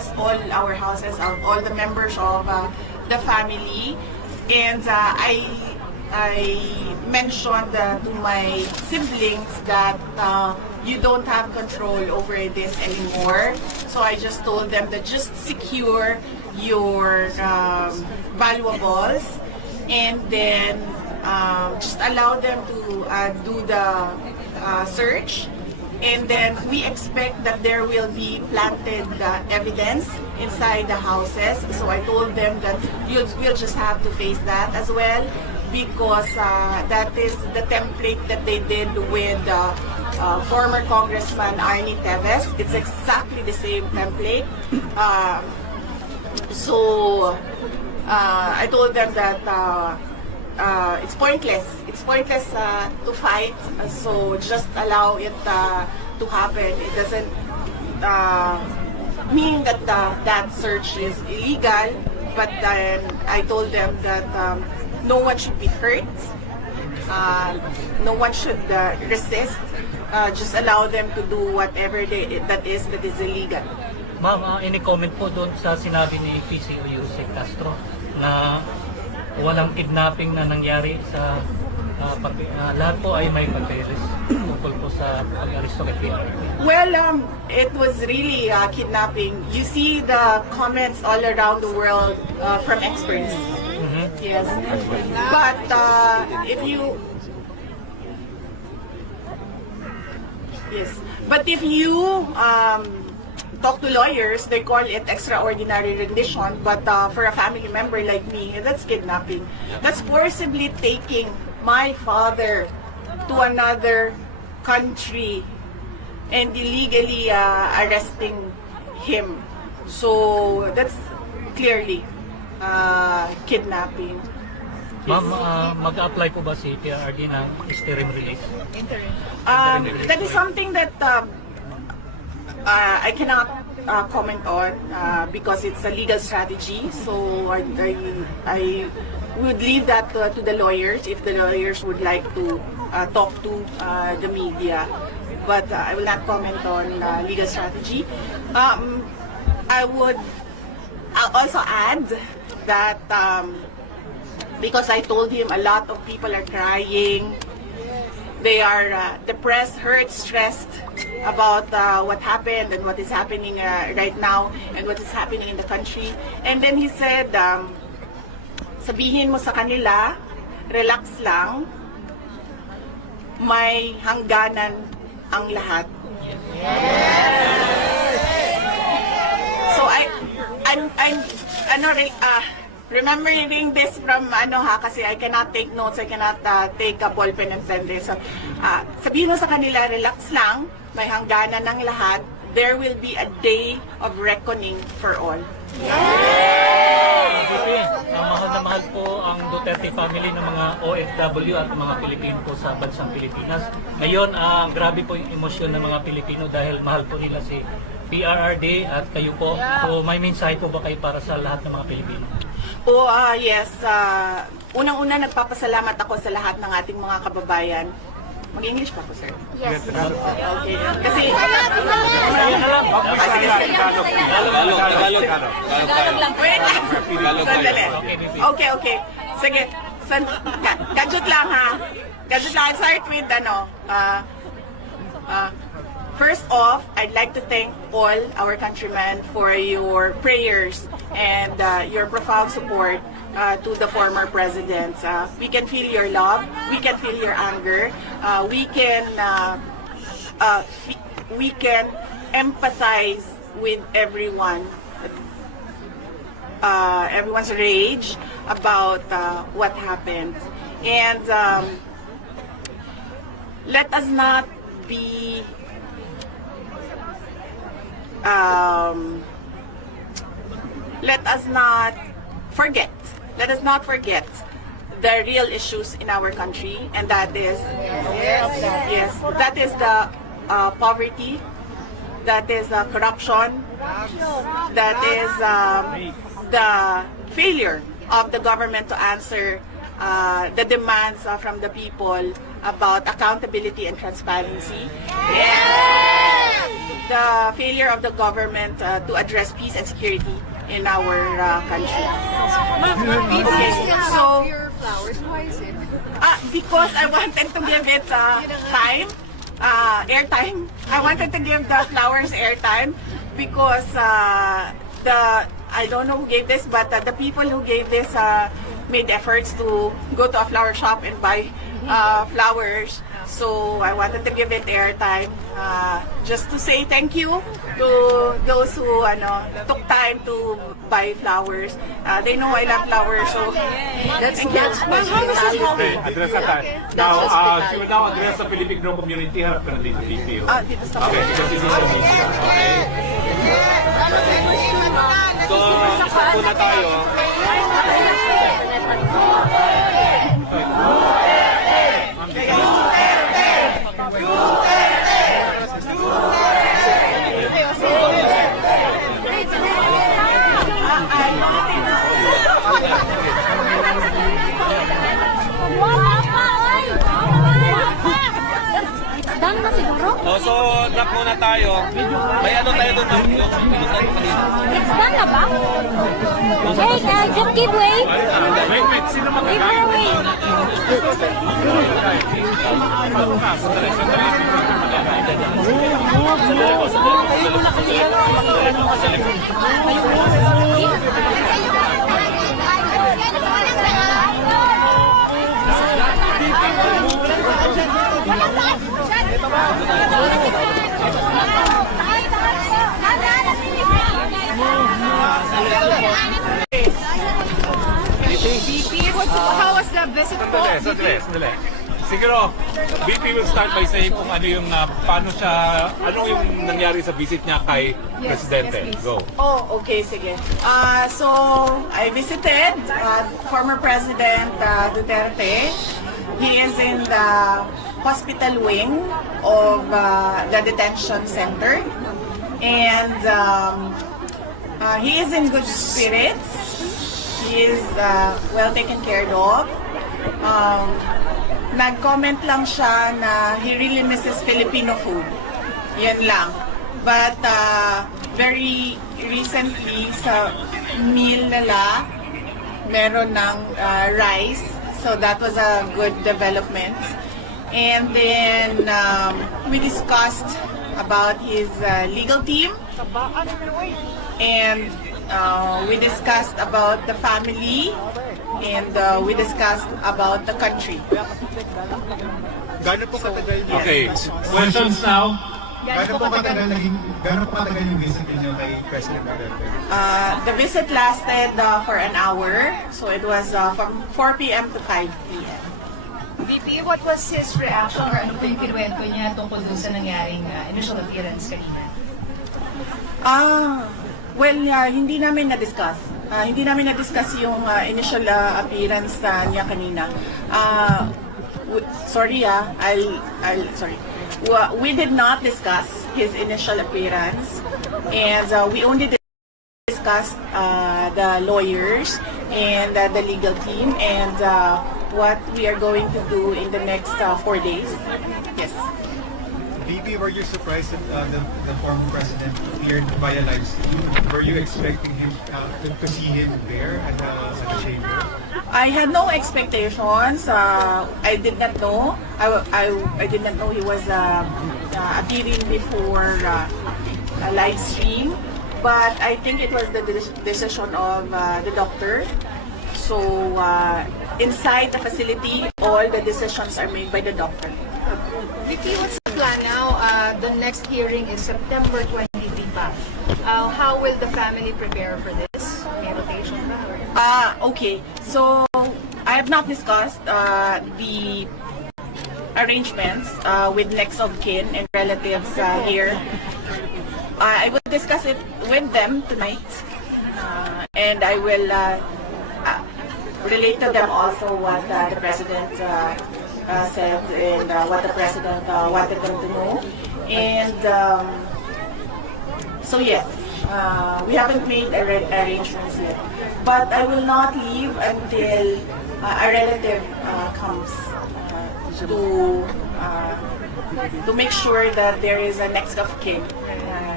all our houses, all the members of the family, and I mentioned to my siblings that you don't have control over this anymore. So I just told them that just secure your valuables, and then just allow them to do the search. And then we expect that there will be planted evidence inside the houses. So I told them that we'll just have to face that as well, because that is the template that they did with former Congressman Arnie Teves. It's exactly the same template. So I told them that it's pointless. It's pointless to fight. So just allow it to happen. It doesn't mean that that search is illegal. But then I told them that no one should be hurt. No one should resist. Just allow them to do whatever that is illegal. Ma'am, any comment po doon sa sinabi ni PCO Yusek Castro na walang kidnapping na nangyari sa lahat po ay may papeles tungkol po sa pag-aresto kay PRD? Well, it was really kidnapping. You see the comments all around the world from experts. Yes, but if you talk to lawyers, they call it extraordinary rendition, but for a family member like me, that's kidnapping. That's forcibly taking my father to another country and illegally arresting him. So that's clearly kidnapping. Ma'am, mag-apply po ba si PRD ng interim release? That is something that I cannot comment on because it's a legal strategy. So I would leave that to the lawyers if the lawyers would like to talk to the media. But I will not comment on legal strategy. I would also add that because I told him a lot of people are crying. They are depressed, hurt, stressed about what happened and what is happening right now and what is happening in the country. And then he said, sabihin mo sa kanila, relax lang, may hangganan ang lahat. So I'm remembering this from kasi I cannot take notes, I cannot take a ball pen and pen this. So sabihin mo sa kanila, relax lang, may hangganan ng lahat. There will be a day of reckoning for all. Mahal na mahal po ang Duterte family ng mga OFW at mga Pilipino po sa bansang Pilipinas. Ngayon, grabe po yung emosyon ng mga Pilipino dahil mahal po nila si PRRD at kayo po. So may mensahe po ba kayo para sa lahat ng mga Pilipino? Yes. Unang-una, nagpapasalamat ako sa lahat ng ating mga kababayan. Mag-English pa po, sir? Yes. Okay. Kasi... Tagalog lang. Wait. Sandali. Okay. Sige. Gadget lang, ha? Gadget lang. Start with, first off, I'd like to thank all our countrymen for your prayers and your profound support to the former presidents. We can feel your love, we can feel your anger, we can empathize with everyone, everyone's rage about what happened. And let us not be let us not forget the real issues in our country, and that is that is the poverty, that is corruption, that is the failure of the government to answer the demands from the people about accountability and transparency. the failure of the government to address peace and security in our country. Okay, so flowers, why is it? because I wanted to give it time, airtime. I wanted to give the flowers airtime because I don't know who gave this, but the people who gave this made efforts to go to a flower shop and buy flowers. So I wanted to give it airtime just to say thank you to those who took time to buy flowers. They know I love flowers, so That's thank you. Okay, address that. Now, she will now address the Filipino community. Harap ka na dito, VP. Dito sa Okay, because this is a media. Okay. So, isa muna tayo. Done na siguro? So, drop muna tayo. May ano tayo doon? It's done na ba? Hey, just give way. Wait, sino Give her way. How was the visit po? Sandali. Siguro, VP will start by saying kung ano yung, paano siya, ano yung nangyari sa visit niya kay Presidente. yes, please. Go. Oh, okay, sige. So, I visited former President Duterte. He is in the hospital wing of the detention center. And he is in good spirits. He is well taken care of. Nag-comment lang siya na he really misses Filipino food. Yan lang. But very recently sa meal nila, meron ng rice. So that was a good development. And then we discussed about his legal team. And we discussed about the family. And we discussed about the country. Gano'n po katagal niya? Okay, questions now. Gano'n po katagal yung visit niyo kay President Duterte? The visit lasted for an hour. So it was from 4 p.m. to 5 p.m. VP, what was his reaction or ano po yung kinuwento niya tungkol dun sa nangyaring initial appearance kanina? Hindi namin na-discuss. Hindi namin na-discuss yung initial appearance niya kanina. Sorry. We did not discuss his initial appearance, and we only discussed the lawyers and the legal team and what we are going to do in the next 4 days. Yes. VP, were you surprised that the former president appeared via live stream? Were you expecting him to see him there at the chamber? I had no expectations. I did not know. I did not know he was appearing before a live stream. But I think it was the decision of the doctor. So inside the facility, all the decisions are made by the doctor. VP, what's the plan now? The next hearing is September 23 pa. How will the family prepare for this? May rotation ba? Okay. So I have not discussed the arrangements with next of kin and relatives here. I will discuss it with them tonight, and I will relate to them also what the president said and what the president wanted them to know. And so yes, we haven't made arrangements yet, but I will not leave until a relative comes to make sure that there is a next of kin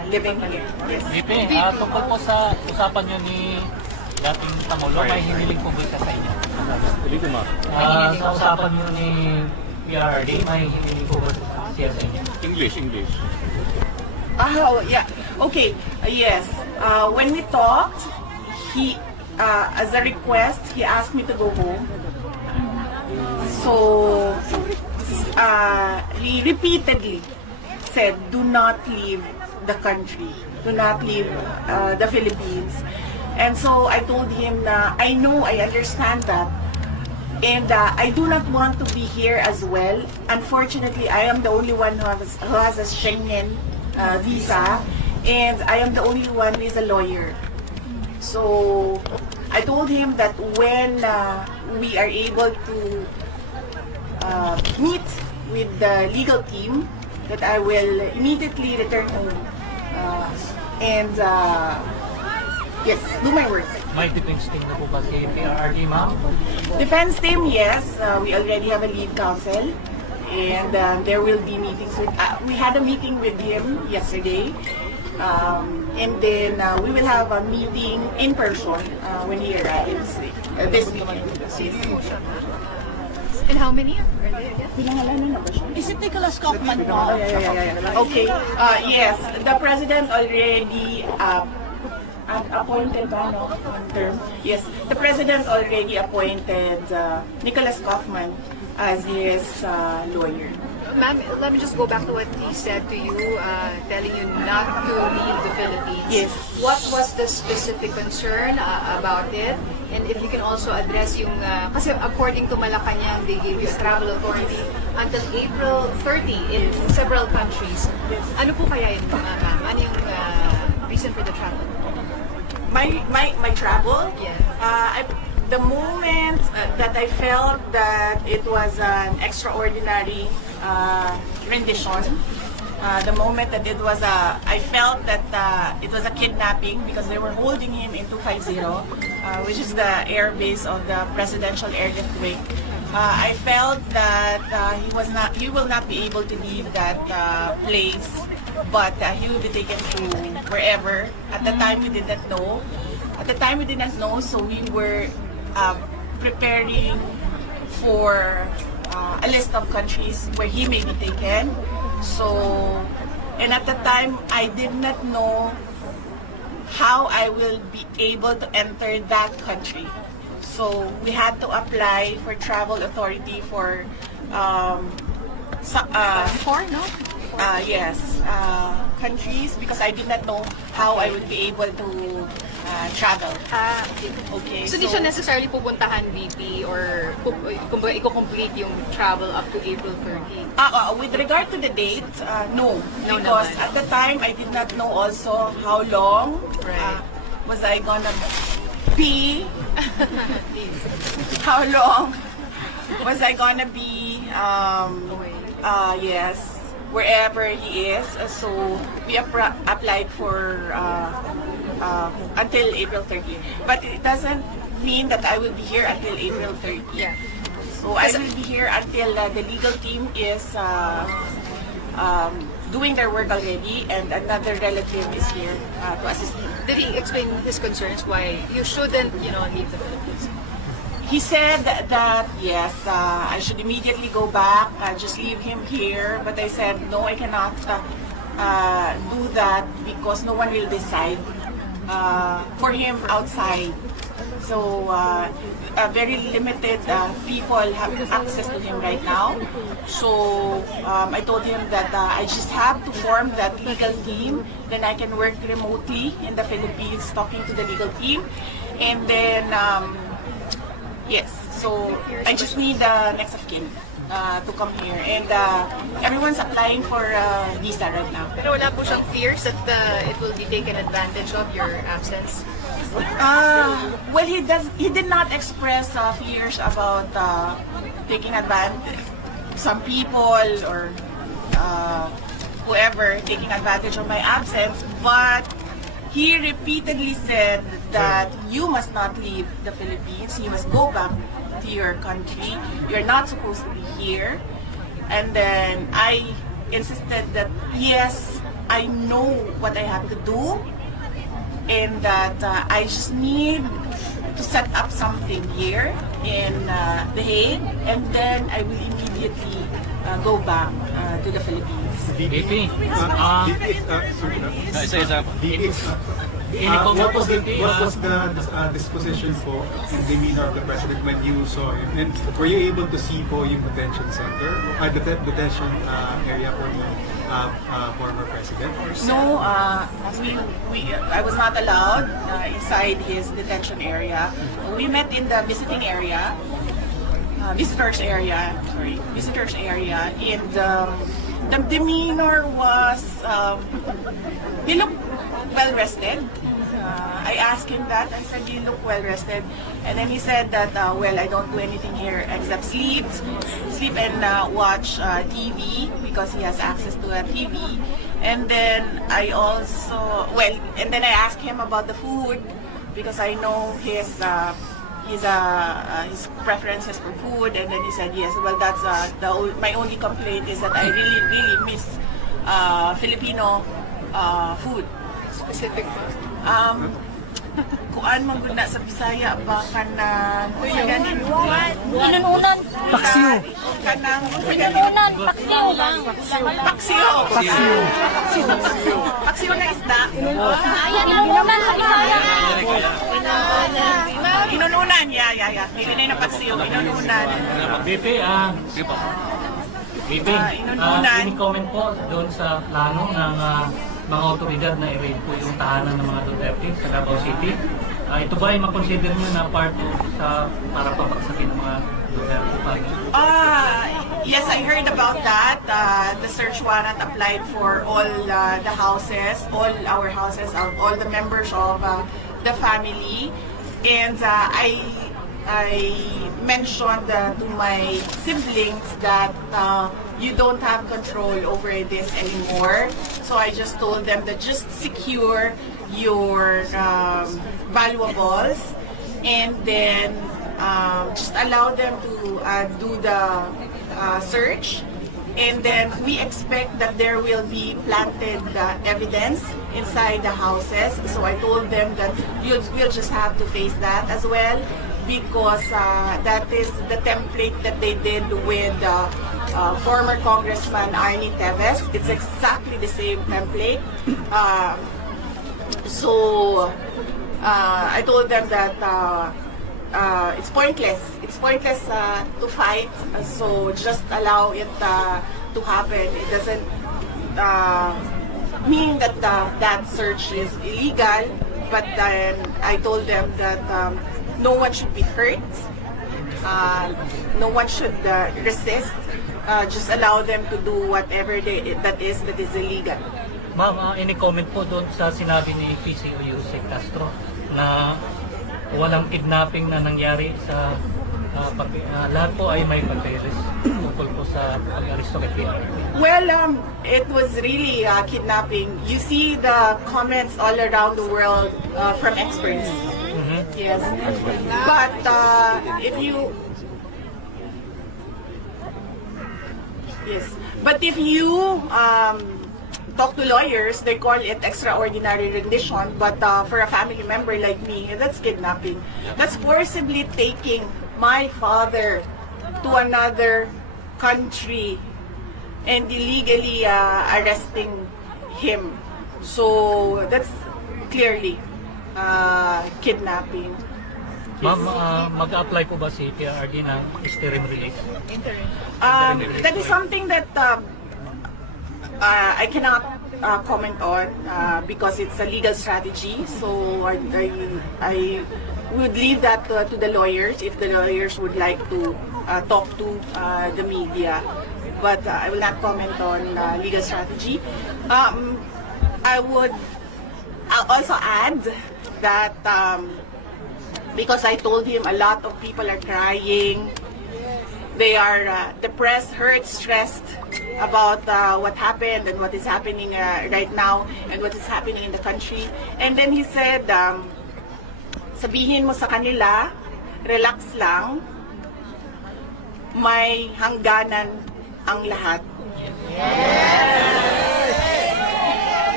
living here. Yes. VP, tungkol po sa usapan nyo ni dating Pangulo, may hiniling po ba siya sa inyo? Dito ma. Sa usapan nyo ni PRRD, may hiniling po ba siya sa inyo? English. Oh, yeah. Okay. Yes. When we talked, he, as a request, he asked me to go home. So, he repeatedly said, do not leave the country. Do not leave the Philippines. And so, I told him na, I know, I understand that. And I do not want to be here as well. Unfortunately, I am the only one who has a Schengen visa, and I am the only one who is a lawyer. So I told him that when we are able to meet with the legal team, that I will immediately return home and yes, do my work. May defense team na po ba si PRRD, ma'am? Defense team, yes. We already have a lead counsel, and there will be meetings with. We had a meeting with him yesterday, and then we will have a meeting in person when he arrives this weekend. And how many are there again? Pinangalanan na ba siya? Is it Nicholas Kaufman po? Oh, yeah. Okay. Yes, the president already appointed ba, no? Term? Yes, the president already appointed Nicholas Kaufman as his lawyer. Ma'am, let me just go back to what he said to you, telling you not to leave the Philippines. Yes. What was the specific concern about it? And if you can also address yung, kasi according to Malacanang, they gave this travel authority until April 30 in several countries. Ano po kaya yun, ma'am? Ano yung reason for the travel? My travel? Yeah. The moment that I felt that it was an extraordinary rendition, the moment that it was I felt that it was a kidnapping because they were holding him in 250, which is the air base of the presidential airlift wing. I felt that he will not be able to leave that place, but he will be taken to wherever. At the time we did not know. So we were preparing for a list of countries where he may be taken. So, and at the time, I did not know how I will be able to enter that country. So we had to apply for travel authority for countries because I did not know how I would be able to travel. Okay. So, di siya necessarily pupuntahan VP or kumbaga i-complete yung travel up to April 30? With regard to the date, no. No Because naman. at the time, I did not know also how long was I gonna be. How long was I gonna be, yes, wherever he is. So we applied for until April 30. But it doesn't mean that I will be here until April 30. Yeah. So I will be here until the legal team is doing their work already, and another relative is here to assist me. Did he explain his concerns why you shouldn't, leave the Philippines? He said that yes, I should immediately go back, just leave him here. But I said no, I cannot do that because no one will decide for him outside. So very limited people have access to him right now. So I told him that I just have to form that legal team. Then I can work remotely in the Philippines, talking to the legal team, and then. Yes, so I just need the next of kin to come here, and everyone's applying for visa right now. Pero wala po siyang fears that it will be taken advantage of your absence? Well, he did not express fears about taking advantage. Some people or whoever taking advantage of my absence, but he repeatedly said that you must not leave the Philippines. You must go back to your country. You're not supposed to be here. And then I insisted that yes, I know what I have to do, and that I just need to set up something here in The Hague, and then I will immediately go back to the Philippines. VP, What was the disposition po in demeanor of the president when you saw him? And were you able to see po yung detention center, detention area for the former president? No, I was not allowed inside his detention area. We met in the visiting area, visitors area, and the demeanor was, he looked well rested. I asked him that. I said, "You look well rested," and then he said that, "Well, I don't do anything here except sleep and watch TV because he has access to a TV." And then I asked him about the food because I know his preferences for food, and then he said yes. Well, that's my only complaint is that I really miss Filipino food. Specific. Kuan man gud na sa Bisaya ba kanang Inununan. paksiw kanang Inununan. Paksiw lang. paksiw na isda Ayan, inununan sa Bisaya. inununan ya dili na paksiw inununan. VP, inununan. any comment po doon sa plano ng mga otoridad na i-raid po yung tahanan ng mga Duterte sa Davao City? Ito ba ay makonsider nyo na part sa para pabagsakin ng mga Duterte family? Yes, I heard about that. The search warrant applied for all the houses, all our houses, all the members of the family. And I mentioned to my siblings that you don't have control over this anymore. So I just told them that just secure your valuables, and then just allow them to do the search. And then we expect that there will be planted evidence inside the houses. So I told them that we'll just have to face that as well, because that is the template that they did with former Congressman Arnie Teves. It's exactly the same template. So I told them that it's pointless. It's pointless to fight. So just allow it to happen. It doesn't mean that that search is illegal. But then I told them that no one should be hurt. No one should resist. Just allow them to do whatever that is illegal. Ma'am, any comment po doon sa sinabi ni PCO Yusek Castro na walang kidnapping na nangyari sa lahat po ay may papeles tungkol po sa pag-aristo kay PRP? Well, it was really kidnapping. You see the comments all around the world from experts. Yes, but if you talk to lawyers, they call it extraordinary rendition. But for a family member like me, that's kidnapping. That's forcibly taking my father to another country and illegally arresting him. So that's clearly kidnapping. Ma'am, mag-apply po ba si PRRD ng interim release? That is something that I cannot comment on because it's a legal strategy. So I would leave that to the lawyers if the lawyers would like to talk to the media. But I will not comment on legal strategy. I would also add that because I told him a lot of people are crying. They are depressed, hurt, stressed about what happened and what is happening right now and what is happening in the country. And then he said, sabihin mo sa kanila, relax lang, may hangganan ang lahat.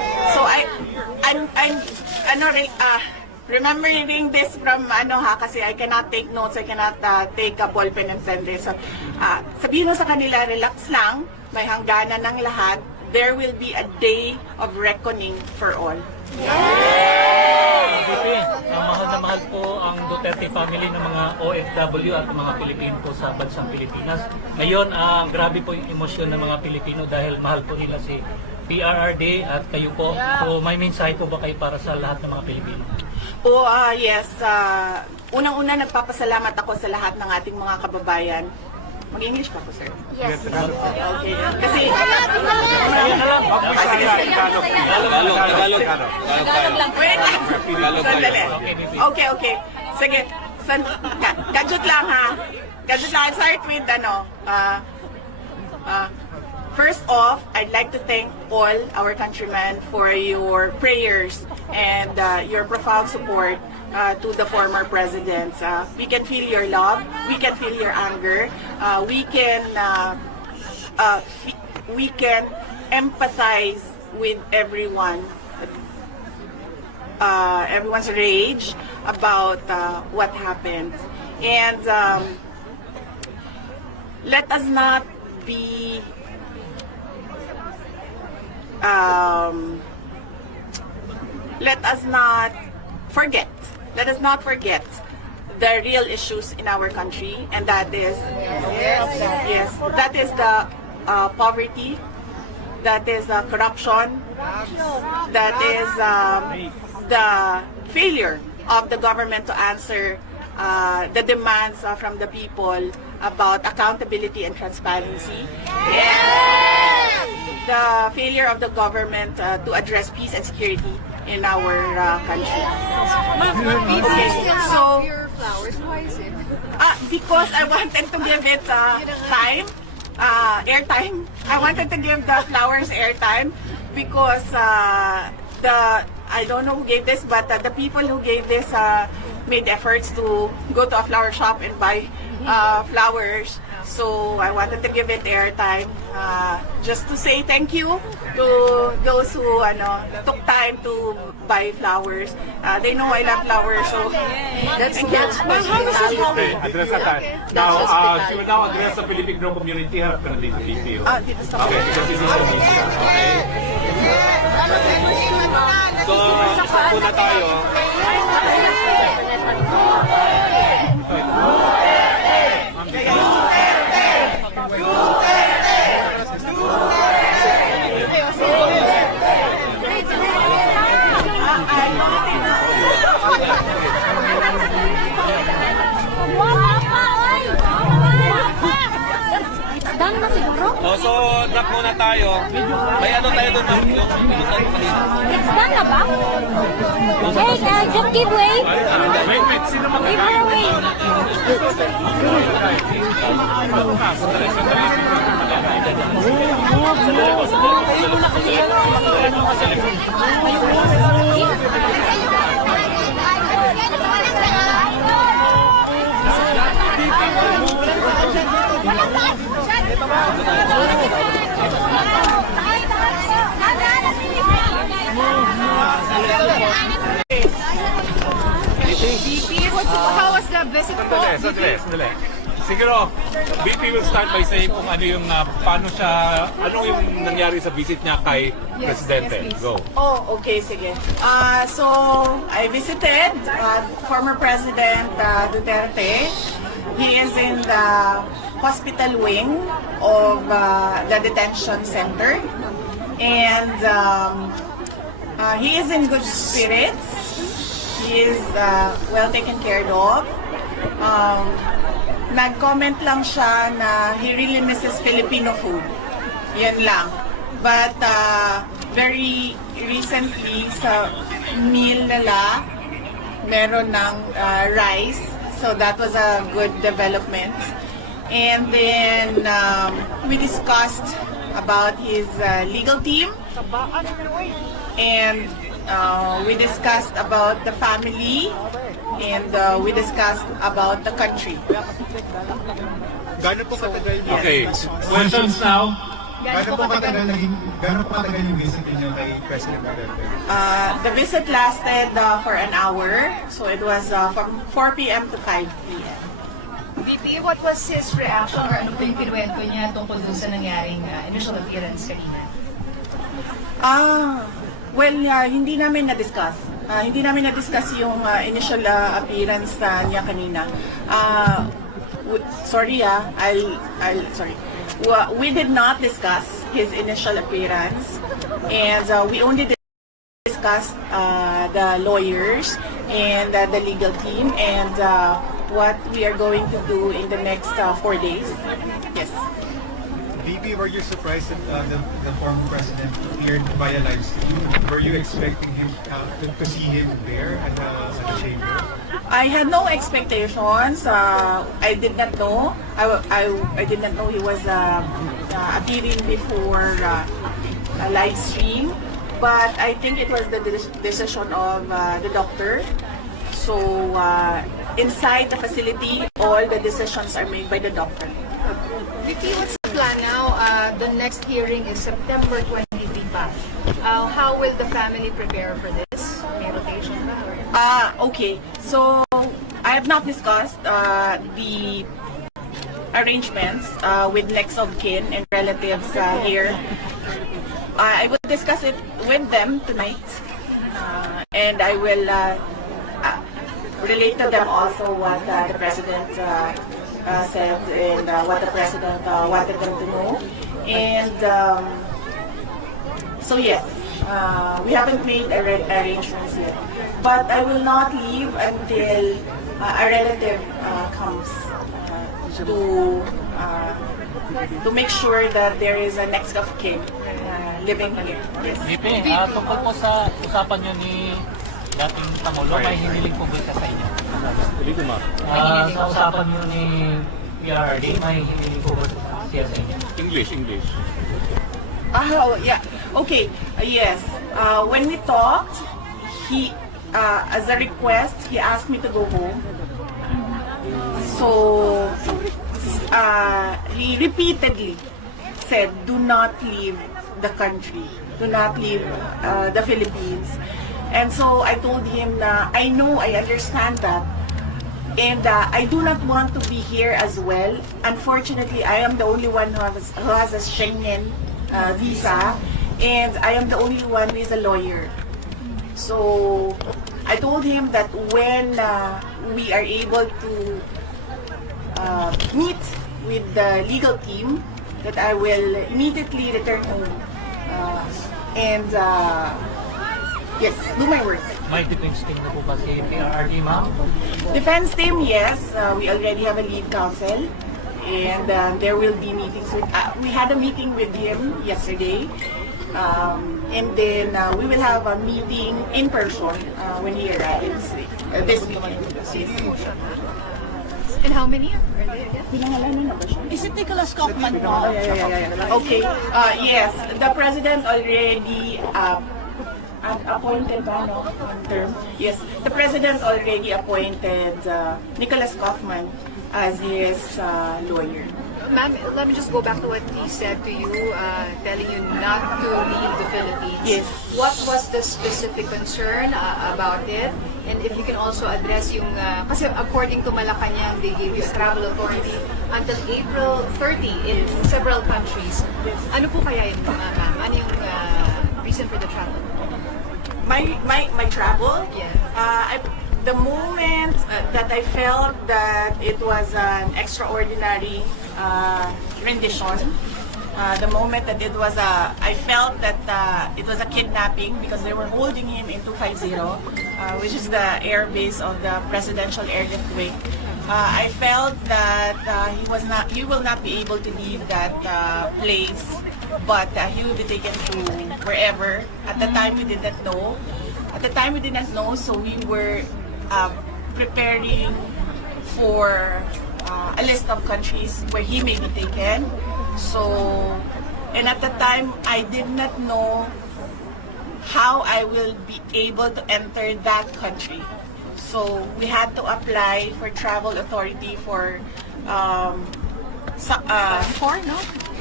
So I'm remembering this from kasi I cannot take notes, I cannot take a ball pen and pen this. So, sabihin mo sa kanila, relax lang, may hangganan ng lahat. There will be a day of reckoning for all. VP, mahal na mahal po ang Duterte family ng mga OFW at mga Pilipino po sa bansang Pilipinas. Ngayon, grabe po yung emosyon ng mga Pilipino dahil mahal po nila si PRRD at kayo po. So may mensahe po ba kayo para sa lahat ng mga Pilipino? Yes. Unang-una, nagpapasalamat ako sa lahat ng ating mga kababayan. Mag-English pa po, sir? Yes. Okay. Kasi... Wait. Sandali. Okay. Sige. Gadget lang, ha? Gadget lang. I'll start with, first off, I'd like to thank all our countrymen for your prayers and your profound support to the former presidents. We can feel your love, we can feel your anger, we can empathize with everyone's rage about what happened. And let us not be let us not forget the real issues in our country, and that is that is the poverty, that is corruption, that is the failure of the government to answer the demands from the people about accountability and transparency. The failure of the government to address peace and security in our country. Okay, so your flowers, why is it? because I wanted to give it time, airtime. I wanted to give the flowers airtime because I don't know who gave this, but the people who gave this made efforts to go to a flower shop and buy flowers. So I wanted to give it airtime, just to say thank you to those who took time to buy flowers. They know I love flowers, so That's Okay, address ka tayo. Now, she will now address the Filipino community. Harap ka na dito, VP. dito sa Okay, because this is a media. Okay. So, isa muna tayo. Done na siguro? So, drop muna tayo. May ano tayo doon, ma'am? Yung pinutan mo kanina. It's done na ba? Hey, just give way. Wait. Sino Give magkakain? her way. How was the visit po? Sandali. Siguro, VP will start by saying kung ano yung, ano yung nangyari sa visit niya kay Presidente. yes, please. Go. Okay, sige. So, I visited former President Duterte. He is in the hospital wing of the detention center. And he is in good spirits. He is well taken care of. Nag-comment lang siya na he really misses Filipino food. Yan lang. But very recently sa meal nila, meron ng rice. So that was a good development. And then we discussed about his legal team. And we discussed about the family. And we discussed about the country. Gano'n po katagal niya? Okay. Questions now. Gano'n po katagal yung visit niyo kay President Duterte? The visit lasted for an hour. So it was from 4 p.m. to 5 p.m. VP, what was his reaction or ano po yung kinuwento niya tungkol dun sa nangyaring initial appearance kanina? Hindi namin na-discuss. Hindi namin na-discuss yung initial appearance niya kanina. Sorry. We did not discuss his initial appearance, and we only discussed the lawyers and the legal team and what we are going to do in the next 4 days. Yes. VP, were you surprised that the former president appeared via live stream? Were you expecting him to see him there at the chamber? I had no expectations. I did not know. I did not know he was appearing before a live stream. But I think it was the decision of the doctor. So inside the facility, all the decisions are made by the doctor. VP, what's the plan now? The next hearing is September 23 pa. How will the family prepare for this? May rotation ba? Okay. So I have not discussed the arrangements with next of kin and relatives here. I will discuss it with them tonight, and I will relate to them also what the president said and what the president wanted them to know. And so yes, we haven't made arrangements yet, but I will not leave until a relative comes to make sure that there is a next of kin living here. Yes. VP, tungkol po sa usapan nyo ni dating Pangulo, may hiniling po ba sa inyo? Sa usapan nyo ni PRD, may hiniling po ba siya sa inyo? English. Yeah. Okay. Yes. When we talked, he, as a request, he asked me to go home. So, he repeatedly said, "Do not leave the country. Do not leave the Philippines." And so I told him na I know, I understand that. And I do not want to be here as well. Unfortunately, I am the only one who has a Schengen visa. And I am the only one who is a lawyer. So I told him that when we are able to meet with the legal team, that I will immediately return home. And yes, do my work. May defense team na po ba si PRD, ma'am? Defense team, yes. We already have a lead counsel. And there will be meetings with, we had a meeting with him yesterday. And then we will have a meeting in person when he arrives this weekend. And how many are there again? Pinangalanan na ba siya? Is it Nicholas Kaufman? Yeah. Okay. Yes, the president already appointed term. Yes, the president already appointed Nicholas Kaufman as his lawyer. Ma'am, let me just go back to what he said to you, telling you not to leave the Philippines. Yes. What was the specific concern about it? And if you can also address yung, kasi according to Malacanang, they gave you travel authority until April 30 in several countries. Ano po kaya yun, ma'am? Ano yung reason for the travel? My travel? Yeah. The moment that I felt that it was an extraordinary rendition, the moment that it was I felt that it was a kidnapping because they were holding him in 250, which is the air base of the Presidential Airlift Wing. I felt that he will not be able to leave that place, but he will be taken to wherever. At the time we did not know. So we were preparing for a list of countries where he may be taken. So, and at the time, I did not know how I will be able to enter that country. So, we had to apply for travel authority for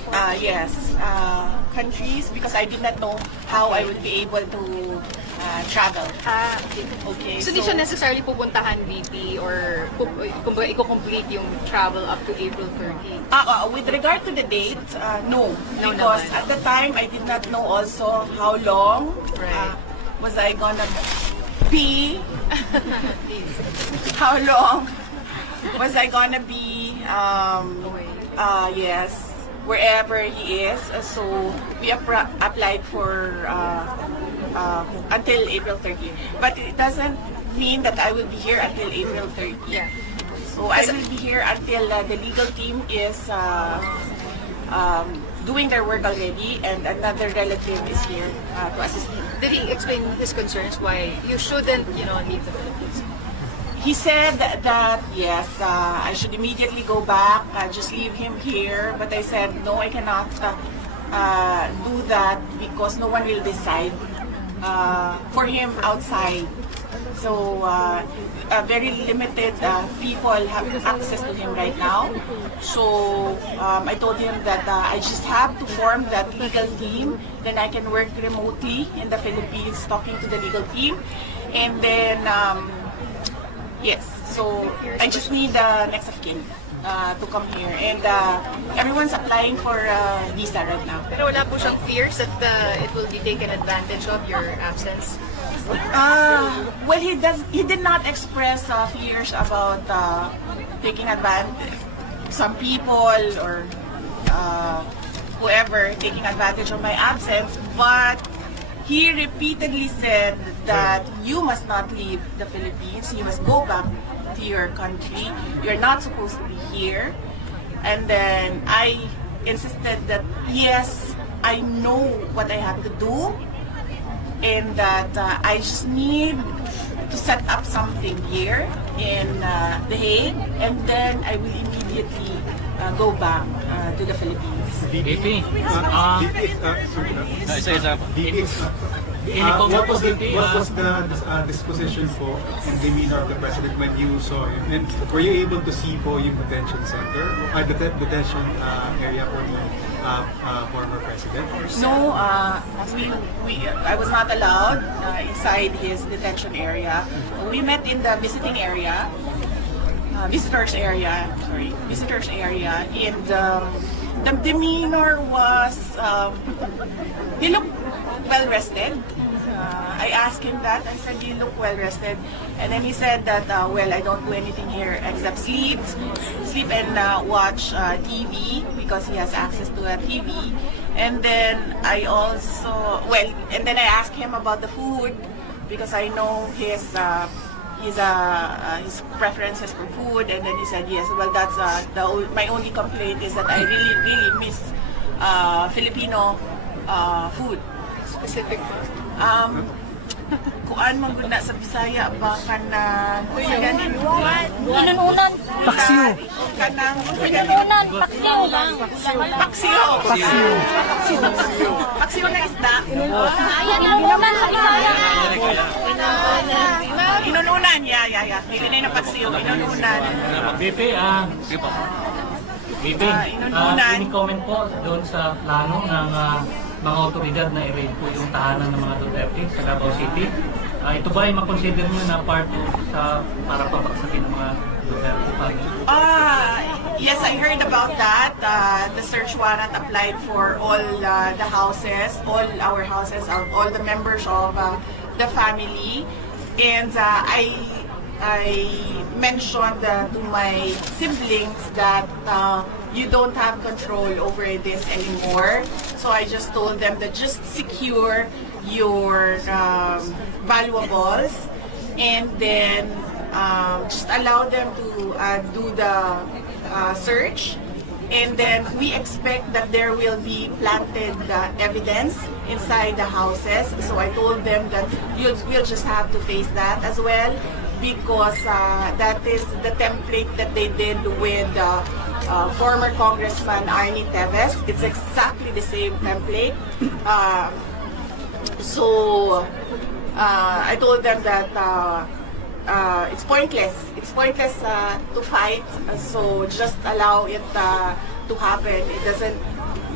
Yes, countries, because I did not know how I would be able to travel. Okay, So, di siya necessarily pupuntahan VP or kumbaga i-complete yung travel up to April 30? With regard to the date, no. No Because naman. at the time, I did not know also how long Right. was I gonna be, how long was I gonna be, yes, wherever he is. So we applied for until April 30. But it doesn't mean that I will be here until April 30. Yeah. So I will be here until the legal team is doing their work already, and another relative is here to assist me. Did he explain his concerns why you shouldn't, leave the Philippines? He said that yes, I should immediately go back, just leave him here. But I said no, I cannot do that because no one will decide for him outside. So very limited people have access to him right now. So I told him that I just have to form that legal team. Then I can work remotely in the Philippines, talking to the legal team, and then. Yes, so I just need the next of kin to come here, and everyone's applying for visa right now. Pero wala po siyang fears that it will be taken advantage of your absence? Well, he did not express fears about taking advantage. Some people or whoever taking advantage of my absence, but he repeatedly said that you must not leave the Philippines. You must go back to your country. You're not supposed to be here. And then I insisted that yes, I know what I have to do, and that I just need to set up something here in The Hague, and then I will immediately go back to the Philippines. VP, what was the disposition po and demeanor of the president when you saw him? And were you able to see po yung detention center, detention area for the former president? No, I was not allowed inside his detention area. We met in the visitors area, and the demeanor was, he looked well rested. I asked him that. I said, you look well rested. And then he said that, well, I don't do anything here except sleep and watch TV because he has access to a TV. And then I also, and then I asked him about the food because I know his preferences for food. And then he said, yes, well, that's my only complaint is that I really miss Filipino food. Specific food? Kuan man gud na sa Bisaya baka na Inununan. paksiw kanang Inununan. Paksiw lang. paksiw na isda Ayan, inununan sa Bisaya. inununan ya dili na paksiw inununan VP, inununan. any comment po doon sa plano ng mga otoridad na i-raid po yung tahanan ng mga Duterte sa Davao City? Ito ba ay makonsider nyo na part para pabaksakin ng mga Duterte family? Yes, I heard about that. The search warrant applied for all the houses, all our houses, all the members of the family. And I mentioned to my siblings that you don't have control over this anymore. So I just told them that just secure your valuables, and then just allow them to do the search. And then we expect that there will be planted evidence inside the houses. So I told them that we'll just have to face that as well, because that is the template that they did with former Congressman Arnie Teves. It's exactly the same template. So I told them that it's pointless. It's pointless to fight. So just allow it to happen. It doesn't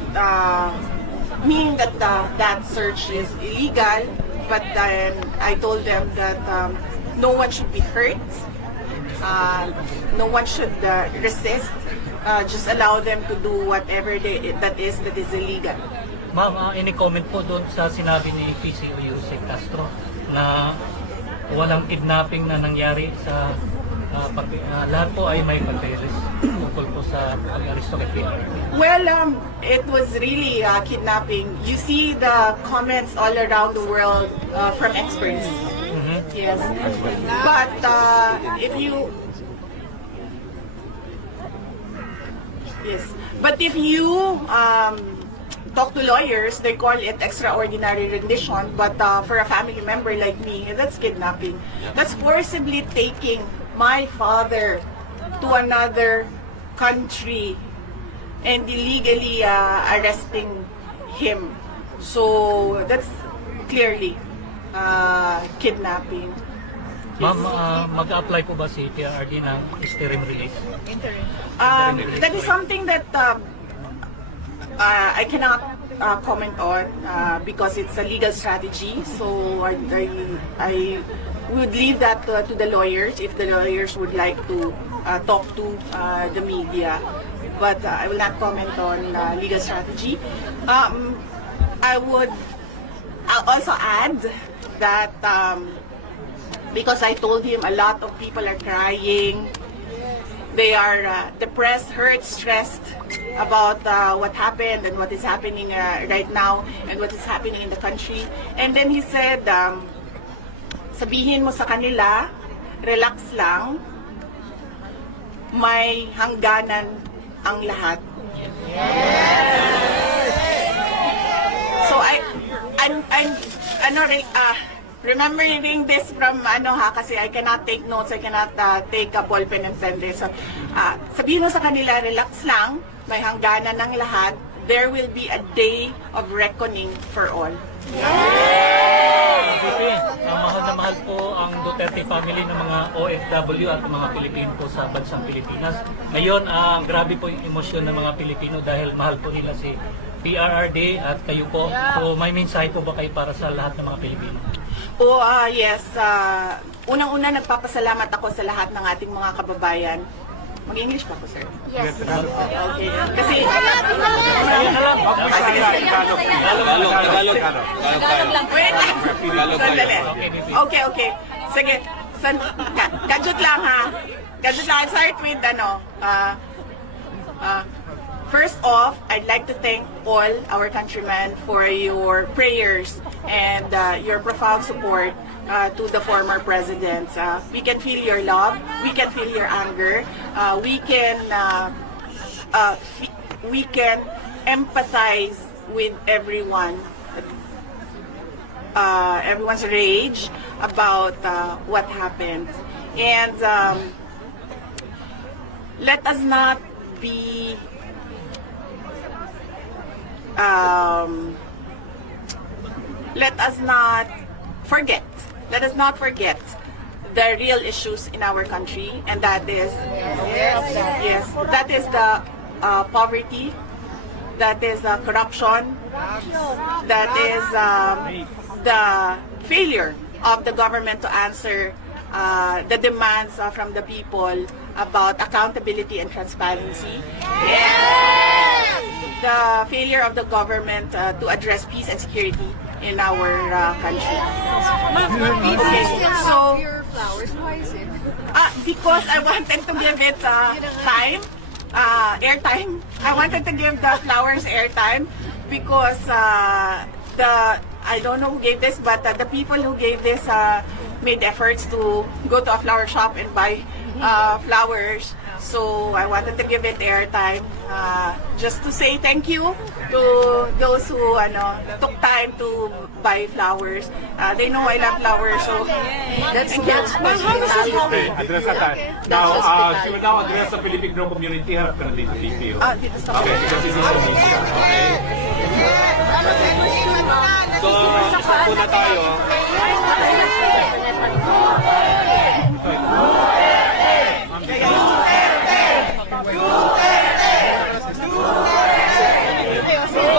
mean that that search is illegal, but then I told them that no one should be hurt, no one should resist, just allow them to do whatever that is illegal. Ma'am, any comment po doon sa sinabi ni PCO Yusek Castro na walang kidnapping na nangyari sa lahat po ay may papeles tungkol po sa pag-aresto kay PRRD? Well, it was really kidnapping. You see the comments all around the world from experts. Yes, but if you talk to lawyers, they call it extraordinary rendition, but for a family member like me, that's kidnapping. That's forcibly taking my father to another country and illegally arresting him. So that's clearly kidnapping. Ma'am, mag-apply po ba si PRRD ng interim release? That is something that I cannot comment on because it's a legal strategy. So I would leave that to the lawyers if the lawyers would like to talk to the media. But I will not comment on legal strategy. I'll also add that because I told him a lot of people are crying. They are depressed, hurt, stressed about what happened and what is happening right now and what is happening in the country. And then he said, sabihin mo sa kanila, relax lang, may hangganan ang lahat. So remembering this from kasi I cannot take notes, I cannot take a ball pen and pen this. So, sabihin mo sa kanila, relax lang, may hangganan ng lahat. There will be a day of reckoning for all. Mahal na mahal po ang Duterte family ng mga OFW at mga Pilipino po sa bansang Pilipinas. Ngayon, grabe po yung emosyon ng mga Pilipino dahil mahal po nila si PRRD at kayo po. So may mensahe po ba kayo para sa lahat ng mga Pilipino? Yes. Unang-una, nagpapasalamat ako sa lahat ng ating mga kababayan. Mag-English pa po, sir? Yes. Okay. Kasi... Wait lang. Sandali. Okay. Sige. Gadget lang, ha? Gadget lang. I'll start with, first off, I'd like to thank all our countrymen for your prayers and your profound support to the former presidents. We can feel your love, we can feel your anger, we can empathize with everyone's rage about what happened. And let us not be let us not forget the real issues in our country, and that is that is the poverty, that is corruption, that is the failure of the government to answer the demands from the people about accountability and transparency. The failure of the government to address peace and security in our country. Okay, so your flowers, why is it? Because I wanted to give it time, airtime. I wanted to give the flowers airtime because I don't know who gave this, but the people who gave this made efforts to go to a flower shop and buy flowers. So I wanted to give it airtime, just to say thank you to those who took time to buy flowers. They know I love flowers, so That's address that. Now, she will now address the Filipino community. Harap ka na dito, PCO. dito sa Okay, because this is a media. Okay. So, isa po na tayo.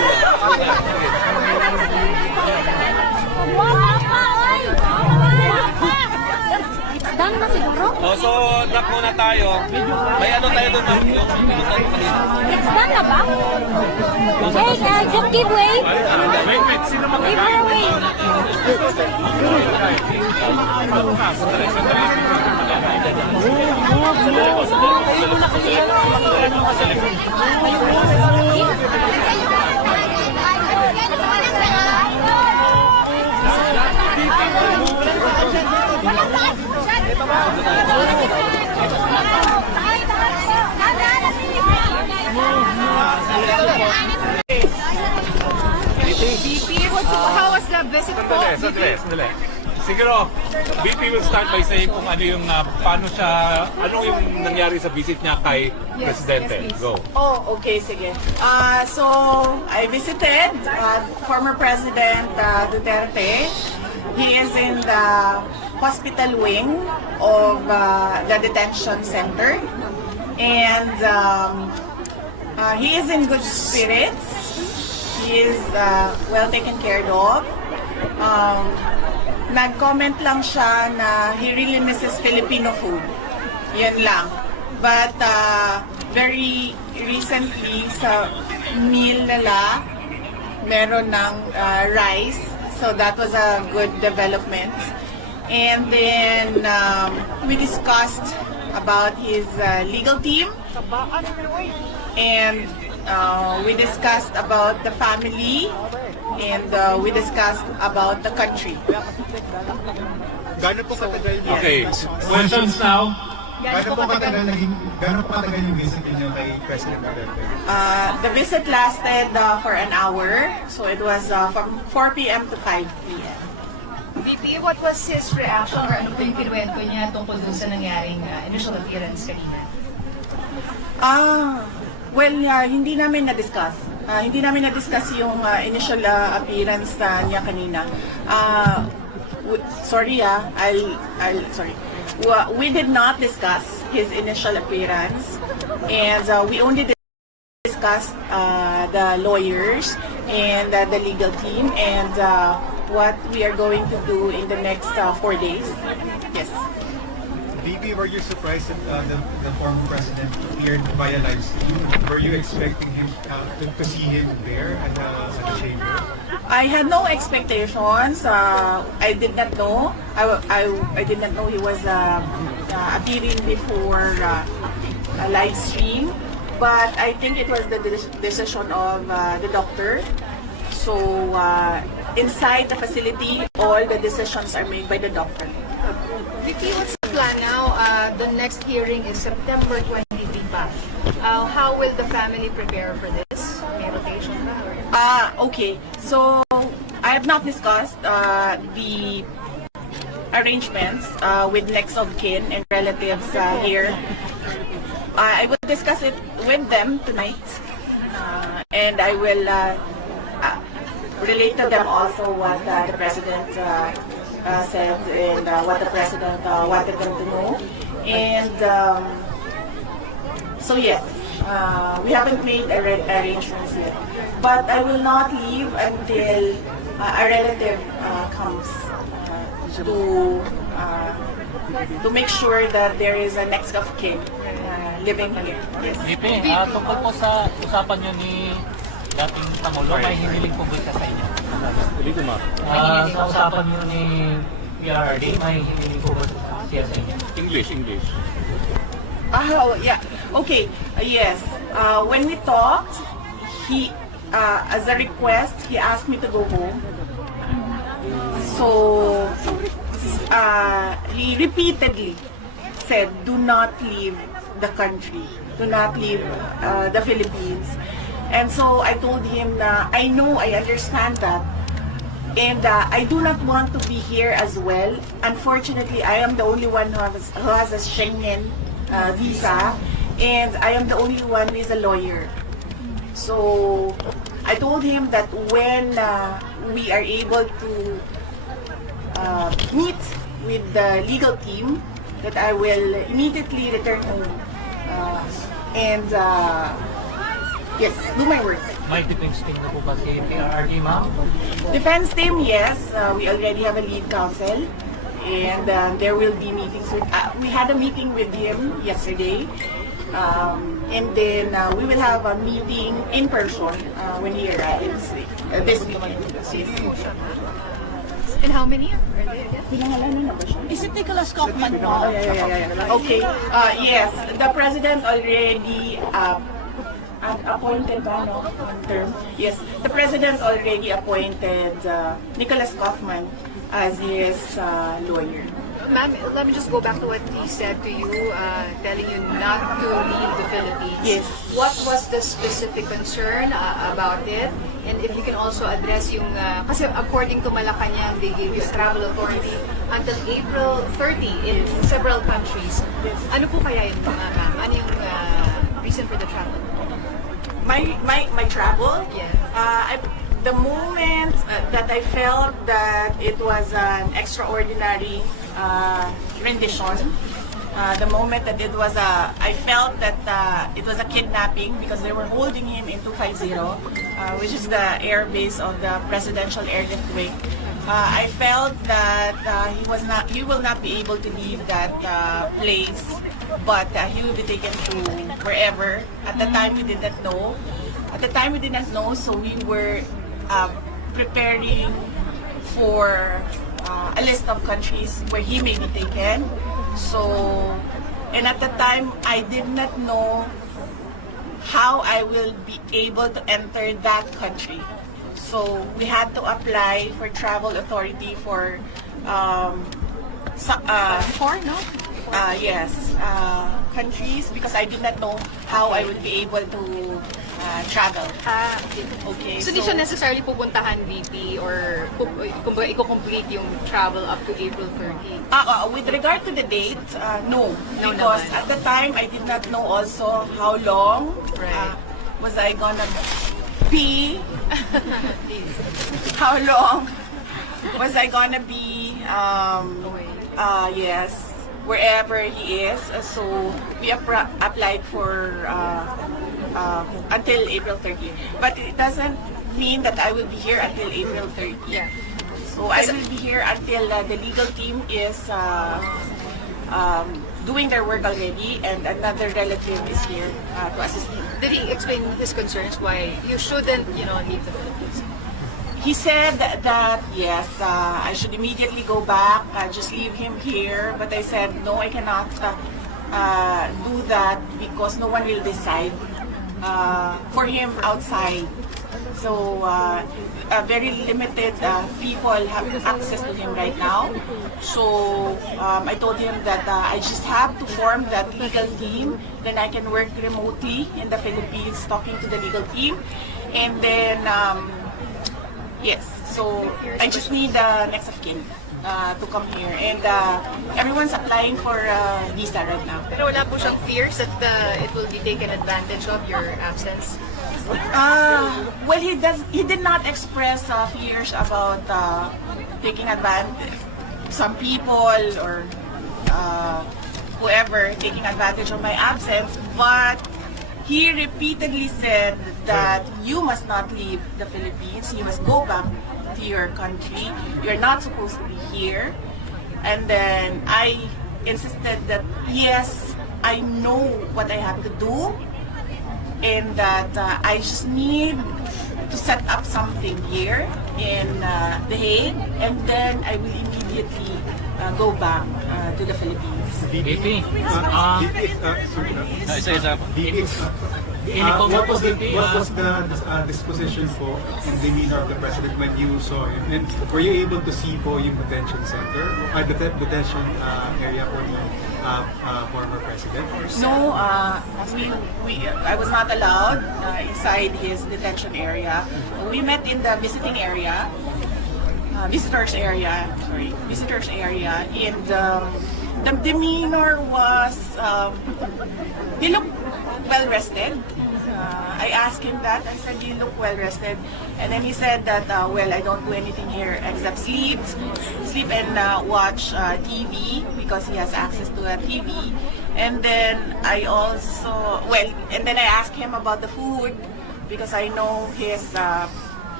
So, knock muna tayo. May ano tayo doon, ma'am? Yung tayo kanina. It's done na ba? Hey, just give way. Wait. Sino Give her way. How was the visit po? Sandali. Siguro, VP will start by saying kung ano yung, paano siya, ano yung nangyari sa visit niya kay Presidente. yes, please. Go. Oh, okay, sige. So, I visited former President Duterte. He is in the hospital wing of the detention center. And he is in good spirits. He is well taken care of. Nag-comment lang siya na he really misses Filipino food. Yan lang. But very recently sa meal nila, meron ng rice. So that was a good development. And then we discussed about his legal team. And we discussed about the family. And we discussed about the country. Gano'n po katagal niya? Okay. Questions now? Gano'n po katagal yung visit niyo kay President Duterte? The visit lasted for an hour. So it was from 4 p.m. to 5 p.m. VP, what was his reaction or ano po yung kinuwento niya tungkol dun sa nangyaring initial appearance kanina? Hindi namin na-discuss. Hindi namin na-discuss yung initial appearance niya kanina. Sorry. We did not discuss his initial appearance, and we only discussed the lawyers and the legal team and what we are going to do in the next 4 days. Yes. VP, were you surprised that the former president appeared via live stream? Were you expecting him to see him there at the chamber? I had no expectations. I did not know. I did not know he was appearing before a live stream. But I think it was the decision of the doctor. So inside the facility, all the decisions are made by the doctor. Vicky, what's the plan now? The next hearing is September 23 pa. How will the family prepare for this? May rotation ba? Okay. So I have not discussed the arrangements with next of kin and relatives here. I will discuss it with them tonight, and I will relate to them also what the president said and what the president wanted them to know. And so yes, we haven't made arrangements yet. But I will not leave until a relative comes to make sure that there is a next of kin living here. Yes. VP, tungkol po sa usapan nyo ni dating Pangulo, may hiniling po ba sa inyo? Sa usapan nyo ni PRRD, may hiniling po ba siya sa inyo? English. Yeah. Okay. Yes. When we talked, he, as a request, he asked me to go home. So, he repeatedly said, "Do not leave the country. Do not leave the Philippines." And so I told him na I know, I understand that. And I do not want to be here as well. Unfortunately, I am the only one who has a Schengen visa. And I am the only one who is a lawyer. So I told him that when we are able to meet with the legal team, that I will immediately return home. And yes, do my work. May defense team na po ba si PRRD, ma'am? Defense team, yes. We already have a lead counsel. and there will be meetings with. We had a meeting with him yesterday, and then we will have a meeting in person when he arrives this weekend. And how many are they? Is it Nicholas Kaufman po? Oh, yeah. Okay. Yes, the president already appointed term. Yes, the president already appointed Nicholas Kaufman as his lawyer. Ma'am, let me just go back to what he said to you, telling you not to leave the Philippines. Yes. What was the specific concern about it? And if you can also address yung, kasi according to Malacanang, they gave you travel authority until April 30 in several countries. Ano po kaya yun, ma'am? Ano yung reason for the travel? My travel? Yeah. The moment that I felt that it was an extraordinary rendition, the moment that it was I felt that it was a kidnapping because they were holding him in 250, which is the air base of the Presidential Airlift Wing. I felt that he will not be able to leave that place, but he will be taken to wherever. At the time we didn't know. So we were preparing for a list of countries where he may be taken. So, and at the time, I did not know how I will be able to enter that country. So we had to apply for travel authority for countries because I did not know how I would be able to travel. Okay. So, di siya necessarily pupuntahan VP or kumbaga i-complete yung travel up to April 30? With regard to the date, no. No Because naman. at the time, I did not know also how long was I gonna be, how long was I gonna be, wherever he is. So we applied for until April 30. But it doesn't mean that I will be here until April 30. Yeah. So I will be here until the legal team is doing their work already, and another relative is here to assist me. Did he explain his concerns why you shouldn't, leave the Philippines? He said that yes, I should immediately go back, just leave him here. But I said no, I cannot do that because no one will decide for him outside. So very limited people have access to him right now. So I told him that I just have to form that legal team. Then I can work remotely in the Philippines, talking to the legal team, and then. Yes, so I just need the next of kin to come here, and everyone's applying for visa right now. Pero wala po siyang fears that it will be taken advantage of your absence? Well, he did not express fears about taking advantage. Some people or whoever taking advantage of my absence, but he repeatedly said that you must not leave the Philippines. You must go back to your country. You're not supposed to be here. And then I insisted that yes, I know what I have to do, and that I just need to set up something here in The Hague, and then I will immediately go back to the Philippines. VP, what was the disposition po and demeanor of the president when you saw him? And were you able to see po yung detention center, detention area for the former president? No, I was not allowed inside his detention area. We met in the visitors area, and the demeanor was, he looked well rested. I asked him that. I said, you look well rested. And then he said that, well, I don't do anything here except sleep and watch TV because he has access to a TV. And then I also, and then I asked him about the food because I know he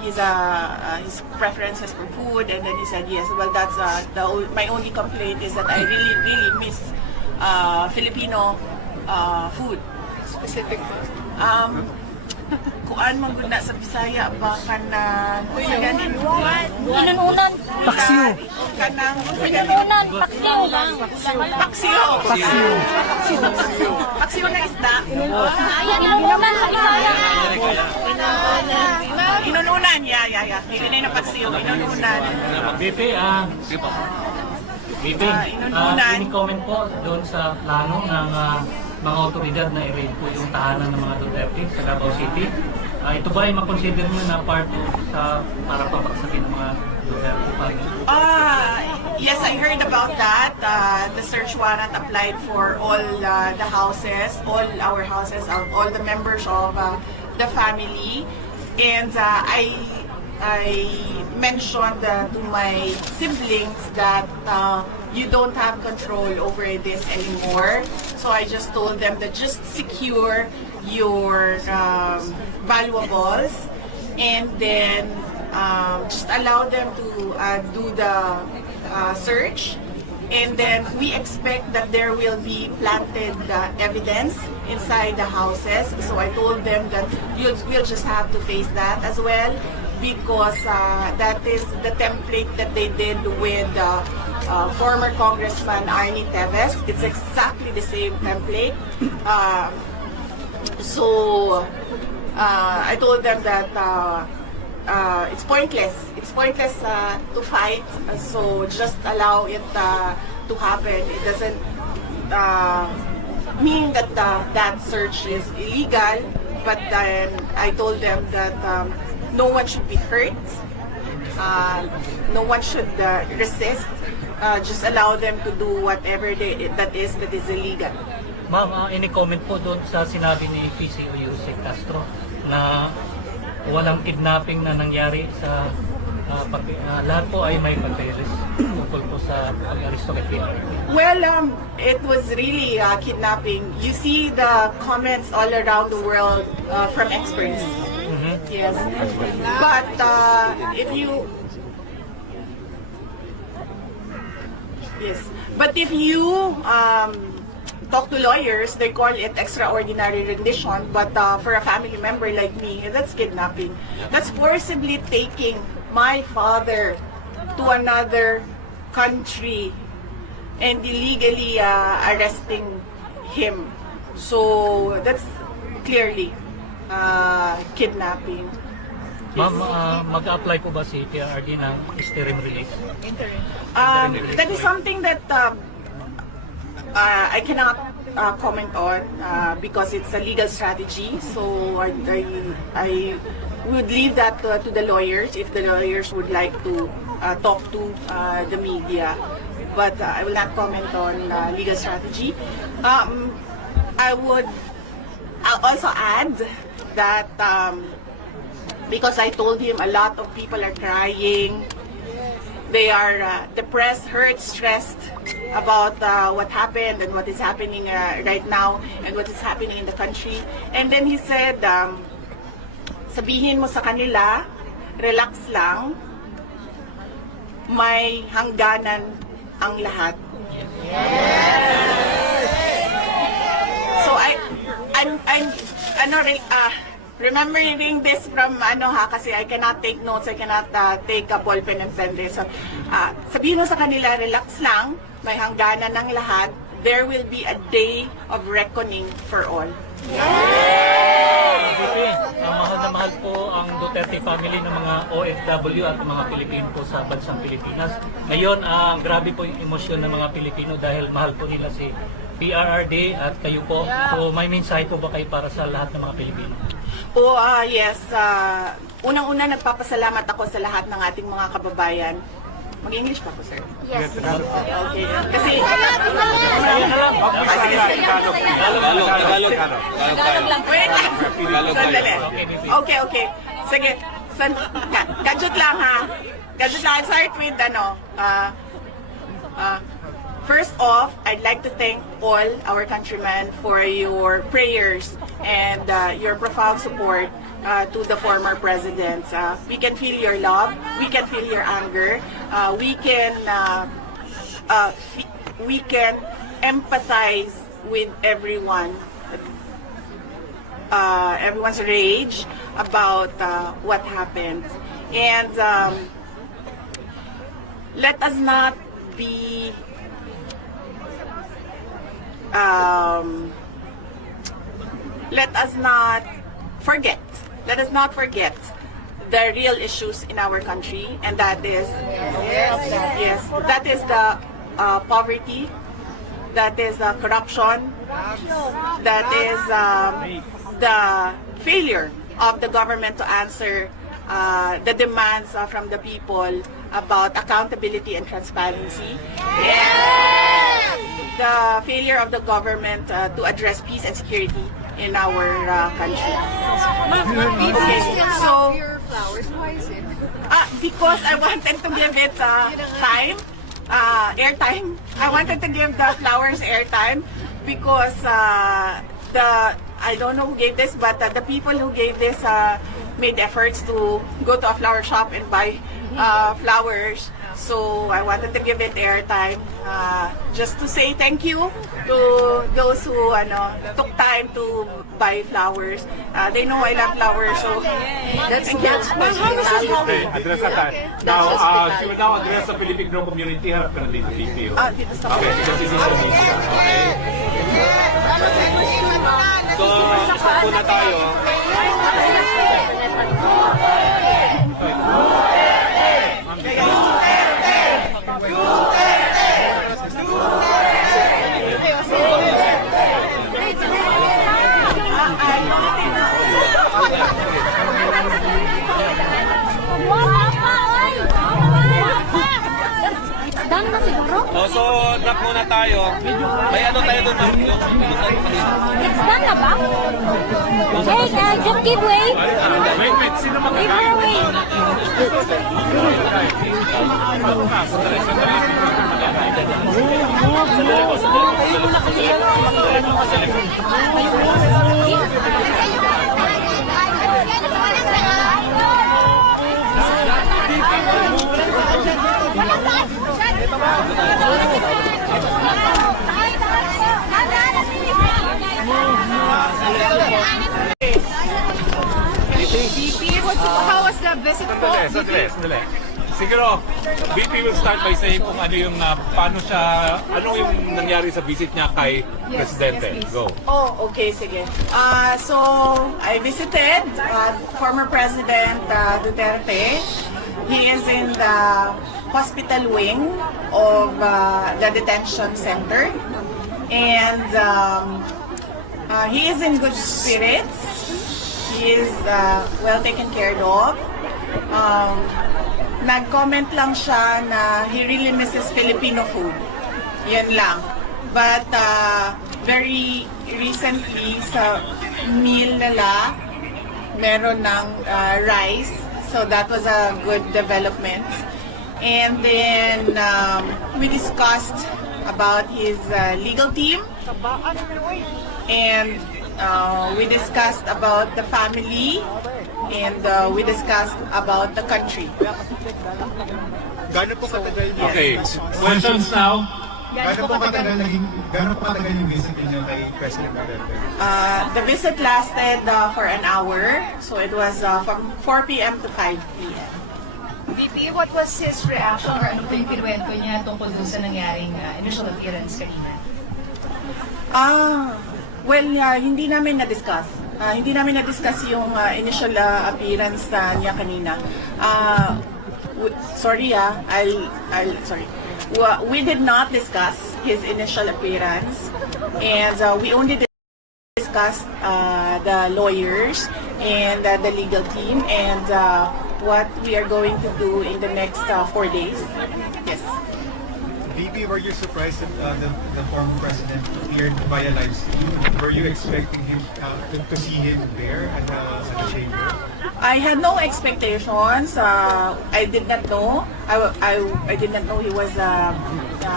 his preferences for food, and then he said yes. Well, that's my only complaint is that I really miss Filipino food. Specific food. Kuan man gud na sa Bisaya ba kanang sa ganin Inununan. paksiw kanang sa ganin Inununan. Paksiw lang. paksiw na isda Ayan, inununan sa Bisaya. inununan ya hindi na paksiw inununan BP, inununan. ini-comment po doon sa plano ng mga otoridad na i-raid po yung tahanan ng mga Duterte sa Davao City. Ito ba ay makonsider nyo na part sa para papaksakin ng mga Duterte family? Yes, I heard about that. The search warrant applied for all the houses, all our houses, all the members of the family. And I mentioned to my siblings that you don't have control over this anymore. So I just told them that just secure your valuables and then just allow them to do the search. And then we expect that there will be planted evidence inside the houses. So I told them that we'll just have to face that as well, because that is the template that they did with former Congressman Arnie Teves. It's exactly the same template. So I told them that it's pointless. It's pointless to fight. So just allow it to happen. It doesn't mean that that search is illegal. But then I told them that no one should be hurt. No one should resist. Just allow them to do whatever that is illegal. Ma'am, ini-comment po doon sa sinabi ni PCO Yusek Castro na walang kidnapping na nangyari sa lahat po ay may papeles tungkol po sa pag-aristo kay PRRD. Well, it was really kidnapping. You see the comments all around the world from experts. Yes, but if you talk to lawyers, they call it extraordinary rendition. But for a family member like me, that's kidnapping. That's forcibly taking my father to another country and illegally arresting him. So that's clearly kidnapping. Ma'am, mag-apply po ba si PRRD ng interim release? That is something that I cannot comment on because it's a legal strategy. So I would leave that to the lawyers if the lawyers would like to talk to the media. But I will not comment on legal strategy. I'll also add that because I told him a lot of people are crying. They are depressed, hurt, stressed about what happened and what is happening right now and what is happening in the country. And then he said, sabihin mo sa kanila, relax lang, may hangganan ang lahat. So I'm remembering this from kasi I cannot take notes, I cannot take a ball pen and pen this. So, sabihin mo sa kanila, relax lang, may hangganan ng lahat. There will be a day of reckoning for all. Mahal na mahal po ang Duterte family ng mga OFW at mga Pilipino po sa bansang Pilipinas. Ngayon, grabe po yung emosyon ng mga Pilipino dahil mahal po nila si PRRD at kayo po. So may mensahe po ba kayo para sa lahat ng mga Pilipino? Yes. Unang-una, nagpapasalamat ako sa lahat ng ating mga kababayan. Mag-English pa po, sir? Yes. Okay. Kasi... Wait lang. Sandali. Okay. Sige. Gadget lang, ha? Gadget lang. I'll start with, First off, I'd like to thank all our countrymen for your prayers and your profound support to the former presidents. We can feel your love, we can feel your anger, we can empathize with everyone's rage about what happened. And let us not be let us not forget the real issues in our country, and that is that is the poverty, that is corruption, that is the failure of the government to answer the demands from the people about accountability and transparency. The failure of the government to address peace and security in our country. Okay, so your flowers, why is it? because I wanted to give it time, airtime. I wanted to give the flowers airtime because I don't know who gave this, but the people who gave this made efforts to go to a flower shop and buy flowers. So I wanted to give it airtime just to say thank you to those who took time to buy flowers. They know I love flowers, so That's thank you. Okay, address that. Now, she will now address the Filipino community. Harap ka na dito, VP. Dito sa Okay, because this is the media. Okay. So, isa po na tayo. Done na siguro? So, drop muna tayo. May ano tayo doon? It's done na ba? Hey, just give way. Wait. Sino Give her way. How was the visit po? Sandali. Siguro, VP will start by saying kung ano yung, ano yung nangyari sa visit niya kay Presidente. Go. Oh, okay, sige. So, I visited former President Duterte. He is in the hospital wing of the detention center. And he is in good spirits. He is well taken care of. Nag-comment lang siya na he really misses Filipino food. Yan lang. But very recently sa meal nila, meron ng rice. So that was a good development. And then we discussed about his legal team. And we discussed about the family. And we discussed about the country. Gano'n po katagal niya? Okay, questions now? Gano'n po katagal yung visit niyo kay President Duterte? The visit lasted for an hour. So it was from 4 p.m. to 5 p.m. VP, what was his reaction or ano po yung kinuwento niya tungkol dun sa nangyaring initial appearance kanina? Well, hindi namin na-discuss. Hindi namin na-discuss yung initial appearance niya kanina. Sorry. We did not discuss his initial appearance, and we only discussed the lawyers and the legal team and what we are going to do in the next 4 days. Yes. VP, were you surprised that the former president appeared via live stream? Were you expecting him to see him there at the chamber? I had no expectations. I did not know. I did not know he was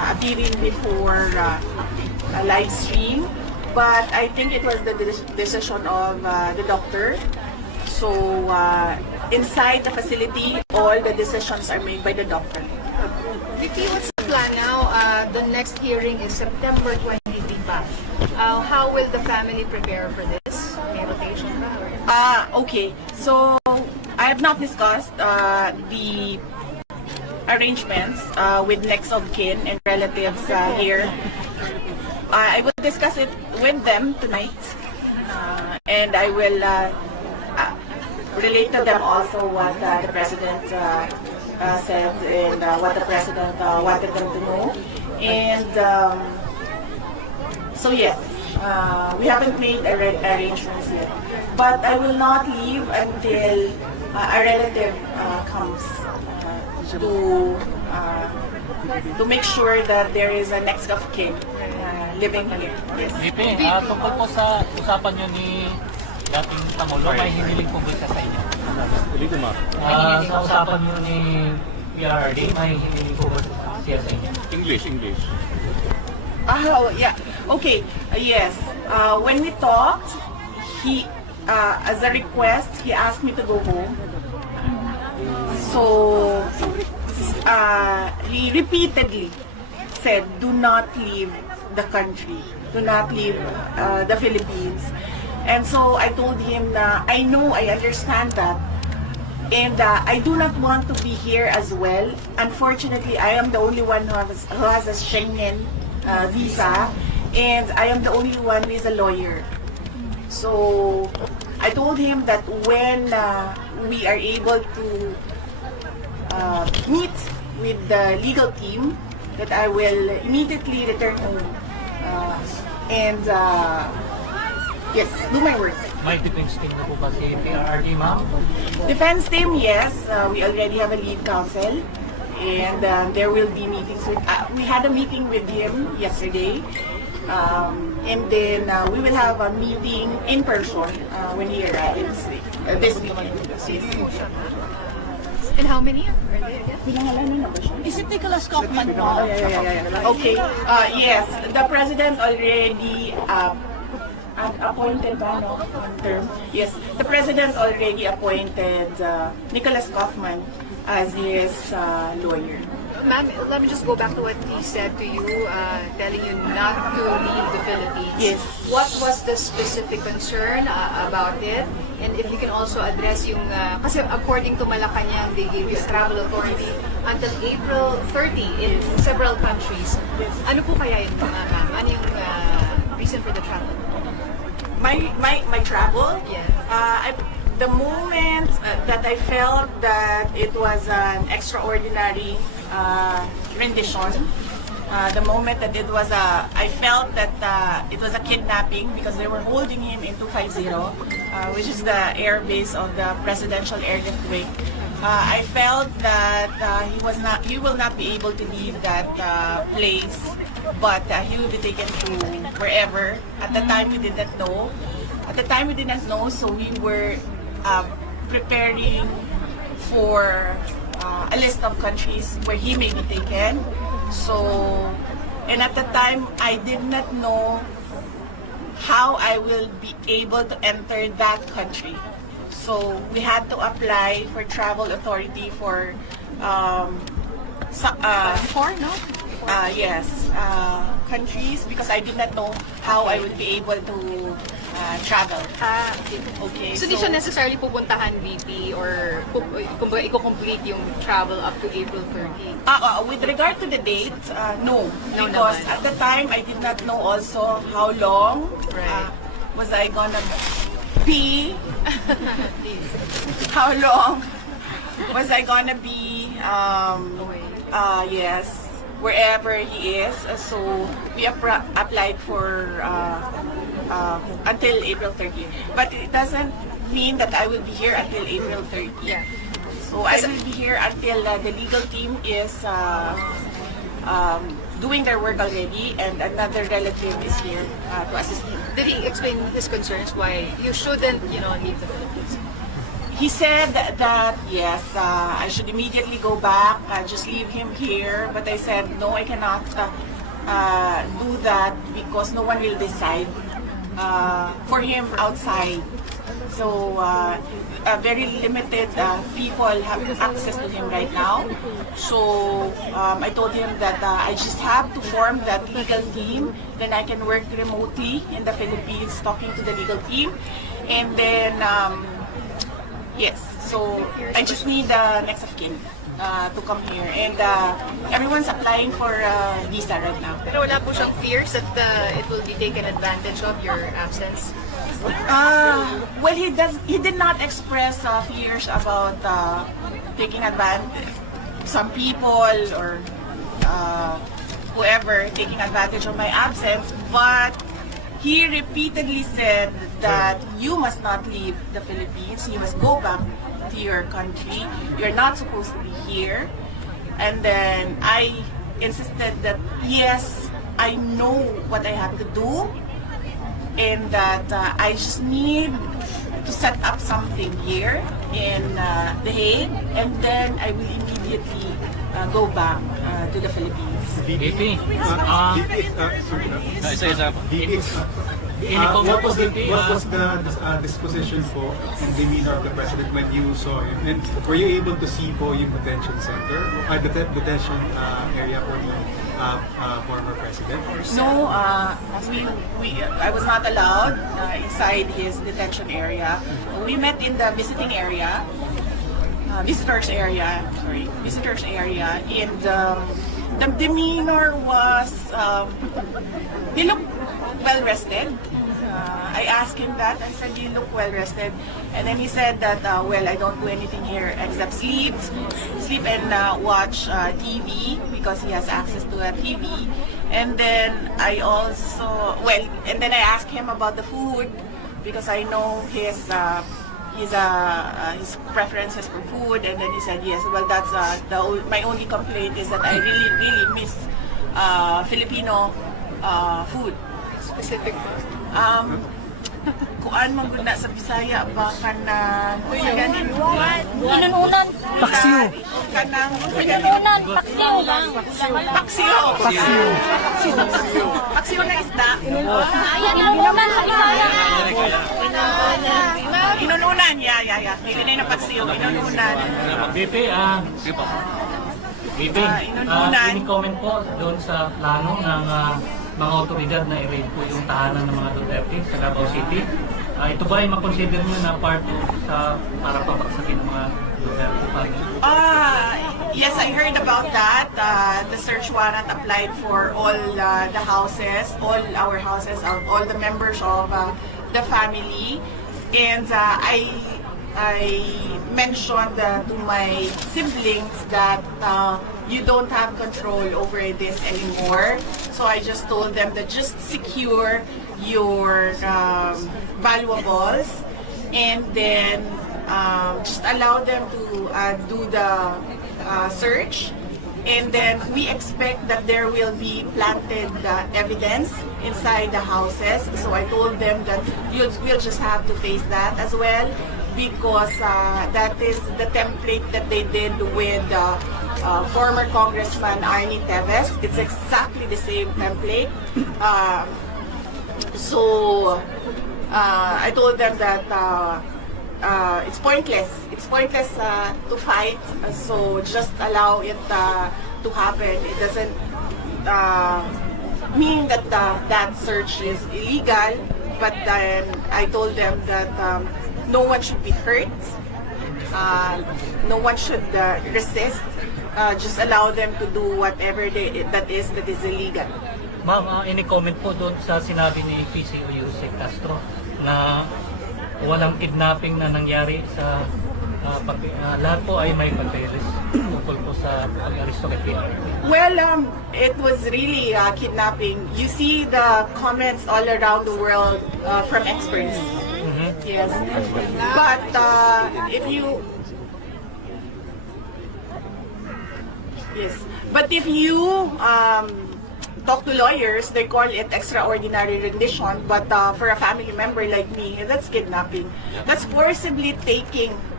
appearing before a live stream. But I think it was the decision of the doctor. So inside the facility, all the decisions are made by the doctor. VP, what's the plan now? The next hearing is September 23 pa. How will the family prepare for this? May rotation ba? Okay, so I have not discussed the arrangements with next of kin and relatives here. I will discuss it with them tonight, and I will relate to them also what the President said and what the President wanted them to know. And so yes, we haven't made arrangements yet. But I will not leave until a relative comes to make sure that there is a next of kin living here. Yes. VP, tungkol po sa usapan nyo ni dating Pangulo, may hiniling po ba siya sa inyo? Sa usapan nyo ni PRRD, may hiniling po ba siya sa inyo? English. Oh, yeah. Okay. Yes. When we talked, he, as a request, he asked me to go home. So, he repeatedly said, do not leave the country. Do not leave the Philippines. And so I told him na I know, I understand that. And I do not want to be here as well. Unfortunately, I am the only one who has a Schengen visa. And I am the only one who is a lawyer. So I told him that when we are able to meet with the legal team, that I will immediately return home and yes, do my work. May defense team na po ba si PRRD, ma'am? Defense team, yes. We already have a lead counsel. And there will be meetings with, we had a meeting with him yesterday. And then we will have a meeting in person when he arrives this weekend. And how many are there? Is it Nicholas Kaufman po? Okay. Yes, the president already appointed term. Yes, the president already appointed Nicholas Kaufman as his lawyer. Ma'am, let me just go back to what he said to you, telling you not to leave the Philippines. Yes. What was the specific concern about it? And if you can also address yung, kasi according to Malacanang, they gave you travel authority until April 30 in several countries. Ano po kaya yun, ma'am? Ano yung reason for the travel? My travel? Yes. The moment that I felt that it was an extraordinary rendition, the moment that it was I felt that it was a kidnapping because they were holding him in 250, which is the air base of the Presidential Airlift Wing. I felt that he will not be able to leave that place, but he will be taken to wherever. At the time we did not know. So we were preparing for a list of countries where he may be taken. So, and at the time, I did not know how I will be able to enter that country. So we had to apply for travel authority for countries because I did not know how I would be able to travel. Okay. So, di siya necessarily pupuntahan, VP, or kumbaga i-complete yung travel up to April 30? With regard to the date, no. No Because naman. at the time, I did not know also how long was I gonna be, how long was I gonna be, yes, wherever he is. So we applied for until April 30. But it doesn't mean that I will be here until April 30. Yeah. So I will be here until the legal team is doing their work already, and another relative is here to assist him. Did he explain his concerns why you shouldn't, leave the Philippines? He said that yes, I should immediately go back, just leave him here. But I said no, I cannot do that because no one will decide for him outside. So very limited people have access to him right now. So I told him that I just have to form that legal team. Then I can work remotely in the Philippines, talking to the legal team, and then. Yes, so I just need next of kin to come here, and everyone's applying for visa right now. Pero wala po siyang fears that it will be taken advantage of your absence? Well, he did not express fears about taking advantage. Some people or whoever taking advantage of my absence, but he repeatedly said that you must not leave the Philippines. You must go back to your country. You're not supposed to be here. And then I insisted that yes, I know what I have to do, and that I just need to set up something here in The Hague, and then I will immediately go back to the Philippines. VP, What was the disposition po and demeanor of the president when you saw him? And were you able to see po yung detention center, detention area for the former president? No, I was not allowed inside his detention area. We met in the visitors area, and the demeanor was, he looked well rested. I asked him that. I said, you look well rested. And then he said that, well, I don't do anything here except sleep and watch TV because he has access to a TV. And then I also, and then I asked him about the food because I know his preferences for food. And then he said, yes, well, that's my only complaint is that I really miss Filipino food. Specific food? Kuan man gud na sa Bisaya ba kanang ganin Inununan. paksiw kanang Inununan. Paksiw lang. paksiw na isda Ayan, inununan sa Bisaya. inununan ya dili na paksiw inununan VP, inununan. ini-comment po doon sa plano ng mga otoridad na i-raid po yung tahanan ng mga Duterte sa Davao City. Ito ba ay makonsider nyo na part sa para pabagsakin ng mga Duterte family? Yes, I heard about that. The search warrant applied for all the houses, all our houses, all the members of the family. And I mentioned to my siblings that you don't have control over this anymore. So I just told them that just secure your valuables and then just allow them to do the search. And then we expect that there will be planted evidence inside the houses. So I told them that we'll just have to face that as well, because that is the template that they did with former Congressman Arnie Teves. It's exactly the same template. So I told them that it's pointless. It's pointless to fight. So just allow it to happen. It doesn't mean that that search is illegal. But then I told them that no one should be hurt. No one should resist. Just allow them to do whatever that is illegal. Ma'am, ini-comment po doon sa sinabi ni PCO Yusek Castro na walang kidnapping na nangyari sa lahat po ay may papeles tungkol po sa pag-aristo kay PRP. Well, it was really kidnapping. You see the comments all around the world from experts. Yes, but if you talk to lawyers, they call it extraordinary rendition. But for a family member like me, that's kidnapping. That's forcibly taking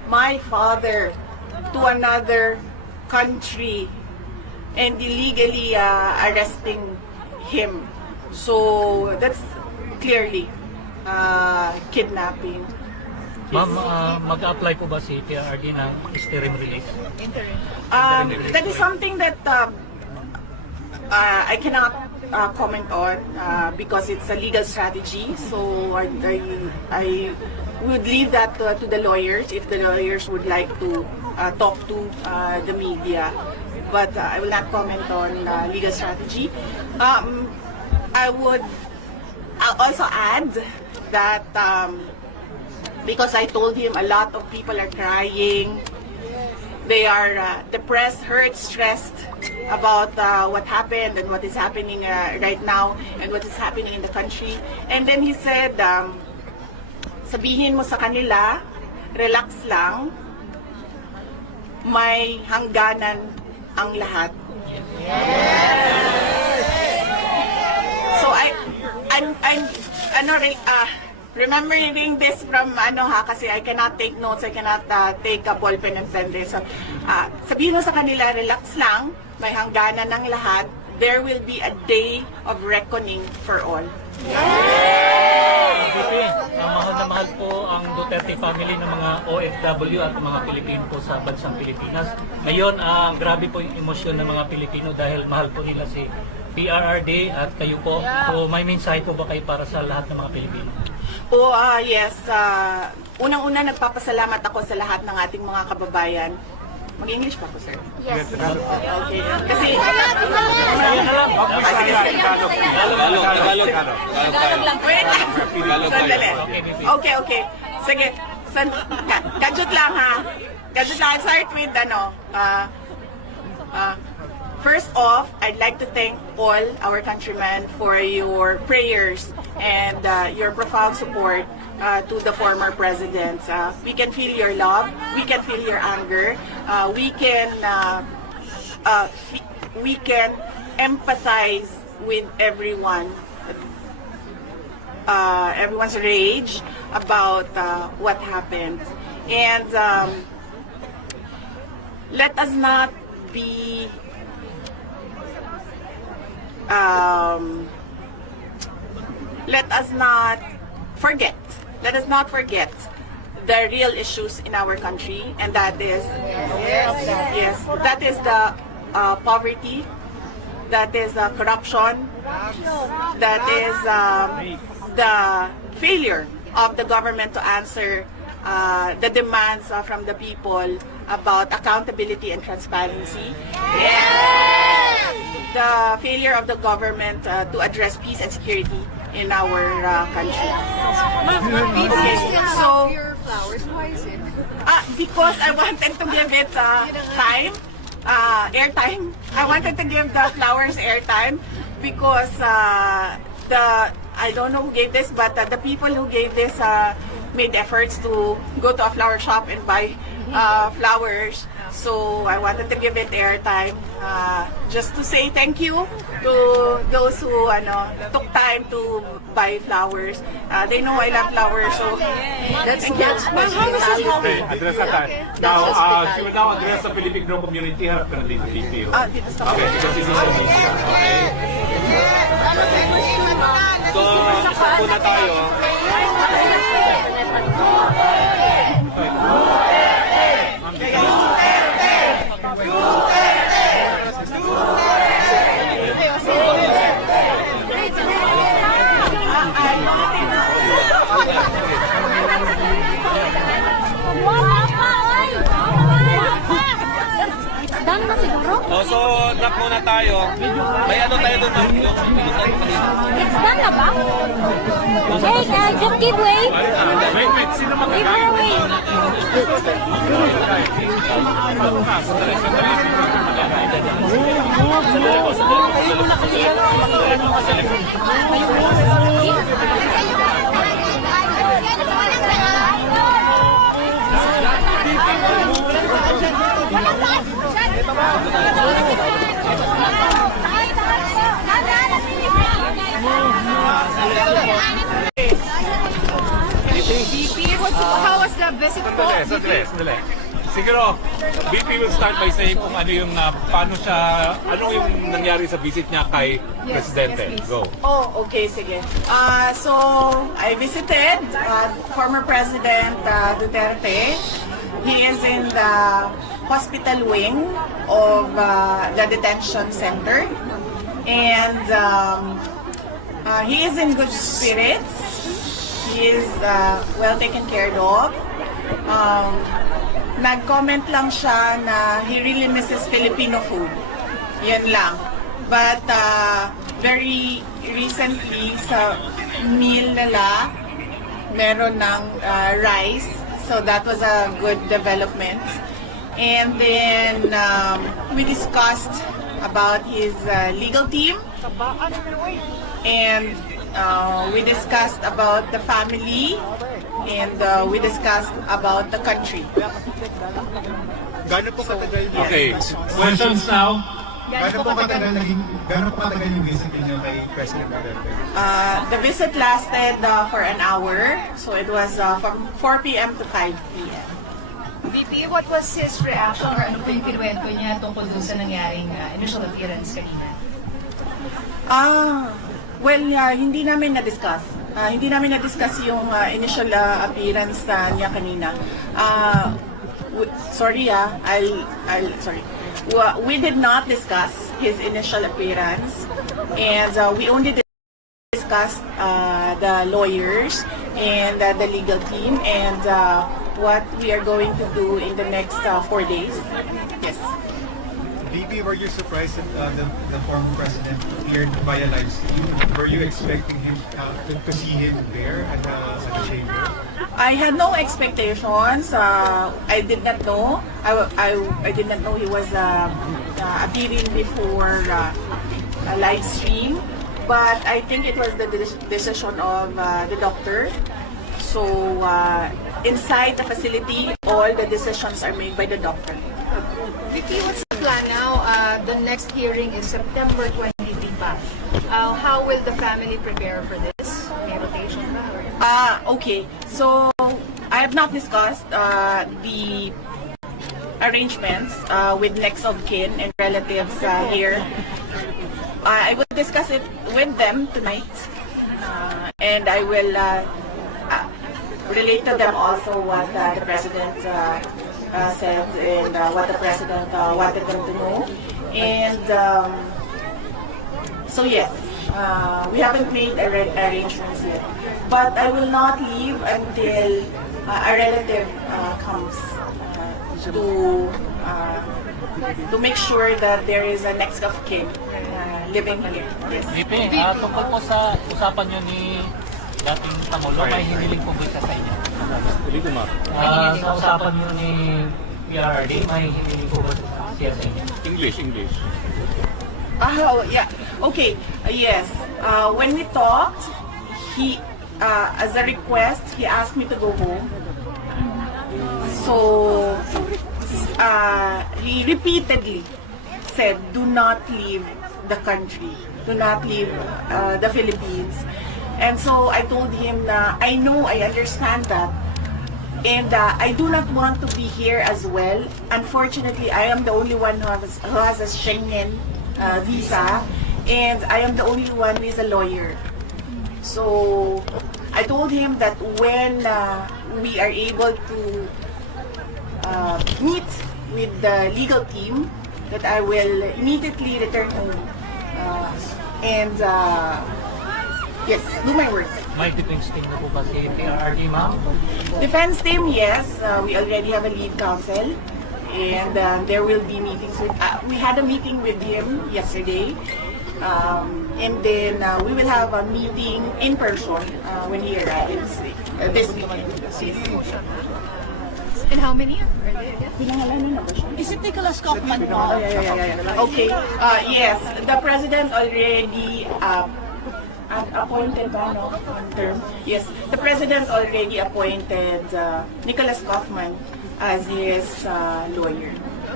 my father to another country and illegally arresting him. So that's clearly kidnapping. Ma'am, mag-apply po ba si PRRD ng interim release? That is something that I cannot comment on because it's a legal strategy. So I would leave that to the lawyers if the lawyers would like to talk to the media. But I will not comment on legal strategy. I'll also add that because I told him a lot of people are crying. They are depressed, hurt, stressed about what happened and what is happening right now and what is happening in the country. And then he said, sabihin mo sa kanila, relax lang, may hangganan ang lahat. So I'm remembering this from kasi I cannot take notes, I cannot take a ball pen and pen this. So, sabihin mo sa kanila, relax lang, may hangganan ng lahat. There will be a day of reckoning for all. VP, mahal na mahal po ang Duterte family ng mga OFW at mga Pilipino po sa bansang Pilipinas. Ngayon, grabe po yung emosyon ng mga Pilipino dahil mahal po nila si PRRD at kayo po. So may mensahe po ba kayo para sa lahat ng mga Pilipino? Yes. Unang-una, nagpapasalamat ako sa lahat ng ating mga kababayan. Mag-English pa po, sir? Yes. Okay. Kasi... Wait. Sandali. Okay. Sige. Gadget lang, ha? Gadget lang. I'll start with, first off, I'd like to thank all our countrymen for your prayers and your profound support to the former presidents. We can feel your love, we can feel your anger, we can empathize with everyone, everyone's rage about what happened. And let us not be let us not forget the real issues in our country, and that is that is the poverty, that is corruption, that is the failure of the government to answer the demands from the people about accountability and transparency. The failure of the government to address peace and security in our country. Okay, so your flowers, why is it? because I wanted to give it time, airtime. I wanted to give the flowers airtime because I don't know who gave this, but the people who gave this made efforts to go to a flower shop and buy flowers. So I wanted to give it airtime, just to say thank you to those who took time to buy flowers. They know I love flowers, so That's Okay, address that. Now, she will now address the Filipino community. Harap ka na dito, VP. dito sa Okay, because this is a media. Okay. So, isa po na tayo. Done na siguro? So, drop muna tayo. May ano tayo doon? It's done na ba? Hey, just give way. Wait. Sino Give her way. VP, how was the visit po? Sandali. Siguro, VP will start by saying kung ano yung, paano siya, ano yung nangyari sa visit niya kay Presidente. yes, please. Go. Oh, okay, sige. So, I visited former President Duterte. He is in the hospital wing of the detention center. And he is in good spirits. He is well taken care of. Nag-comment lang siya na he really misses Filipino food. Yan lang. But very recently sa meal nila, meron ng rice. So that was a good development. And then we discussed about his legal team. And we discussed about the family. And we discussed about the country. Gano'n po katagal niya? Okay, questions now. Gano'n po katagal yung visit niyo kay President Duterte? The visit lasted for an hour. So it was from 4 p.m. to 5 p.m. VP, what was his reaction or ano po yung kinuwento niya tungkol dun sa nangyaring initial appearance kanina? Well, hindi namin na-discuss. Hindi namin na-discuss yung initial appearance niya kanina. Sorry. We did not discuss his initial appearance, and we only discussed the lawyers and the legal team and what we are going to do in the next 4 days. Yes. VP, were you surprised that the former president appeared via live stream? Were you expecting him to see him there at the chamber? I had no expectations. I did not know. I did not know he was appearing before a live stream. But I think it was the decision of the doctor. So inside the facility, all the decisions are made by the doctor. VP, what's the plan now? The next hearing is September 23 pa. How will the family prepare for this? May rotation ba? Okay. So I have not discussed the arrangements with next of kin and relatives here. I will discuss it with them tonight, and I will relate to them also what the president said and what the president wanted them to know. And so yes, we haven't made arrangements yet, but I will not leave until a relative comes to make sure that there is a next of kin living here. Yes. VP, tungkol po sa usapan nyo ni dating Pangulo, may hiniling po ba siya sa inyo? Sa usapan nyo ni PRRD, may hiniling po ba siya sa inyo? English. Oh, yeah. Okay. Yes. When we talked, he, as a request, he asked me to go home. So, he repeatedly said, "Do not leave the country. Do not leave the Philippines." And so I told him, I know, I understand that. And I do not want to be here as well. Unfortunately, I am the only one who has a Schengen visa. And I am the only one who is a lawyer. So I told him that when we are able to meet with the legal team, that I will immediately return home. And yes, do my work. May defense team na po ba si PRRD, ma'am? Defense team, yes. We already have a lead counsel. And there will be meetings with, we had a meeting with him yesterday. And then we will have a meeting in person when he arrives this weekend. Yes. And how many are there? Pinangalanan na ba siya? Is it Nicholas Kaufman po? Oh, yeah. Okay. Yes, the president already appointed term. Yes, the president already appointed Nicholas Kaufman as his lawyer.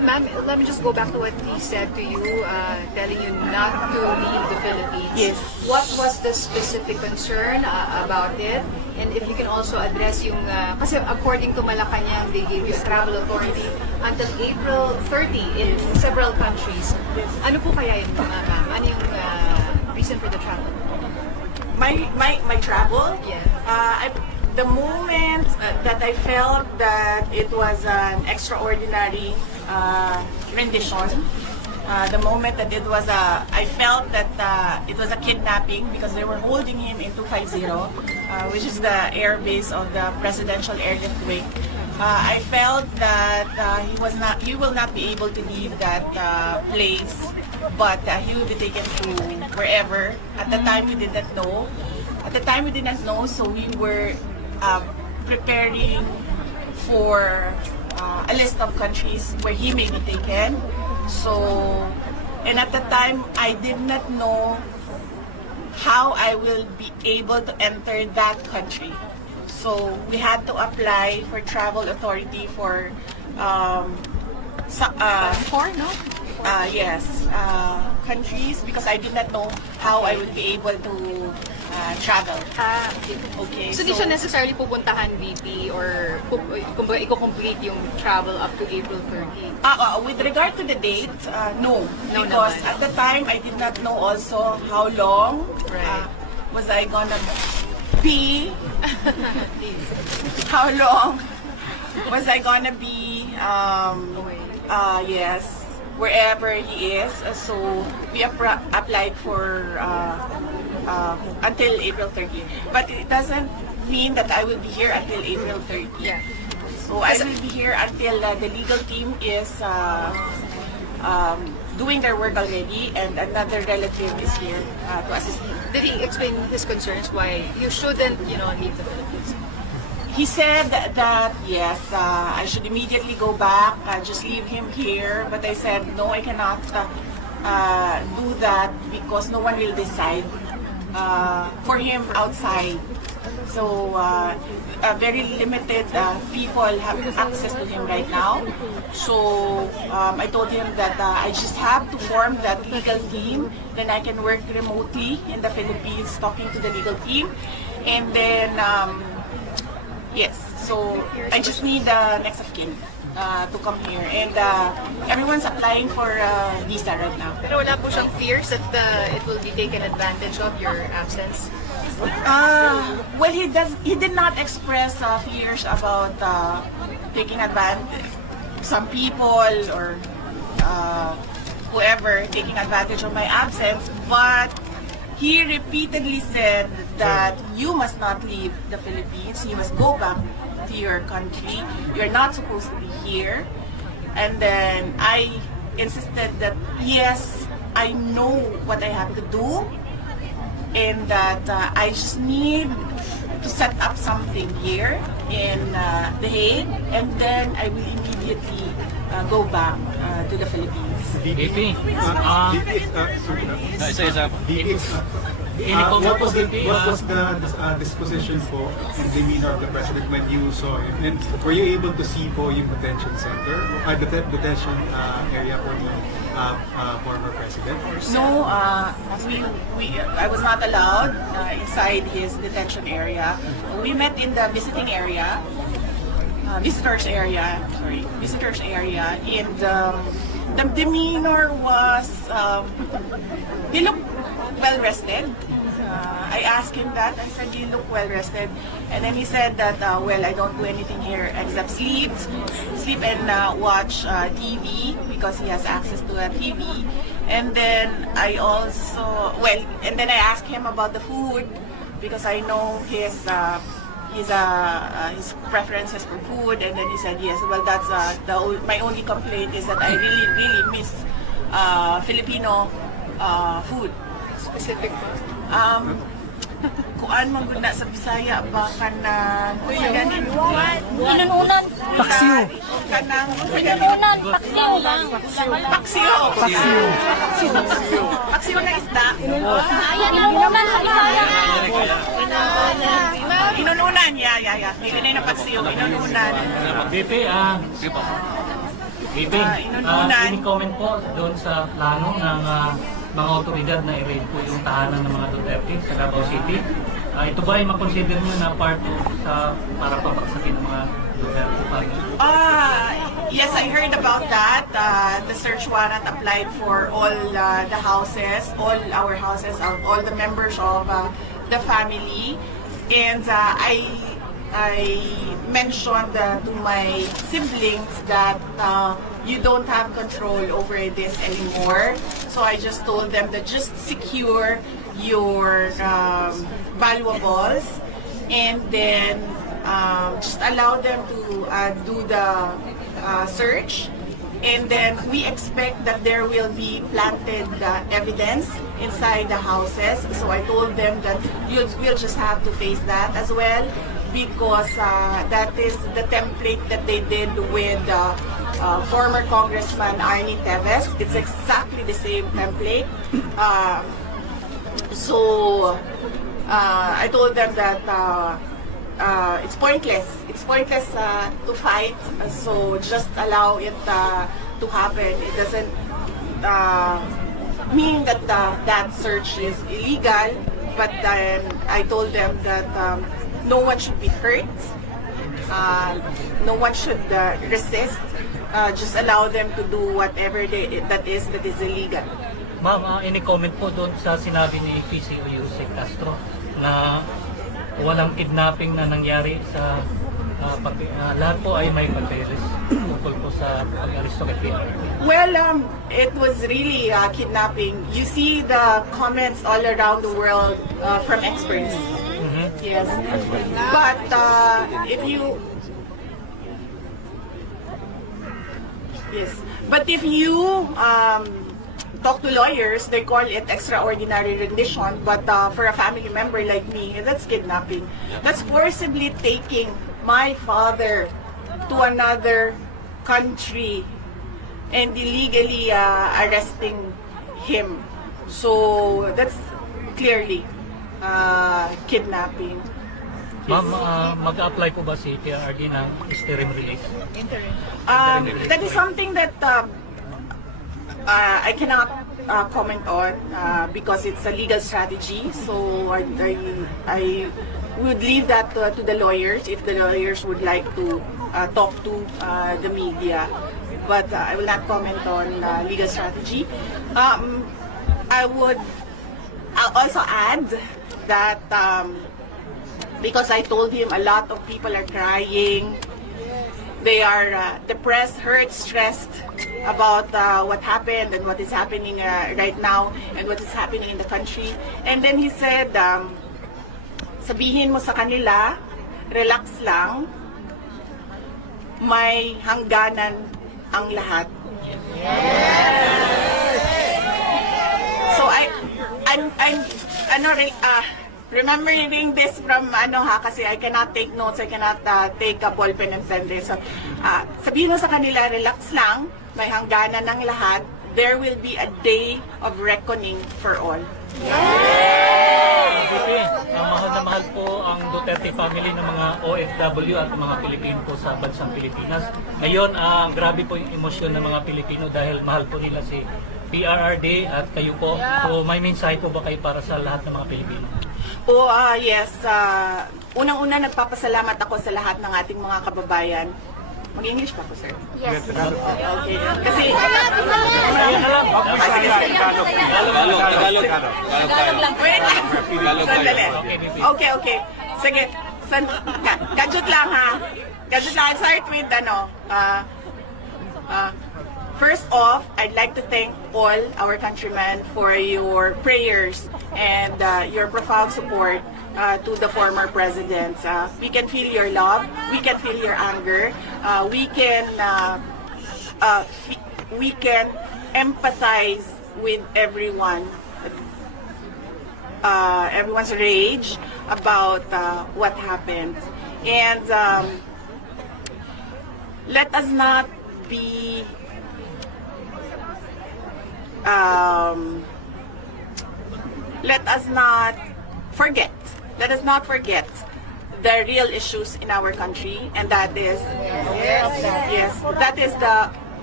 Ma'am, let me just go back to what he said to you, telling you not to leave the Philippines. Yes. What was the specific concern about it? And if you can also address yung, kasi according to Malacanang, they gave you travel authority until April 30 in several countries. Ano po kaya yun, ma'am? Ano yung reason for the travel? My travel? Yeah. The moment that I felt that it was an extraordinary rendition, the moment that it was I felt that it was a kidnapping because they were holding him in 250, which is the air base of the presidential airlift wing. I felt that he will not be able to leave that place, but he will be taken to wherever. At the time, we did not know. So we were preparing for a list of countries where he may be taken. And at the time, I did not know how I will be able to enter that country. So we had to apply for travel authority for countries because I did not know how I would be able to travel. Okay. So, di siya necessarily pupuntahan VP or kumbaga i-complete yung travel up to April 30? With regard to the date, no. No Because naman. at the time, I did not know also how long Right. was I gonna be. How long was I gonna be, yes, wherever he is. So we applied for until April 30. But it doesn't mean that I will be here until April 30. Yeah. So I will be here until the legal team is doing their work already and another relative is here to assist me. Did he explain his concerns why you shouldn't, leave the Philippines? He said that yes, I should immediately go back, just leave him here. But I said, no, I cannot do that because no one will decide for him outside. So very limited people have access to him right now. So I told him that I just have to form that legal team. Then I can work remotely in the Philippines talking to the legal team. And then, yes, so I just need the next of kin to come here. And everyone's applying for visa right now. Pero wala po siyang fears that it will be taken advantage of your absence? Well, he did not express fears about taking advantage. Some people or whoever taking advantage of my absence, but he repeatedly said that you must not leave the Philippines. You must go back to your country. You're not supposed to be here. And then I insisted that yes, I know what I have to do, and that I just need to set up something here in The Hague, and then I will immediately go back to the Philippines. VP, What was the disposition po and demeanor of the president when you saw him? And were you able to see po yung detention center, detention area for the former president? No, I was not allowed inside his detention area. We met in the visitors area, and the demeanor was, he looked well rested. I asked him that. I said, you look well rested. And then he said that, well, I don't do anything here except sleep and watch TV because he has access to a TV. And then I asked him about the food because I know his preferences for food. And then he said, yes, well, that's my only complaint is that I really miss Filipino food. Specific po? Kuan man gud na sa Bisaya ba kanang Inununan. paksiw Inununan. Paksiw lang. paksiw na isda Inununan sa Bisaya. inununan ya dili na paksiw inununan. VP, VP, inununan. any comment po doon sa plano ng mga otoridad na i-raid po yung tahanan ng mga Duterte sa Davao City? Ito ba ay makonsider nyo na part sa para papaksakin ng mga Duterte family? Yes, I heard about that. The search warrant applied for all the houses, all our houses, all the members of the family. And I mentioned to my siblings that you don't have control over this anymore. So I just told them that just secure your valuables and then just allow them to do the search. And then we expect that there will be planted evidence inside the houses. So I told them that we'll just have to face that as well, because that is the template that they did with former Congressman Arnie Teves. It's exactly the same template. So I told them that it's pointless. It's pointless to fight. So just allow it to happen. It doesn't mean that that search is illegal. But then I told them that no one should be hurt. No one should resist. Just allow them to do whatever that is illegal. Ma'am, any comment po doon sa sinabi ni PCO Yusek Castro na walang kidnapping na nangyari sa lahat po ay may papeles tungkol po sa pag-aresto kay PRRD? Well, it was really kidnapping. You see the comments all around the world from experts. Yes. But if you talk to lawyers, they call it extraordinary rendition, but for a family member like me, that's kidnapping. That's forcibly taking my father to another country and illegally arresting him. So that's clearly kidnapping. Ma'am, mag-apply po ba si PRRD ng interim release? That is something that I cannot comment on because it's a legal strategy. So I would leave that to the lawyers if the lawyers would like to talk to the media. But I will not comment on legal strategy. I'll also add that because I told him a lot of people are crying. They are depressed, hurt, stressed about what happened and what is happening right now and what is happening in the country. And then he said, sabihin mo sa kanila, relax lang, may hangganan ang lahat. So I'm remembering this from kasi I cannot take notes, I cannot take a ball pen and pen this. So sabihin mo sa kanila, relax lang, may hangganan ng lahat. There will be a day of reckoning for all. Mahal na mahal po ang Duterte family ng mga OFW at mga Pilipino po sa bansang Pilipinas. Ngayon, grabe po yung emosyon ng mga Pilipino dahil mahal po nila si PRRD at kayo po. So may mensahe po ba kayo para sa lahat ng mga Pilipino? Yes. Unang-una, nagpapasalamat ako sa lahat ng ating mga kababayan. Mag-English pa po, sir? Yes. Okay. Kasi... Tagalog lang. Wait. Sandali. Okay. Sige. Gadget lang, ha? Gadget lang. I'll start with, first off, I'd like to thank all our countrymen for your prayers and your profound support to the former presidents. We can feel your love, we can feel your anger, we can empathize with everyone, everyone's rage about what happened. And let us not be let us not forget the real issues in our country, and that is that is the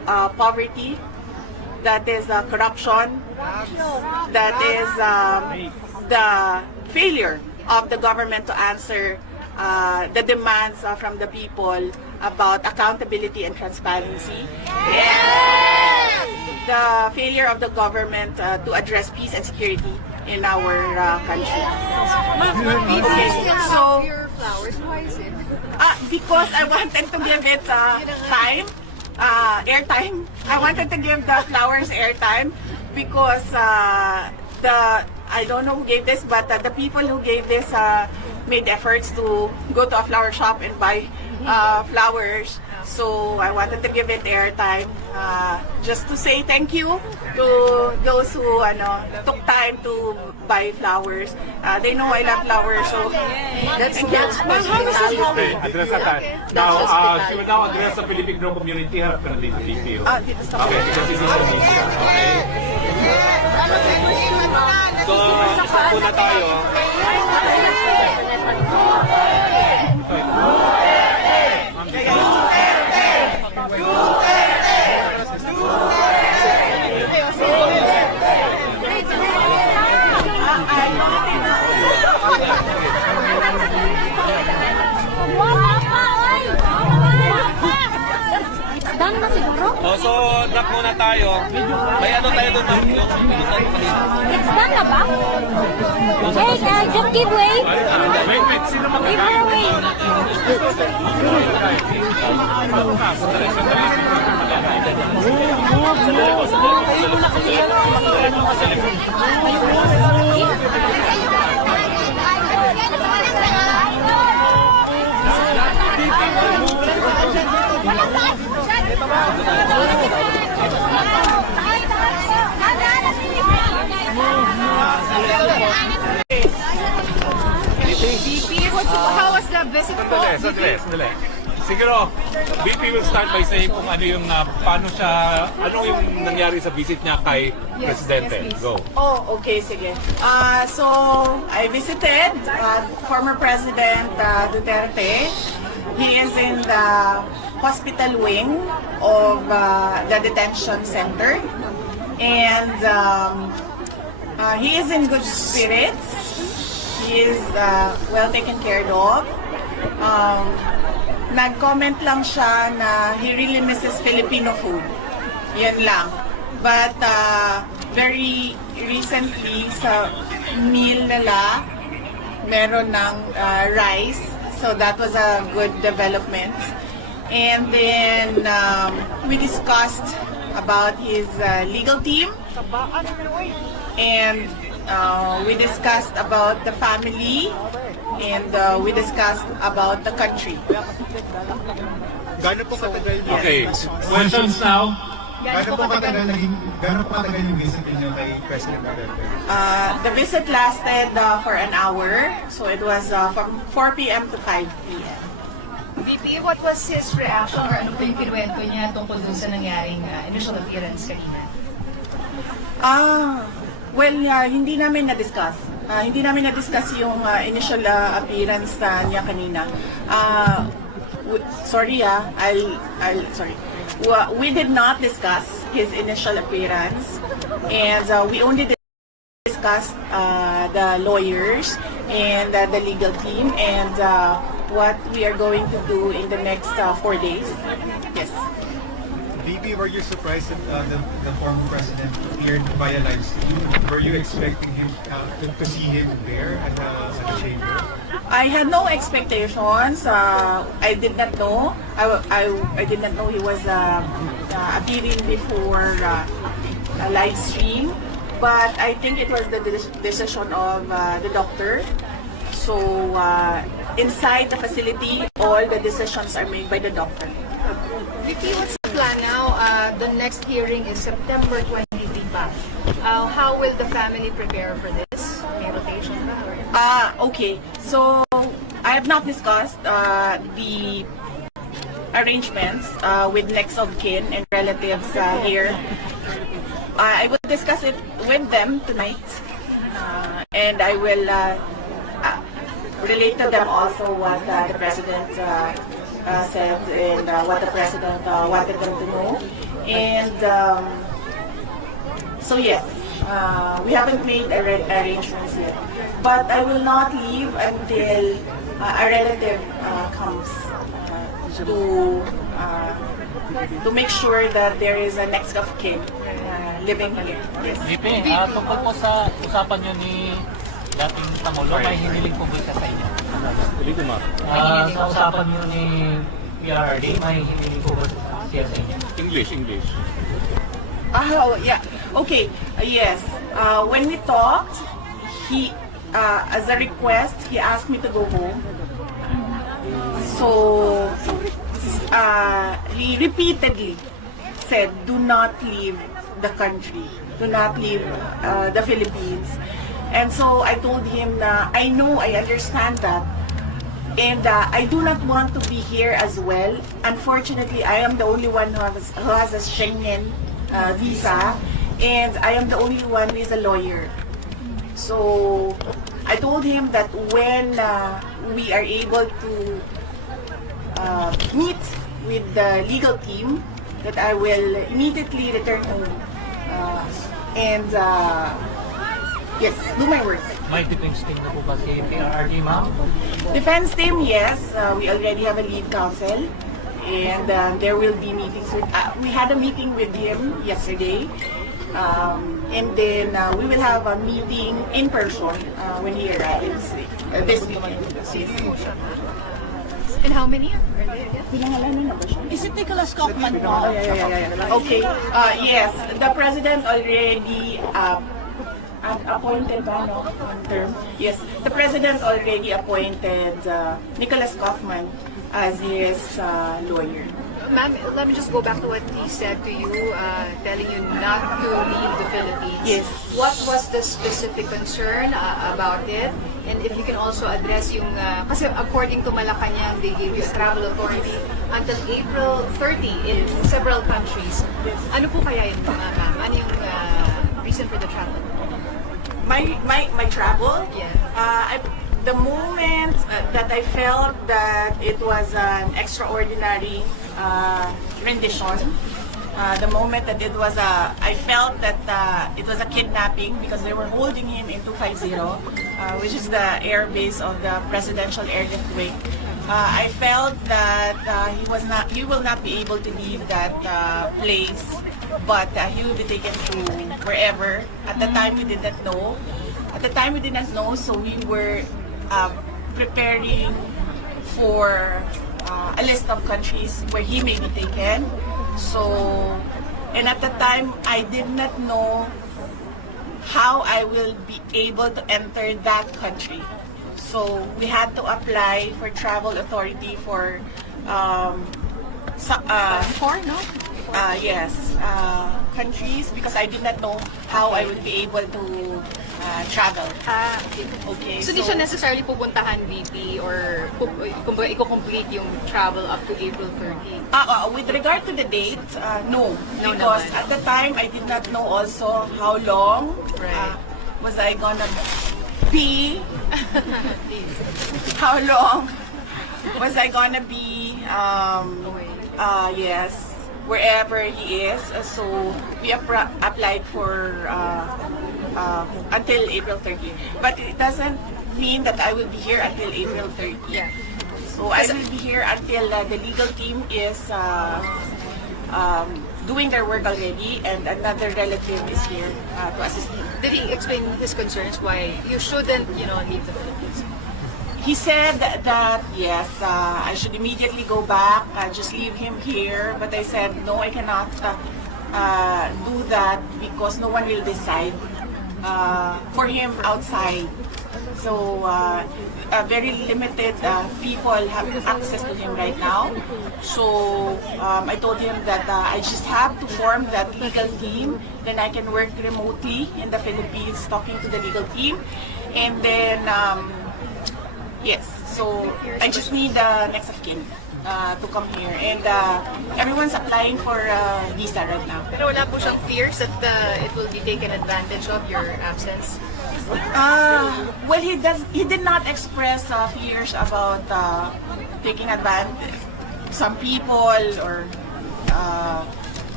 poverty, that is corruption, that is the failure of the government to answer the demands from the people about accountability and transparency. The failure of the government to address peace and security in our country. Okay, so your flowers, why is it? because I wanted to give it time, airtime. I wanted to give the flowers airtime because I don't know who gave this, but the people who gave this made efforts to go to a flower shop and buy flowers. So I wanted to give it airtime just to say thank you to those who took time to buy flowers. They know I love flowers, so That's Okay, address that. Now, she will now address the Filipino community. Harap ka na dito, VP. dito sa Okay, because this is the VP. Okay. So, isa muna tayo. Done na siguro? So, drop muna tayo. May ano tayo doon? It's done na ba? Hey, just give way. Wait, sino Give her way. How was the visit po? Sandali. Siguro, VP will start by saying kung ano yung, ano yung nangyari sa visit niya kay Presidente. yes, please. Go. Oh, okay, sige. So, I visited former President Duterte. He is in the hospital wing of the detention center. And he is in good spirits. He is well taken care of. Nag-comment lang siya na he really misses Filipino food. Yan lang. But very recently sa meal nila, meron ng rice. So that was a good development. And then we discussed about his legal team. And we discussed about the family. And we discussed about the country. Gaano po katagal niya? Okay, questions now. Gaano po katagal yung visit niyo kay President Duterte? The visit lasted for an hour. So it was from 4 p.m. to 5 p.m. VP, what was his reaction or ano po yung kinuwento niya tungkol dun sa nangyaring initial appearance kanina? Hindi namin na-discuss. Hindi namin na-discuss yung initial appearance niya kanina. Sorry. We did not discuss his initial appearance, and we only discussed the lawyers and the legal team and what we are going to do in the next 4 days. Yes. VP, were you surprised that the former president appeared via live stream? Were you expecting him to see him there at the chamber? I had no expectations. I did not know. I did not know he was appearing before a live stream. But I think it was the decision of the doctor. So inside the facility, all the decisions are made by the doctor. VP, what's the plan now? The next hearing is September 23 pa. How will the family prepare for this? May rotation ba? Okay. So I have not discussed the arrangements with next of kin and relatives here. I will discuss it with them tonight, and I will relate to them also what the president said and what the president wanted them to know. And so yes, we haven't made arrangements yet. But I will not leave until a relative comes to make sure that there is a next of kin living here. Yes. VP, tungkol po sa usapan nyo ni dating Pangulo, may hiniling po ba siya sa inyo? Sa usapan nyo ni PRRD, may hiniling po ba siya sa inyo? English. Oh, yeah. Okay. Yes. When we talked, he, as a request, he asked me to go home. So, he repeatedly said, "Do not leave the country. Do not leave the Philippines." And so I told him, I know, I understand that. And I do not want to be here as well. Unfortunately, I am the only one who has a Schengen visa, and I am the only one who is a lawyer. So I told him that when we are able to meet with the legal team, that I will immediately return home and yes, do my work. May defense team na po ba si PRRD, ma'am? Defense team, yes. We already have a lead counsel, and there will be meetings with. We had a meeting with him yesterday, and then we will have a meeting in person when he arrives this weekend. And how many are there again? Pinangalanan na ba siya? Is it Nicholas Kaufman po? Oh, yeah. Okay. Yes, the president already appointed ba, no? Term? Yes, the president already appointed Nicholas Kaufman as his lawyer. Ma'am, let me just go back to what he said to you, telling you not to leave the Philippines. Yes. What was the specific concern about it? And if you can also address yung, kasi according to Malacanang, they gave this travel authority until April 30 in several countries. Ano po kaya yun, ma'am? Ano yung reason for the travel? My travel? Yeah. The moment that I felt that it was an extraordinary rendition, the moment that it was I felt that it was a kidnapping because they were holding him in 250, which is the air base of the presidential airlift wing. I felt that he will not be able to leave that place, but he will be taken to wherever. At the time we did not know. So we were preparing for a list of countries where he may be taken. So, and at the time, I did not know how I will be able to enter that country. So we had to apply for travel authority for countries because I did not know how I would be able to travel. Okay. So, di siya necessarily pupuntahan VP or kumbaga i-complete yung travel up to April 30? With regard to the date, no. No Because naman. at the time, I did not know also how long was I gonna be. How long was I gonna be, yes, wherever he is. So we applied for until April 30. But it doesn't mean that I will be here until April 30. Yeah. So I will be here until the legal team is doing their work already, and another relative is here to assist him. Did he explain his concerns why you shouldn't, leave the Philippines? He said that yes, I should immediately go back, just leave him here. But I said no, I cannot do that because no one will decide for him outside. So very limited people have access to him right now. So I told him that I just have to form that legal team. Then I can work remotely in the Philippines, talking to the legal team, and then. Yes, so I just need the next of kin to come here, and everyone's applying for visa right now. Pero wala po siyang fears that it will be taken advantage of your absence? Well, he did not express fears about taking advantage. Some people or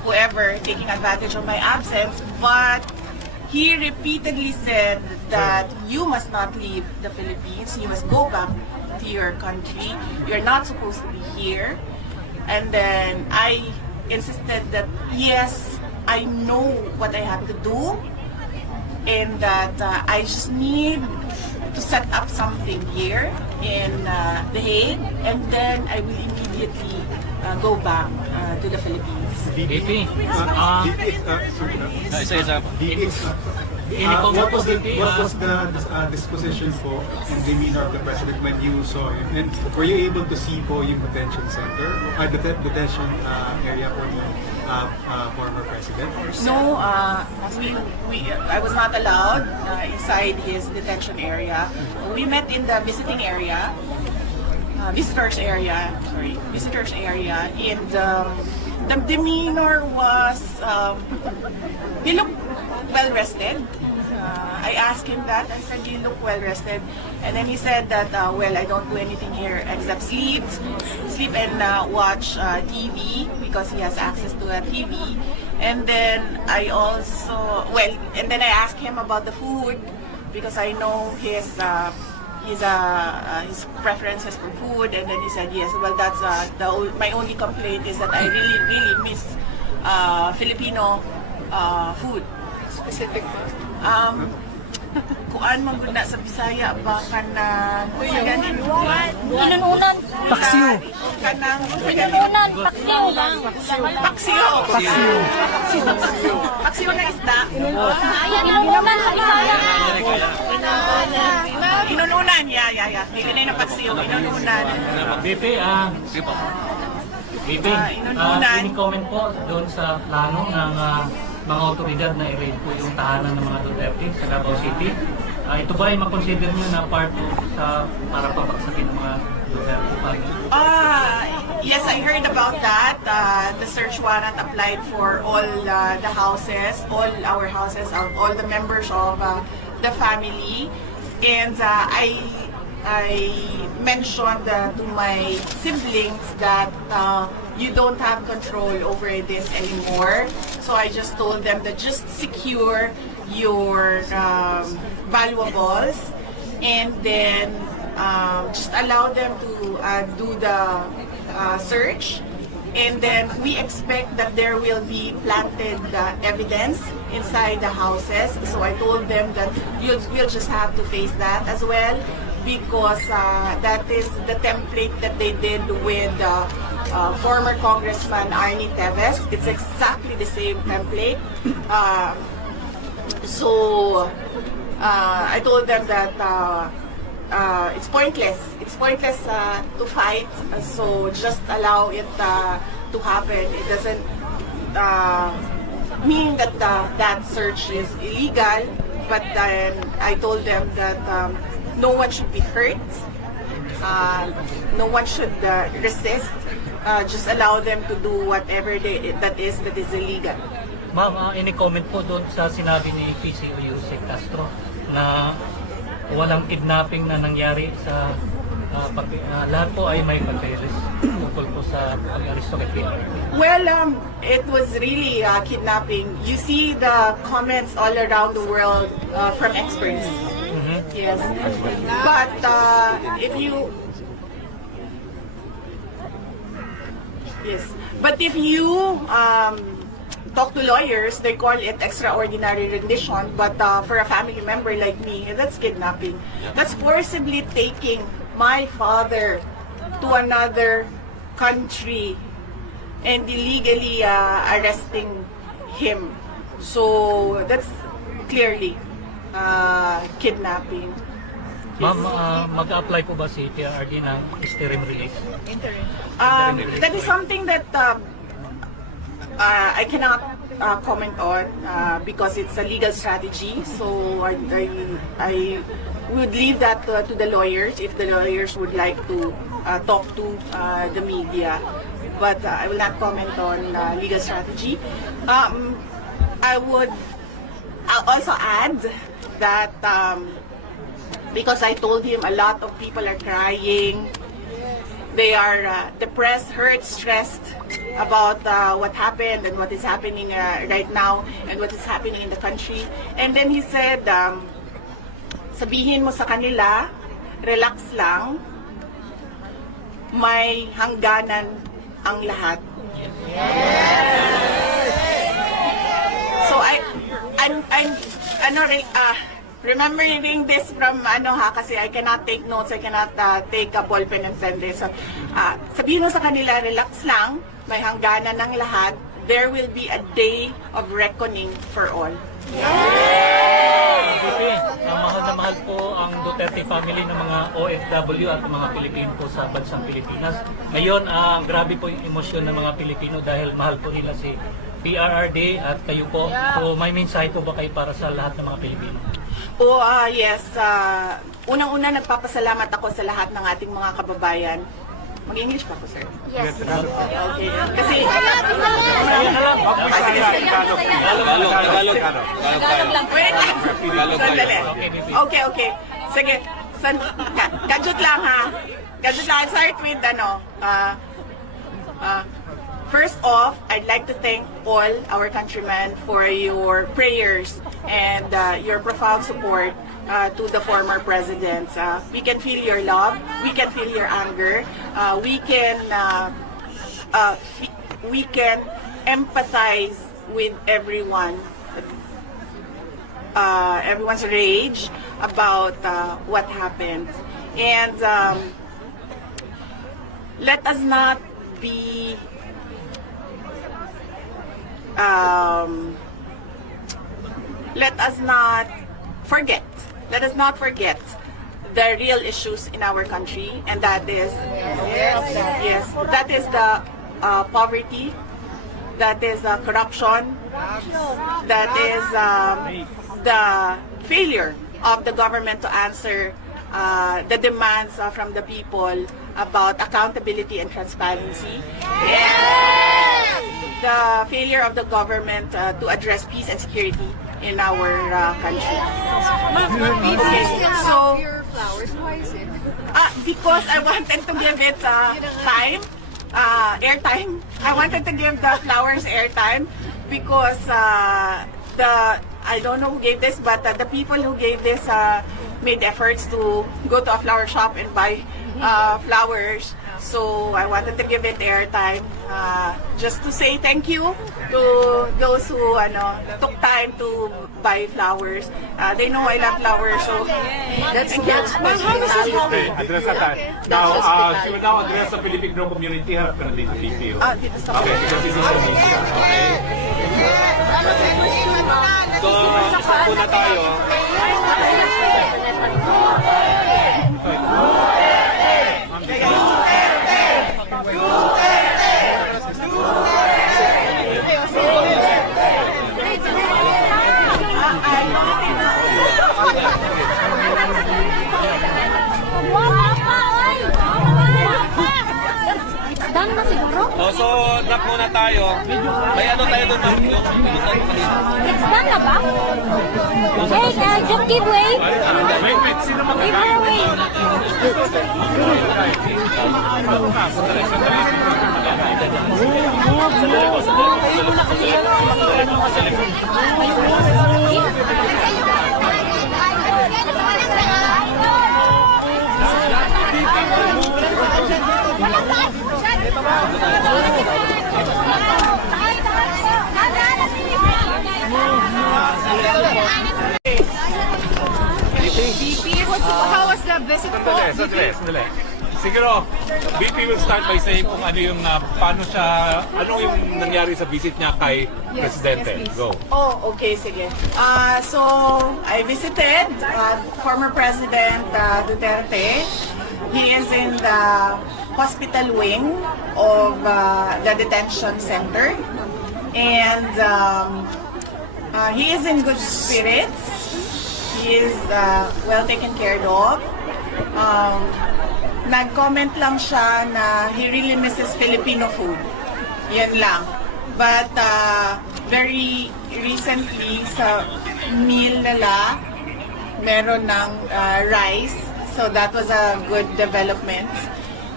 whoever taking advantage of my absence, but he repeatedly said that you must not leave the Philippines, you must go back to your country, you're not supposed to be here. And then I insisted that yes, I know what I have to do, and that I just need to set up something here in The Hague, and then I will immediately go back to the Philippines. VP, what was the disposition po and demeanor of the President when you saw him? And were you able to see po yung detention center, detention area for the former President? No, I was not allowed inside his detention area. We met in the visiting area, visitors area, and the demeanor was, he looked well rested. I asked him that. I said, "You look well rested," and then he said that, "Well, I don't do anything here except sleep and watch TV because he has access to a TV." And then I also, and then I asked him about the food because I know his preferences for food, and then he said yes. Well, that's my only complaint is that I really miss Filipino food. Specific. Kuan man gud na sa Bisaya baka na Inununan. paksiw kanang Inununan. Paksiw lang. paksiw na isda Inununan sa Bisaya. inununan ya dili na paksiw inununan. VP, inununan. any comment po doon sa plano ng mga otoridad na i-raid po yung tahanan ng mga Duterte sa Davao City? Ito ba ay makonsider nyo na part sa para pabagsakin ng mga Duterte family? Yes, I heard about that. The search warrant applied for all the houses, all our houses, all the members of the family. And I mentioned to my siblings that you don't have control over this anymore. So I just told them that just secure your valuables, and then just allow them to do the search. And then we expect that there will be planted evidence inside the houses. So I told them that we'll just have to face that as well, because that is the template that they did with former Congressman Arnie Teves. It's exactly the same template. So I told them that it's pointless. It's pointless to fight. So just allow it to happen. It doesn't mean that that search is illegal. But then I told them that no one should be hurt. No one should resist. Just allow them to do whatever that is illegal. Ma'am, any comment po doon sa sinabi ni PCO Castro na walang kidnapping na nangyari sa lahat po ay may papeles tungkol po sa pag-aristo kay PRP? Well, it was really kidnapping. You see the comments all around the world from experts. Yes, but if you talk to lawyers, they call it extraordinary rendition, but for a family member like me, that's kidnapping. That's forcibly taking my father to another country and illegally arresting him. So that's clearly kidnapping. Ma'am, mag-apply po ba si PRRD ng interim release? That is something that I cannot comment on because it's a legal strategy. So I would leave that to the lawyers if the lawyers would like to talk to the media. But I will not comment on legal strategy. I would also add that because I told him a lot of people are crying they are depressed, hurt, stressed about what happened and what is happening right now and what is happening in the country. And then he said, sabihin mo sa kanila, relax lang, may hangganan ang lahat. So I'm remembering this from kasi I cannot take notes, I cannot take a ballpen and pen this. So, sabihin mo sa kanila, relax lang, may hangganan ng lahat. There will be a day of reckoning for all. Mahal na mahal po ang Duterte family ng mga OFW at mga Pilipino po sa bansang Pilipinas. Ngayon, grabe po yung emosyon ng mga Pilipino dahil mahal po nila si PRRD at kayo po. So may mensahe po ba kayo para sa lahat ng mga Pilipino? Yes. Unang-una, nagpapasalamat ako sa lahat ng ating mga kababayan. Mag-English pa po, sir? Yes. Okay. Kasi... Wait. Sandali. Okay. Sige. Gadget lang, ha? Gadget lang. I'll start with, first off, I'd like to thank all our countrymen for your prayers and your profound support to the former presidents. We can feel your love, we can feel your anger, we can empathize with everyone's rage about what happened. And let us not be let us not forget the real issues in our country, and that is that is the poverty, that is corruption, that is the failure of the government to answer the demands from the people about accountability and transparency. The failure of the government to address peace and security in our country. So, why is it? because I wanted to give it time, airtime. I wanted to give the flowers airtime because I don't know who gave this, but the people who gave this made efforts to go to a flower shop and buy flowers. So I wanted to give it airtime, just to say thank you to those who took time to buy flowers. They know I love flowers, so That's Okay, address that time. Now, she will now address the Filipino community. Harap ka na dito, DPO. dito sa Okay, because this is a media. Okay. So, isa muna tayo. Done na siguro? So, drop muna tayo. May ano tayo doon, ma'am? It's done na ba? Hey, just give way. Wait, sino Give magkakain? her way. How was the visit po? Sandali. Siguro, BP will start by saying kung ano yung, paano siya, ano yung nangyari sa visit niya kay Presidente. yes, please. Go. Okay, sige. So, I visited former President Duterte. He is in the hospital wing of the detention center. And he is in good spirits. He is well taken care of. Nag-comment lang siya na he really misses Filipino food. Yan lang. But very recently sa meal nila, meron ng rice. So that was a good development.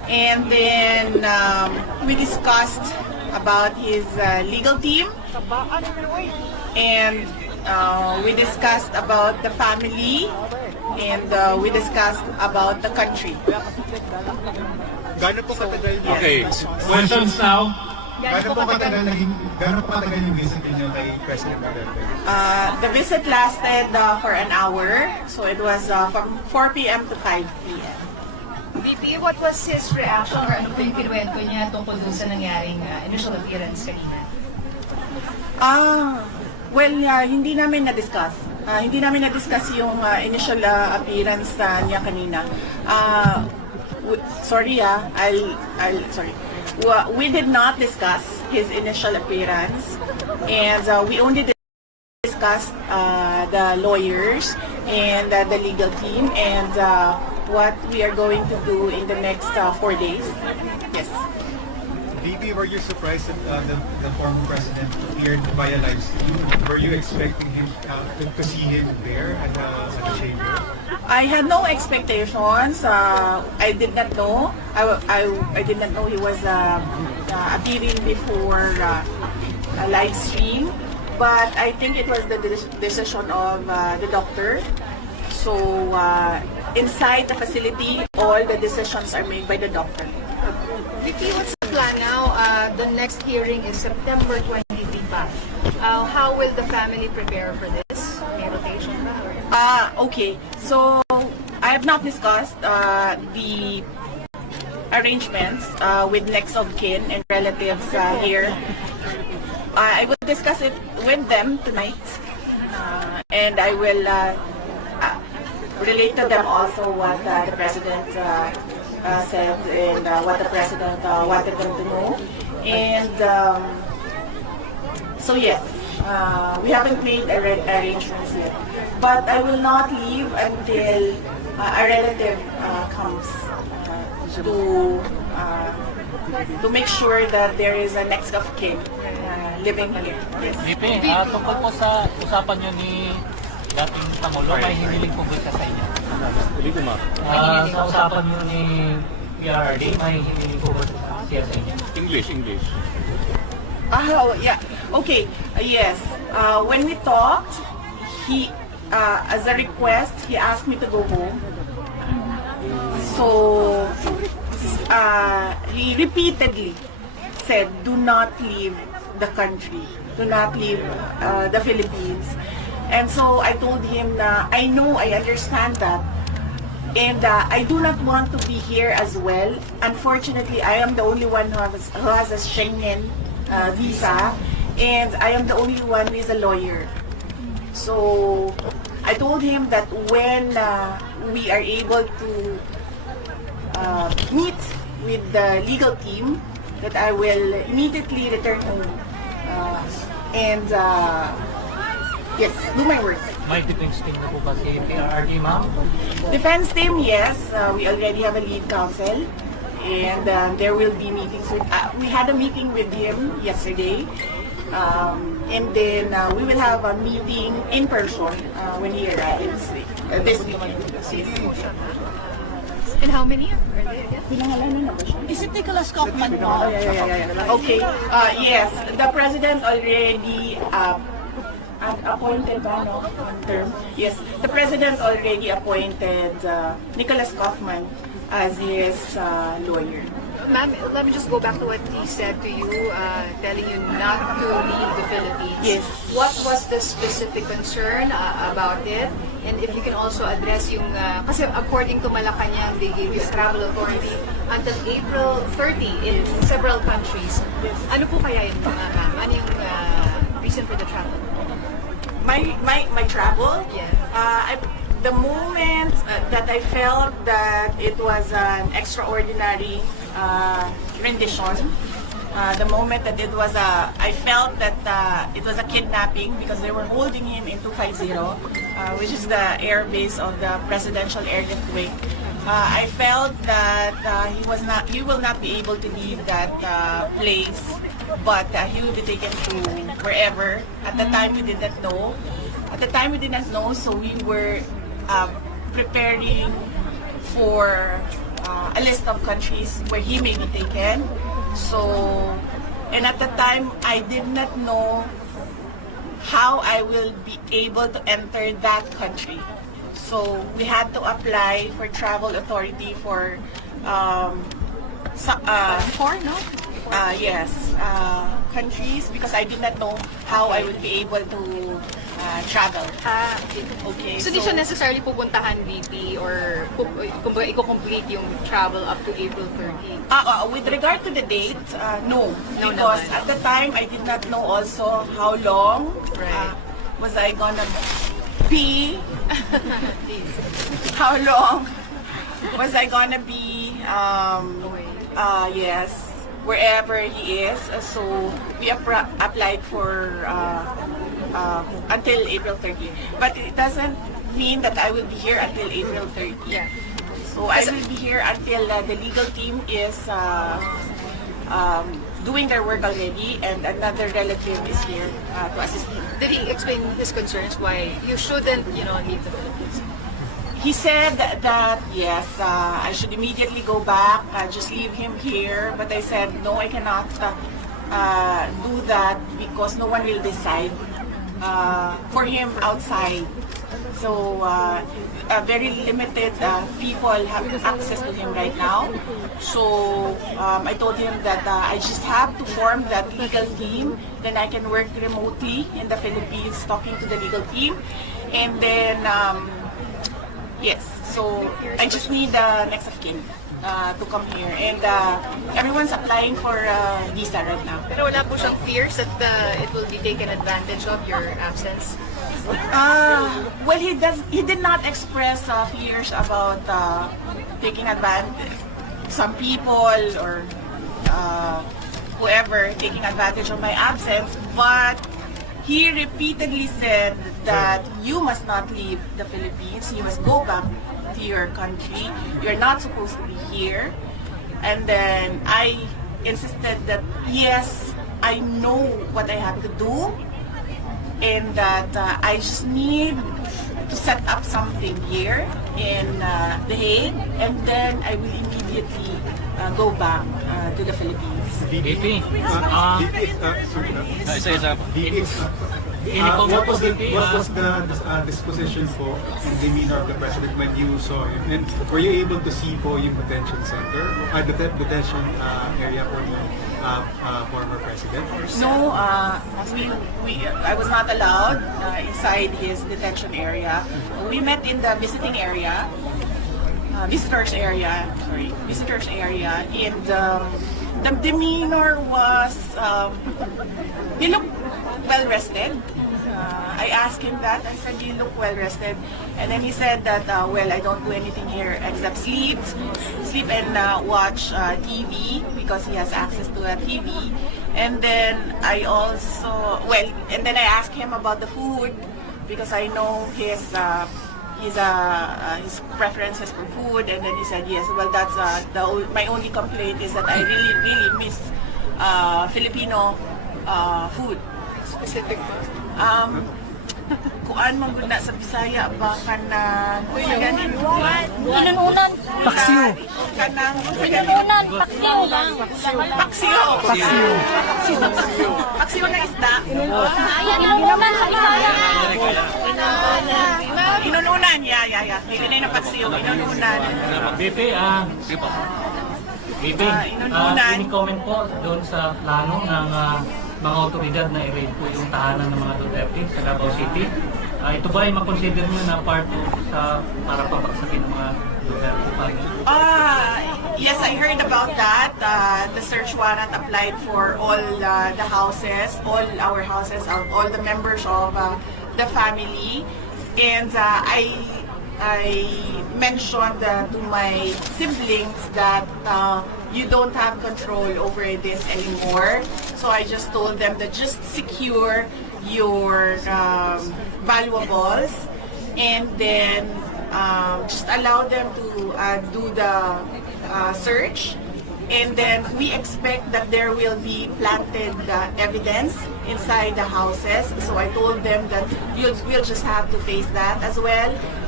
And then we discussed about his legal team, and we discussed about the family, and we discussed about the country. Gaano po katagal yan? Okay, questions now. Gaano po katagal yung visit niyo kay President Duterte? The visit lasted for an hour, so it was from 4 p.m. to 5 p.m. VP, what was his reaction or ano po yung kinuwento niya tungkol dun sa nangyaring initial appearance kanina? Hindi namin na-discuss. Hindi namin na-discuss yung initial appearance niya kanina. Sorry. We did not discuss his initial appearance, and we only discussed the lawyers and the legal team and what we are going to do in the next 4 days. Yes. VP, were you surprised that the former president appeared via live stream? Were you expecting him to see him there at the chamber? I had no expectations. I did not know. I did not know he was appearing before a live stream. But I think it was the decision of the doctor. So inside the facility, all the decisions are made by the doctor. VP, what's the plan now? The next hearing is September 23 pa. How will the family prepare for this? May rotation ba? Okay. So I have not discussed the arrangements with next of kin and relatives here. I will discuss it with them tonight, and I will relate to them also what the president said and what the president wanted them to know. And so yes, we haven't made arrangements yet, but I will not leave until a relative comes to make sure that there is a next of kin living here. Yes. VP, tungkol po sa usapan nyo ni dating Pangulo, may hiniling po ba sa inyo? Sa usapan nyo ni PRD, may hiniling po ba siya sa inyo? English. Yeah. Okay. Yes. When we talked, he, as a request, he asked me to go home. So, he repeatedly said, "Do not leave the country. Do not leave the Philippines." And so I told him na I know, I understand that. And I do not want to be here as well. Unfortunately, I am the only one who has a Schengen visa, and I am the only one who is a lawyer. So I told him that when we are able to meet with the legal team, that I will immediately return home and yes, do my work. May defense team na po ba si PRD, ma'am? Defense team, yes. We already have a lead counsel, and there will be meetings with. We had a meeting with him yesterday, and then we will have a meeting in person when he arrives this weekend. Yes. And how many are they again? Pinangalanan na ba siya? Is it Nicholas Kaufman po? Yeah. Okay. Yes, the president already appointed term. Yes, the president already appointed Nicholas Kaufman as his lawyer. Ma'am, let me just go back to what he said to you, telling you not to leave the Philippines. Yes. What was the specific concern about it? And if you can also address yung, kasi according to Malacanang, they gave his travel authority until April 30 in several countries. Ano po kaya yun, ma'am? Ano yung reason for the travel? My travel? Yeah. The moment that I felt that it was an extraordinary rendition, the moment that it was I felt that it was a kidnapping because they were holding him in 250, which is the air base of the Presidential Airlift Wing. I felt that he will not be able to leave that place, but he will be taken to wherever. At the time, we did not know. So we were preparing for a list of countries where he may be taken. So, and at the time, I did not know how I will be able to enter that country. So we had to apply for travel authority for countries because I did not know how I would be able to travel. Okay. So, di siya necessarily pupuntahan VP or kumbaga i-complete yung travel up to April 30? With regard to the date, no. No Because naman. at the time, I did not know also how long Right. was I gonna be, how long was I gonna be, yes, wherever he is. So we applied for until April 30. But it doesn't mean that I will be here until April 30. Yeah. So I will be here until the legal team is doing their work already, and another relative is here to assist me. Did he explain his concerns why you shouldn't, leave the Philippines? He said that yes, I should immediately go back, just leave him here. But I said no, I cannot do that because no one will decide for him outside. So very limited people have access to him right now. So I told him that I just have to form that legal team. Then I can work remotely in the Philippines talking to the legal team. And then, yes, so I just need the next of kin to come here. And everyone's applying for visa right now. Pero wala po siyang fears that it will be taken advantage of your absence? Well, he did not express fears about taking advantage. Some people or whoever taking advantage of my absence, but he repeatedly said that you must not leave the Philippines. You must go back to your country. You're not supposed to be here. And then I insisted that yes, I know what I have to do, and that I just need to set up something here in The Hague, and then I will immediately go back to the Philippines. VP, What was the disposition po and demeanor of the president when you saw him? And were you able to see po yung detention center, detention area for the former president? No, I was not allowed inside his detention area. We met in the visitors area, and the demeanor was, he looked well rested. I asked him that. I said, "You look well rested," and then he said that, "Well, I don't do anything here except sleep and watch TV because he has access to a TV." And then I asked him about the food because I know his preferences for food, and then he said, "Yes, well, that's my only complaint is that I really miss Filipino food." Specific po? Kuan man gud na sa Bisaya ba kanang Inununan. paksiw Inununan. paksiw na isda. Ayan, inununan sa Bisaya. Inununan, yeah. Hindi na paksiw, inununan. VP, inununan. ini-comment po doon sa plano ng mga otoridad na i-raid po yung tahanan ng mga Duterte sa Davao City. Ito ba ay makonsider nyo na part para papaksakin ng mga Duterte family? Yes, I heard about that. The search warrant applied for all the houses, all our houses, all the members of the family. And I mentioned to my siblings that you don't have control over this anymore. So I just told them that just secure your valuables, and then just allow them to do the search. And then we expect that there will be planted evidence inside the houses. So I told them that we'll just have to face that as well.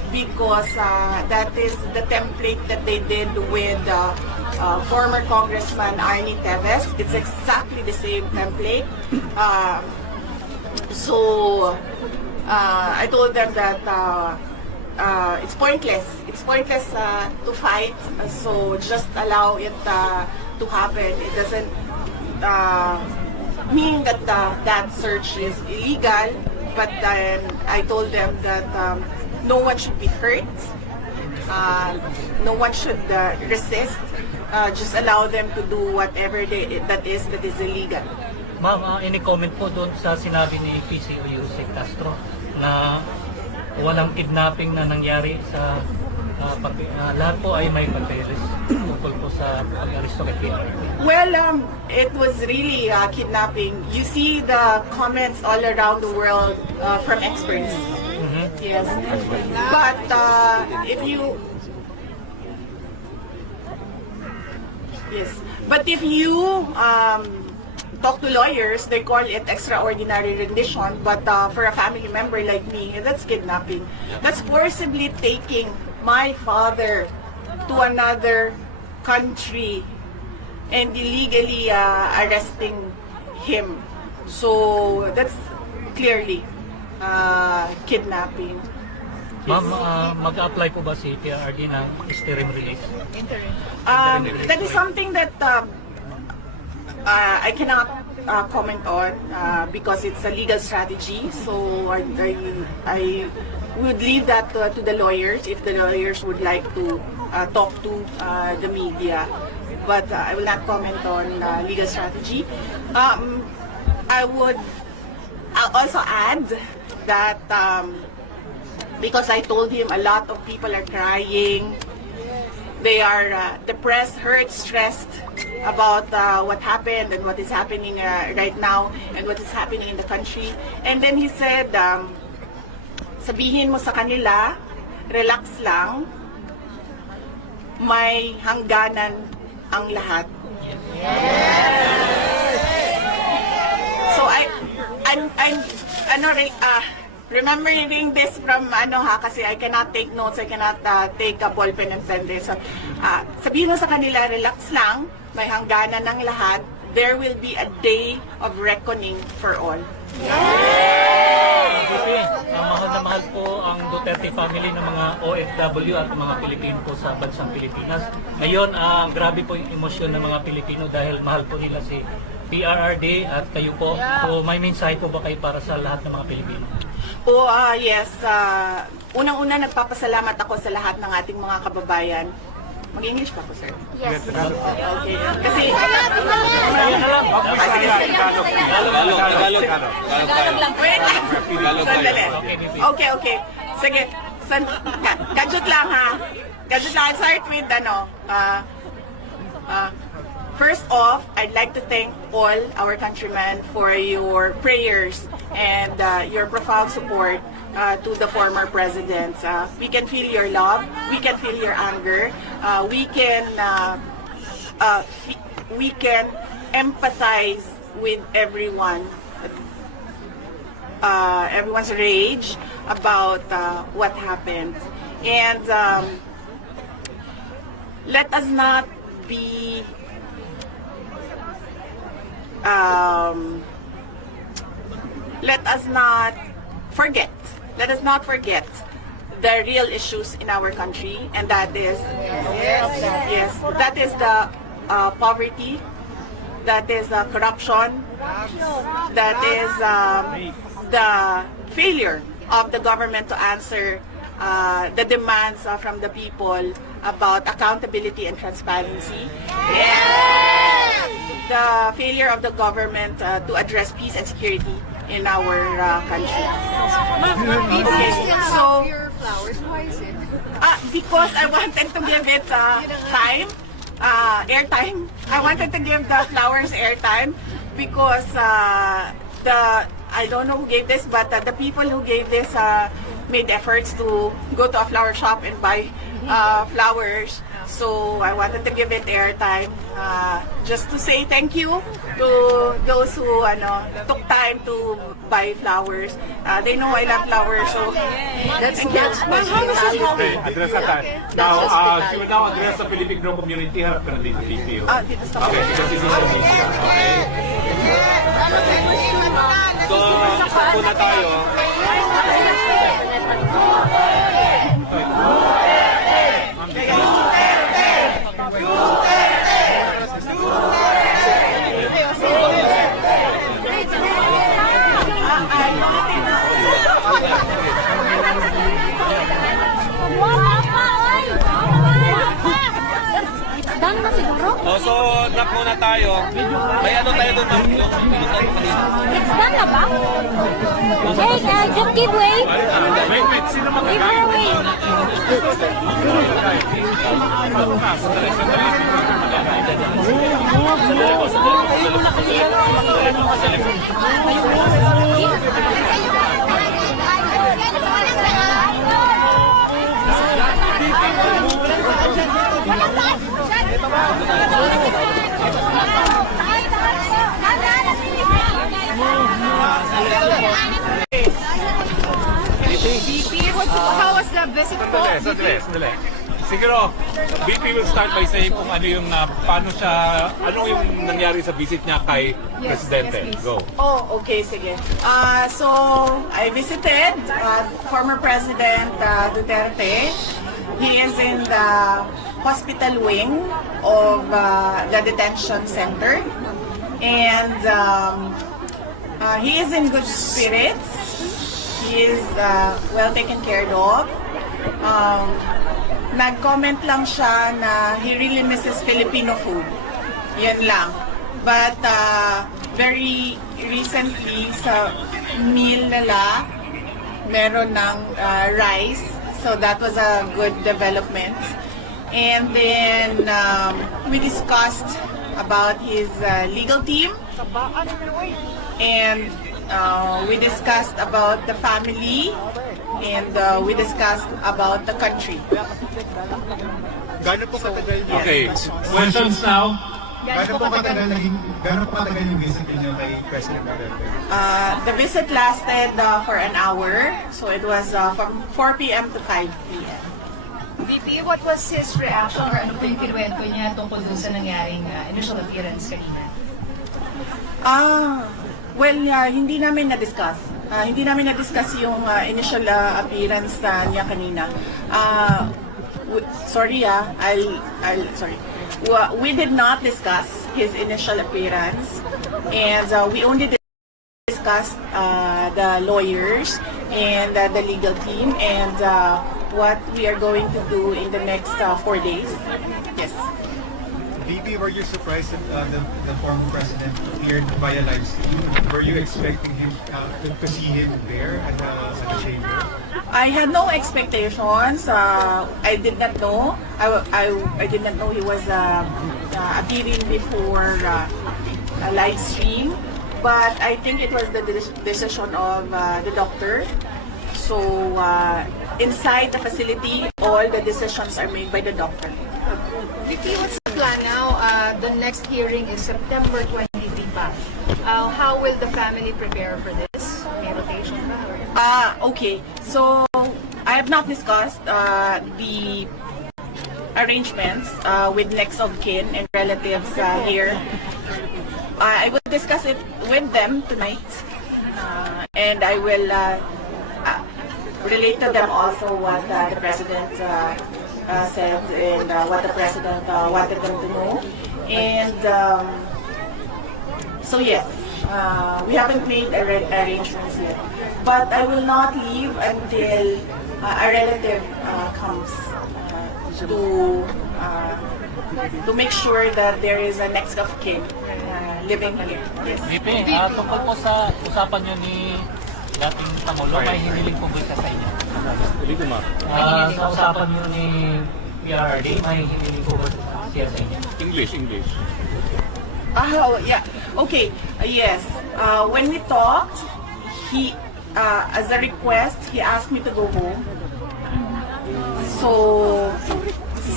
because that is the template that they did with former Congressman Arnie Teves. It's exactly the same template. So I told them that it's pointless. It's pointless to fight. So just allow it to happen. It doesn't mean that that search is illegal. But then I told them that no one should be hurt. No one should resist. Just allow them to do whatever that is illegal. Ma'am, any comment po doon sa sinabi ni PCOU si Castro na walang kidnapping na nangyari sa lahat po ay may papeles tungkol po sa pag-aresto kay PRRD? Well, it was really kidnapping. You see the comments all around the world from experts. Yes, but if you talk to lawyers, they call it extraordinary rendition, but for a family member like me, that's kidnapping. That's forcibly taking my father to another country and illegally arresting him. So that's clearly kidnapping. Ma'am, mag-apply po ba si PRRD ng interim release? That is something that I cannot comment on because it's a legal strategy. So I would leave that to the lawyers if the lawyers would like to talk to the media. But I will not comment on legal strategy. I'll also add that because I told him a lot of people are crying. They are depressed, hurt, stressed about what happened and what is happening right now and what is happening in the country. And then he said, sabihin mo sa kanila, relax lang, may hangganan ang lahat. So remembering this from kasi I cannot take notes, I cannot take a ball pen and pen this. So, sabihin mo sa kanila, relax lang, may hangganan ng lahat. There will be a day of reckoning for all. Mahal na mahal po ang Duterte family ng mga OFW at mga Pilipino po sa bansang Pilipinas. Ngayon, grabe po yung emosyon ng mga Pilipino dahil mahal po nila si PRRD at kayo po. So may mensahe po ba kayo para sa lahat ng mga Pilipino? Yes. Unang-una, nagpapasalamat ako sa lahat ng ating mga kababayan. Mag-English pa po, sir? Yes. Okay. Kasi... Wait lang. Sandali. Okay. Sige. Gadget lang, ha? Gadget lang. I'll start with, first off, I'd like to thank all our countrymen for your prayers and your profound support to the former presidents. We can feel your love, we can feel your anger, we can empathize with everyone's rage about what happened. And let us not be let us not forget the real issues in our country, and that is that is the poverty, that is corruption, that is the failure of the government to answer the demands from the people about accountability and transparency, and the failure of the government to address peace and security in our country. Okay, so your flowers, why is it? Because I wanted to give it time, airtime. I wanted to give the flowers airtime because I don't know who gave this, but the people who gave this made efforts to go to a flower shop and buy flowers. So I wanted to give it airtime just to say thank you to those who took time to buy flowers. They know I love flowers, so That's Okay, address that. Now, she will now address the Filipino community. Harap ka na dito, VP. dito sa Okay, because this is the media. Okay. So, isa po na tayo. Done na siguro? So, knock muna tayo. May ano tayo doon, ma'am? Yung tayo kanina. It's done na ba? Hey, just give way. Wait. Sino Give magkakain? her way. How was the visit po? Sandali. Siguro, VP will start by saying kung ano yung, paano siya, ano yung nangyari sa visit niya kay Presidente. yes, please. Go. Oh, okay, sige. So, I visited former President Duterte. He is in the hospital wing of the detention center. And he is in good spirits. He is well taken care of. Nag-comment lang siya na he really misses Filipino food. Yan lang. But very recently sa meal nila, meron ng rice. So that was a good development. And then we discussed about his legal team. And we discussed about the family. And we discussed about the country. Gano'n po katagal niya? Okay, questions now. Gano'n po katagal yung visit niyo kay President Duterte? The visit lasted for an hour. So it was from 4 p.m. to 5 p.m. VP, what was his reaction or ano po yung kinuwento niya tungkol dun sa nangyaring initial appearance kanina? Hindi namin na-discuss. Hindi namin na-discuss yung initial appearance niya kanina. Sorry. We did not discuss his initial appearance, and we only discussed the lawyers and the legal team and what we are going to do in the next 4 days. Yes. VP, were you surprised that the former president appeared via live stream? Were you expecting him to see him there at the chamber? I had no expectations. I did not know. I did not know he was appearing before a live stream. But I think it was the decision of the doctor. So inside the facility, all the decisions are made by the doctor. VP, what's the plan now? The next hearing is September 23 pa. How will the family prepare for this? May rotation ba? Okay. So I have not discussed the arrangements with next of kin and relatives here. I will discuss it with them tonight, and I will relate to them also what the president said and what the president wanted them to know. And so yes, we haven't made arrangements yet. But I will not leave until a relative comes to make sure that there is a next of kin living here. Yes. VP, tungkol po sa usapan nyo ni dating Pangulo, may hiniling po ba sa inyo? Sa usapan nyo ni PRD, may hiniling po ba siya sa inyo? English. Yeah. Okay. Yes. When we talked, he, as a request, he asked me to go home. So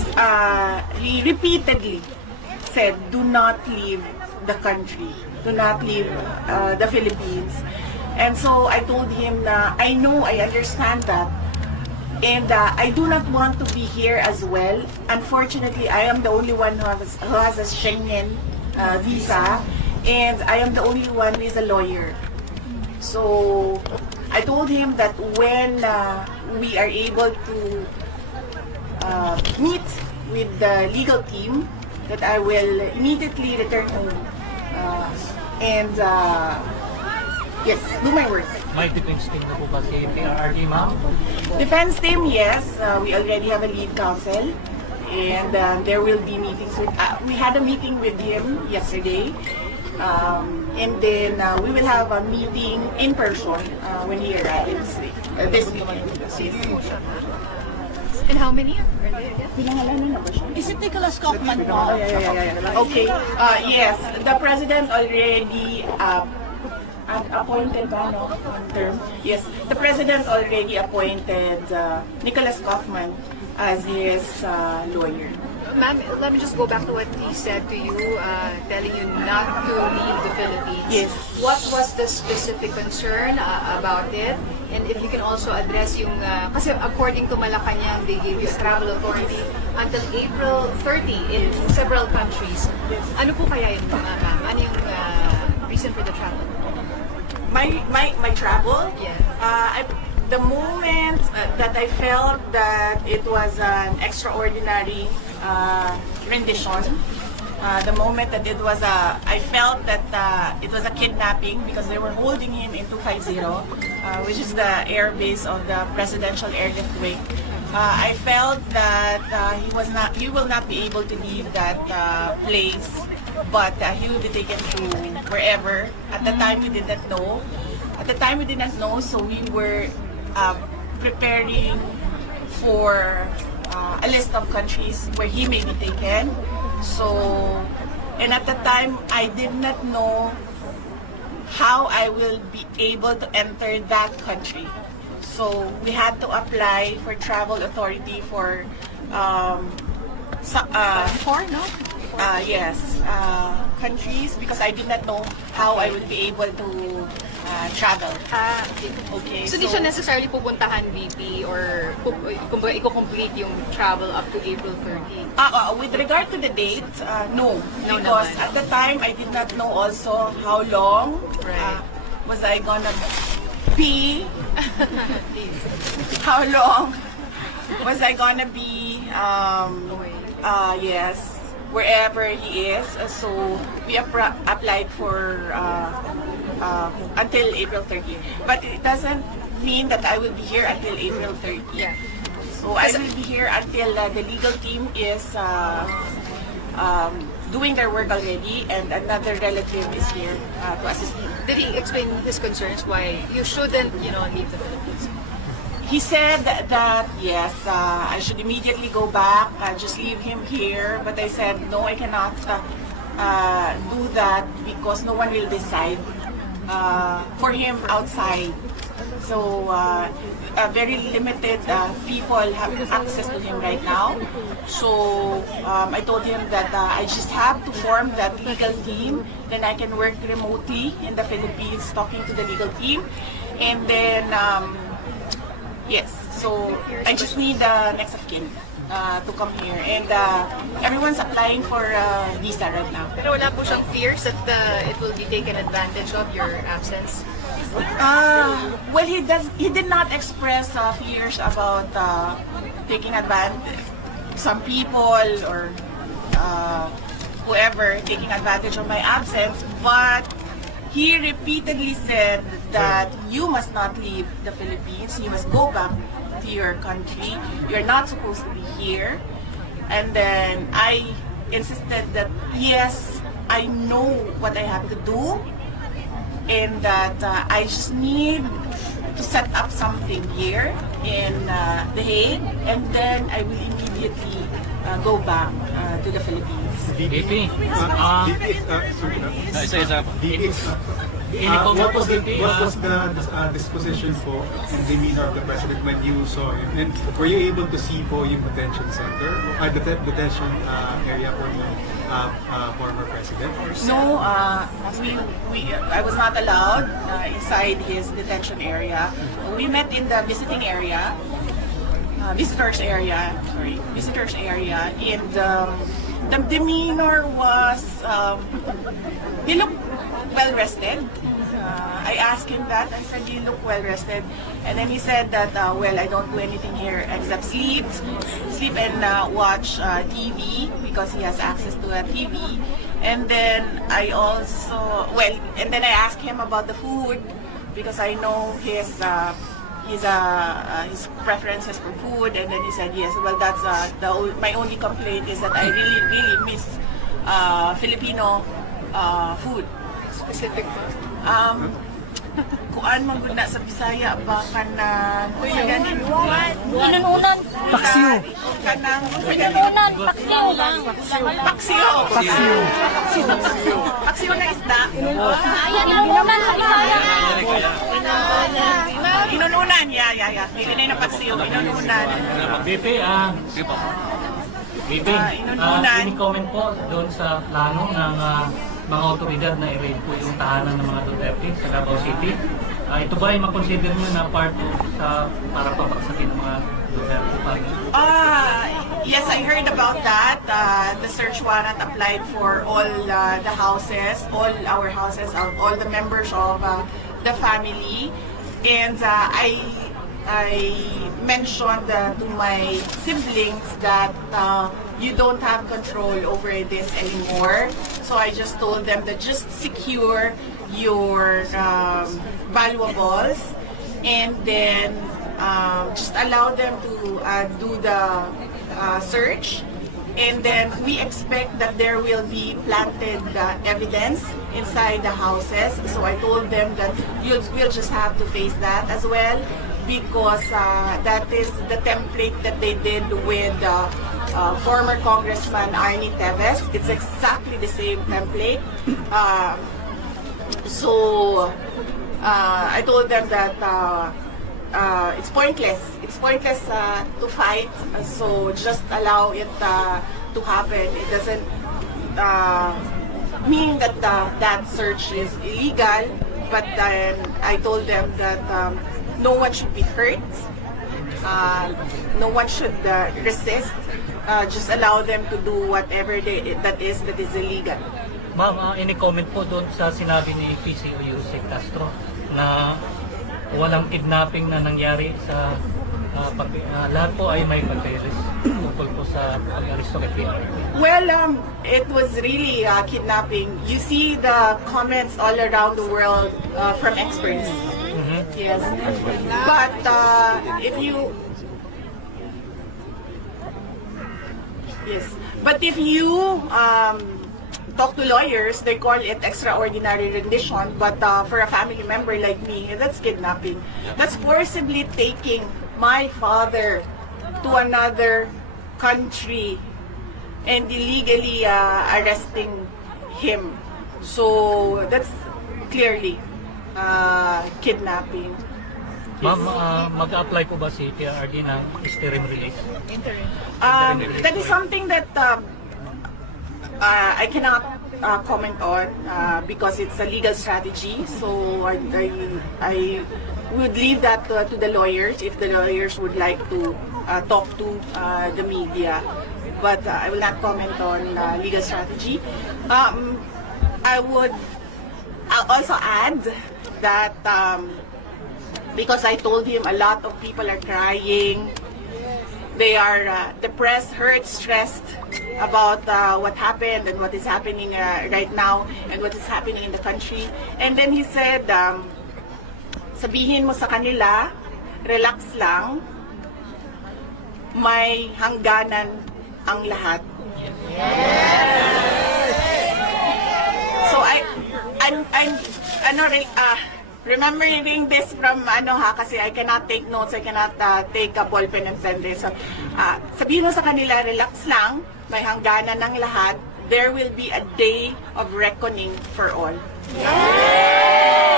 he repeatedly said, do not leave the country, do not leave the Philippines. And so I told him na I know, I understand that, and I do not want to be here as well. Unfortunately, I am the only one who has a Schengen visa, and I am the only one who is a lawyer. So I told him that when we are able to meet with the legal team, that I will immediately return home and yes, do my work. May defense team na po ba si PRRD, ma'am? Defense team, yes. We already have a lead counsel, and there will be meetings with. We had a meeting with him yesterday, and then we will have a meeting in person when he arrives this weekend. And how many are they again? Pinangalanan na ba siya? Is it Nicholas Kaufman po? Oh, yeah. Okay. Yes, the president already appointed term. Yes, the president already appointed Nicholas Kaufman as his lawyer. Ma'am, let me just go back to what he said to you, telling you not to leave the Philippines. Yes. What was the specific concern about it? And if you can also address yung, kasi according to Malacanang, they gave you travel authority until April 30 in several countries. Ano po kaya yun, ma'am? Ano yung reason for the travel? My travel? Yeah. The moment that I felt that it was an extraordinary rendition, the moment that it was I felt that it was a kidnapping because they were holding him in 250, which is the air base of the Presidential Airlift Wing. I felt that he will not be able to leave that place, but he will be taken to wherever. At the time, we did not know. So we were preparing for a list of countries where he may be taken. So, and at the time, I did not know how I will be able to enter that country. So we had to apply for travel authority for countries because I did not know how I would be able to travel. Okay. So, di siya necessarily pupuntahan VP or kumbaga i-complete yung travel up to April 30? With regard to the date, no. No Because naman. at the time, I did not know also how long Right. was I gonna be, how long was I gonna be, yes, wherever he is. So we applied for until April 30. But it doesn't mean that I will be here until April 30. Yeah. So I will be here until the legal team is doing their work already, and another relative is here to assist me. Did he explain his concerns why you shouldn't, leave the Philippines? He said that yes, I should immediately go back, just leave him here. But I said no, I cannot do that because no one will decide for him outside. So very limited people have access to him right now. So I told him that I just have to form that legal team. Then I can work remotely in the Philippines, talking to the legal team, and then yes. So I just need the next of kin to come here, and everyone's applying for visa right now. Pero wala po siyang fears that it will be taken advantage of your absence? Well, he did not express fears about taking advantage. Some people or whoever taking advantage of my absence, but he repeatedly said that you must not leave the Philippines. You must go back to your country. You're not supposed to be here. And then I insisted that yes, I know what I have to do, and that I just need to set up something here in The Hague, and then I will immediately go back to the Philippines. VP, What was the disposition po and demeanor of the president when you saw him? And were you able to see po yung detention center, detention area for the former president? No, I was not allowed inside his detention area. We met in the visiting area, visitors area, and the demeanor was, he looked well rested. I asked him that. I said, "You look well rested," and then he said that, "Well, I don't do anything here except sleep and watch TV because he has access to a TV." And then I asked him about the food because I know his preferences for food, and then he said yes. Well, that's my only complaint is that I really miss Filipino food. Specific food. Kuan man gud na sa Bisaya ba kanang sa ganin Inununan. paksiw kanang sa ganin Inununan. Paksiw lang. paksiw na isda Ayan, inununan sa Bisaya. inununan ya dili na yung paksiw inununan. BP, inununan. any comment po doon sa plano ng mga otoridad na i-raid po yung tahanan ng mga Duterte sa Davao City? Ito ba ay makonsider nyo na part sa para pabaksakin ng mga Duterte family? Yes, I heard about that. The search warrant applied for all the houses, all our houses, all the members of the family. And I mentioned to my siblings that you don't have control over this anymore. So I just told them that just secure your valuables and then just allow them to do the search. And then we expect that there will be planted evidence inside the houses. So I told them that we'll just have to face that as well, because that is the template that they did with former Congressman Arnie Teves. It's exactly the same template. So I told them that it's pointless. It's pointless to fight. So just allow it to happen. It doesn't mean that that search is illegal. But then I told them that no one should be hurt. No one should resist. Just allow them to do whatever that is illegal. Ma'am, any comment po doon sa sinabi ni PCO Yusek Castro na walang kidnapping na nangyari sa lahat po ay may papeles tungkol po sa pag-aresto kay PRP? Well, it was really kidnapping. You see the comments all around the world from experts. Yes, but if you talk to lawyers, they call it extraordinary rendition. But for a family member like me, that's kidnapping. That's forcibly taking my father to another country and illegally arresting him. So that's clearly kidnapping. Ma'am, mag-apply po ba si PRRD ng interim release? That is something that I cannot comment on because it's a legal strategy. So I would leave that to the lawyers if the lawyers would like to talk to the media. But I will not comment on legal strategy. I'll also add that because I told him a lot of people are crying. They are depressed, hurt, stressed about what happened and what is happening right now and what is happening in the country. And then he said, sabihin mo sa kanila, relax lang, may hangganan ang lahat. So I'm remembering this from kasi I cannot take notes, I cannot take a ball pen and pen this. So, sabihin mo sa kanila, relax lang, may hangganan ng lahat. There will be a day of reckoning for all.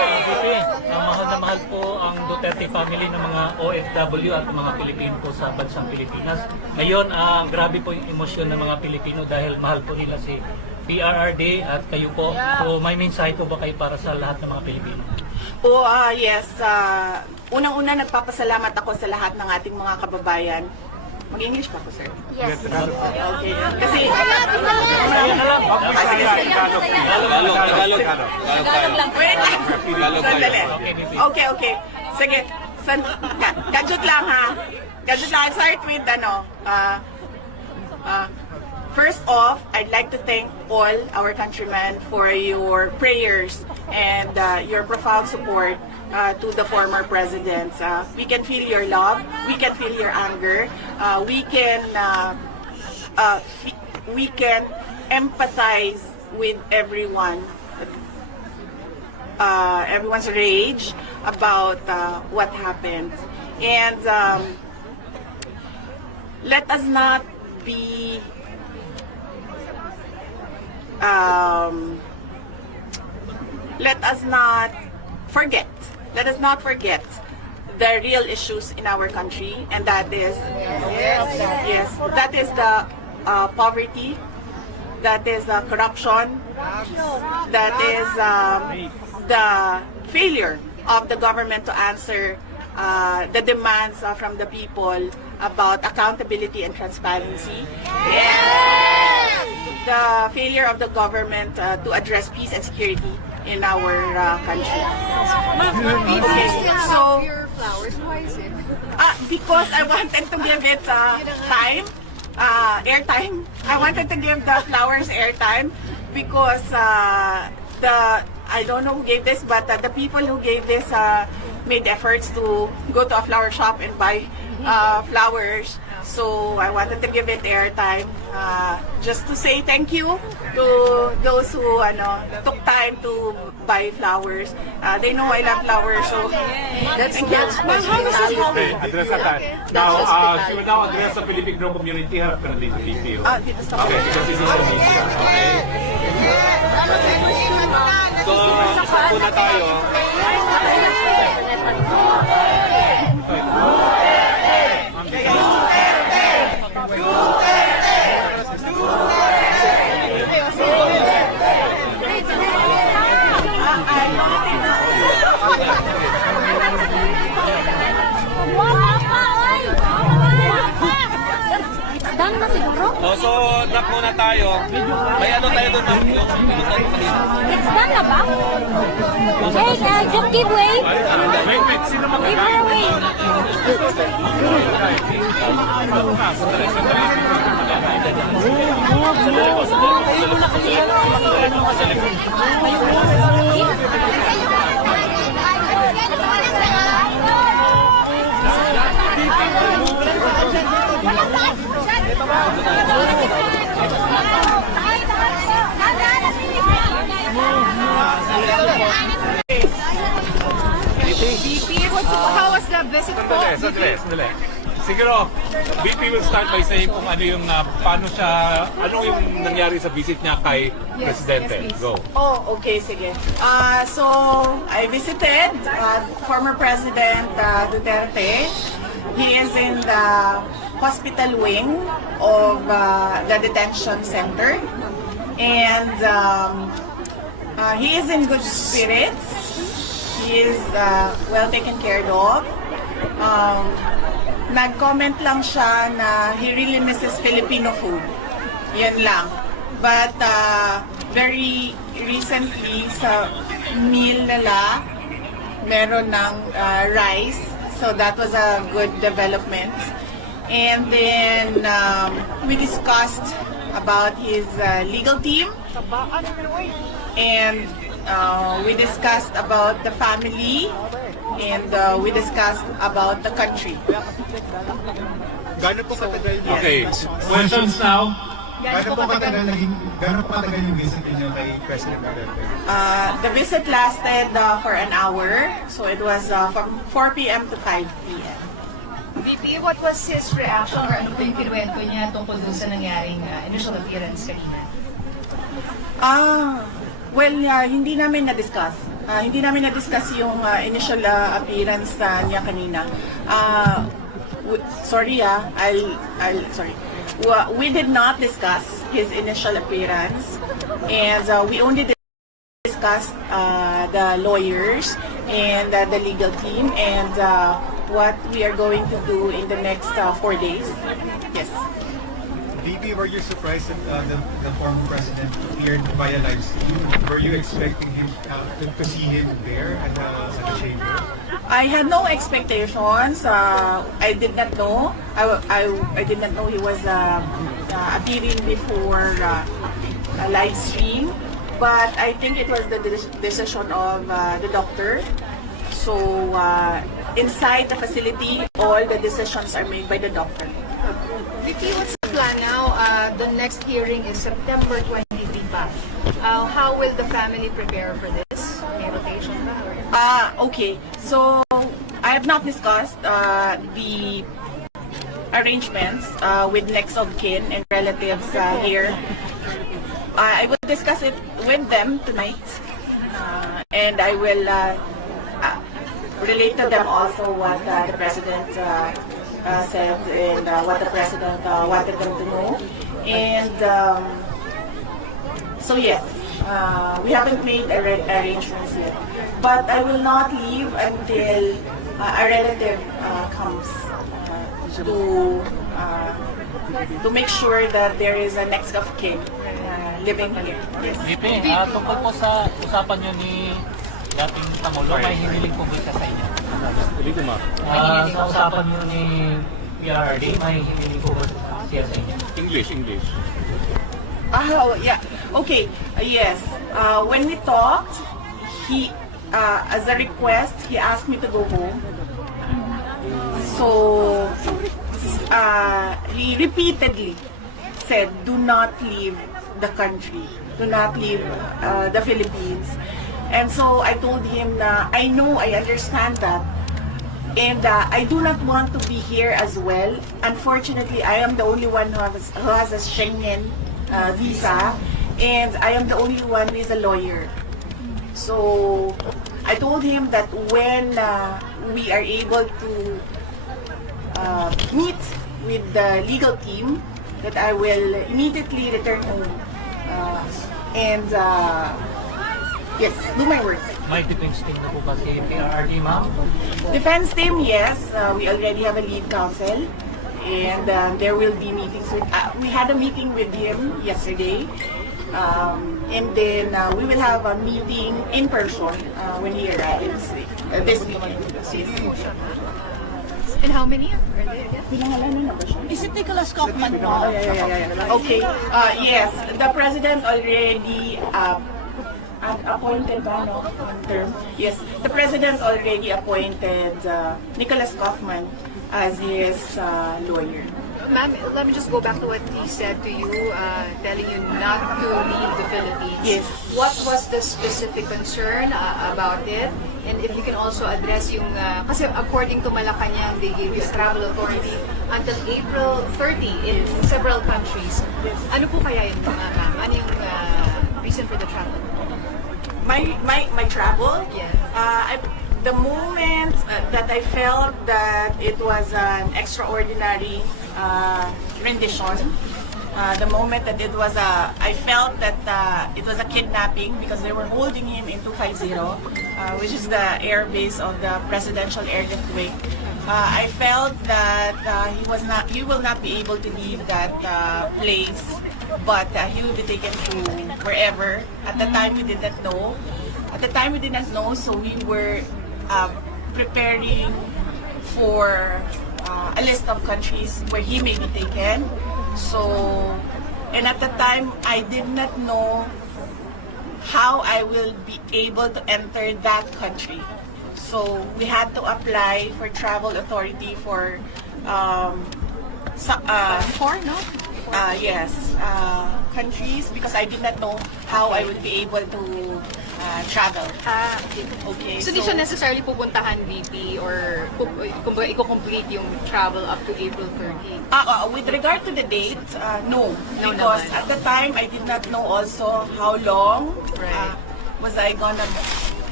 VP, mahal na mahal po ang Duterte family ng mga OFW at mga Pilipino po sa bansang Pilipinas. Ngayon, grabe po yung emosyon ng mga Pilipino dahil mahal po nila si PRRD at kayo po. So may mensahe po ba kayo para sa lahat ng mga Pilipino? Yes. Unang-una, nagpapasalamat ako sa lahat ng ating mga kababayan. Mag-English pa po, sir? Yes. Okay. Kasi... Wait lang. Sandali. Okay. Sige. Gadget lang, ha? Gadget lang. I'll start with, first off, I'd like to thank all our countrymen for your prayers and your profound support to the former presidents. We can feel your love, we can feel your anger, we can empathize with everyone's rage about what happened. And let us not be let us not forget the real issues in our country, and that is that is the poverty, that is corruption, that is the failure of the government to answer the demands from the people about accountability and transparency. The failure of the government to address peace and security in our country. Okay, so your flowers, why is it? because I wanted to give it time, airtime. I wanted to give the flowers airtime because I don't know who gave this, but the people who gave this made efforts to go to a flower shop and buy flowers. So I wanted to give it airtime, just to say thank you to those who took time to buy flowers. They know I love flowers, so That's Address that. Now, she will now address the Filipino community. Harap ka na dito, VP. dito sa Okay, because this is the media. Okay. So, isa po na tayo. Done na siguro? So, nap muna tayo. May ano tayo doon? It's done na ba? Hey, just give way. Wait. Sino Give her away. How was the visit po? Sandali. Siguro, VP will start by saying kung ano yung, ano yung nangyari sa visit niya kay Presidente. Go. Okay, sige. So, I visited former President Duterte. He is in the hospital wing of the detention center. And he is in good spirits. He is well taken care of. Nag-comment lang siya na he really misses Filipino food. Yan lang. But very recently sa meal nila, meron ng rice. So that was a good development. And then we discussed about his legal team. And we discussed about the family. And we discussed about the country. Gano'n po katagal niya? Okay. Questions now? Gano'n po katagal yung visit niyo kay President Duterte? The visit lasted for an hour. So it was from 4 p.m. to 5 p.m. VP, what was his reaction or ano po yung kinuwento niya tungkol dun sa nangyaring initial appearance kanina? Well, hindi namin na-discuss. Hindi namin na-discuss yung initial appearance niya kanina. Sorry, sorry. We did not discuss his initial appearance, and we only discussed the lawyers and the legal team and what we are going to do in the next 4 days. Yes. VP, were you surprised that the former president appeared via live stream? Were you expecting him to see him there at the chamber? I had no expectations. I did not know. I did not know he was appearing before a live stream. But I think it was the decision of the doctor. So inside the facility, all the decisions are made by the doctor. Vicky, what's the plan now? The next hearing is September 23 pa. How will the family prepare for this? May rotation ba? Okay. So I have not discussed the arrangements with next of kin and relatives here. I will discuss it with them tonight, and I will relate to them also what the president said and what the president wanted them to know. And so yes, we haven't made arrangements yet, but I will not leave until a relative comes to make sure that there is a next of kin living here. Yes. VP, tungkol po sa usapan nyo ni dating Pangulo, may hiniling po ba sa inyo? Sa usapan nyo ni PRRD, may hiniling po ba siya sa inyo? English. Oh, yeah. Okay. Yes. When we talked, he, as a request, he asked me to go home. So, he repeatedly said, do not leave the country. Do not leave the Philippines. And so I told him na I know, I understand that. And I do not want to be here as well. Unfortunately, I am the only one who has a Schengen visa. And I am the only one who is a lawyer. So I told him that when we are able to meet with the legal team, that I will immediately return home. And yes, do my work. May defense team na po ba si PRRD, ma'am? Defense team, yes. We already have a lead counsel. And there will be meetings with... we had a meeting with him yesterday. And then we will have a meeting in person when he arrives this weekend. And how many are there? Pinangalanan na ba siya? Is it Nicholas Kaufman po? Okay. Yes, the president already appointed ba, no? Term. Yes, the president already appointed Nicholas Kaufman as his lawyer. Ma'am, let me just go back to what he said to you, telling you not to leave the Philippines. Yes. What was the specific concern about it? And if you can also address yung, kasi according to Malacanang, they gave you travel authority until April 30 in several countries. Ano po kaya yun, ma'am? Ano yung reason for the travel? My travel? Yes. The moment that I felt that it was an extraordinary rendition, the moment that it was I felt that it was a kidnapping because they were holding him in 250, which is the air base of the presidential airlift wing. I felt that he will not be able to leave that place, but he will be taken to wherever. At the time, we did not know. So we were preparing for a list of countries where he may be taken. So, and at the time, I did not know how I will be able to enter that country. So we had to apply for travel authority for countries because I did not know how I would be able to travel. Okay. So, di siya necessarily pupuntahan, VP, or kumbaga i-complete yung travel up to April 30? With regard to the date, no. No Because naman. at the time, I did not know also how long Right. was I gonna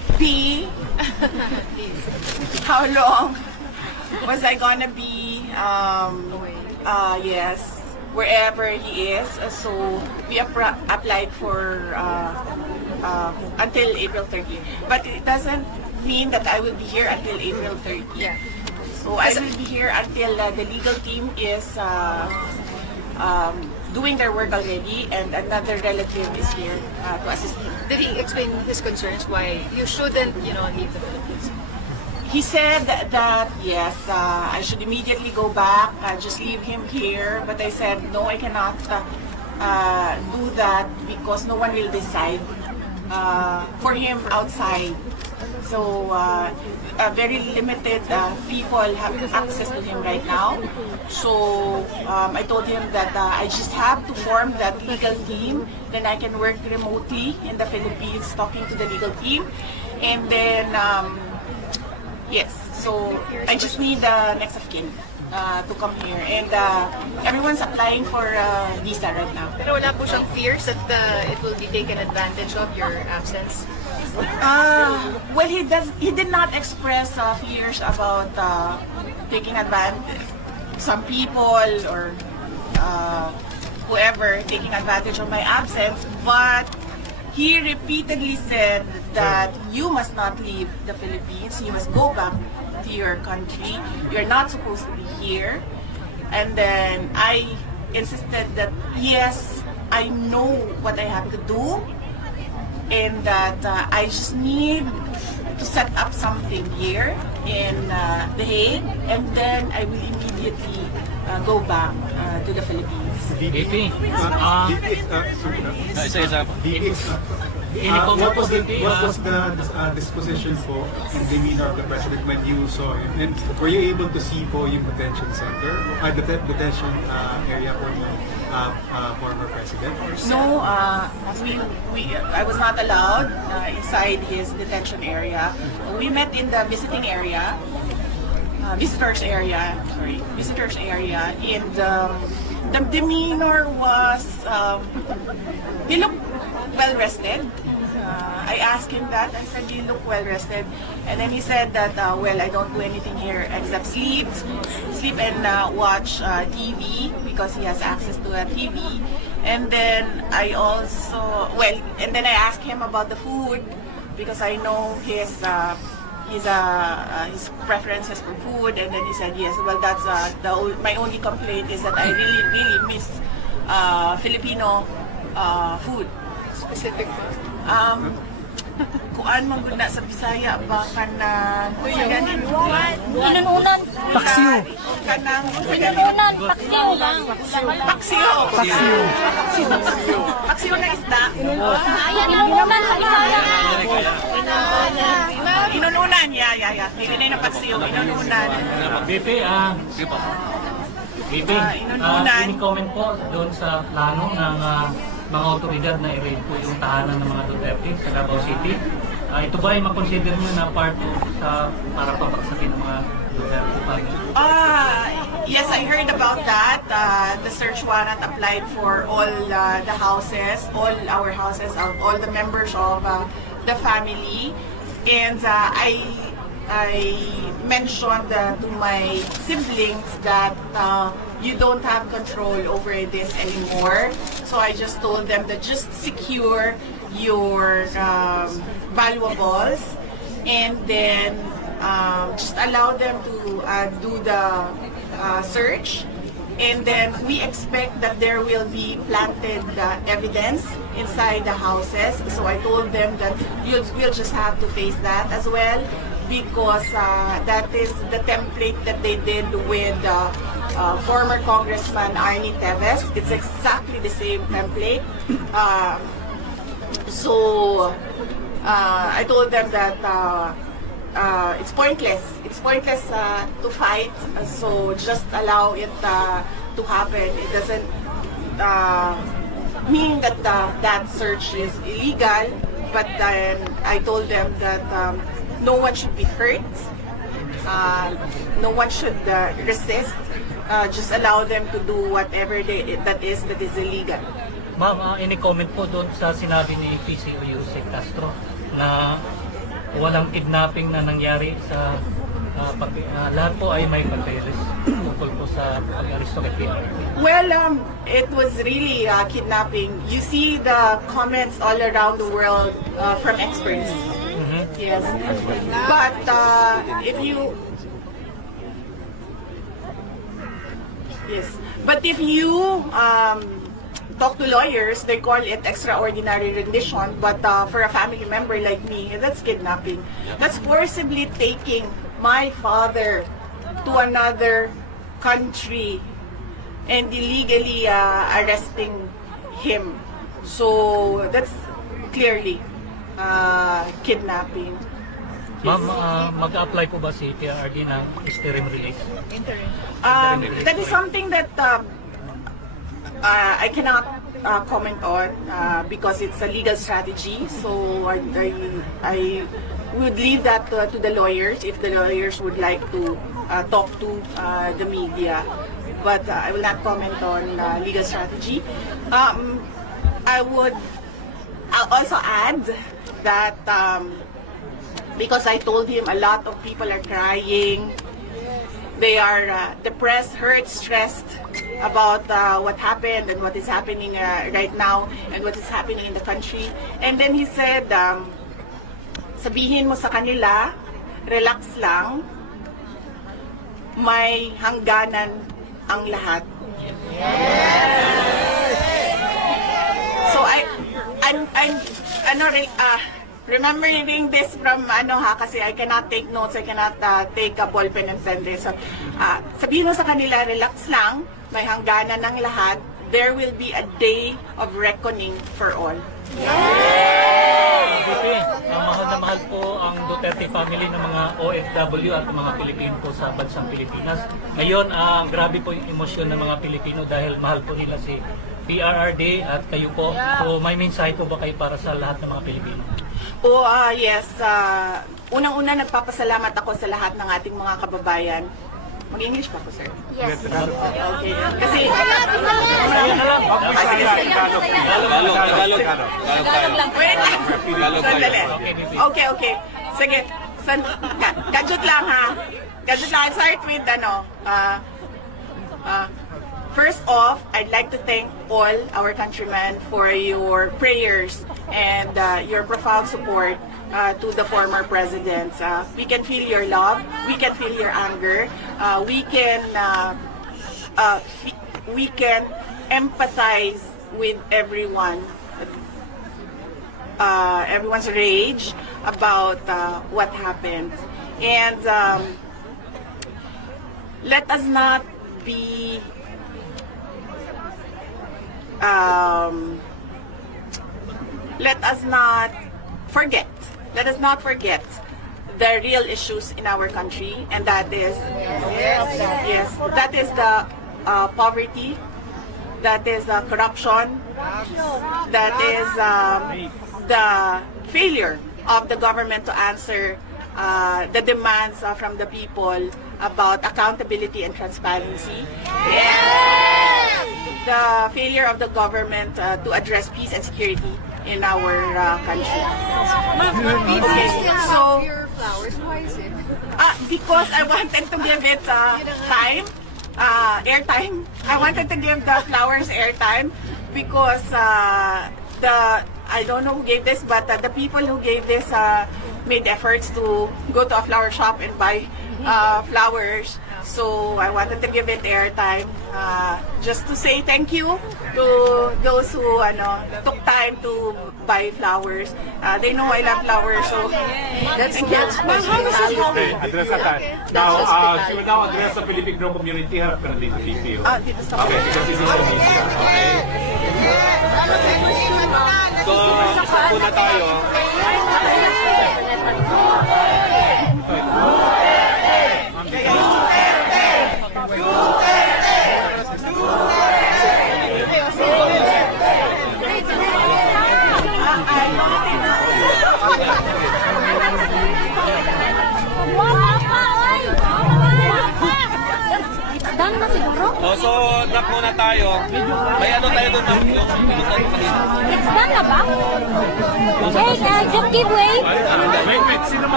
B, how long was I gonna be, yes, wherever he is. So we applied for until April 30. But it doesn't mean that I will be here until April 30. Yeah. So I will be here until the legal team is doing their work already, and another relative is here to assist him. Did he explain his concerns why you shouldn't, leave the Philippines? He said that yes, I should immediately go back, just leave him here. But I said no, I cannot do that because no one will decide for him outside. So very limited people have access to him right now. So I told him that I just have to form that legal team. Then I can work remotely in the Philippines, talking to the legal team, and then. Yes, so I just need the next of kin to come here, and everyone's applying for visa right now. Pero wala po siyang fears that it will be taken advantage of your absence? Well, he did not express fears about taking advantage, some people or whoever taking advantage of my absence, but he repeatedly said that you must not leave the Philippines, you must go back to your country, you're not supposed to be here. And then I insisted that yes, I know what I have to do, and that I just need to set up something here in The Hague, and then I will immediately go back to the Philippines. VP, what was the disposition po and demeanor of the president when you saw him? And were you able to see po yung detention center, detention area for the former president? No, I was not allowed inside his detention area. We met in the visitors area, and the demeanor was, he looked well rested. I asked him that. I said, you look well rested. And then he said that, well, I don't do anything here except sleep and watch TV because he has access to a TV. And then I asked him about the food because I know his preferences for food. And then he said, yes, well, that's my only complaint is that I really miss Filipino food. Specific food? Kuan man gud na sa Bisaya ba kanang Inununan. paksiw kanang Inununan. Paksiw lang. paksiw na isda. Ayan, inununan sa Bisaya. Inununan, yeah. Hindi na paksiw, inununan. VP, inununan. ini-comment po doon sa plano ng mga otoridad na i-raid po yung tahanan ng mga Duterte sa Davao City. Ito ba ay makonsider nyo na part para papagsakin ng mga Duterte family? Yes, I heard about that. The search warrant applied for all the houses, all our houses, all the members of the family. And I mentioned to my siblings that you don't have control over this anymore. So I just told them that just secure your valuables, and then just allow them to do the search. And then we expect that there will be planted evidence inside the houses. So I told them that we'll just have to face that as well, because that is the template that they did with former Congressman Arnie Teves. It's exactly the same template. So I told them that it's pointless. It's pointless to fight. So just allow it to happen. It doesn't mean that that search is illegal. But then I told them that no one should be hurt. No one should resist. Just allow them to do whatever that is illegal. Ma'am, ini-comment po doon sa sinabi ni PCO Yusek Castro na walang kidnapping na nangyari sa lahat po ay may papeles tungkol po sa pag-aresto kay PRD. Well, it was really kidnapping. You see the comments all around the world from experts. Yes. But if you talk to lawyers, they call it extraordinary rendition. But for a family member like me, that's kidnapping. That's forcibly taking my father to another country and illegally arresting him. So that's clearly kidnapping. Ma'am, mag-apply po ba si PRD ng interim release? That is something that I cannot comment on because it's a legal strategy. So I would leave that to the lawyers if the lawyers would like to talk to the media. But I will not comment on legal strategy. I'll also add that because I told him a lot of people are crying. They are depressed, hurt, stressed about what happened and what is happening right now and what is happening in the country. And then he said, sabihin mo sa kanila, relax lang, may hangganan ang lahat. So I'm remembering this from kasi I cannot take notes, I cannot take a ball pen and pen this. So, sabihin mo sa kanila, relax lang, may hangganan ng lahat. There will be a day of reckoning for all. Mahal na mahal po ang Duterte family ng mga OFW at mga Pilipino po sa bansang Pilipinas. Ngayon, grabe po yung emosyon ng mga Pilipino dahil mahal po nila si PRRD at kayo po. So may mensahe po ba kayo para sa lahat ng mga Pilipino? Yes. Unang-una, nagpapasalamat ako sa lahat ng ating mga kababayan. Mag-English pa po, sir? Yes. Okay. Kasi... Wait. Sandali. Okay. Sige. Gadget lang, ha? Gadget lang. I'll start with, first off, I'd like to thank all our countrymen for your prayers and your profound support to the former presidents. We can feel your love, we can feel your anger, we can empathize with everyone, everyone's rage about what happened. And let us not be let us not forget the real issues in our country, and that is that is the poverty, that is corruption, that is the failure of the government to answer the demands from the people about accountability and transparency. The failure of the government to address peace and security in our country. Okay, so your flowers, why is it? because I wanted to give it time, airtime. I wanted to give the flowers airtime because I don't know who gave this, but the people who gave this made efforts to go to a flower shop and buy flowers. So I wanted to give it airtime, just to say thank you to those who took time to buy flowers. They know I love flowers, so That's Okay, address ka. Now, she will now address the Filipino community. Harap ka na dito, dito. dito sa Okay, because this is your media. Okay. So, isa muna tayo. Done na siguro? So, drop muna tayo. May ano tayo doon? It's done na ba? Hey, just give way. Wait, sino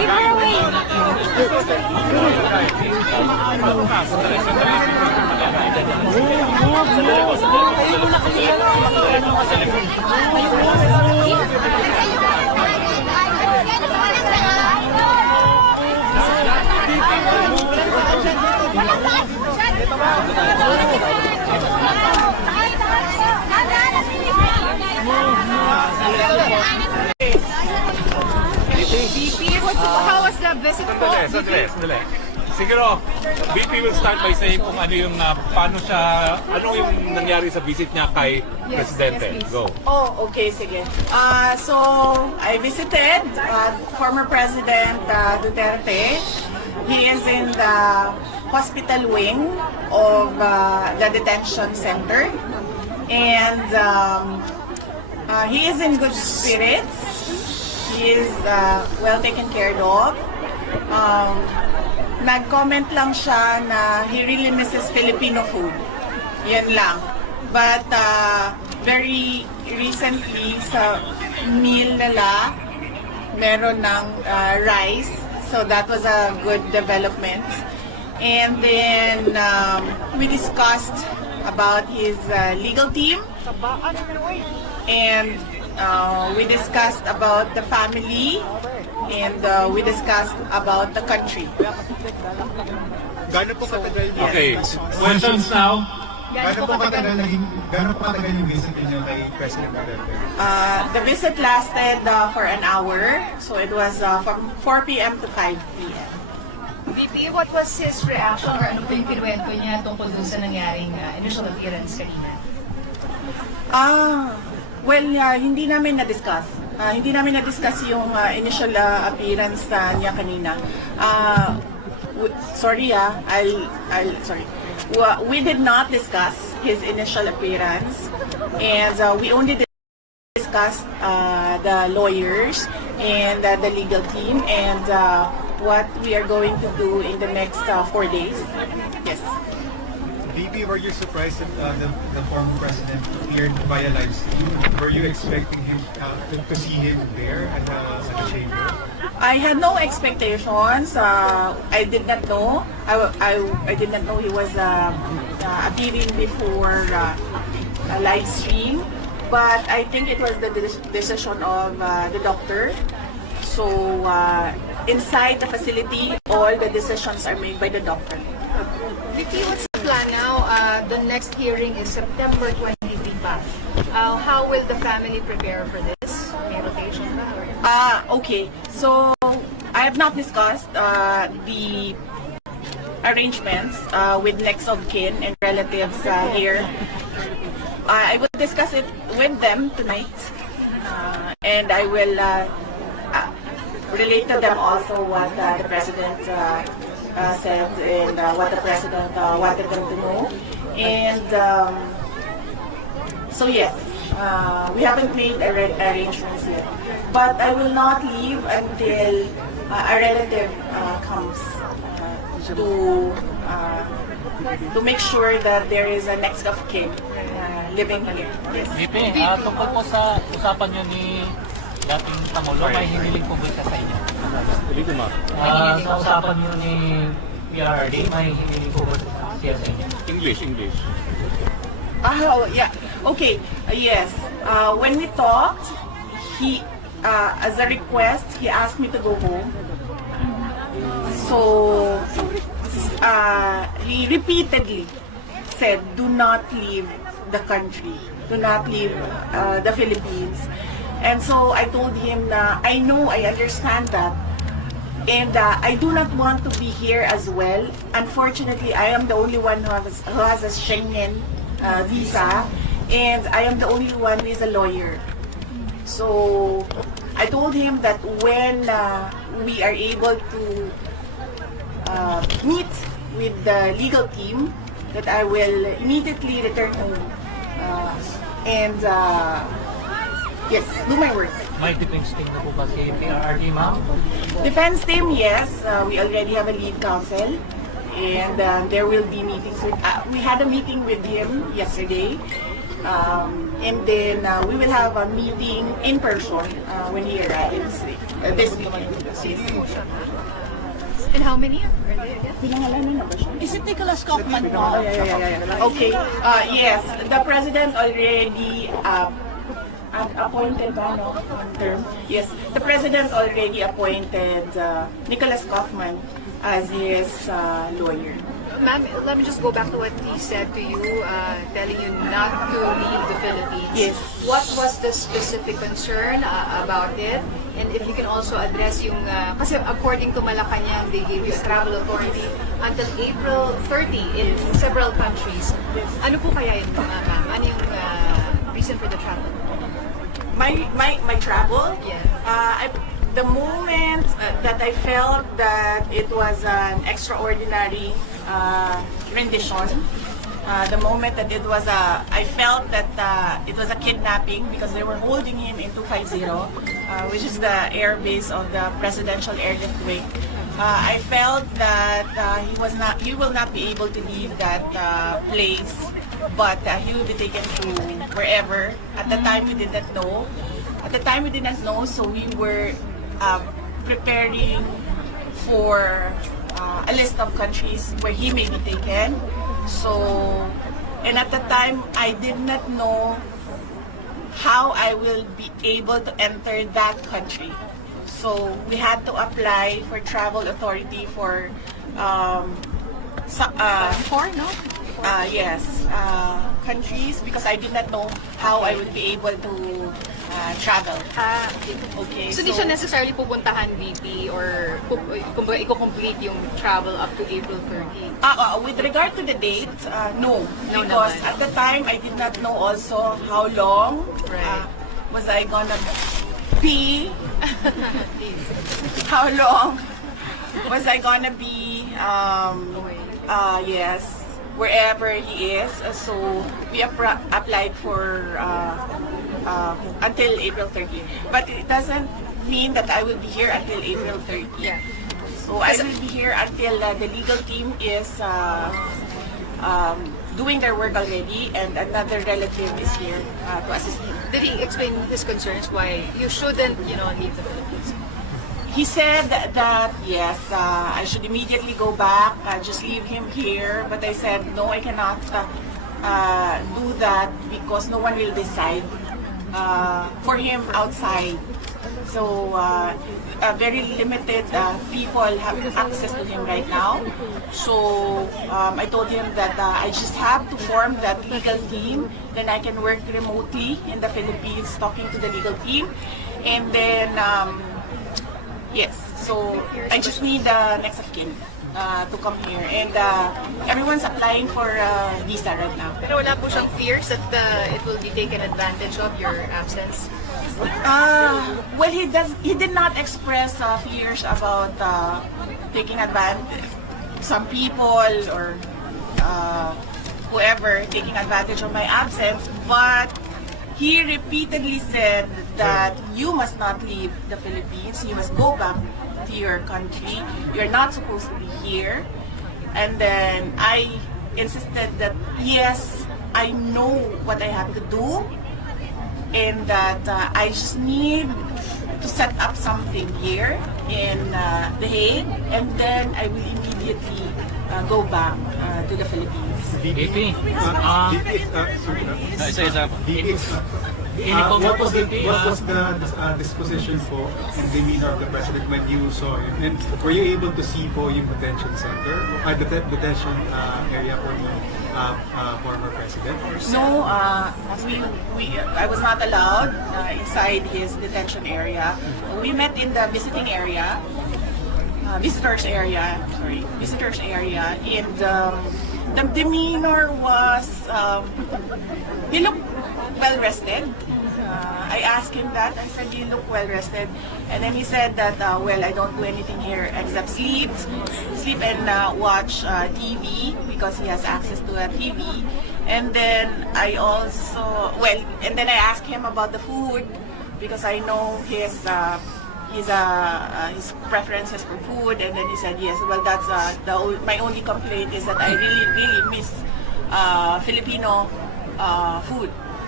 Give her away. How was the visit po? Sandali. Siguro, VP will start by saying kung ano yung, ano yung nangyari sa visit niya kay Presidente. Yes, please. Go. Oh, okay, sige. So, I visited former President Duterte. He is in the hospital wing of the detention center. And he is in good spirits. He is well taken care of. Nag-comment lang siya na he really misses Filipino food. Yan lang. But very recently sa meal nila, meron ng rice. So that was a good development. And then we discussed about his legal team. And we discussed about the family. And we discussed about the country. Gano'n po katagal niya? Okay. Questions now? Gano'n po katagal yung visit niyo kay President Duterte? The visit lasted for an hour. So it was from 4 p.m. to 5 p.m. VP, what was his reaction or ano po yung kinuwento niya tungkol dun sa nangyaring initial appearance kanina? Well, hindi namin na-discuss. Hindi namin na-discuss yung initial appearance niya kanina. Sorry. We did not discuss his initial appearance, and we only discussed the lawyers and the legal team and what we are going to do in the next 4 days. Yes. VP, were you surprised that the former president appeared via live stream? Were you expecting him to see him there at the chamber? I had no expectations. I did not know. I did not know he was appearing before a live stream. But I think it was the decision of the doctor. So inside the facility, all the decisions are made by the doctor. VP, what's the plan now? The next hearing is September 23 pa. How will the family prepare for this? May rotation ba? Okay. So I have not discussed the arrangements with next of kin and relatives here. I will discuss it with them tonight, and I will relate to them also what the president said and what the president wanted them to know. And so yes, we haven't made arrangements yet, but I will not leave until a relative comes to make sure that there is a next of kin living here. Yes. VP, tungkol po sa usapan nyo ni dating Pangulo, may hiniling po ba siya sa inyo? Sa usapan nyo ni PRRD, may hiniling po ba siya sa inyo? English. Oh, yeah. Okay. Yes. When we talked, he, as a request, he asked me to go home. So, he repeatedly said, "Do not leave the country. Do not leave the Philippines." And so I told him, I know, I understand that. And I do not want to be here as well. Unfortunately, I am the only one who has a Schengen visa, and I am the only one who is a lawyer. So I told him that when we are able to meet with the legal team, that I will immediately return home and yes, do my work. May defense team na po ba si PRRD, ma'am? Defense team, yes. We already have a lead counsel, and there will be meetings with. We had a meeting with him yesterday, And then we will have a meeting in person when he arrives this weekend. And how many are they again? Is it Nicholas Kaufman po? Okay. Yes, the president already appointed term. Yes, the president already appointed Nicholas Kaufman as his lawyer. Ma'am, let me just go back to what he said to you, telling you not to leave the Philippines. Yes. What was the specific concern about it? And if you can also address yung, kasi according to Malacanang, they gave you travel authority until April 30 in several countries. Ano po kaya yun, ma'am? Ano yung reason for the travel? My travel? Yes. The moment that I felt that it was an extraordinary rendition, the moment that it was I felt that it was a kidnapping because they were holding him in 250, which is the air base of the presidential airlift wing. I felt that he will not be able to leave that place, but he will be taken to wherever. At the time we did not know. So we were preparing for a list of countries where he may be taken. So, and at the time, I did not know how I will be able to enter that country. So we had to apply for travel authority for countries because I did not know how I would be able to travel. Okay. So, di siya necessarily pupuntahan VP or kumbaga i-complete yung travel up to April 30? With regard to the date, no. No Because naman. at the time, I did not know also how long Right. was I gonna be. How long was I gonna be, yes, wherever he is. So we applied for until April 30. But it doesn't mean that I will be here until April 30. Yeah. So I will be here until the legal team is doing their work already and another relative is here to assist him. Did he explain his concerns why you shouldn't, leave the Philippines? He said that yes, I should immediately go back, just leave him here. But I said, no, I cannot do that because no one will decide for him outside. So very limited people have access to him right now. So I told him that I just have to form that legal team. Then I can work remotely in the Philippines talking to the legal team. And then, yes, so I just need the next of kin to come here. And everyone's applying for visa right now. Pero wala po siyang fears that it will be taken advantage of, your absence? Well, he did not express fears about taking advantage. Some people or whoever taking advantage of my absence, but he repeatedly said that you must not leave the Philippines. You must go back to your country. You're not supposed to be here. And then I insisted that yes, I know what I have to do, and that I just need to set up something here in The Hague, and then I will immediately go back to the Philippines. VP, Isa-isa po. What was the disposition po and demeanor of the president when you saw him? And were you able to see po yung detention center, the detention area for the former president? No, I was not allowed inside his detention area. We met in the visitors area. And the demeanor was, he looked well rested. I asked him that. I said, you look well rested. And then he said that, well, I don't do anything here except sleep and watch TV because he has access to a TV. And then I asked him about the food because I know his preferences for food. And then he said, yes, well, that's my only complaint is that I really miss Filipino food.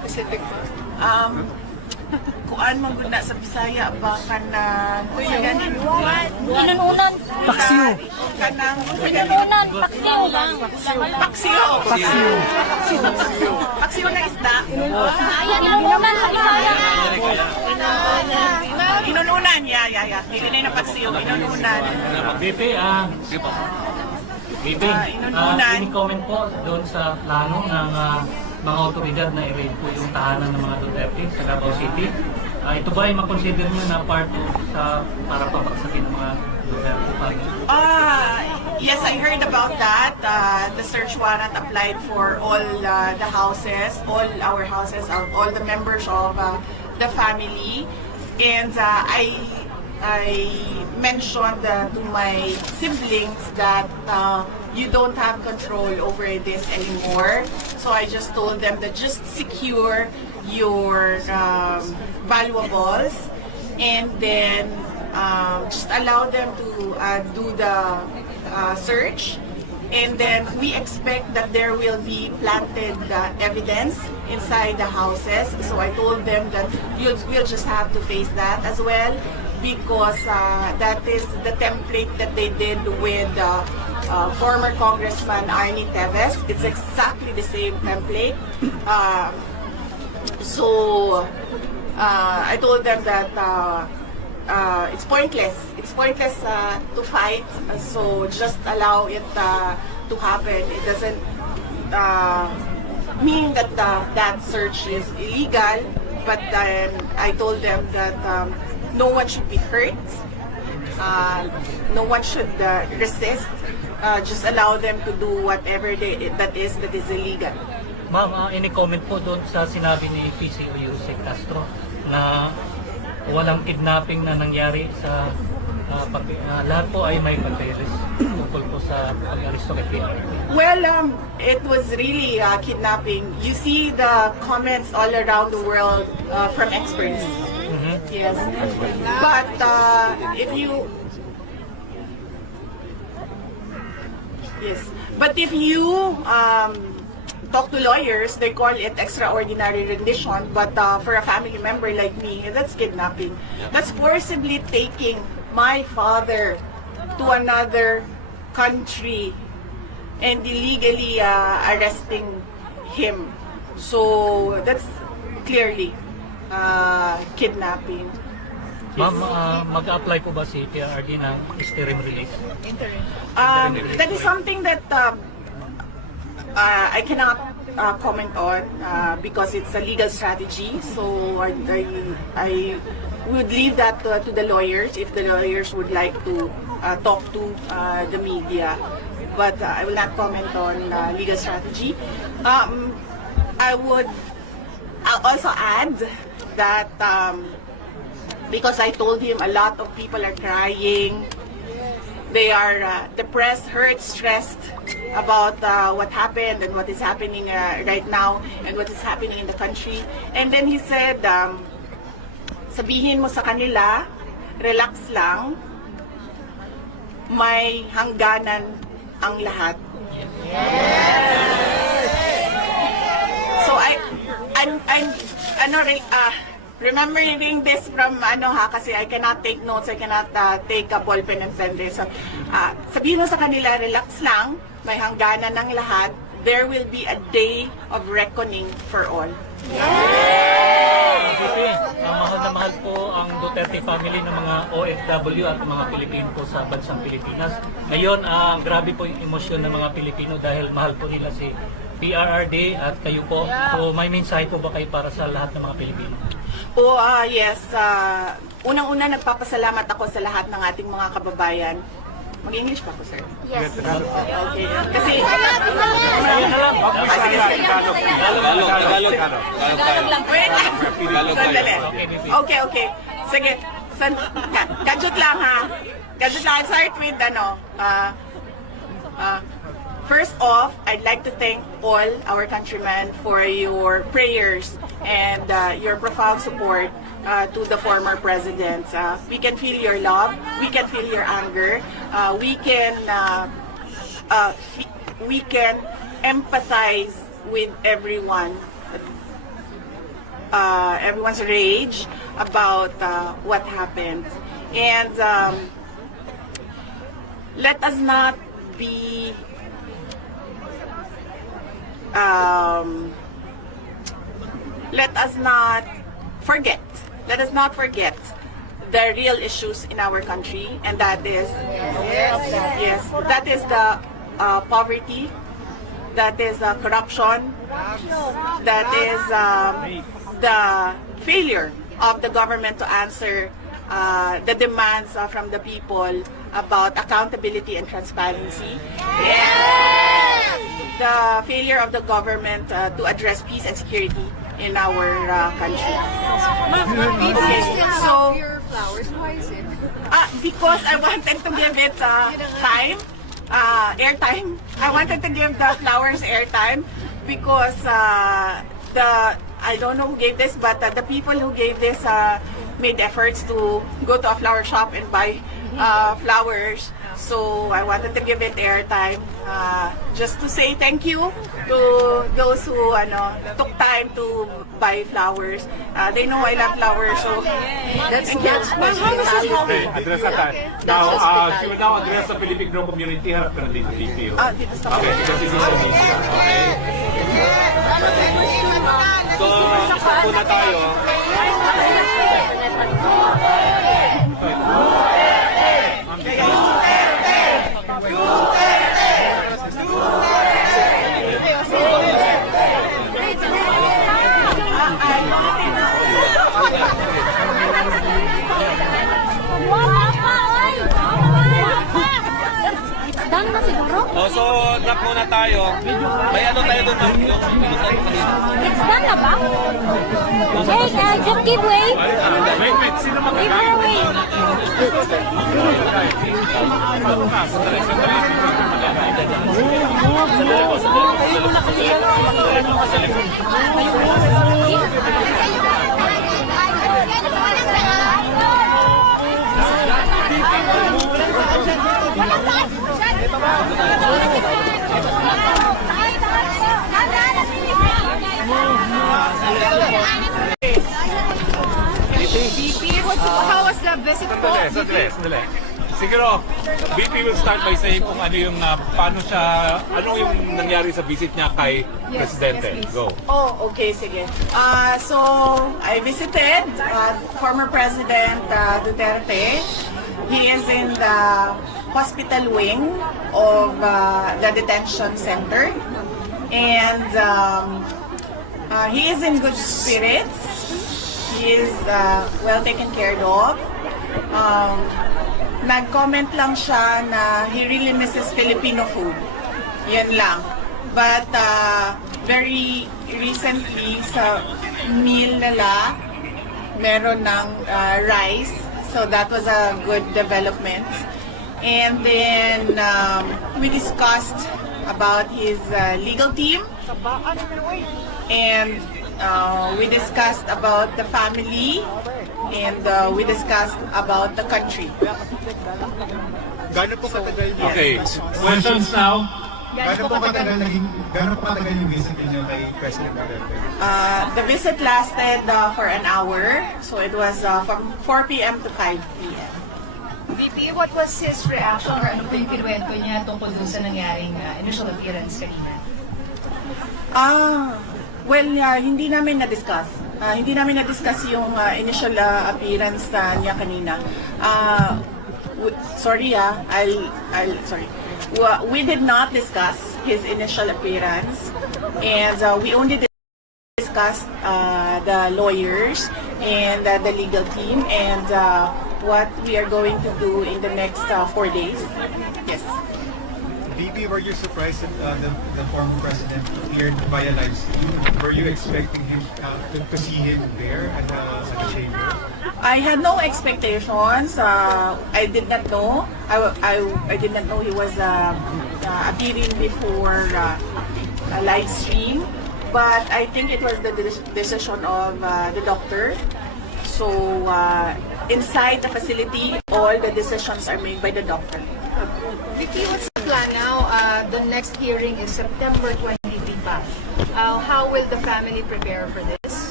specific po? Kuan man gud na sa Bisaya ba kanang Inununan. paksiw kanang Inununan. Paksiw lang. paksiw paksiw na isda Ayan, inununan sa Bisaya. inununan ya dili na yung paksiw inununan BP, BP, inununan. any comment po doon sa plano ng mga otoridad na i-raid po yung tahanan ng mga Duterte sa Davao City? Ito ba ay makonsider nyo na part sa para pabagsakin ng mga Duterte family? Yes, I heard about that. The search warrant applied for all the houses, all our houses, all the members of the family. And I mentioned to my siblings that you don't have control over this anymore. So I just told them that just secure your valuables and then just allow them to do the search. And then we expect that there will be planted evidence inside the houses. So I told them that we'll just have to face that as well, because that is the template that they did with former Congressman Arnie Teves. It's exactly the same template. So I told them that it's pointless. It's pointless to fight. So just allow it to happen. It doesn't mean that that search is illegal. But then I told them that no one should be hurt. No one should resist. Just allow them to do whatever that is illegal. Ma'am, any comment po doon sa sinabi ni PCO Jose Castro na walang kidnapping na nangyari sa lahat po ay may papeles tungkol po sa pag-aristo kay PRP? Well, it was really kidnapping. You see the comments all around the world from experts. Yes. But if you talk to lawyers, they call it extraordinary rendition. But for a family member like me, that's kidnapping. That's forcibly taking my father to another country and illegally arresting him. So that's clearly kidnapping. Ma'am, mag-apply po ba si PRRD ng interim release? That is something that I cannot comment on because it's a legal strategy. So I would leave that to the lawyers if the lawyers would like to talk to the media. But I will not comment on legal strategy. I would also add that because I told him a lot of people are crying. They are depressed, hurt, stressed about what happened and what is happening right now and what is happening in the country. And then he said, sabihin mo sa kanila, relax lang, may hangganan ang lahat. So I'm remembering this from kasi I cannot take notes, I cannot take a ball pen and pen this. So, sabihin mo sa kanila, relax lang, may hangganan ng lahat. There will be a day of reckoning for all. Mahal na mahal po ang Duterte family ng mga OFW at mga Pilipino po sa bansang Pilipinas. Ngayon, grabe po yung emosyon ng mga Pilipino dahil mahal po nila si PRRD at kayo po. So may mensahe po ba kayo para sa lahat ng mga Pilipino? Yes. Unang-una, nagpapasalamat ako sa lahat ng ating mga kababayan. Mag-English pa ako, sir? Yes. Okay. Kasi... Tagalog lang. Wait. Sandali. Okay. Sige. Kadjut lang, ha? Kadjut lang. I'll start with, first off, I'd like to thank all our countrymen for your prayers and your profound support to the former presidents. We can feel your love, we can feel your anger, we can empathize with everyone. everyone's rage about what happened. And let us not be let us not forget the real issues in our country, and that is that is the poverty, that is corruption, that is the failure of the government to answer the demands from the people about accountability and transparency. The failure of the government to address peace and security in our country. Okay, so Your flowers, why is it? because I wanted to give it time, airtime. I wanted to give the flowers airtime because I don't know who gave this, but the people who gave this made efforts to go to a flower shop and buy flowers. So I wanted to give it airtime, just to say thank you to those who took time to buy flowers. They know I love flowers, so That's Okay, address that. Now, she will now address the Filipino community. Harap ka na dito, VP. dito sa Okay, because this is a VP. Okay. So, isa muna tayo. Done na siguro? So, drop muna tayo. May ano tayo doon? It's done na ba? Hey, just give way. Wait, sino Give her way. How was the visit po? Sandali. Siguro, VP will start by saying kung ano yung, ano yung nangyari sa visit niya kay Presidente. Go. Oh, okay, sige. So, I visited former President Duterte. He is in the hospital wing of the detention center. And he is in good spirits. He is well taken care of. Nag-comment lang siya na he really misses Filipino food. Yan lang. But very recently sa meal nila, meron ng rice. So that was a good development. And then we discussed about his legal team. And we discussed about the family. And we discussed about the country. Gaano po katagal yan? Okay, questions now. Gaano po katagal yung visit niyo kay President Duterte? The visit lasted for an hour. So it was from 4 p.m. to 5 p.m. VP, what was his reaction or ano po yung kinuwento niya tungkol dun sa nangyaring initial appearance kanina? Well, hindi namin na-discuss. Hindi namin na-discuss yung initial appearance niya kanina. Sorry, sorry. We did not discuss his initial appearance, and we only discussed the lawyers and the legal team and what we are going to do in the next 4 days. Yes. VP, were you surprised that the former president appeared via live stream? Were you expecting him to see him there at the chamber? I had no expectations. I did not know. I did not know he was appearing before a live stream. But I think it was the decision of the doctor. So inside the facility, all the decisions are made by the doctor. VP, what's the plan now? The next hearing is September 23 pa. How will the family prepare for this?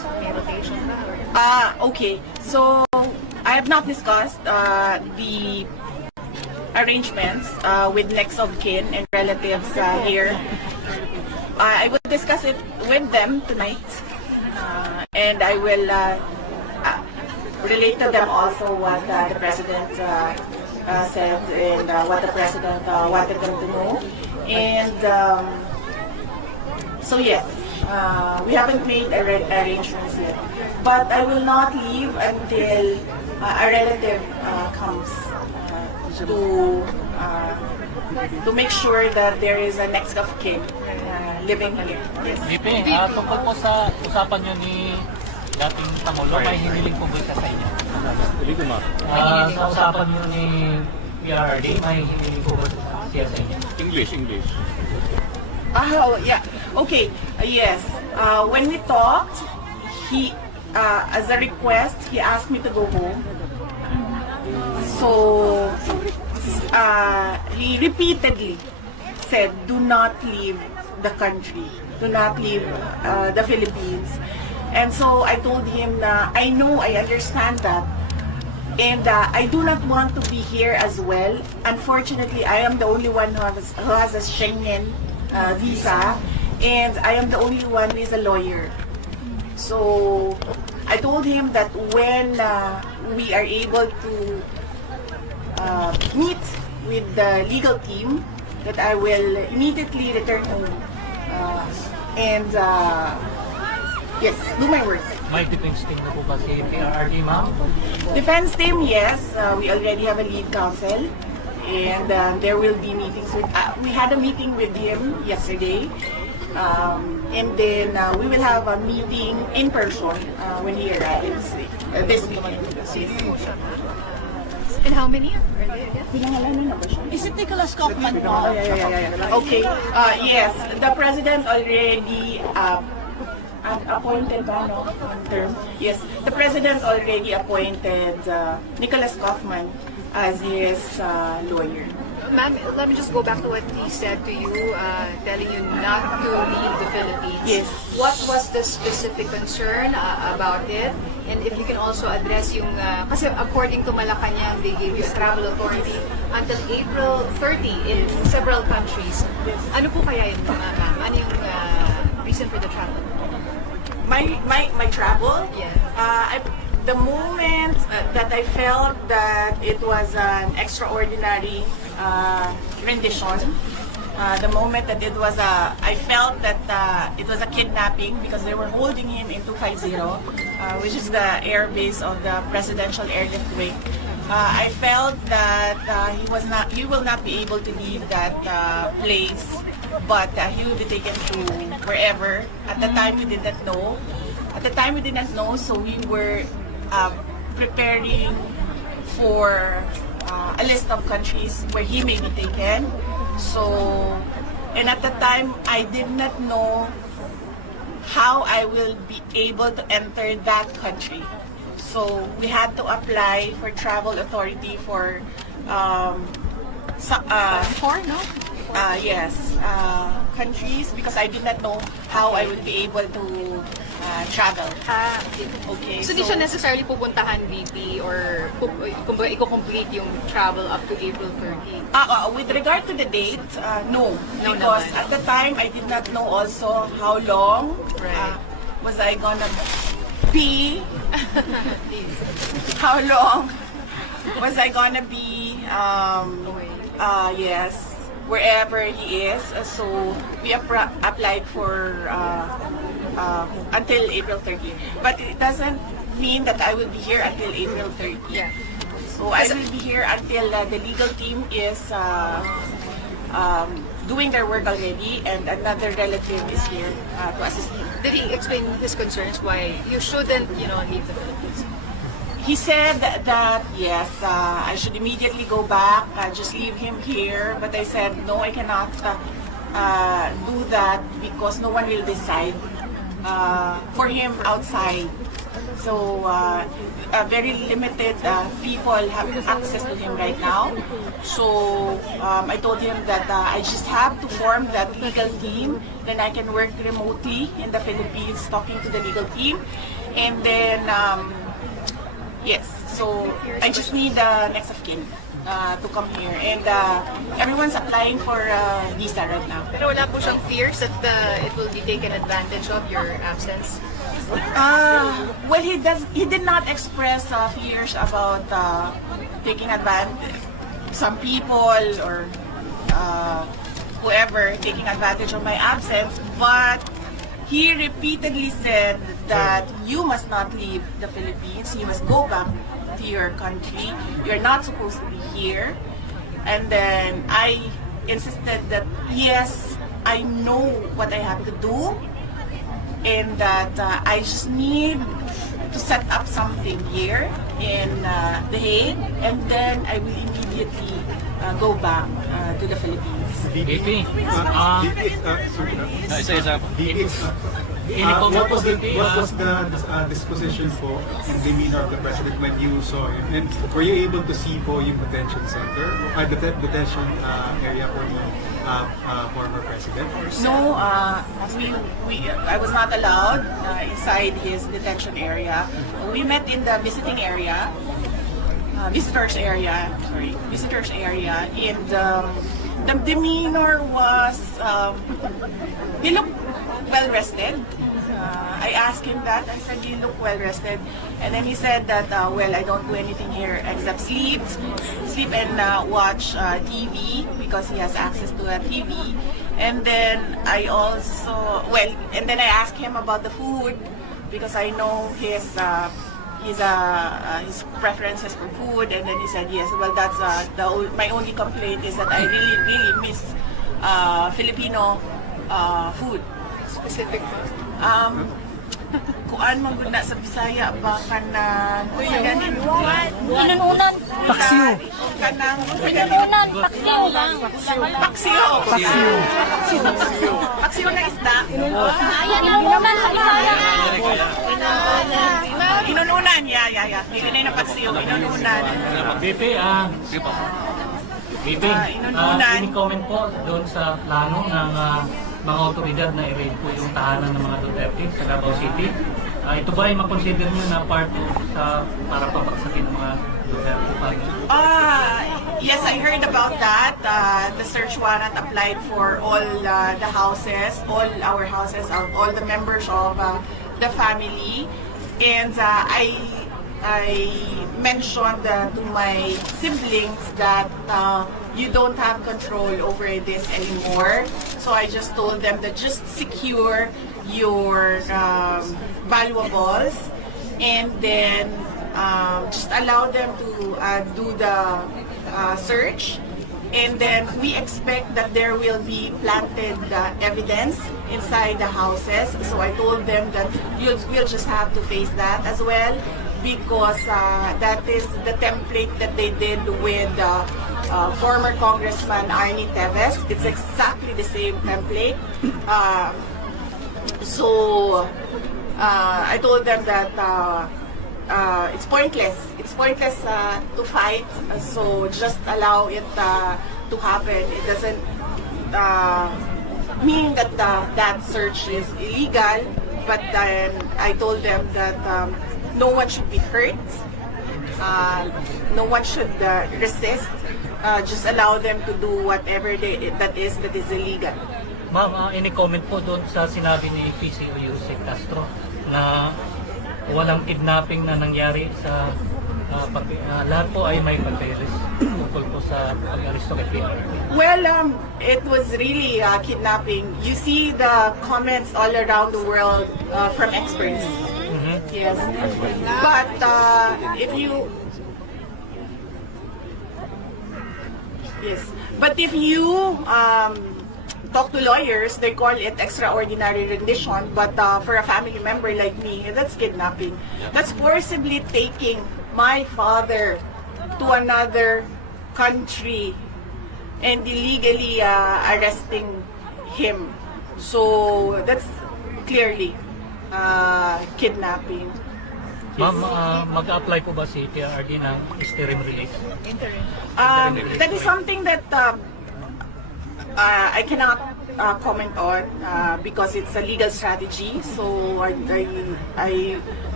May rotation ba? Okay. So, I have not discussed the arrangements with next of kin and relatives here. I will discuss it with them tonight, and I will relate to them also what the President said and what the President wanted them to know. And so yes, we haven't made arrangements yet. But I will not leave until a relative comes to make sure that there is a next of kin living here. Yes. VP, tungkol po sa usapan nyo ni dating Pangulo, may hiniling po ba siya sa inyo? Sa usapan nyo ni PRRD, may hiniling po ba siya sa inyo? English. Oh, yeah. Okay. Yes. When we talked, he, as a request, he asked me to go home. So, he repeatedly said, do not leave the country. Do not leave the Philippines. And so, I told him na, I know, I understand that. And I do not want to be here as well. Unfortunately, I am the only one who has a Schengen visa, and I am the only one who is a lawyer. So I told him that when we are able to meet with the legal team, that I will immediately return home and yes, do my work. May defense team na po ba si PRRD, ma'am? Defense team, yes. We already have a lead counsel, and there will be meetings with. We had a meeting with him yesterday, and then we will have a meeting in person when he arrives this weekend. And how many are there again? Pinangalanan na ba siya? Is it Nicholas Kaufman? Yeah. Okay. Yes, the president already appointed term. Yes, the president already appointed Nicholas Kaufman as his lawyer. Ma'am, let me just go back to what he said to you, telling you not to leave the Philippines. Yes. What was the specific concern about it? And if you can also address yung, kasi according to Malacanang, they gave his travel authority until April 30 in several countries. Ano po kaya yun, ma'am? Ano yung reason for the travel? My travel? Yeah. The moment that I felt that it was an extraordinary rendition, the moment that it was I felt that it was a kidnapping because they were holding him in 250, which is the air base of the presidential airlift wing. I felt that he will not be able to leave that place, but he will be taken to wherever. At the time we did not know. So we were preparing for a list of countries where he may be taken. So, and at the time, I did not know how I will be able to enter that country. So, we had to apply for travel authority for countries because I did not know how I would be able to travel. Okay. So, di siya necessarily pupuntahan VP or i-complete yung travel up to April 30? With regard to the date, no. No Because naman. at the time, I did not know also how long was I gonna be. How long was I gonna be, yes, wherever he is. So, we applied for until April 30. But it doesn't mean that I will be here until April 30. Yeah. So I will be here until the legal team is doing their work already, and another relative is here to assist him. Did he explain his concerns why you shouldn't, leave the Philippines? He said that yes, I should immediately go back, just leave him here. But I said no, I cannot do that because no one will decide for him outside. So very limited people have access to him right now. So I told him that I just have to form that legal team. Then I can work remotely in the Philippines talking to the legal team. And then, yes, so I just need the next of kin to come here. And everyone's applying for visa right now. Pero wala po siyang fears that it will be taken advantage of, your absence? Well, he did not express fears about taking advantage. Some people or whoever taking advantage of my absence, but he repeatedly said that you must not leave the Philippines. You must go back to your country. You're not supposed to be here. And then I insisted that yes, I know what I have to do, and that I just need to set up something here in The Hague, and then I will immediately go back to the Philippines. VP, Isa-isa. ini comment po, VP, What was the disposition po and demeanor of the President when you saw him? And were you able to see po yung detention center, detention area for the former President? No, I was not allowed inside his detention area. We met in the visiting area, visitors area, and the demeanor was, he looked well rested. I asked him that. I said, "You look well rested," and then he said that, "Well, I don't do anything here except sleep and watch TV because he has access to a TV." And then I also, and then I asked him about the food because I know his preferences for food, and then he said yes. Well, that's my only complaint is that I really miss Filipino food. Specific food? Kuan man gud na sa Bisaya ba kanang Inununan. paksiw kanang Inununan. Paksiw lang. paksiw na isda Inununan sa Bisaya. inununan ya dili na yung paksiw inununan. VP, inununan. ini comment po doon sa plano ng mga otoridad na i-raid po yung tahanan ng mga Duterte sa Davao City. Ito ba ay makonsider nyo na part sa para pabagsakin ng mga Duterte family? Yes, I heard about that. The search warrant applied for all the houses, all our houses, all the members of the family. And I mentioned to my siblings that you don't have control over this anymore. So I just told them that just secure your valuables, and then just allow them to do the search. And then we expect that there will be planted evidence inside the houses. So I told them that we'll just have to face that as well, because that is the template that they did with former Congressman Arnie Teves. It's exactly the same template. So I told them that it's pointless. It's pointless to fight. So just allow it to happen. It doesn't mean that that search is illegal. But then I told them that no one should be hurt. No one should resist. Just allow them to do whatever that is illegal. Ma'am, any comment po doon sa sinabi ni PCO Yusek Castro na walang kidnapping na nangyari sa lahat po ay may papeles tungkol po sa pag-aresto kay PRP? Well, it was really kidnapping. You see the comments all around the world from experts. Yes, but if you talk to lawyers, they call it extraordinary rendition. But for a family member like me, that's kidnapping. That's forcibly taking my father to another country and illegally arresting him. So that's clearly kidnapping. Ma'am, mag-apply po ba si PRRD ng interim release? That is something that I cannot comment on because it's a legal strategy. So I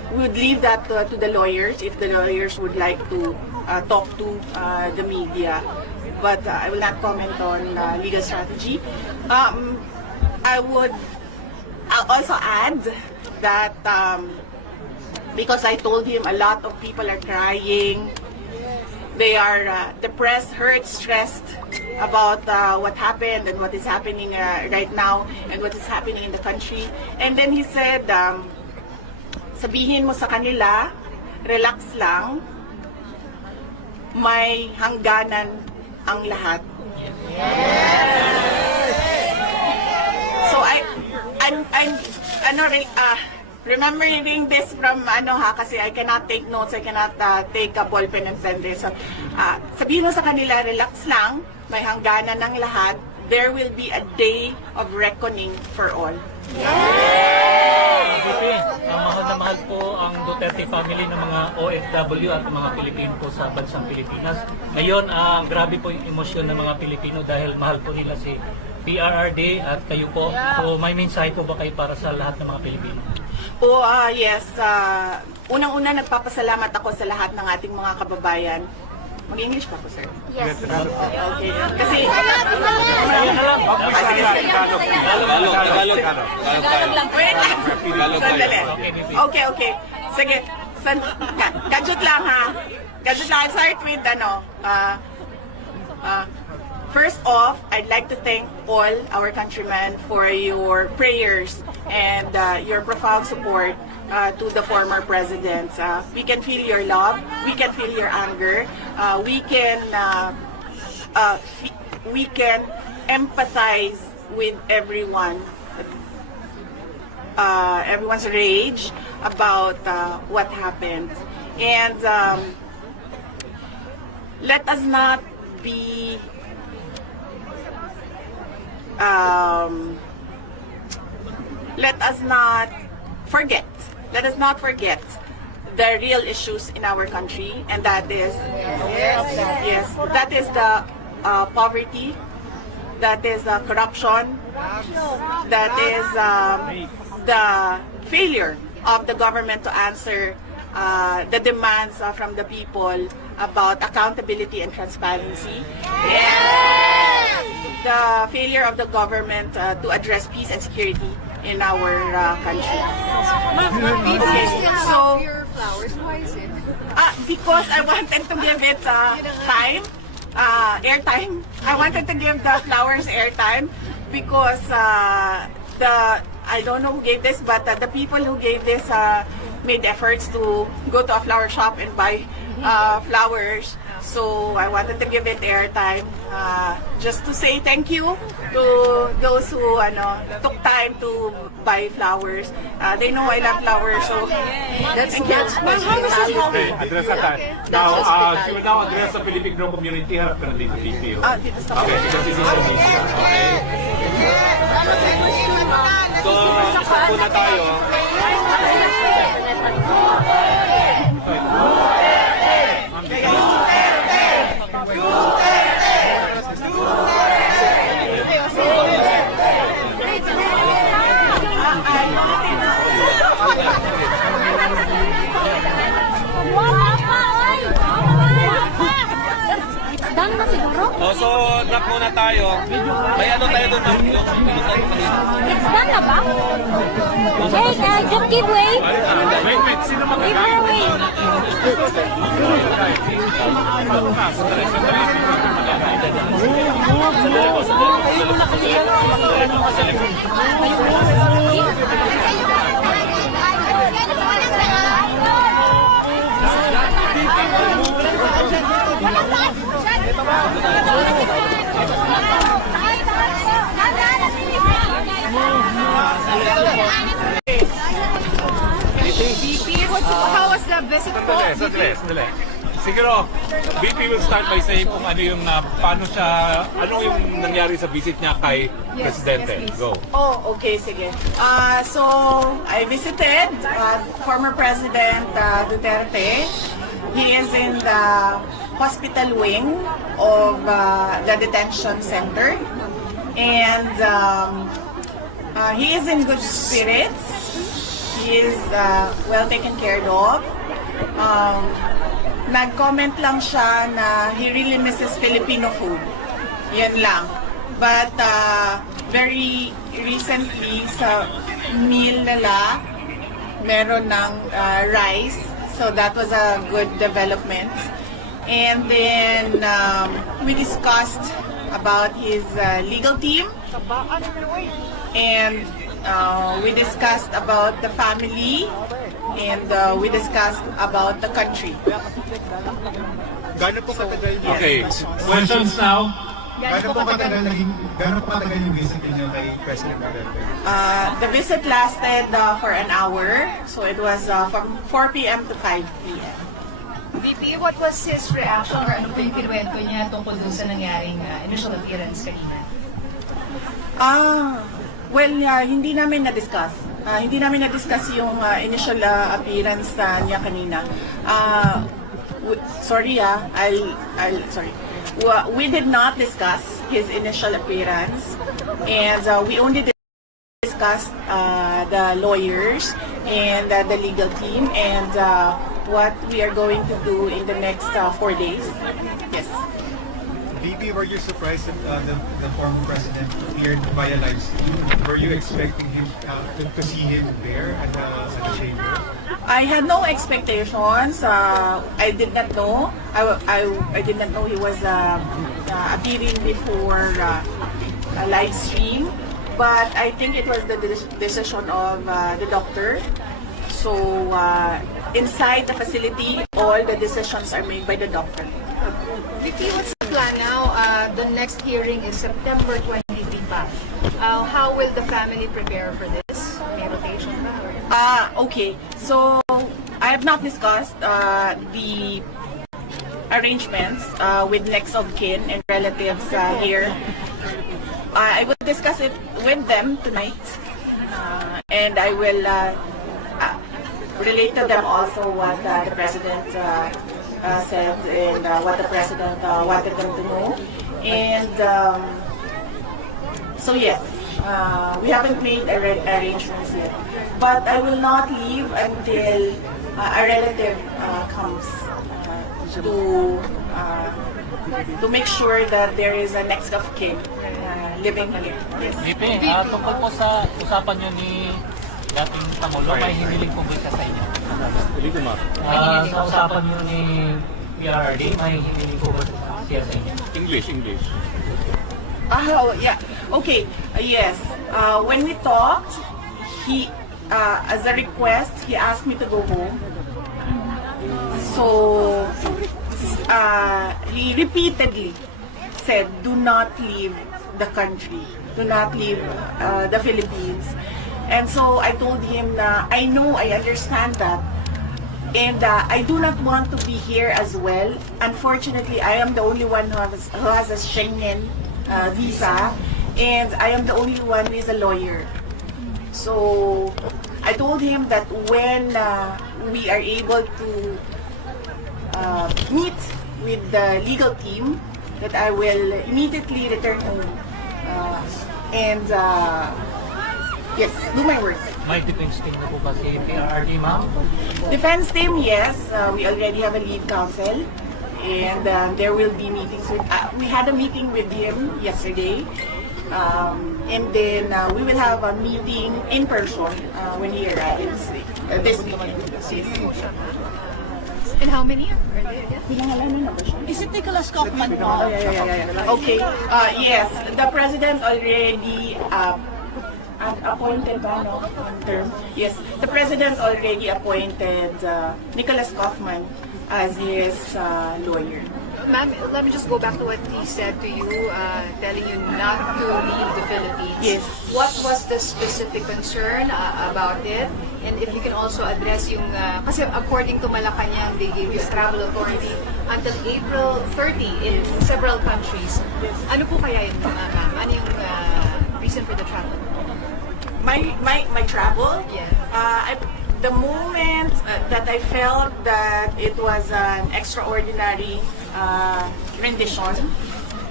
we would leave that to the lawyers if the lawyers would like to talk to the media. But I will not comment on legal strategy. I'll also add that because I told him a lot of people are crying, they are depressed, hurt, stressed about what happened and what is happening right now and what is happening in the country. And then he said, sabihin mo sa kanila, relax lang, may hangganan ang lahat. So I'm remembering this from kasi I cannot take notes, I cannot take a ball pen and pen this. So, sabihin mo sa kanila, relax lang, may hangganan ng lahat. There will be a day of reckoning for all. VP, mahal na mahal po ang Duterte family ng mga OFW at mga Pilipino po sa bansang Pilipinas. Ngayon, grabe po yung emosyon ng mga Pilipino dahil mahal po nila si PRRD at kayo po. So may mensahe po ba kayo para sa lahat ng mga Pilipino? Yes. Unang-una, nagpapasalamat ako sa lahat ng ating mga kababayan. Mag-English pa po, sir? Yes. Okay. Kasi... Tagalog. Wait lang. Sandali. Okay. Sige. Gadget lang, ha? Gadget lang. I'll start with, first off, I'd like to thank all our countrymen for your prayers and your profound support to the former presidents. We can feel your love, we can feel your anger, we can empathize with everyone's rage about what happened. And let us not be let us not forget the real issues in our country, and that is that is the poverty, that is corruption, that is the failure of the government to answer the demands from the people about accountability and transparency, and the failure of the government to address peace and security in our country. Okay, so your flowers, why is it? because I wanted to give it time, airtime. I wanted to give the flowers airtime because I don't know who gave this, but the people who gave this made efforts to go to a flower shop and buy flowers. So I wanted to give it airtime, just to say thank you to those who took time to buy flowers. They know I love flowers, so that's Address ka tayo. Now, she will now address the Filipino community. Harap ka na dito, VP. dito sa Okay, because this is a media. Okay. So, isa po na tayo. Done na siguro? So, drop muna tayo. May ano tayo doon? It's done na ba? Hey, just give way. Wait, sino Give her way. How was the visit po? Sandali. Siguro, VP will start by saying kung ano yung, paano siya, ano yung nangyari sa visit niya kay Presidente. yes, please. Go. Okay, sige. So, I visited former President Duterte. He is in the hospital wing of the detention center. And he is in good spirits. he is well taken care of. Nag-comment lang siya na he really misses Filipino food. Yan lang. But very recently sa meal nila, meron ng rice. So that was a good development. And then we discussed about his legal team. And we discussed about the family. And we discussed about the country. Gano'n po katagal niya? Okay, questions now. Gano'n po katagal yung visit niyo kay President Duterte? The visit lasted for an hour. So it was from 4 p.m. to 5 p.m. VP, what was his reaction or ano po yung kinuwento niya tungkol dun sa nangyaring initial appearance kanina? Hindi namin na-discuss. Hindi namin na-discuss yung initial appearance niya kanina. Sorry. We did not discuss his initial appearance, and we only discussed the lawyers and the legal team and what we are going to do in the next 4 days. Yes. VP, were you surprised that the former president appeared via live stream? Were you expecting him to see him there at the chamber? I had no expectations. I did not know. I did not know he was appearing before a live stream. But I think it was the decision of the doctor. So inside the facility, all the decisions are made by the doctor. VP, what's the plan now? The next hearing is September 23 pa. How will the family prepare for this? May rotation ba? Okay. So I have not discussed the arrangements with next of kin and relatives here. I will discuss it with them tonight, and I will relate to them also what the president said and what the president wanted them to know. And so yes, we haven't made arrangements yet. But I will not leave until a relative comes to make sure that there is a next of kin living here. Yes. VP, tungkol po sa usapan nyo ni dating Pangulo, may hiniling po ba sa inyo? Sa usapan nyo ni PRRD, may hiniling po ba siya sa inyo? English. Yeah. Okay. Yes. When we talked, he, as a request, he asked me to go home. So, he repeatedly said, "Do not leave the country. Do not leave the Philippines." And so I told him na I know, I understand that. And I do not want to be here as well. Unfortunately, I am the only one who has a Schengen visa. And I am the only one who is a lawyer. So I told him that when we are able to meet with the legal team, that I will immediately return home. And yes, do my work. May defense team na po ba si PRRD, ma'am? Defense team, yes. We already have a lead counsel. And there will be meetings with, we had a meeting with him yesterday. And then we will have a meeting in person when he arrives this weekend. And how many are there? Pinangalanan na ba siya? Is it Nicholas Kaufman po? Yeah. Okay. Yes, the president already appointed term. Yes, the president already appointed Nicholas Kaufman as his lawyer. Ma'am, let me just go back to what he said to you, telling you not to leave the Philippines. Yes. What was the specific concern about it? And if you can also address yung, kasi according to Malacanang, they gave his travel authority until April 30 in several countries. Ano po kaya yun, ma'am? Ano yung reason for the travel? My travel? Yeah. The moment that I felt that it was an extraordinary rendition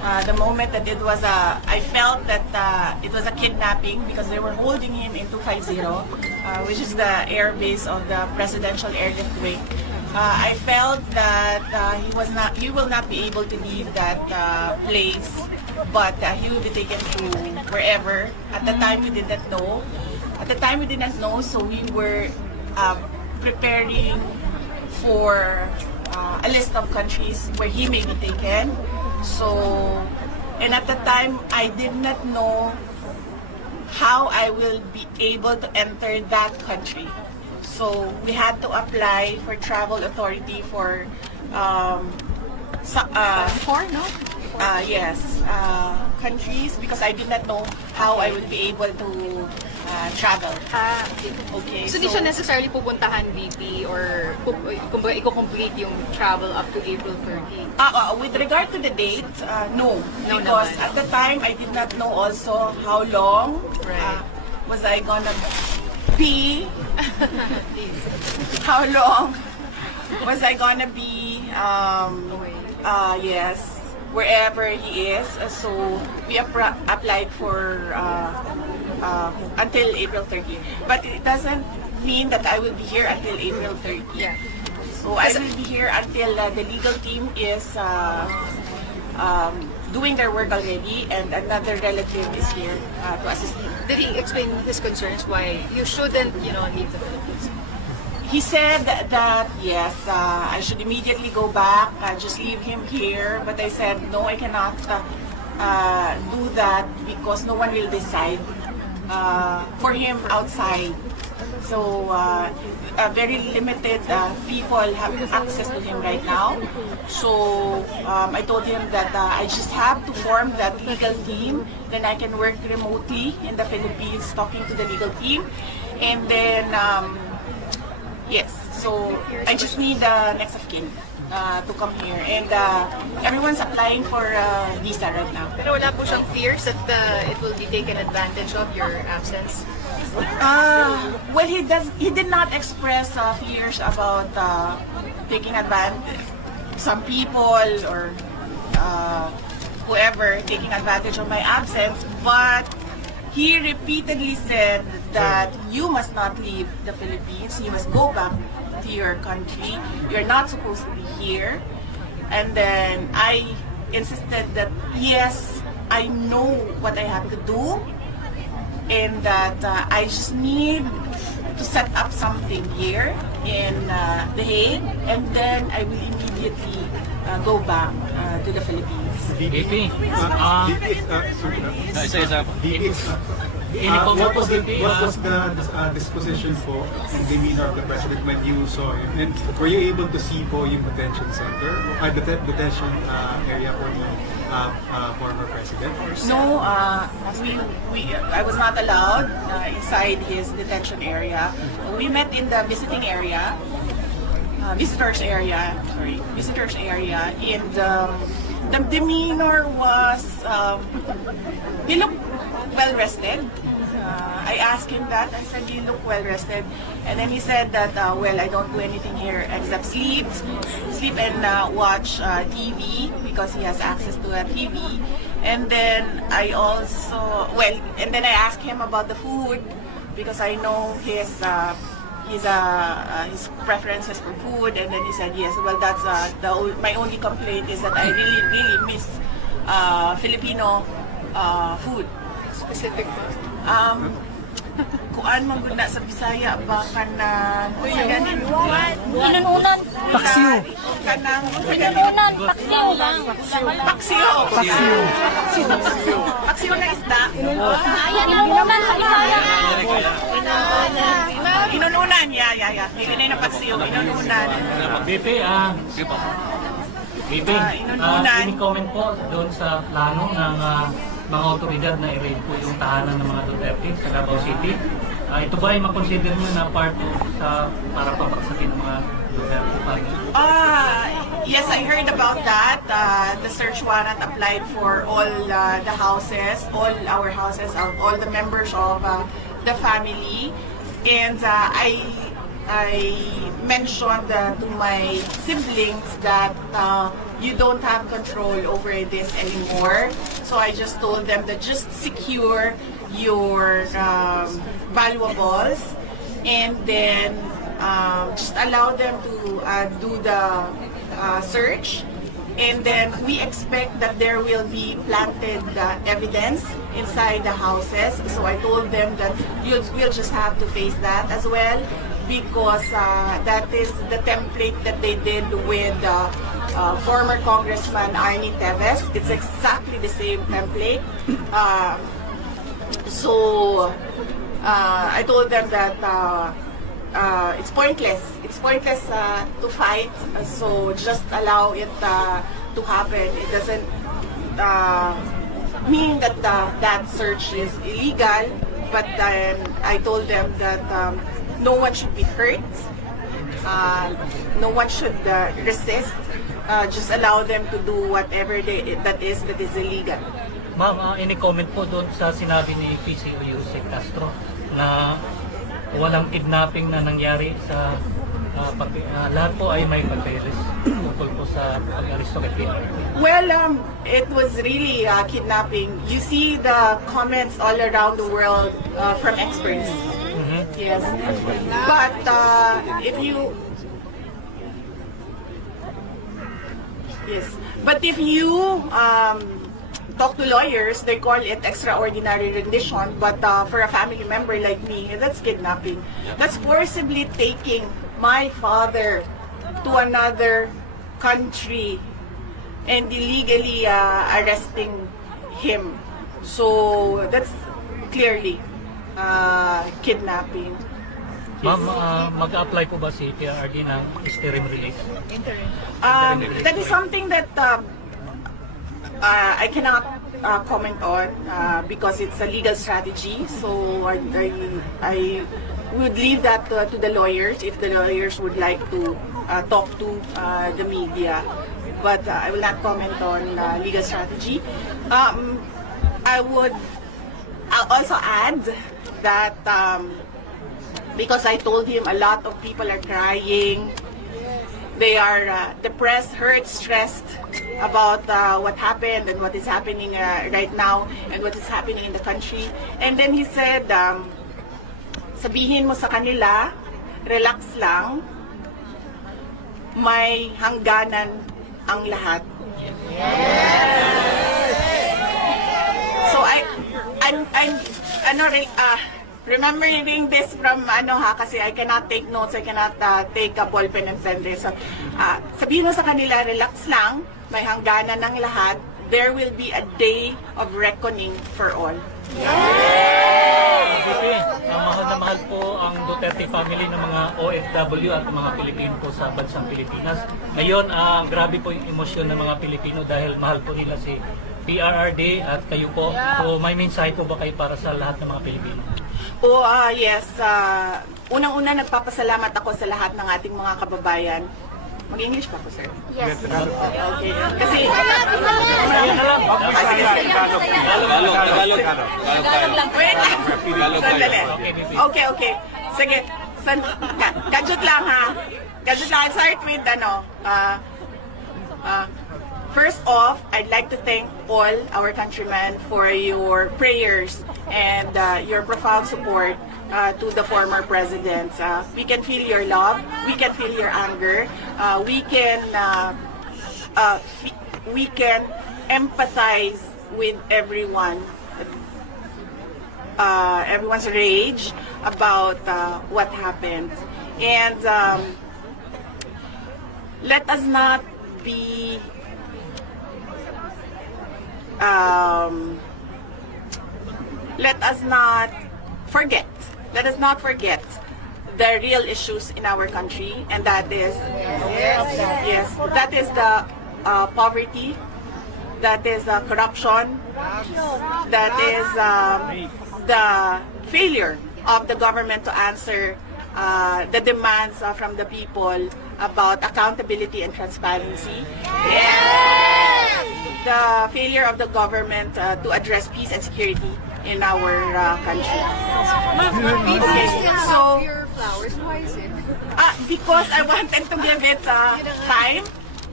the moment that it was I felt that it was a kidnapping because they were holding him in 250, which is the air base of the Presidential Airlift Wing. I felt that he will not be able to leave that place, but he will be taken to wherever. At the time, we did not know. So we were preparing for a list of countries where he may be taken. And at the time, I did not know how I will be able to enter that country. So we had to apply for travel authority for countries because I did not know how I would be able to travel. Okay. So, hindi siya necessarily pupuntahan, VP, or kumbaga i-complete yung travel up to April 30? With regard to the date, no. No Because naman. at the time, I did not know also how long was I gonna be, how long was I gonna be, wherever he is. So we applied for until April 30. But it doesn't mean that I will be here until April 30. Yeah. So I will be here until the legal team is doing their work already, and another relative is here to assist him. Did he explain his concerns why you shouldn't, leave the Philippines? He said that yes, I should immediately go back, just leave him here. But I said no, I cannot do that because no one will decide for him outside. So very limited people have access to him right now. So I told him that I just have to form that legal team. Then I can work remotely in the Philippines talking to the legal team. And then, yes, so I just need the next of kin to come here. And everyone's applying for visa right now. Pero wala po siyang fears that it will be taken advantage of, your absence? Well, he did not express fears about taking advantage, some people or whoever taking advantage of my absence, but he repeatedly said that you must not leave the Philippines, you must go back to your country, you're not supposed to be here. And then I insisted that yes, I know what I have to do, and that I just need to set up something here in The Hague, and then I will immediately go back to the Philippines. VP, Isa-isa. What was the disposition po and demeanor of the president when you saw him? And were you able to see po yung detention center, detention area for the former president? No, I was not allowed inside his detention area. We met in the visitors area, and the demeanor was, he looked well rested. I asked him that. I said, you look well rested. And then he said that, well, I don't do anything here except sleep and watch TV because he has access to a TV. And then I asked him about the food because I know his preferences for food. And then he said, yes, well, that's my only complaint is that I really miss Filipino food. Specific po? Kuan man gud na sa Bisaya baka na sa ganin Inununan. paksiw kanang Inununan. Paksiw lang. paksiw na isda Ayan, inununan sa Bisaya. inununan ya hindi na paksiw inununan VP, inununan. ini-comment po doon sa plano ng mga otoridad na i-raid po yung tahanan ng mga Duterte sa Davao City. Ito ba ay makonsider mo na part para papaksakin ng mga Duterte family? Yes, I heard about that. The search warrant applied for all the houses, all our houses, all the members of the family. And I mentioned to my siblings that you don't have control over this anymore. So I just told them that just secure your valuables, and then just allow them to do the search. And then we expect that there will be planted evidence inside the houses. So I told them that we'll just have to face that as well, because that is the template that they did with former Congressman Arnie Teves. It's exactly the same template. So I told them that it's pointless. It's pointless to fight. So just allow it to happen. It doesn't mean that that search is illegal. But then I told them that no one should be hurt. No one should resist. Just allow them to do whatever that is illegal. Ma'am, any comment po doon sa sinabi ni PCOU si Castro na walang kidnapping na nangyari sa lahat po ay may papeles tungkol po sa pag-aresto kay PRR? Well, it was really kidnapping. You see the comments all around the world from experts. Yes, but if you talk to lawyers, they call it extraordinary rendition, but for a family member like me, that's kidnapping. That's forcibly taking my father to another country and illegally arresting him. So that's clearly kidnapping. Ma'am, mag-apply po ba si PRRD ng interim release? That is something that I cannot comment on because it's a legal strategy. So I would leave that to the lawyers if the lawyers would like to talk to the media. But I will not comment on legal strategy. I'll also add that because I told him a lot of people are crying. They are depressed, hurt, stressed about what happened and what is happening right now and what is happening in the country. And then he said, sabihin mo sa kanila, relax lang, may hangganan ang lahat. So remembering this from kasi I cannot take notes, I cannot take a ball pen and pen this. So, sabihin mo sa kanila, relax lang, may hangganan ng lahat. There will be a day of reckoning for all. Mahal na mahal po ang Duterte family ng mga OFW at mga Pilipino po sa bansang Pilipinas. Ngayon, grabe po yung emosyon ng mga Pilipino dahil mahal po nila si PRRD at kayo po. So may mensahe po ba kayo para sa lahat ng mga Pilipino? Yes. Unang-una, nagpapasalamat ako sa lahat ng ating mga kababayan. Mag-English pa po, sir? Yes. Okay. Kasi... Wait lang. Sandali. Okay. Sige. Gadget lang, ha? Gadget lang. I'll start with, first off, I'd like to thank all our countrymen for your prayers and your profound support to the former presidents. We can feel your love, we can feel your anger, we can empathize with everyone's rage about what happened. And let us not be let us not forget the real issues in our country, and that is that is the poverty, that is corruption, that is the failure of the government to answer the demands from the people about accountability and transparency. The failure of the government to address peace and security in our country. So, flowers, why is it? Because I wanted to give it time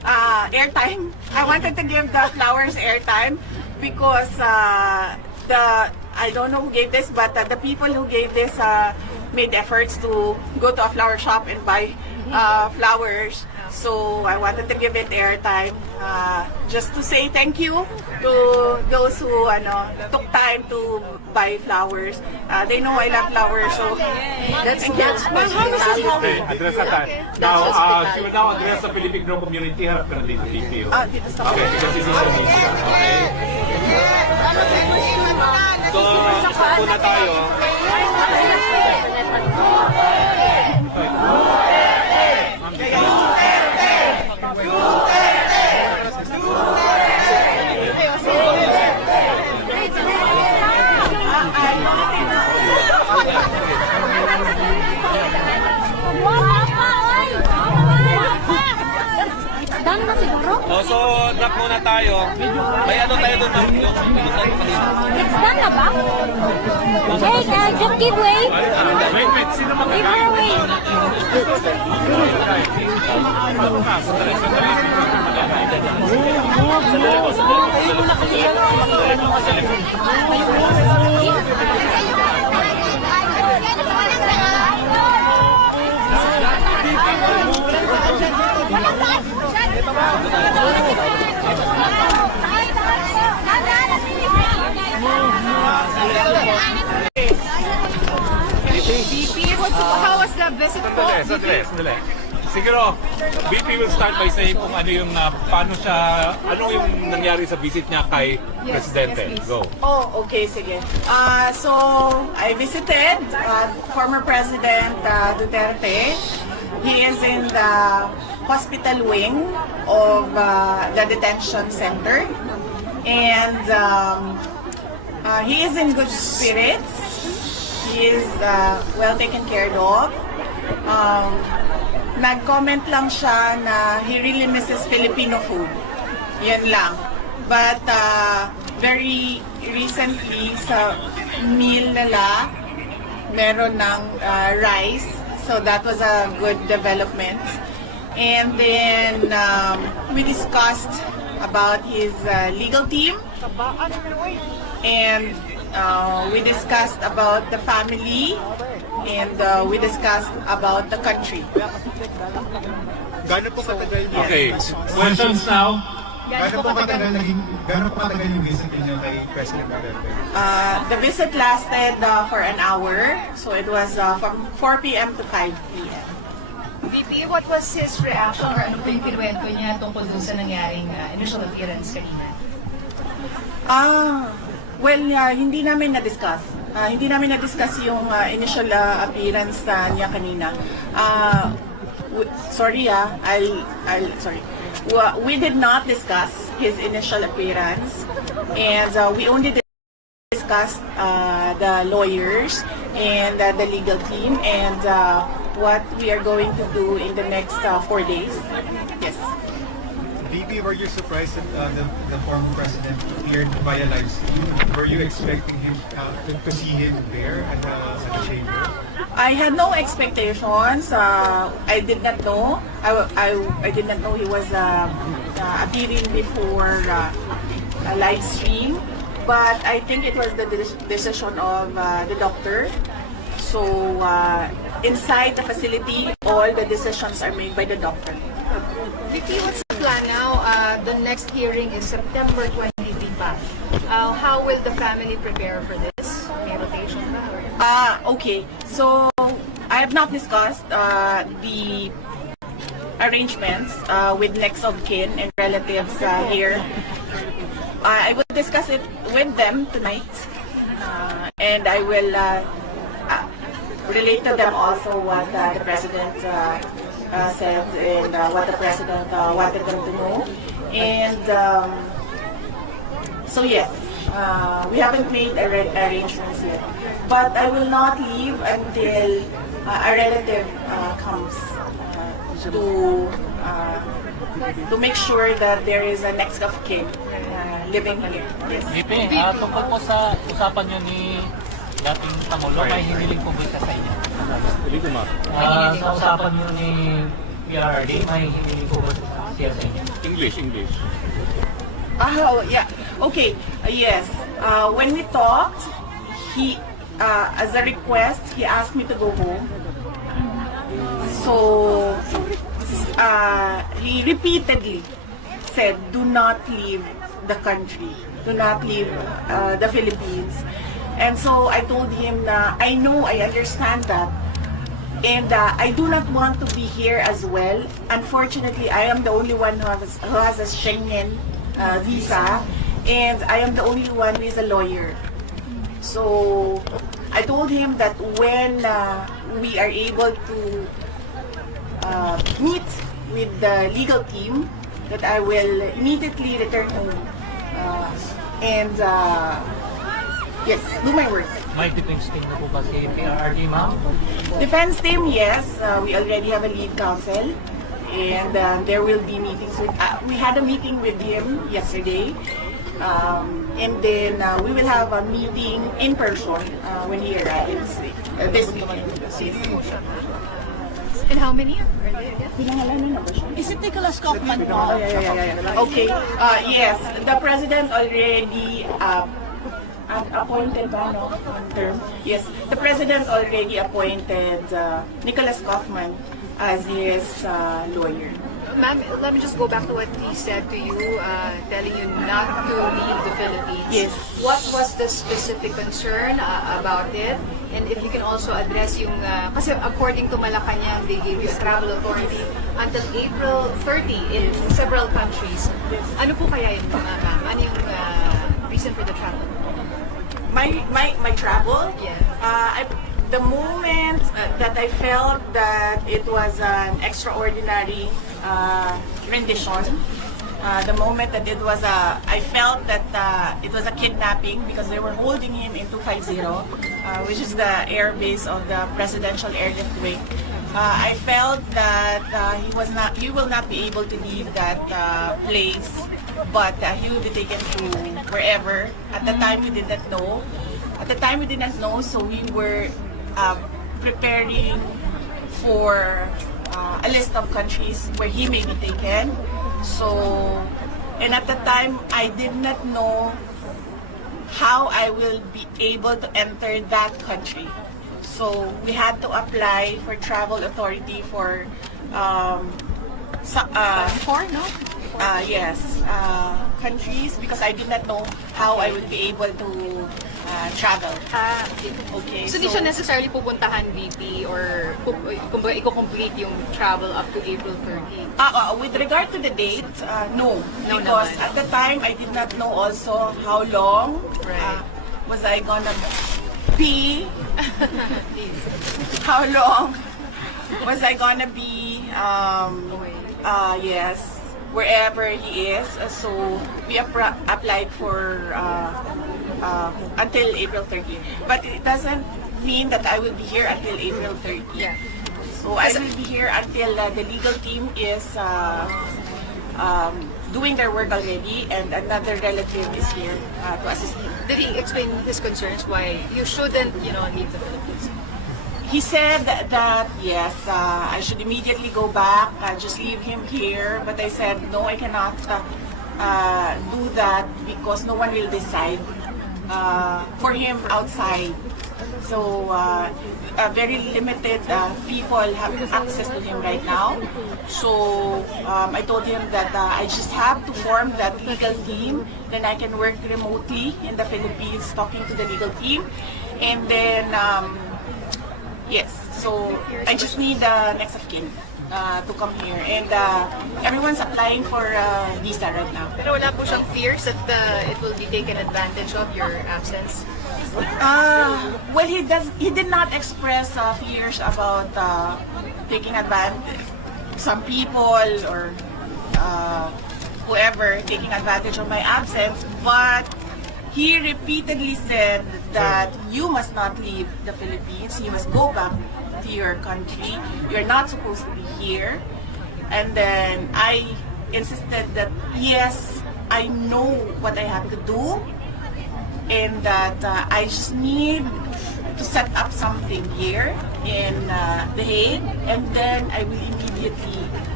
airtime. I wanted to give the flowers airtime because I don't know who gave this, but the people who gave this made efforts to go to a flower shop and buy flowers. So I wanted to give it airtime just to say thank you to those who took time to buy flowers. They know I love flowers, so That's Okay, address that. Now, she will now address the Filipino community. Harap ka na dito, VP. dito sa Okay, because this is a media. Okay. So, isa muna tayo. Done na siguro? So, knock muna tayo. May ano tayo doon, ma'am? Yung tayo kanina. It's done na ba? Hey, just give way. Wait, sino Give her way. VP, how was the visit po? Sandali. Siguro, VP will start by saying kung ano yung, paano siya, ano yung nangyari sa visit niya kay Presidente. yes, please. Go. Oh, okay, sige. So, I visited former President Duterte. He is in the hospital wing of the detention center. And he is in good spirits. He is well taken care of. Nag-comment lang siya na he really misses Filipino food. Yan lang. But very recently sa meal nila, meron ng rice. So that was a good development. And then we discussed about his legal team. And we discussed about the family. And we discussed about the country. Gano'n po katagal niya? Okay, questions now. Gano'n po katagal yung visit niyo kay President Duterte? The visit lasted for an hour. So it was from 4 p.m. to 5 p.m. VP, what was his reaction or ano po yung kinuwento niya tungkol dun sa nangyaring initial appearance kanina? Hindi namin na-discuss. Hindi namin na-discuss yung initial appearance niya kanina. Sorry. We did not discuss his initial appearance, and we only discussed the lawyers and the legal team and what we are going to do in the next 4 days. Yes. VP, were you surprised that the former president appeared via live stream? Were you expecting him to see him there at the chamber? I had no expectations. I did not know. I did not know he was appearing before a live stream. But I think it was the decision of the doctor. So inside the facility, all the decisions are made by the doctor. VP, what's the plan now? The next hearing is September 23 pa. How will the family prepare for this? May rotation ba? Okay. So I have not discussed the arrangements with next of kin and relatives here. I will discuss it with them tonight, and I will relate to them also what the president said and what the president wanted them to know. And so yes, we haven't made arrangements yet, but I will not leave until a relative comes to make sure that there is a next of kin living here. Yes. VP, tungkol po sa usapan nyo ni dating Pangulo, may hiniling po ba sa inyo? Sa usapan nyo ni PRD, may hiniling po ba si siya sa inyo? English. Oh, yeah. Okay. Yes. When we talked, he, as a request, he asked me to go home. So, he repeatedly said, do not leave the country. Do not leave the Philippines. And so I told him na I know, I understand that. And I do not want to be here as well. Unfortunately, I am the only one who has a Schengen visa. And I am the only one who is a lawyer. So I told him that when we are able to meet with the legal team, that I will immediately return home and yes, do my work. May defense team na po ba si PRRD, ma'am? Defense team, yes. We already have a lead counsel, and there will be meetings with. We had a meeting with him yesterday, and then we will have a meeting in person when he arrives this weekend. And how many are they again? Is it Nicholas Kaufman po? Oh, yeah. Okay. Yes, the president already appointed term. Yes, the president already appointed Nicholas Kaufman as his lawyer. Ma'am, let me just go back to what he said to you, telling you not to leave the Philippines. Yes. What was the specific concern about it? And if you can also address yung, kasi according to Malacanang, they gave you a travel authority until April 30 in several countries. Ano po kaya yun, ma'am? Ano yung reason for the travel? My travel? Yeah. The moment that I felt that it was an extraordinary rendition, the moment that it was I felt that it was a kidnapping because they were holding him in 250, which is the air base of the Presidential Airlift Wing. I felt that he will not be able to leave that place, but he will be taken to wherever. At the time we did not know. So we were preparing for a list of countries where he may be taken. So, and at the time I did not know how I will be able to enter that country. So we had to apply for travel authority for countries because I did not know how I would be able to travel. Okay. So, di siya necessarily pupuntahan VP or kumbaga i-complete yung travel up to April 30? With regard to the date, no. No Because naman. at the time, I did not know also how long was I gonna be, how long was I gonna be, yes, wherever he is. So we applied for until April 30. But it doesn't mean that I will be here until April 30. Yeah. So I will be here until the legal team is doing their work already, and another relative is here to assist him. Did he explain his concerns why you shouldn't, leave the Philippines? He said that yes, I should immediately go back, just leave him here. But I said no, I cannot do that because no one will decide for him outside. So very limited people have access to him right now. So I told him that I just have to form that legal team. Then I can work remotely in the Philippines, talking to the legal team, and then yes. So I just need next of kin to come here, and everyone's applying for visa right now. Pero wala po siyang fears that it will be taken advantage of your absence? Well, he did not express fears about taking advantage. Some people or whoever taking advantage of my absence, but he repeatedly said that you must not leave the Philippines. You must go back to your country. You're not supposed to be here. And then I insisted that yes, I know what I have to do, and that I just need to set up something here in The Hague, and then I will immediately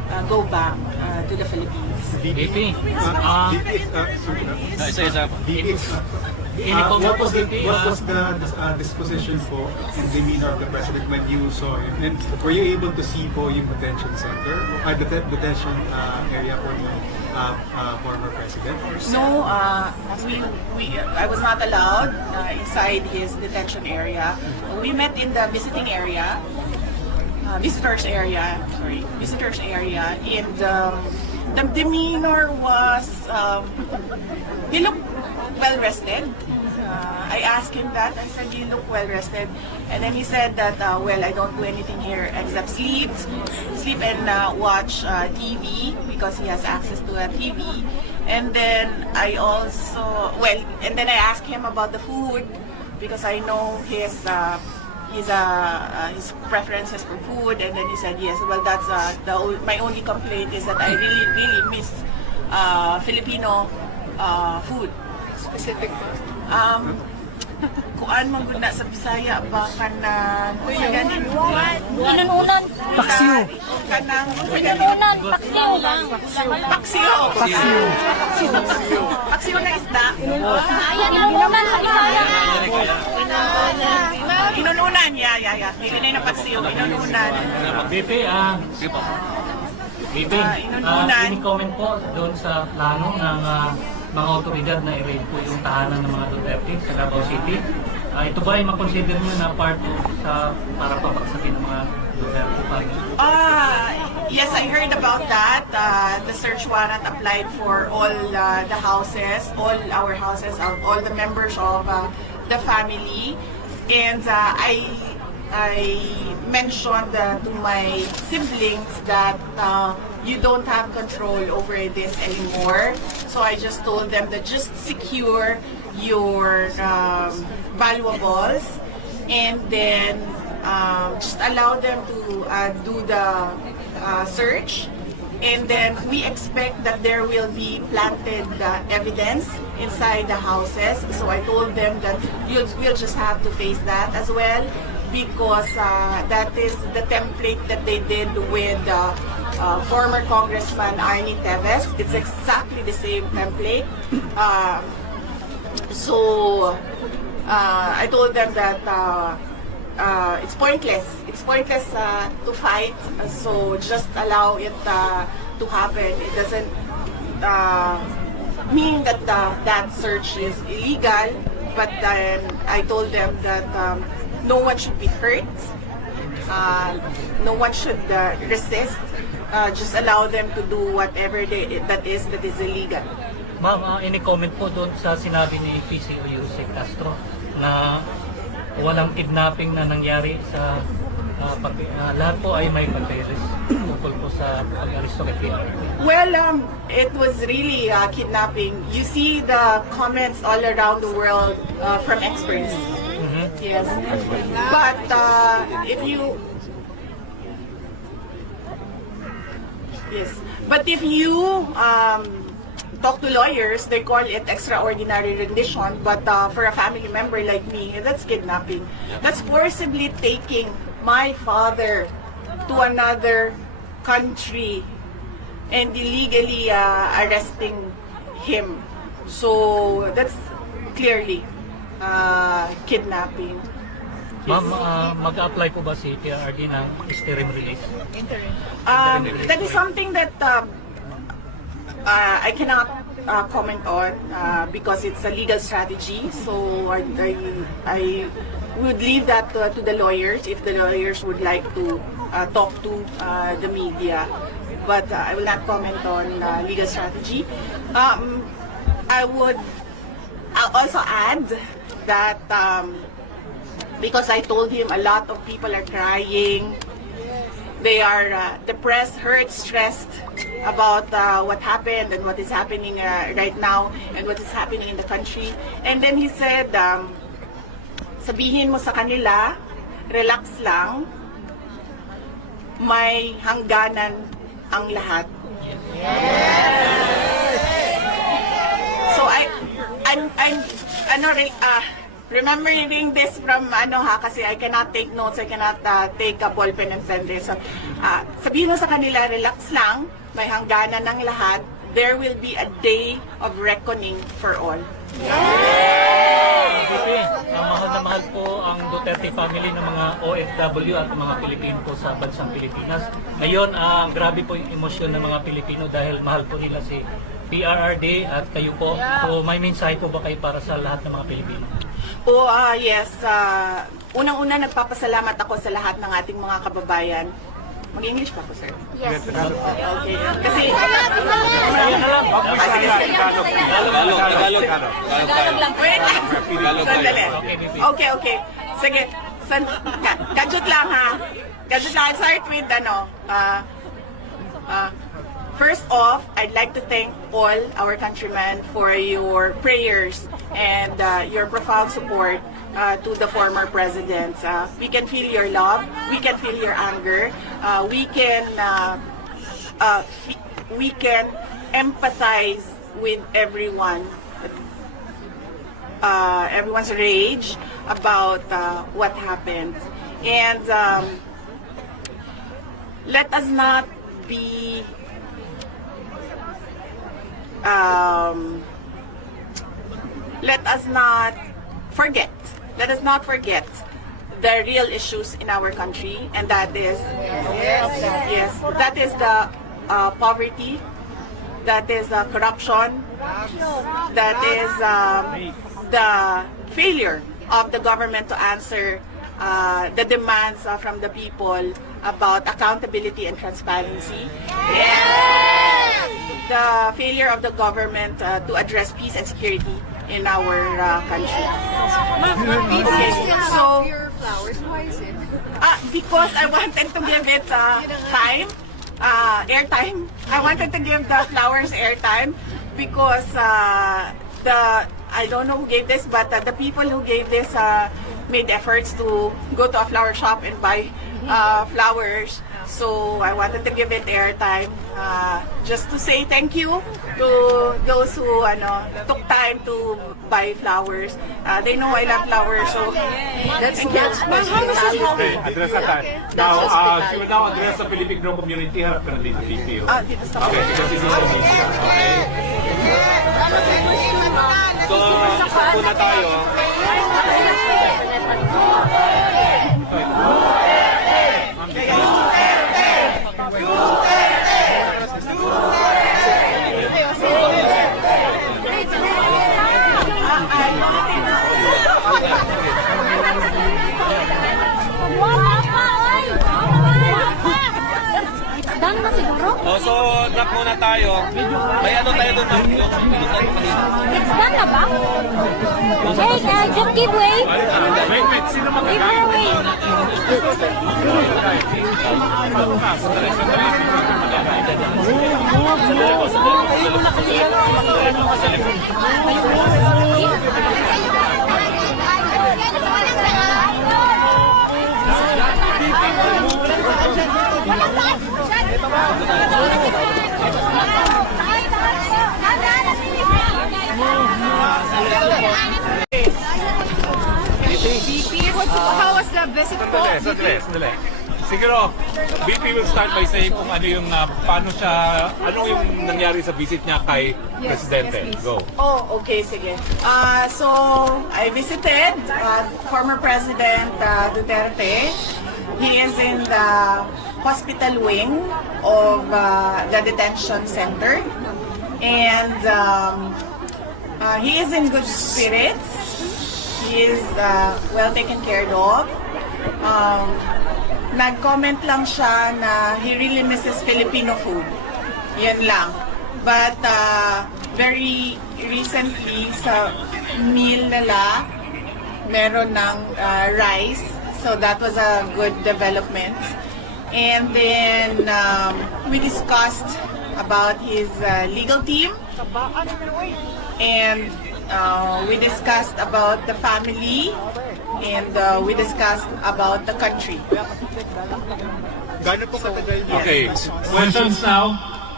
go back to the Philippines. VP, Isa-isa. What was the disposition po and demeanor of the president when you saw him? And were you able to see po yung detention center, detention area for the former president? No, I was not allowed inside his detention area. We met in the visiting area, visitors area, and the demeanor was, he looked well rested. I asked him that. I said, "You look well rested," and then he said that, "Well, I don't do anything here except sleep and watch TV because he has access to a TV." And then I asked him about the food because I know his preferences for food, and then he said yes. Well, that's my only complaint is that I really miss Filipino food. Specific. Kuan man gud na sa Bisaya ba kanang sa ganin Inununan. paksiw kanang sa ganin Inununan. Paksiw lang. paksiw na isda Ayan, inununan sa Bisaya. inununan ya dili na yung paksiw inununan. VP, inununan. comment po doon sa plano ng mga otoridad na i-raid po yung tahanan ng mga Duterte sa Davao City. Ito ba ay makonsider nyo na part sa para pabagsakin ng mga Duterte family? Yes, I heard about that. The search warrant applied for all the houses, all our houses, all the members of the family. And I mentioned to my siblings that you don't have control over this anymore. So I just told them that just secure your valuables and then just allow them to do the search. And then we expect that there will be planted evidence inside the houses. So I told them that we'll just have to face that as well, because that is the template that they did with former Congressman Arnie Teves. It's exactly the same template. So I told them that it's pointless. It's pointless to fight. So just allow it to happen. It doesn't mean that that search is illegal. But then I told them that no one should be hurt. No one should resist. Just allow them to do whatever that is illegal. Ma'am, ini-comment po doon sa sinabi ni PCO Yusek Castro na walang kidnapping na nangyari sa lahat po ay may papeles tungkol po sa pag-aristo kay PR. Well, it was really kidnapping. You see the comments all around the world from experts. Yes, but if you talk to lawyers, they call it extraordinary rendition. But for a family member like me, that's kidnapping. That's forcibly taking my father to another country and illegally arresting him. So that's clearly kidnapping. Ma'am, mag-apply po ba si PRRD ng interim release? That is something that I cannot comment on because it's a legal strategy. So I would leave that to the lawyers if the lawyers would like to talk to the media. But I will not comment on legal strategy. I would also add that because I told him a lot of people are crying. They are depressed, hurt, stressed about what happened and what is happening right now and what is happening in the country. And then he said, sabihin mo sa kanila, relax lang, may hangganan ang lahat. So remembering this from kasi I cannot take notes, I cannot take a ball pen and pen this. So, sabihin mo sa kanila, relax lang, may hangganan ng lahat. There will be a day of reckoning for all. VP, mahal na mahal po ang Duterte family ng mga OFW at mga Pilipino po sa bansang Pilipinas. Ngayon, grabe po yung emosyon ng mga Pilipino dahil mahal po nila si PRRD at kayo po. So may mensahe po ba kayo para sa lahat ng mga Pilipino? Yes. Unang-una, nagpapasalamat ako sa lahat ng ating mga kababayan. Mag-English pa po, sir? Yes. Okay. Kasi, Tagalog lang. wait lang. Sandali. Okay. Sige. Gadget lang, ha? Gadget lang. I'll start with, first off, I'd like to thank all our countrymen for your prayers and your profound support to the former presidents. We can feel your love, we can feel your anger, we can empathize with everyone's rage about what happened. And let us not be let us not forget the real issues in our country, and that is that is the poverty, that is corruption, that is the failure of the government to answer the demands from the people about accountability and transparency, and the failure of the government to address peace and security in our country. Okay, so your flowers, why is it? because I wanted to give it time, airtime. I wanted to give the flowers airtime because I don't know who gave this, but the people who gave this made efforts to go to a flower shop and buy flowers. So I wanted to give it airtime, just to say thank you to those who took time to buy flowers. They know I love flowers, so That's Okay, address that. Now, she will now address the Filipino community. Harap ka na dito, VP. dito sa Okay, because this is the media. Okay. So, isa po na tayo. Done na siguro? So, knock muna tayo. May ano tayo doon, ma'am? Yung pinutan ko kanina. It's done na ba? Hey, just give way. Wait, sino Give her way. How was the visit po? Sandali. Siguro, VP will start by saying kung ano yung, ano yung nangyari sa visit niya kay Presidente. Go. Okay, sige. So, I visited former President Duterte. He is in the hospital wing of the detention center. And he is in good spirits. He is well taken care of. Nag-comment lang siya na he really misses Filipino food. Yan lang. But very recently sa meal nila, meron ng rice. So that was a good development. And then we discussed about his legal team. And we discussed about the family, and we discussed about the country. Gano'n po katagal yan? Okay, questions now.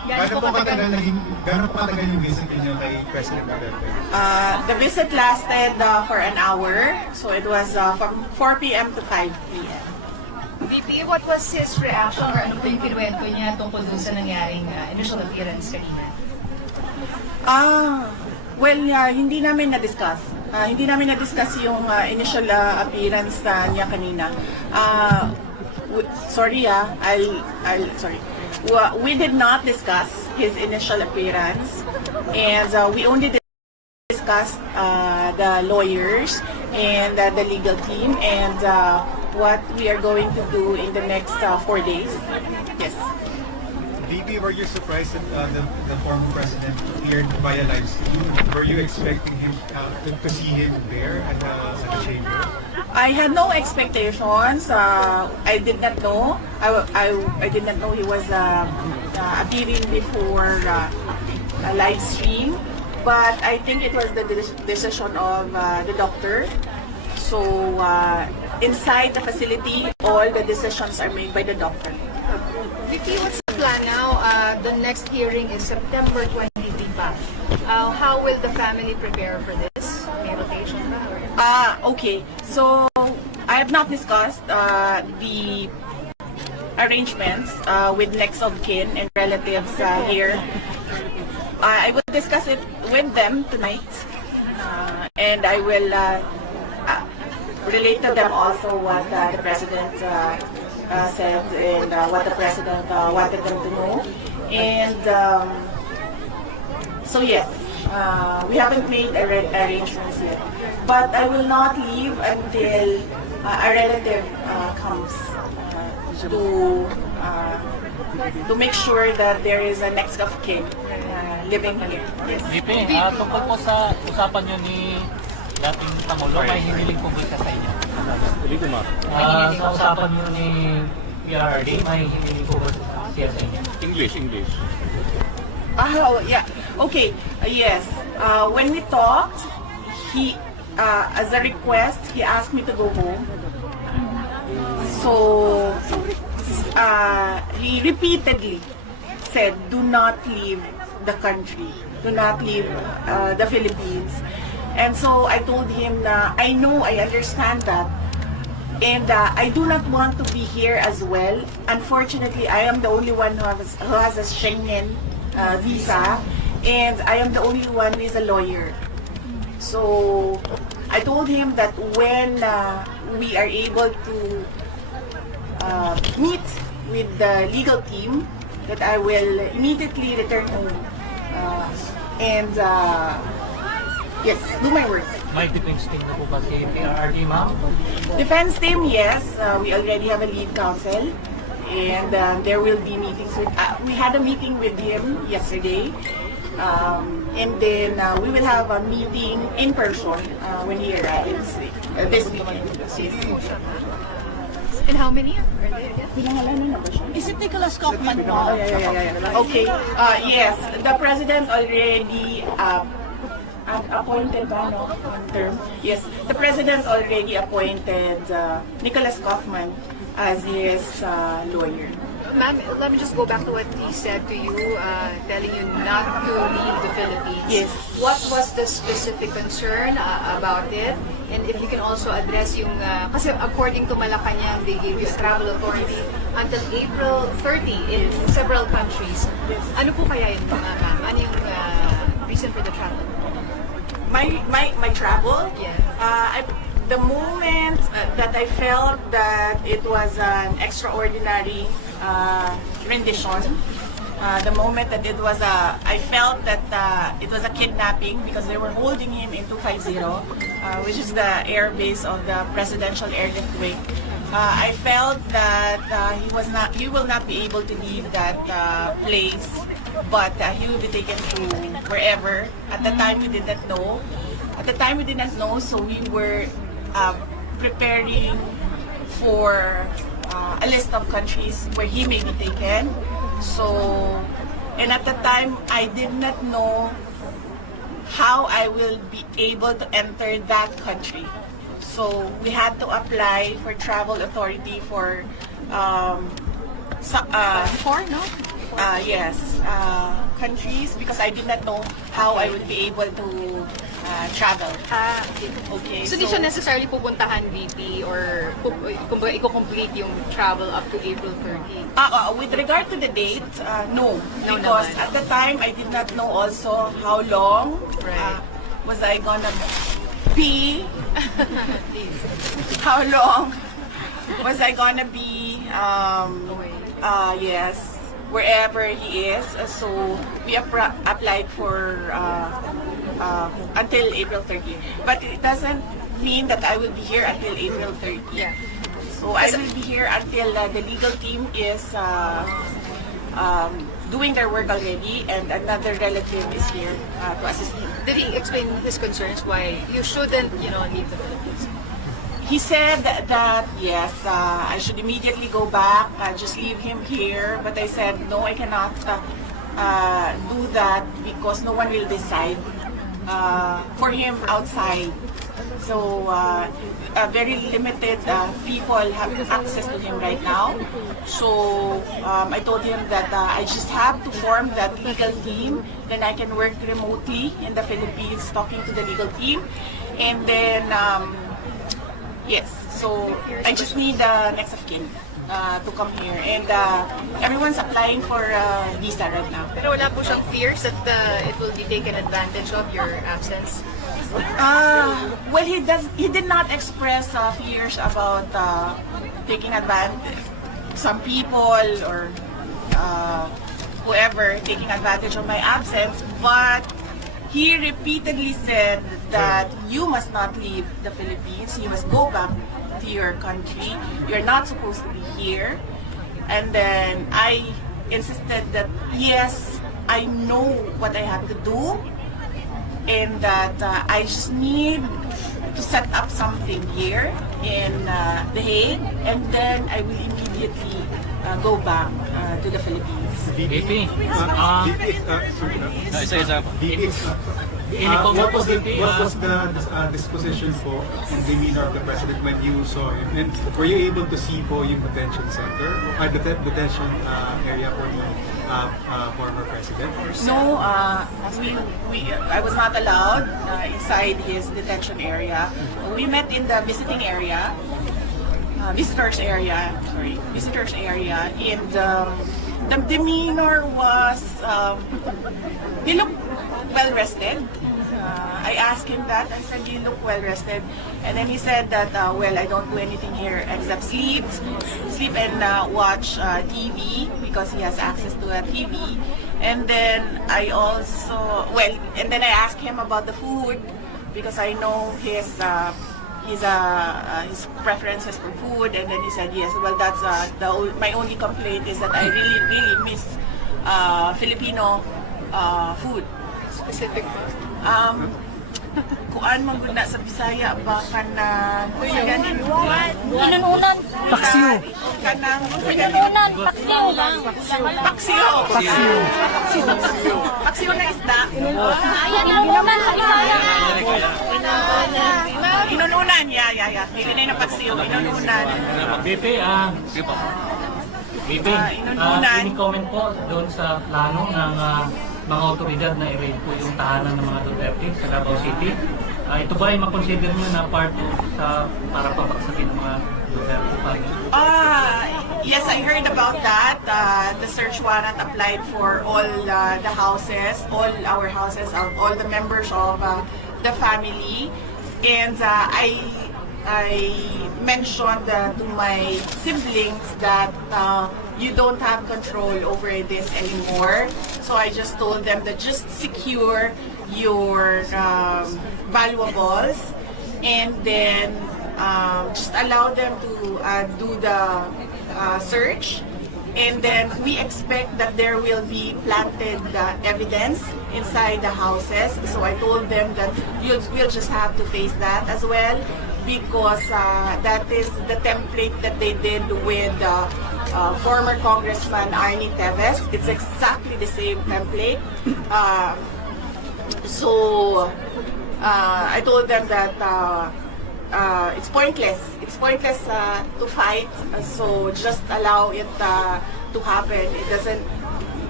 Gano'n po katagal yung visit niyo kay President Duterte? The visit lasted for an hour, so it was from 4 p.m. to 5 p.m. VP, what was his reaction or ano po yung kinuwento niya tungkol dun sa nangyaring initial appearance kanina? Hindi namin na-discuss. Hindi namin na-discuss yung initial appearance niya kanina. Sorry. We did not discuss his initial appearance, and we only discussed the lawyers and the legal team and what we are going to do in the next 4 days. Yes. VP, were you surprised that the former president appeared via live stream? Were you expecting him to see him there at the chamber? I had no expectations. I did not know. I did not know he was appearing before a live stream. But I think it was the decision of the doctor. So inside the facility, all the decisions are made by the doctor. VP, what's the plan now? The next hearing is September 23 pa. How will the family prepare for this? May rotation ba? Okay. So I have not discussed the arrangements with next of kin and relatives here. I will discuss it with them tonight, and I will relate to them also what the president said and what the president wanted them to know. And so yes, we haven't made arrangements yet, but I will not leave until a relative comes to make sure that there is a next of kin living here. Yes. VP, tungkol po sa usapan nyo ni dating Pangulo, may hiniling po ba sa inyo? Sa usapan nyo ni PRRD, may hiniling po ba siya sa inyo? English. Yeah. Okay. Yes. When we talked, he, as a request, he asked me to go home. So, he repeatedly said, "Do not leave the country. Do not leave the Philippines." And so I told him na I know, I understand that. And I do not want to be here as well. Unfortunately, I am the only one who has a Schengen visa, and I am the only one who is a lawyer. So I told him that when we are able to meet with the legal team, that I will immediately return home and yes, do my work. May defense team na po ba si PRRD, ma'am? Defense team, yes. We already have a lead counsel, and there will be meetings with. We had a meeting with him yesterday, and then we will have a meeting in person when he arrives this weekend. Yes. And how many are there? Pinangalanan na ba siya? Is it Nicholas Kaufman po? Okay. Yes, the president already appointed term. Yes, the president already appointed Nicholas Kaufman as his lawyer. Ma'am, let me just go back to what he said to you, telling you not to leave the Philippines. Yes. What was the specific concern about it? And if you can also address yung, kasi according to Malacanang, they gave you a travel authority until April 30 in several countries. Ano po kaya yun, ma'am? Ano yung reason for the travel? My travel? Yeah. The moment that I felt that it was an extraordinary rendition, the moment that it was I felt that it was a kidnapping because they were holding him in 250, which is the air base of the presidential airlift wing. I felt that he will not be able to leave that place, but he will be taken to wherever. At the time we did not know. So we were preparing for a list of countries where he may be taken. So, and at the time I did not know how I will be able to enter that country. So we had to apply for travel authority for Yes, countries, because I did not know how I would be able to travel. Okay, So, di siya necessarily pupuntahan, VP, or kumbaga i-complete yung travel up to April 30? With regard to the date, no. No Because naman. at the time, I did not know also how long Right. was I gonna be, how long was I gonna be, yes, wherever he is. So we applied for until April 30. But it doesn't mean that I will be here until April 30. Yeah. So I will be here until the legal team is doing their work already, and another relative is here to assist me. Did he explain his concerns why you shouldn't, leave the Philippines? He said that yes, I should immediately go back, just leave him here. But I said no, I cannot do that because no one will decide for him outside. So very limited people have access to him right now. So I told him that I just have to form that legal team. Then I can work remotely in the Philippines, talking to the legal team, and then. Yes, so I just need the next of kin to come here, and everyone's applying for visa right now. Pero wala po siyang fears that it will be taken advantage of, your absence? Well, he did not express fears about taking advantage, some people or whoever taking advantage of my absence, but he repeatedly said that you must not leave the Philippines, you must go back to your country, you're not supposed to be here. And then I insisted that yes, I know what I have to do, and that I just need to set up something here in The Hague, and then I will immediately go back to the Philippines. VP, Isa-isa. What was the disposition po and demeanor of the president when you saw him? And were you able to see po yung detention center, detention area for the former president? No, I was not allowed inside his detention area. We met in the visitors area, and the demeanor was, he looked well rested. I asked him that. I said, you look well rested. And then he said that, well, I don't do anything here except sleep and watch TV because he has access to a TV. And then I asked him about the food because I know his preferences for food. And then he said, yes, well, that's my only complaint is that I really miss Filipino food. Specific po? Kuan man gud na sa Bisaya ba kanang Inununan. paksiw kanang Inununan. Paksiw lang. paksiw na isda. Ayan, inununan sa Bisaya. Inununan, yeah. Dili na yung paksiw, inununan. VP, inununan. any comment po doon sa plano ng mga otoridad na i-raid po yung tahanan ng mga Duterte sa Davao City? Ito ba ay makonsider nyo na part para papagsagin ng mga Duterte family? Yes, I heard about that. The search warrant applied for all the houses, all our houses, all the members of the family. And I mentioned to my siblings that you don't have control over this anymore. So I just told them that just secure your valuables, and then just allow them to do the search. And then we expect that there will be planted evidence inside the houses. So I told them that we'll just have to face that as well, because that is the template that they did with former Congressman Arnie Teves. It's exactly the same template. So I told them that it's pointless. It's pointless to fight. So just allow it to happen. It doesn't.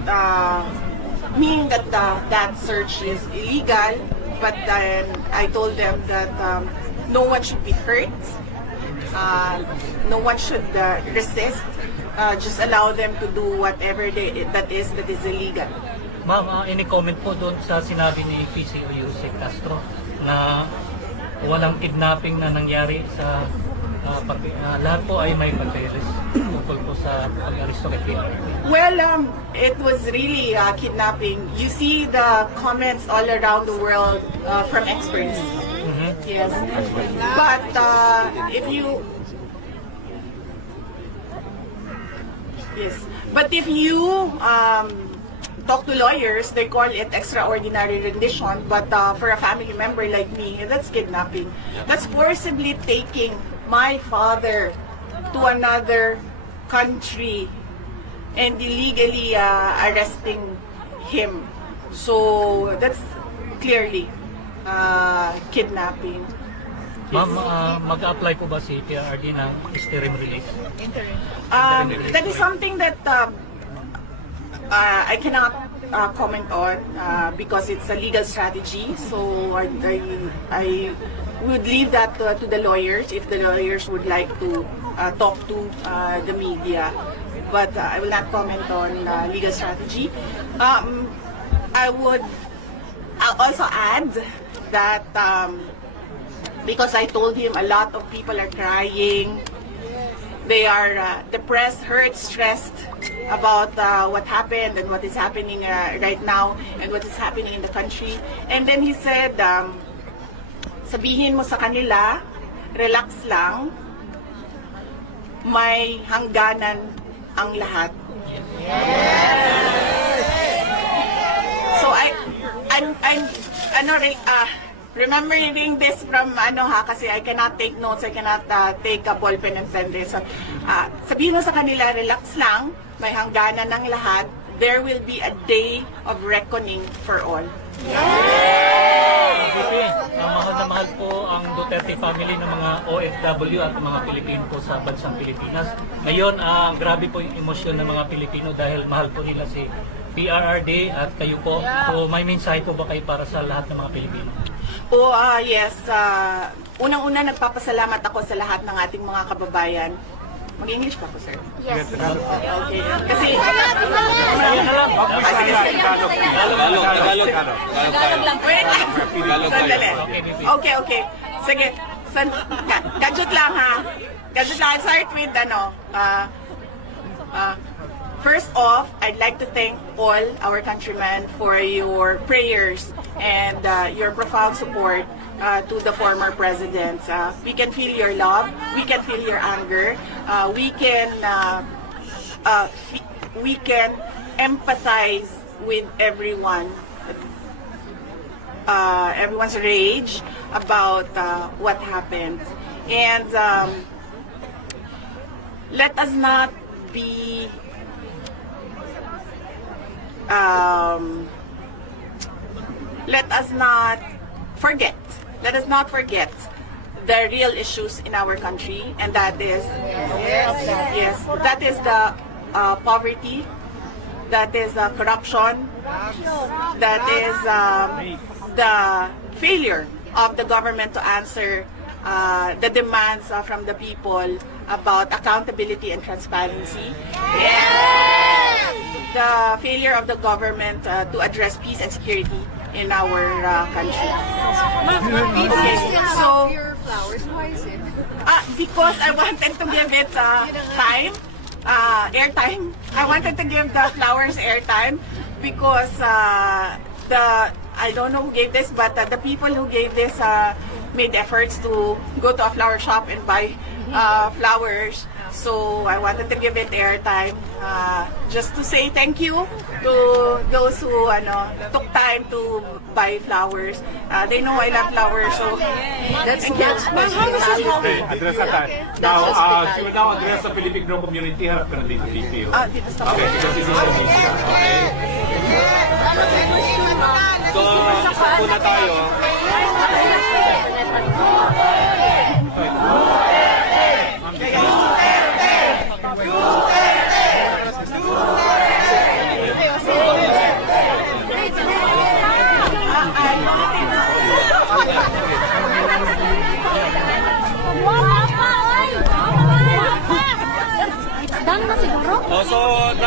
mean that that search is illegal, but then I told them that no one should be hurt, no one should resist, just allow them to do whatever that is illegal. Ma'am, any comment po doon sa sinabi ni PCO Yusek Castro na walang kidnapping na nangyari sa lahat po ay may papeles tungkol po sa pag-aresto kay PRRD? Well, it was really kidnapping. You see the comments all around the world from experts. Yes, but if you talk to lawyers, they call it extraordinary rendition, but for a family member like me, that's kidnapping. That's forcibly taking my father to another country and illegally arresting him. So that's clearly kidnapping. Ma'am, mag-apply po ba si PRRD ng interim release? That is something that I cannot comment on because it's a legal strategy. So I would leave that to the lawyers if the lawyers would like to talk to the media. But I will not comment on legal strategy. I'll also add that because I told him a lot of people are crying. They are depressed, hurt, stressed about what happened and what is happening right now and what is happening in the country. And then he said, sabihin mo sa kanila, relax lang, may hangganan ang lahat. So I'm remembering this from kasi I cannot take notes, I cannot take a ball pen and pen this. So, sabihin mo sa kanila, relax lang, may hangganan ng lahat. There will be a day of reckoning for all. Mahal na mahal po ang Duterte family ng mga OFW at mga Pilipino po sa bansang Pilipinas. Ngayon, grabe po yung emosyon ng mga Pilipino dahil mahal po nila si PRRD at kayo po. So may mensahe po ba kayo para sa lahat ng mga Pilipino? Yes. Unang-una, nagpapasalamat ako sa lahat ng ating mga kababayan. Mag-English pa po, sir? Yes. Okay. Kasi... Tagalog lang. Wait. Sandali. Okay. Sige. Gadget lang, ha? Gadget lang. I'll start with, first off, I'd like to thank all our countrymen for your prayers and your profound support to the former presidents. We can feel your love, we can feel your anger, we can empathize with everyone's rage about what happened. And let us not be let us not forget the real issues in our country, and that is that is the poverty, that is corruption, that is the failure of the government to answer the demands from the people about accountability and transparency. The failure of the government to address peace and security in our country. Okay, so your flowers, why is it? Because I wanted to give it time, airtime. I wanted to give the flowers airtime because I don't know who gave this, but the people who gave this made efforts to go to a flower shop and buy flowers. So I wanted to give it airtime, just to say thank you to those who took time to buy flowers. They know I love flowers, so that's Okay, address that. Now, she will now address the Filipino community. Harap ka na dito, PCO. dito sa Okay, because this is the media. Okay. So, isa po na tayo.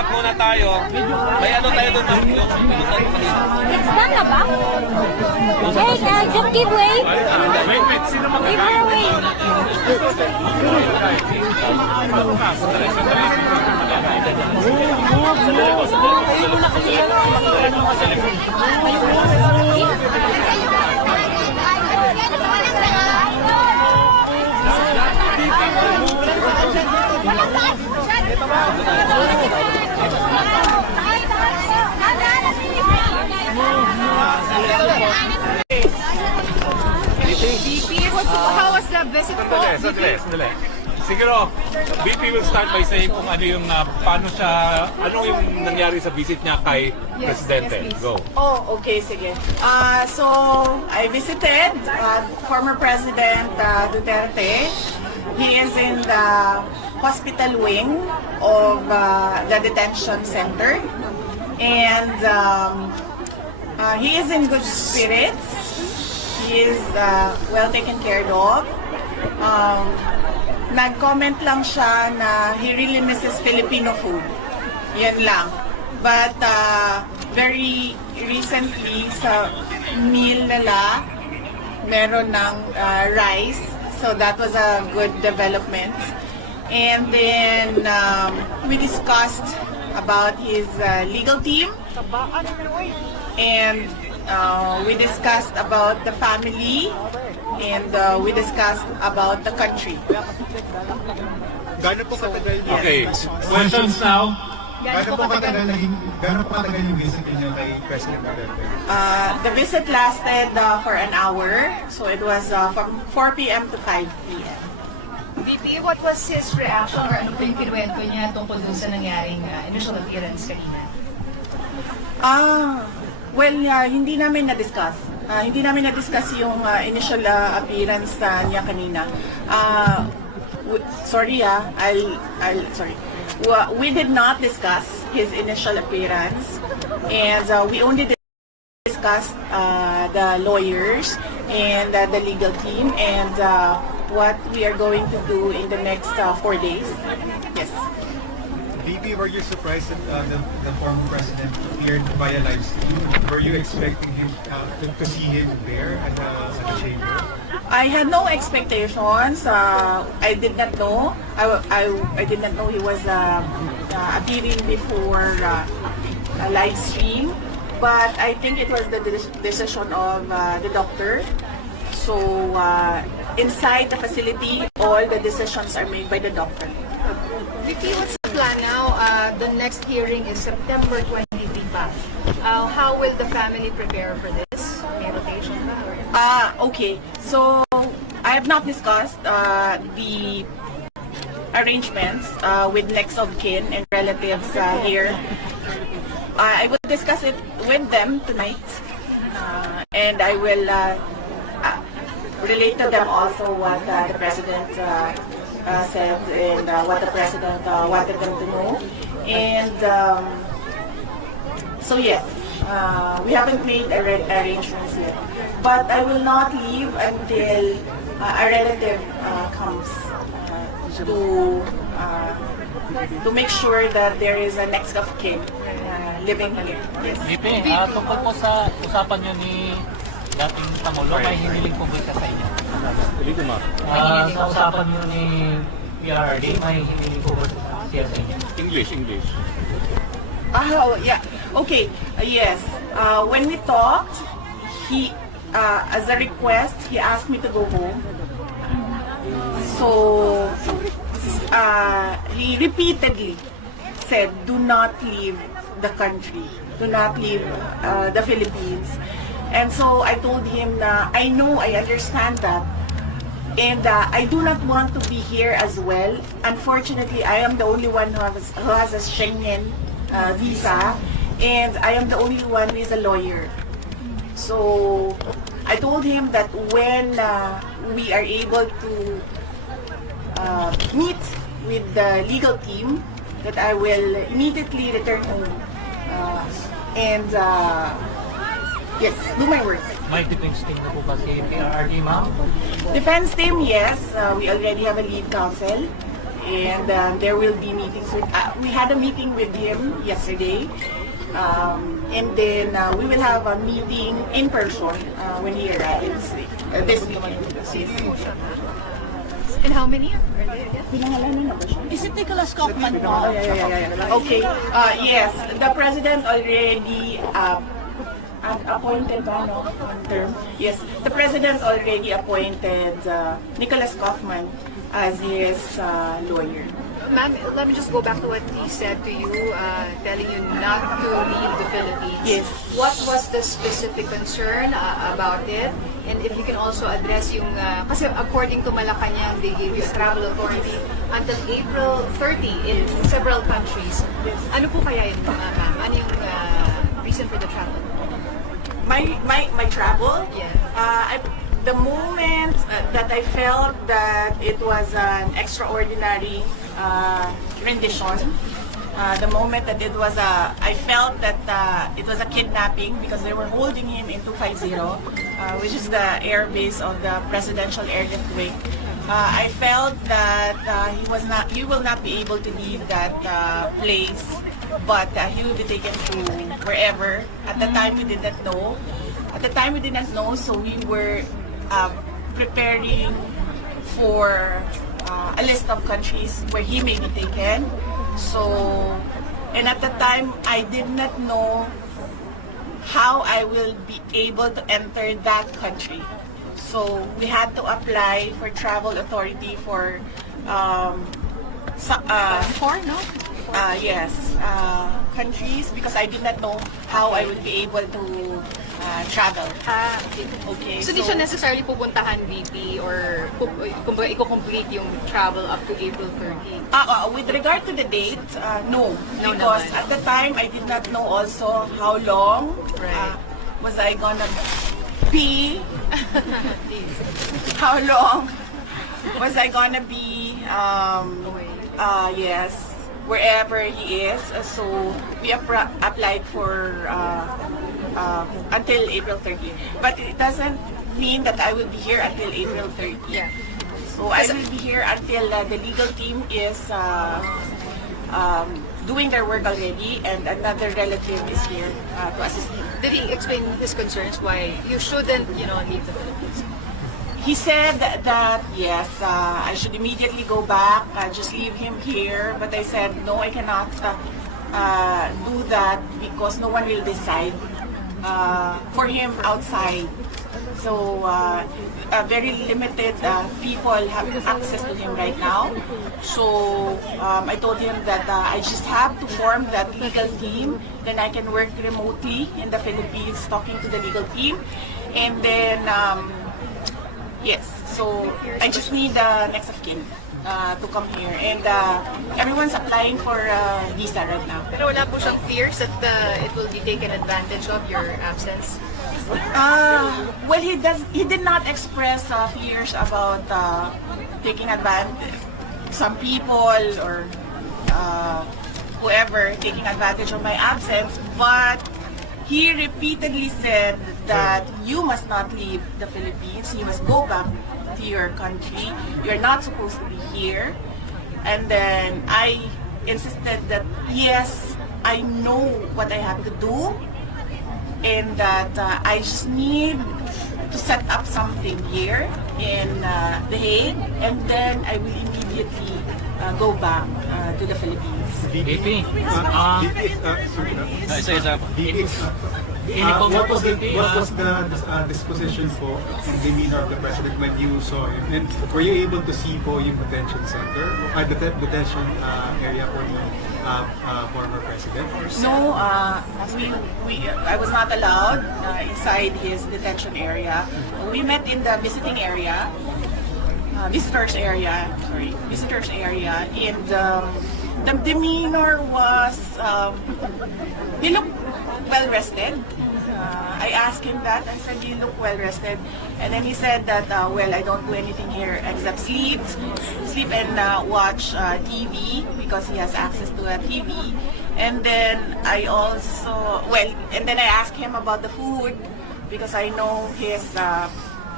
Relax muna tayo. May ano tayo doon. Yung pinutan ko kanina. It's done na ba? Hey, just give way. Wait, sino Give her way. How was the visit po? Sandali. Siguro, VP will start by saying kung ano yung, paano siya, ano yung nangyari sa visit niya kay Presidente. yes, please. Go. Oh, okay, sige. So, I visited former President Duterte. He is in the hospital wing of the detention center. And he is in good spirits. He is well taken care of. Nag-comment lang siya na he really misses Filipino food. Yan lang. But very recently sa meal nila, meron ng rice. So that was a good development. And then we discussed about his legal team. And we discussed about the family. And we discussed about the country. Gano'n po katagal niya? Okay, questions now. Gano'n po katagal yung visit niyo kay President Duterte? The visit lasted for an hour. So it was from 4 p.m. to 5 p.m. VP, what was his reaction or ano po yung kinuwento niya tungkol dun sa nangyaring initial appearance kanina? Well, hindi namin na-discuss. Hindi namin na-discuss yung initial appearance niya kanina. Sorry, sorry. We did not discuss his initial appearance, and we only discussed the lawyers and the legal team and what we are going to do in the next 4 days. Yes. VP, were you surprised that the former president appeared via live stream? Were you expecting him to see him there at the chamber? I had no expectations. I did not know. I did not know he was appearing before a live stream. But I think it was the decision of the doctor. So inside the facility, all the decisions are made by the doctor. VP, what's the plan now? The next hearing is September 23 pa. How will the family prepare for this? May rotation ba? Okay. So I have not discussed the arrangements with next of kin and relatives here. I will discuss it with them tonight, and I will relate to them also what the president said and what the president wanted them to know. And so yes, we haven't made arrangements yet. But I will not leave until a relative comes to make sure that there is a next of kin living here. Yes. VP, tungkol po sa usapan nyo ni dating Pangulo, may hiniling po ba siya sa inyo? Sa usapan nyo ni PRRD, may hiniling po ba siya sa inyo? English. Oh, yeah. Okay. Yes. When we talked, he, as a request, he asked me to go home. So, he repeatedly said, do not leave the country. Do not leave the Philippines. And so I told him na I know, I understand that. And I do not want to be here as well. Unfortunately, I am the only one who has a Schengen visa. And I am the only one who is a lawyer. So I told him that when we are able to meet with the legal team, that I will immediately return home and yes, do my work. May defense team na po kasi PRRD, ma'am? Defense team, yes. We already have a lead counsel. and there will be meetings with. We had a meeting with him yesterday, and then we will have a meeting in person when he arrives this weekend. And how many are there again? Is it Nicholas Kaufman po? Okay. Yes, the president already appointed term. Yes, the president already appointed Nicholas Kaufman as his lawyer. Ma'am, let me just go back to what he said to you, telling you not to leave the Philippines. Yes. What was the specific concern about it? And if you can also address yung, kasi according to Malacanang, they gave you travel authority until April 30 in several countries. Ano po kaya yun, ma'am? Ano yung reason for the travel? My travel? Yeah. The moment that I felt that it was an extraordinary rendition, the moment that it was I felt that it was a kidnapping because they were holding him in 250, which is the air base of the presidential airlift wing. I felt that he will not be able to leave that place, but he will be taken to wherever. At the time we did not know. So we were preparing for a list of countries where he may be taken. So, and at the time, I did not know how I will be able to enter that country. So we had to apply for travel authority for countries because I did not know how I would be able to travel. Okay. So, di siya necessarily pupuntahan VP or kumbaga i-complete yung travel up to April 30? With regard to the date, no. No Because naman. at the time, I did not know also how long was I gonna be. How long was I gonna be, yes, wherever he is. So we applied for until April 30. But it doesn't mean that I will be here until April 30. Yeah. So I will be here until the legal team is doing their work already, and another relative is here to assist him. Did he explain his concerns why you shouldn't, leave the Philippines? He said that yes, I should immediately go back, just leave him here. But I said no, I cannot do that because no one will decide for him outside. So very limited people have access to him right now. So I told him that I just have to form that legal team. Then I can work remotely in the Philippines, talking to the legal team, and then. Yes, so I just need the next of kin to come here, and everyone's applying for visa right now. Pero wala po siyang fears that it will be taken advantage of your absence? Well, he did not express fears about taking advantage. Some people or whoever taking advantage of my absence, but he repeatedly said that you must not leave the Philippines. You must go back to your country. You're not supposed to be here. And then I insisted that yes, I know what I have to do, and that I just need to set up something here in The Hague, and then I will immediately go back to the Philippines. VP, What was the disposition po and demeanor of the president when you saw him? And were you able to see po yung detention center, detention area for the former president? No, I was not allowed inside his detention area. We met in the visitors area, and the demeanor was, he looked well rested. I asked him that. I said, "You look well rested," and then he said that, "Well, I don't do anything here except sleep and watch TV because he has access to a TV." And then I also, and then I asked him about the food because I know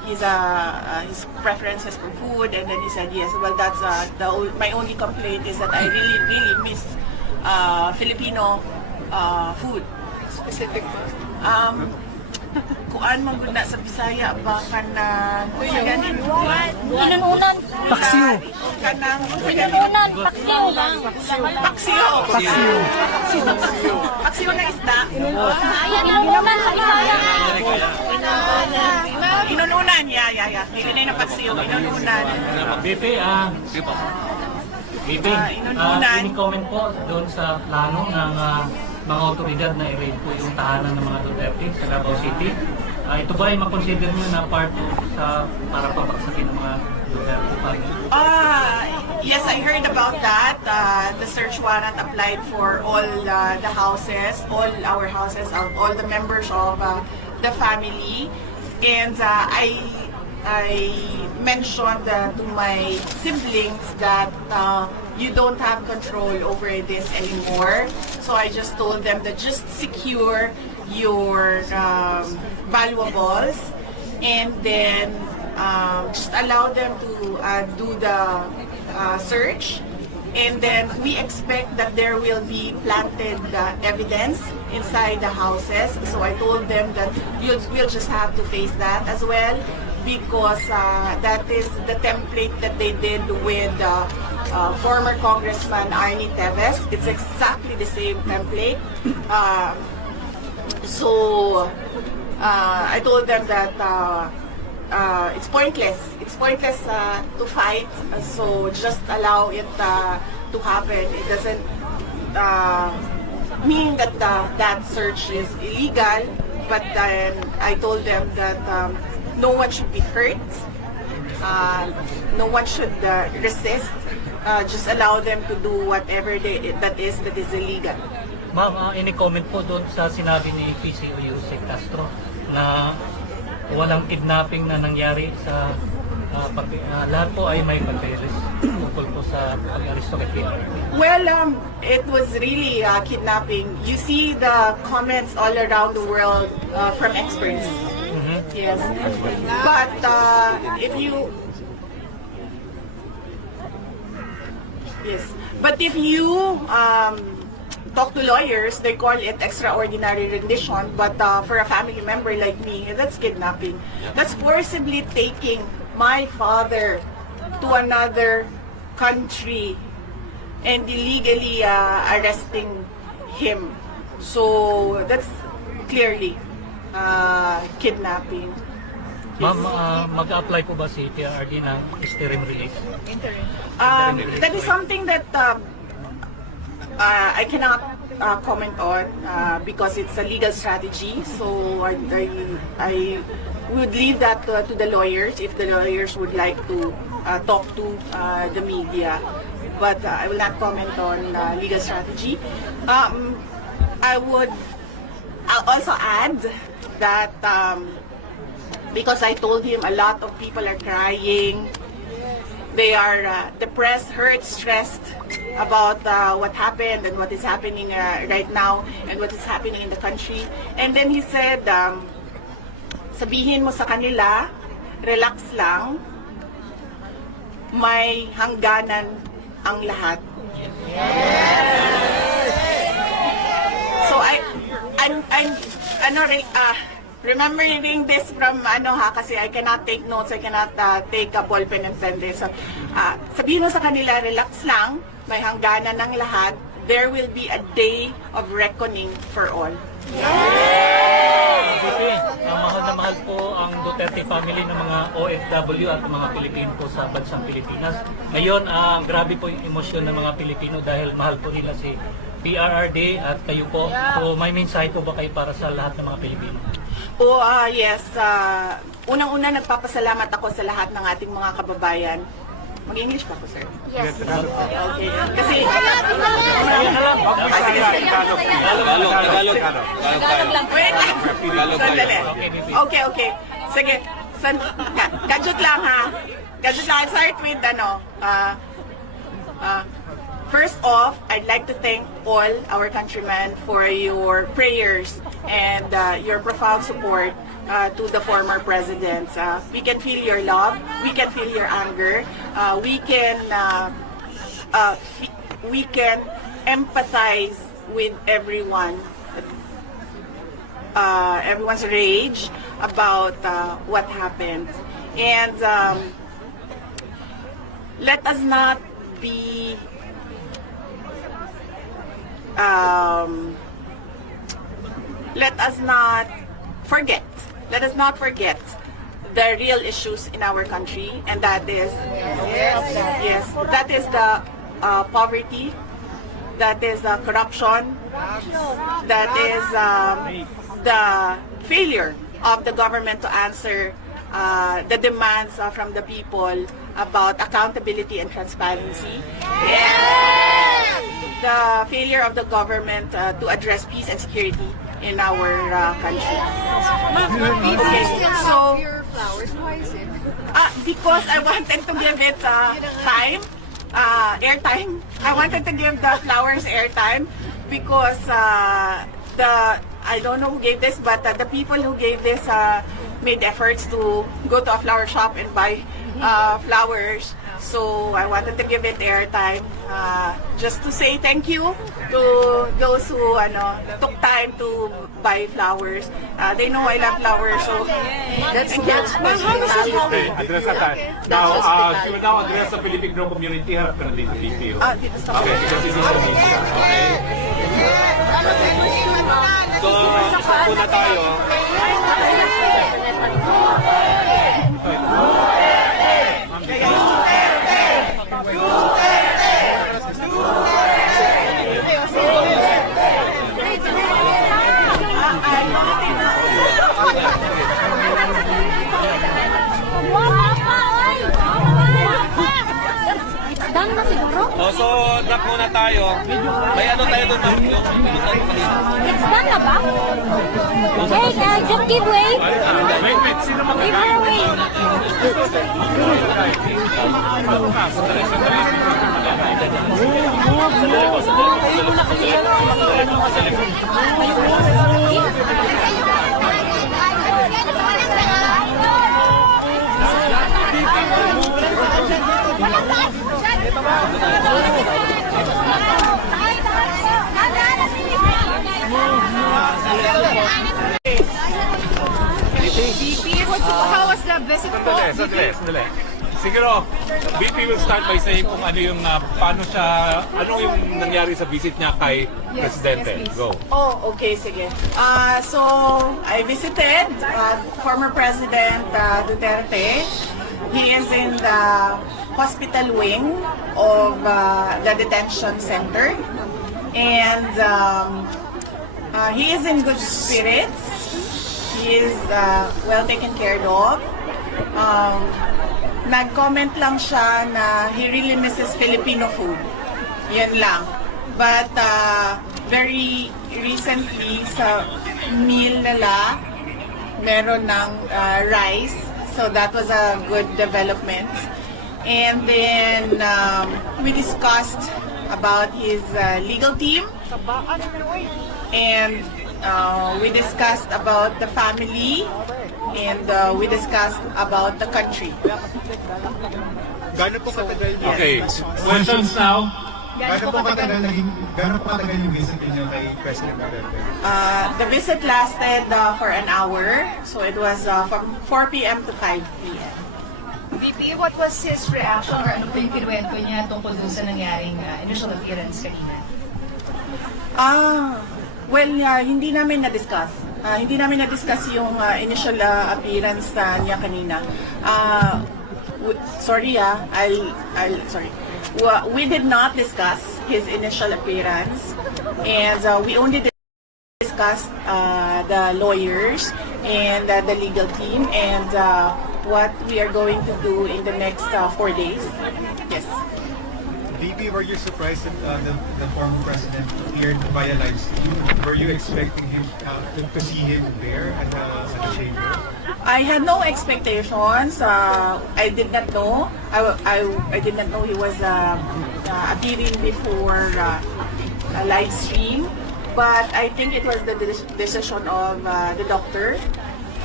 his preferences for food, and then he said yes. Well, that's my only complaint is that I really miss Filipino food. Specific po. Kuan man gud na sa Bisaya ba kanang Inununan. paksiw kanang Inununan. Paksiw lang. paksiw paksiw na isda Ayan, inununan sa Bisaya. inununan ya hindi na paksiw inununan BP, inununan. ini-comment po doon sa plano ng mga otoridad na i-raid po yung tahanan ng mga Duterte sa Davao City. Ito ba ay makonsider nyo na part sa para pabagsakin ng mga Duterte family? Yes, I heard about that. The search warrant applied for all the houses, all our houses, all the members of the family. And I mentioned to my siblings that you don't have control over this anymore. So I just told them that just secure your valuables and then just allow them to do the search. And then we expect that there will be planted evidence inside the houses. So I told them that we'll just have to face that as well, because that is the template that they did with former Congressman Arnie Teves. It's exactly the same template. So I told them that it's pointless. It's pointless to fight. So just allow it to happen. It doesn't mean that that search is illegal. But then I told them that no one should be hurt. No one should resist. Just allow them to do whatever that is illegal. Ma'am, ini-comment po doon sa sinabi ni PCOU si Castro na walang kidnapping na nangyari sa lahat po ay may papeles tungkol po sa pag-aresto kay PRP. Well, it was really kidnapping. You see the comments all around the world from experts. Yes, but if you talk to lawyers, they call it extraordinary rendition. But for a family member like me, that's kidnapping. That's forcibly taking my father to another country and illegally arresting him. So that's clearly kidnapping. Ma'am, mag-apply po ba si PRRD ng interim release? That is something that I cannot comment on because it's a legal strategy. So I would leave that to the lawyers if the lawyers would like to talk to the media. But I will not comment on legal strategy. I'll also add that because I told him a lot of people are crying. They are depressed, hurt, stressed about what happened and what is happening right now and what is happening in the country. And then he said, sabihin mo sa kanila, relax lang, may hangganan ang lahat. So I'm remembering this from kasi I cannot take notes, I cannot take a ball pen and pen this. So, sabihin mo sa kanila, relax lang, may hangganan ng lahat. There will be a day of reckoning for all. Mahal na mahal po ang Duterte family ng mga OFW at mga Pilipino po sa bansang Pilipinas. Ngayon, grabe po yung emosyon ng mga Pilipino dahil mahal po nila si PRRD at kayo po. So may mensahe po ba kayo para sa lahat ng mga Pilipino? Yes. Unang-una, nagpapasalamat ako sa lahat ng ating mga kababayan. Mag-English pa po, sir? Yes. Okay. Kasi... Tagalog. Wait lang. Sandali. Okay. Sige. Gadget lang, ha? Gadget lang. I'll start with, first off, I'd like to thank all our countrymen for your prayers and your profound support to the former presidents. We can feel your love. We can feel your anger. We can empathize with everyone. Everyone's rage about what happened, and let us not be let us not forget the real issues in our country, and that is that is the poverty, that is corruption, that is the failure of the government to answer the demands from the people about accountability and transparency. The failure of the government to address peace and security in our country. Okay, so Your flowers, why is it? because I wanted to give it time, airtime. I wanted to give the flowers airtime because I don't know who gave this, but the people who gave this made efforts to go to a flower shop and buy flowers. So I wanted to give it airtime, just to say thank you to those who took time to buy flowers. They know I love flowers, so That's Okay, address that. Now, she will now address the Filipino community. Harap ka na dito, VP. dito sa Okay, because this is the media. Okay. So, isa muna tayo. Done na siguro? So, drop muna tayo. May ano tayo doon, ma'am? It's done na ba? Hey, just give way. Wait, sino Give her way. How was the visit po? Sandali. Siguro, VP will start by saying kung ano yung, ano yung nangyari sa visit niya kay Presidente. Yes, please. Go. Oh, okay, sige. So, I visited former President Duterte. He is in the hospital wing of the detention center. And he is in good spirits. He is well taken care of. Nag-comment lang siya na he really misses Filipino food. Yan lang. But very recently sa meal nila, meron ng rice. So that was a good development. And then we discussed about his legal team. And we discussed about the family. And we discussed about the country. Gano'n po katagal niya? Okay, questions now. Gano'n po katagal yung visit niyo kay President Duterte? The visit lasted for an hour. So it was from 4 p.m. to 5 p.m. VP, what was his reaction or ano po yung kinuwento niya tungkol dun sa nangyaring initial appearance kanina? Hindi namin na-discuss. Hindi namin na-discuss yung initial appearance niya kanina. Sorry. We did not discuss his initial appearance, and we only discussed the lawyers and the legal team and what we are going to do in the next 4 days. Yes. VP, were you surprised that the former president appeared via live stream? Were you expecting him to see him there at the chamber? I had no expectations. I did not know. I did not know he was appearing before a live stream. But I think it was the decision of the doctor.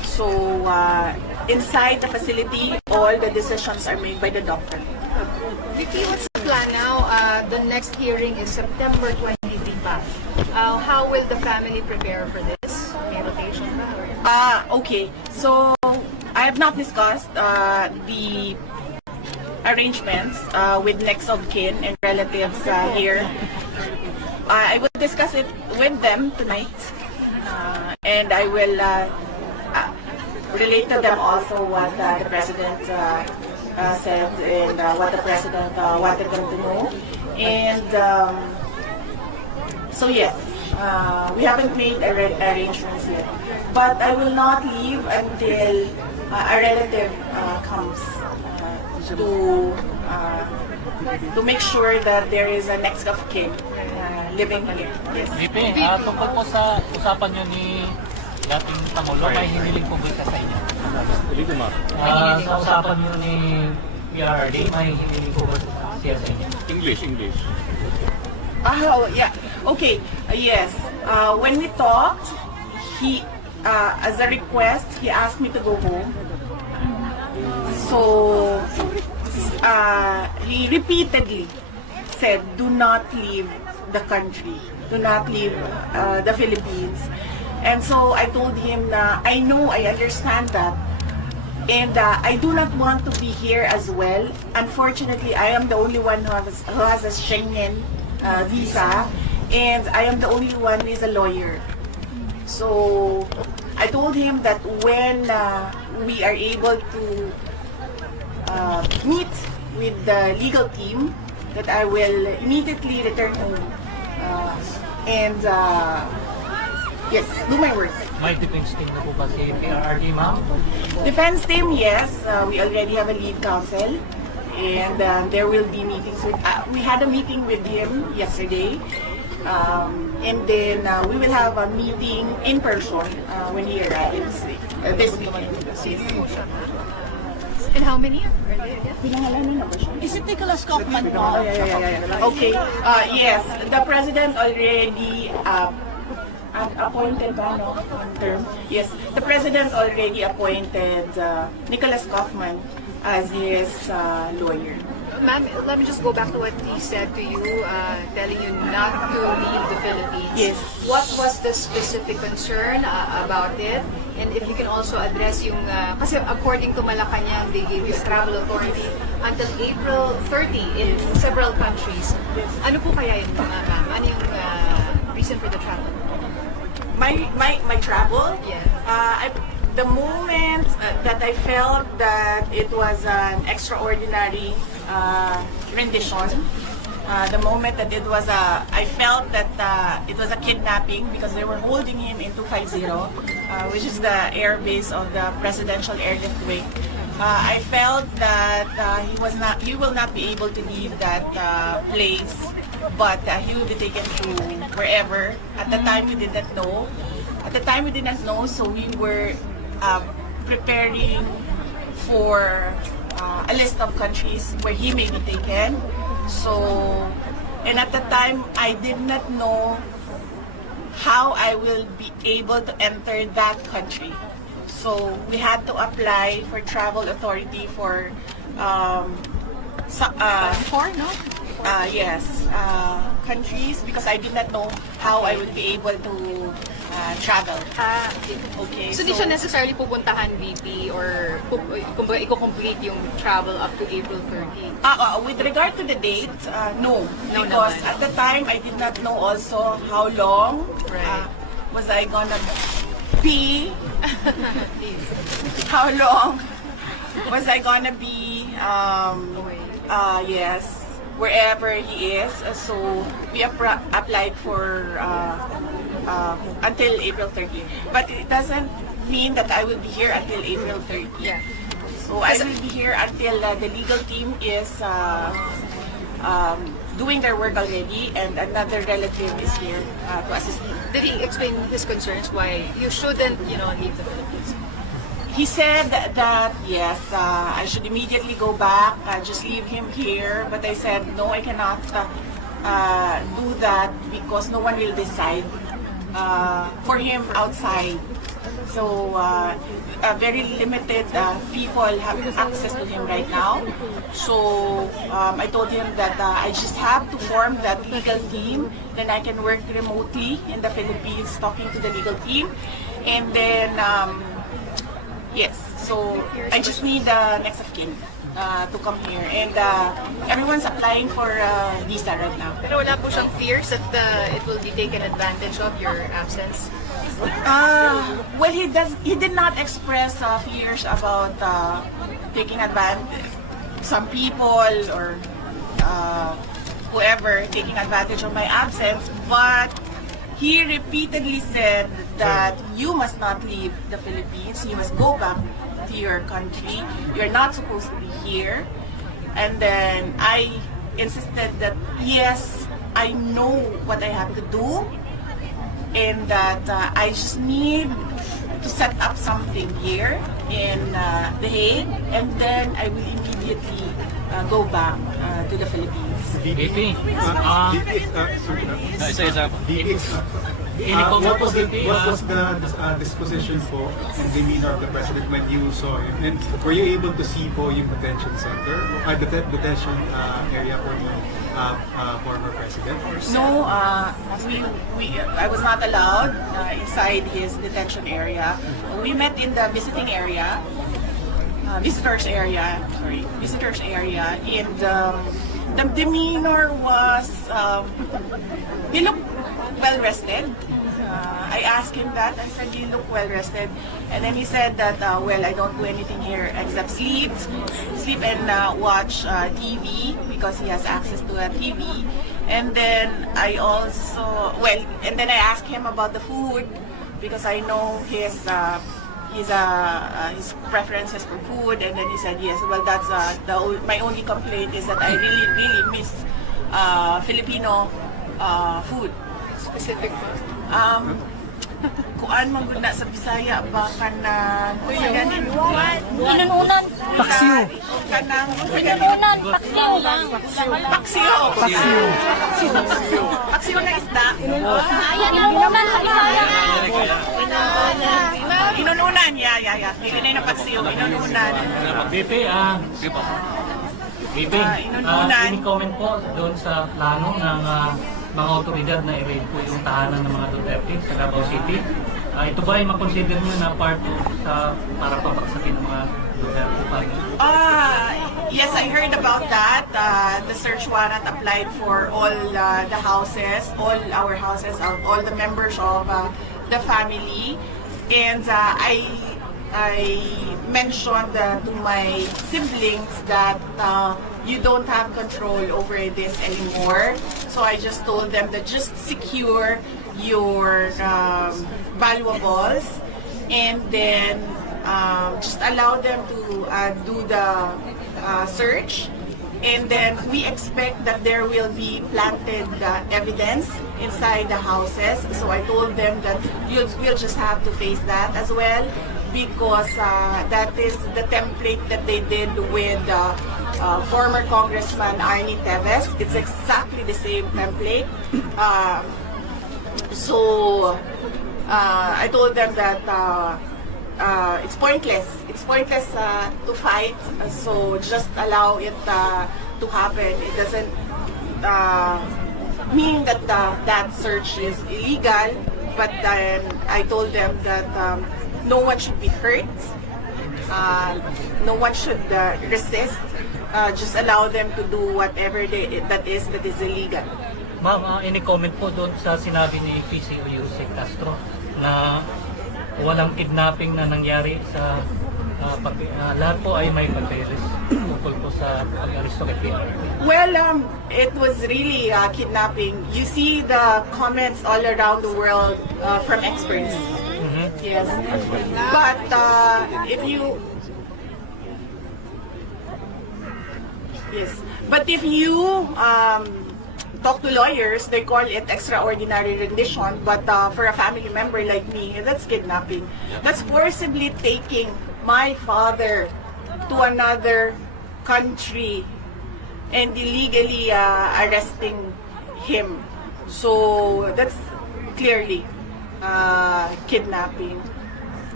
So inside the facility, all the decisions are made by the doctor. Vicky, what's the plan now? The next hearing is September 23 pa. How will the family prepare for this? May rotation ba? Okay. So I have not discussed the arrangements with next of kin and relatives here. I will discuss it with them tonight, and I will relate to them also what the president said and what the president wanted them to know. And so yes, we haven't made arrangements yet, but I will not leave until a relative comes to make sure that there is a next of kin living here. Yes. VP, tungkol po sa usapan nyo ni dating Pangulo, may hiniling po ba sa inyo? Sa usapan nyo ni PRRD, may hiniling po ba siya sa inyo? English. Oh, yeah. Okay. Yes. When we talked, he, as a request, he asked me to go home. So, he repeatedly said, do not leave the country. Do not leave the Philippines. And so, I told him na, I know, I understand that. And I do not want to be here as well. Unfortunately, I am the only one who has a Schengen visa, and I am the only one who is a lawyer. So I told him that when we are able to meet with the legal team, that I will immediately return home and yes, do my work. May defense team na po ba si PRRD, ma'am? Defense team, yes. We already have a lead counsel, and there will be meetings with. We had a meeting with him yesterday, and then we will have a meeting in person when he arrives this weekend. And how many are there? Pinangalanan na ba siya? Is it Nicholas Kaufman po? Oh, yeah. Okay. Yes, the president already appointed ba, no? Term? Yes, the president already appointed Nicholas Kaufman as his lawyer. Ma'am, let me just go back to what he said to you, telling you not to leave the Philippines. Yes. What was the specific concern about it? And if you can also address yung, kasi according to Malacanang, they gave his travel authority until April 30 in several countries. Ano po kaya yung ma'am? Ano yung reason for the travel? My travel? Yeah. The moment that I felt that it was an extraordinary rendition, the moment that it was I felt that it was a kidnapping because they were holding him in 250, which is the air base of the presidential airlift wing. I felt that he will not be able to leave that place, but he will be taken to wherever. At the time we did not know. So we were preparing for a list of countries where he may be taken. So, and at the time I did not know how I will be able to enter that country. So we had to apply for travel authority for countries because I did not know how I would be able to travel. Okay. So, di siya necessarily pupuntahan VP or kumbaga i-complete yung travel up to April 30? With regard to the date, no. No Because naman. at the time, I did not know also how long was I gonna be. How long was I gonna be, yes, wherever he is. So we applied for until April 30. But it doesn't mean that I will be here until April 30. Yeah. So I will be here until the legal team is doing their work already, and another relative is here to assist me. Did he explain his concerns why you shouldn't, leave the Philippines? He said that yes, I should immediately go back, just leave him here. But I said no, I cannot do that because no one will decide for him outside So very limited people have access to him right now. So I told him that I just have to form that legal team. Then I can work remotely in the Philippines talking to the legal team. And then, yes, so I just need the next of kin to come here. And everyone's applying for visa right now. Pero wala po siyang fears that it will be taken advantage of, your absence? Well, he did not express fears about taking advantage. Some people or whoever taking advantage of my absence, but he repeatedly said that you must not leave the Philippines. You must go back to your country. You're not supposed to be here. And then I insisted that yes, I know what I have to do, and that I just need to set up something here in The Hague, and then I will immediately go back to the Philippines. VP, Isa-isa. What was the disposition po and demeanor of the president when you saw him? And were you able to see po yung detention center, detention area for the former president? No, I was not allowed inside his detention area. We met in the visiting area, visitors area, and the demeanor was, he looked well rested. I asked him that. I said, "You look well rested," and then he said that, "Well, I don't do anything here except sleep and watch TV because he has access to a TV." And then I also, and then I asked him about the food because I know his preferences for food, and then he said yes. Well, that's my only complaint is that I really miss Filipino food. Specific food? Kuan man gud na sa Bisaya ba kanang Inununan. paksiw kanang Inununan. Paksiw lang. paksiw na isda Ayan, inununan sa Bisaya. inununan ya dili na paksiw inununan. VP, inununan. any comment po doon sa plano ng mga otoridad na i-raid po yung tahanan ng mga Duterte sa Davao City? Ito ba ay makonsider nyo na part sa para pabagsakin ng mga Duterte family? Yes, I heard about that. The search warrant applied for all the houses, all our houses, all the members of the family. And I mentioned to my siblings that you don't have control over this anymore. So I just told them that just secure your valuables, and then just allow them to do the search. And then we expect that there will be planted evidence inside the houses. So I told them that we'll just have to face that as well, because that is the template that they did with former Congressman Arnie Teves. It's exactly the same template. So I told them that it's pointless. It's pointless to fight. So just allow it to happen. It doesn't mean that that search is illegal. But then I told them that no one should be hurt. No one should resist. Just allow them to do whatever that is illegal. Ma'am, any comment po doon sa sinabi ni PCO Yusek Castro na walang kidnapping na nangyari sa lahat po ay may papeles tungkol po sa pag-aristo kay PRP? Well, it was really kidnapping. You see the comments all around the world from experts. Yes, but if you talk to lawyers, they call it extraordinary rendition, but for a family member like me, that's kidnapping. That's forcibly taking my father to another country and illegally arresting him. So that's clearly kidnapping.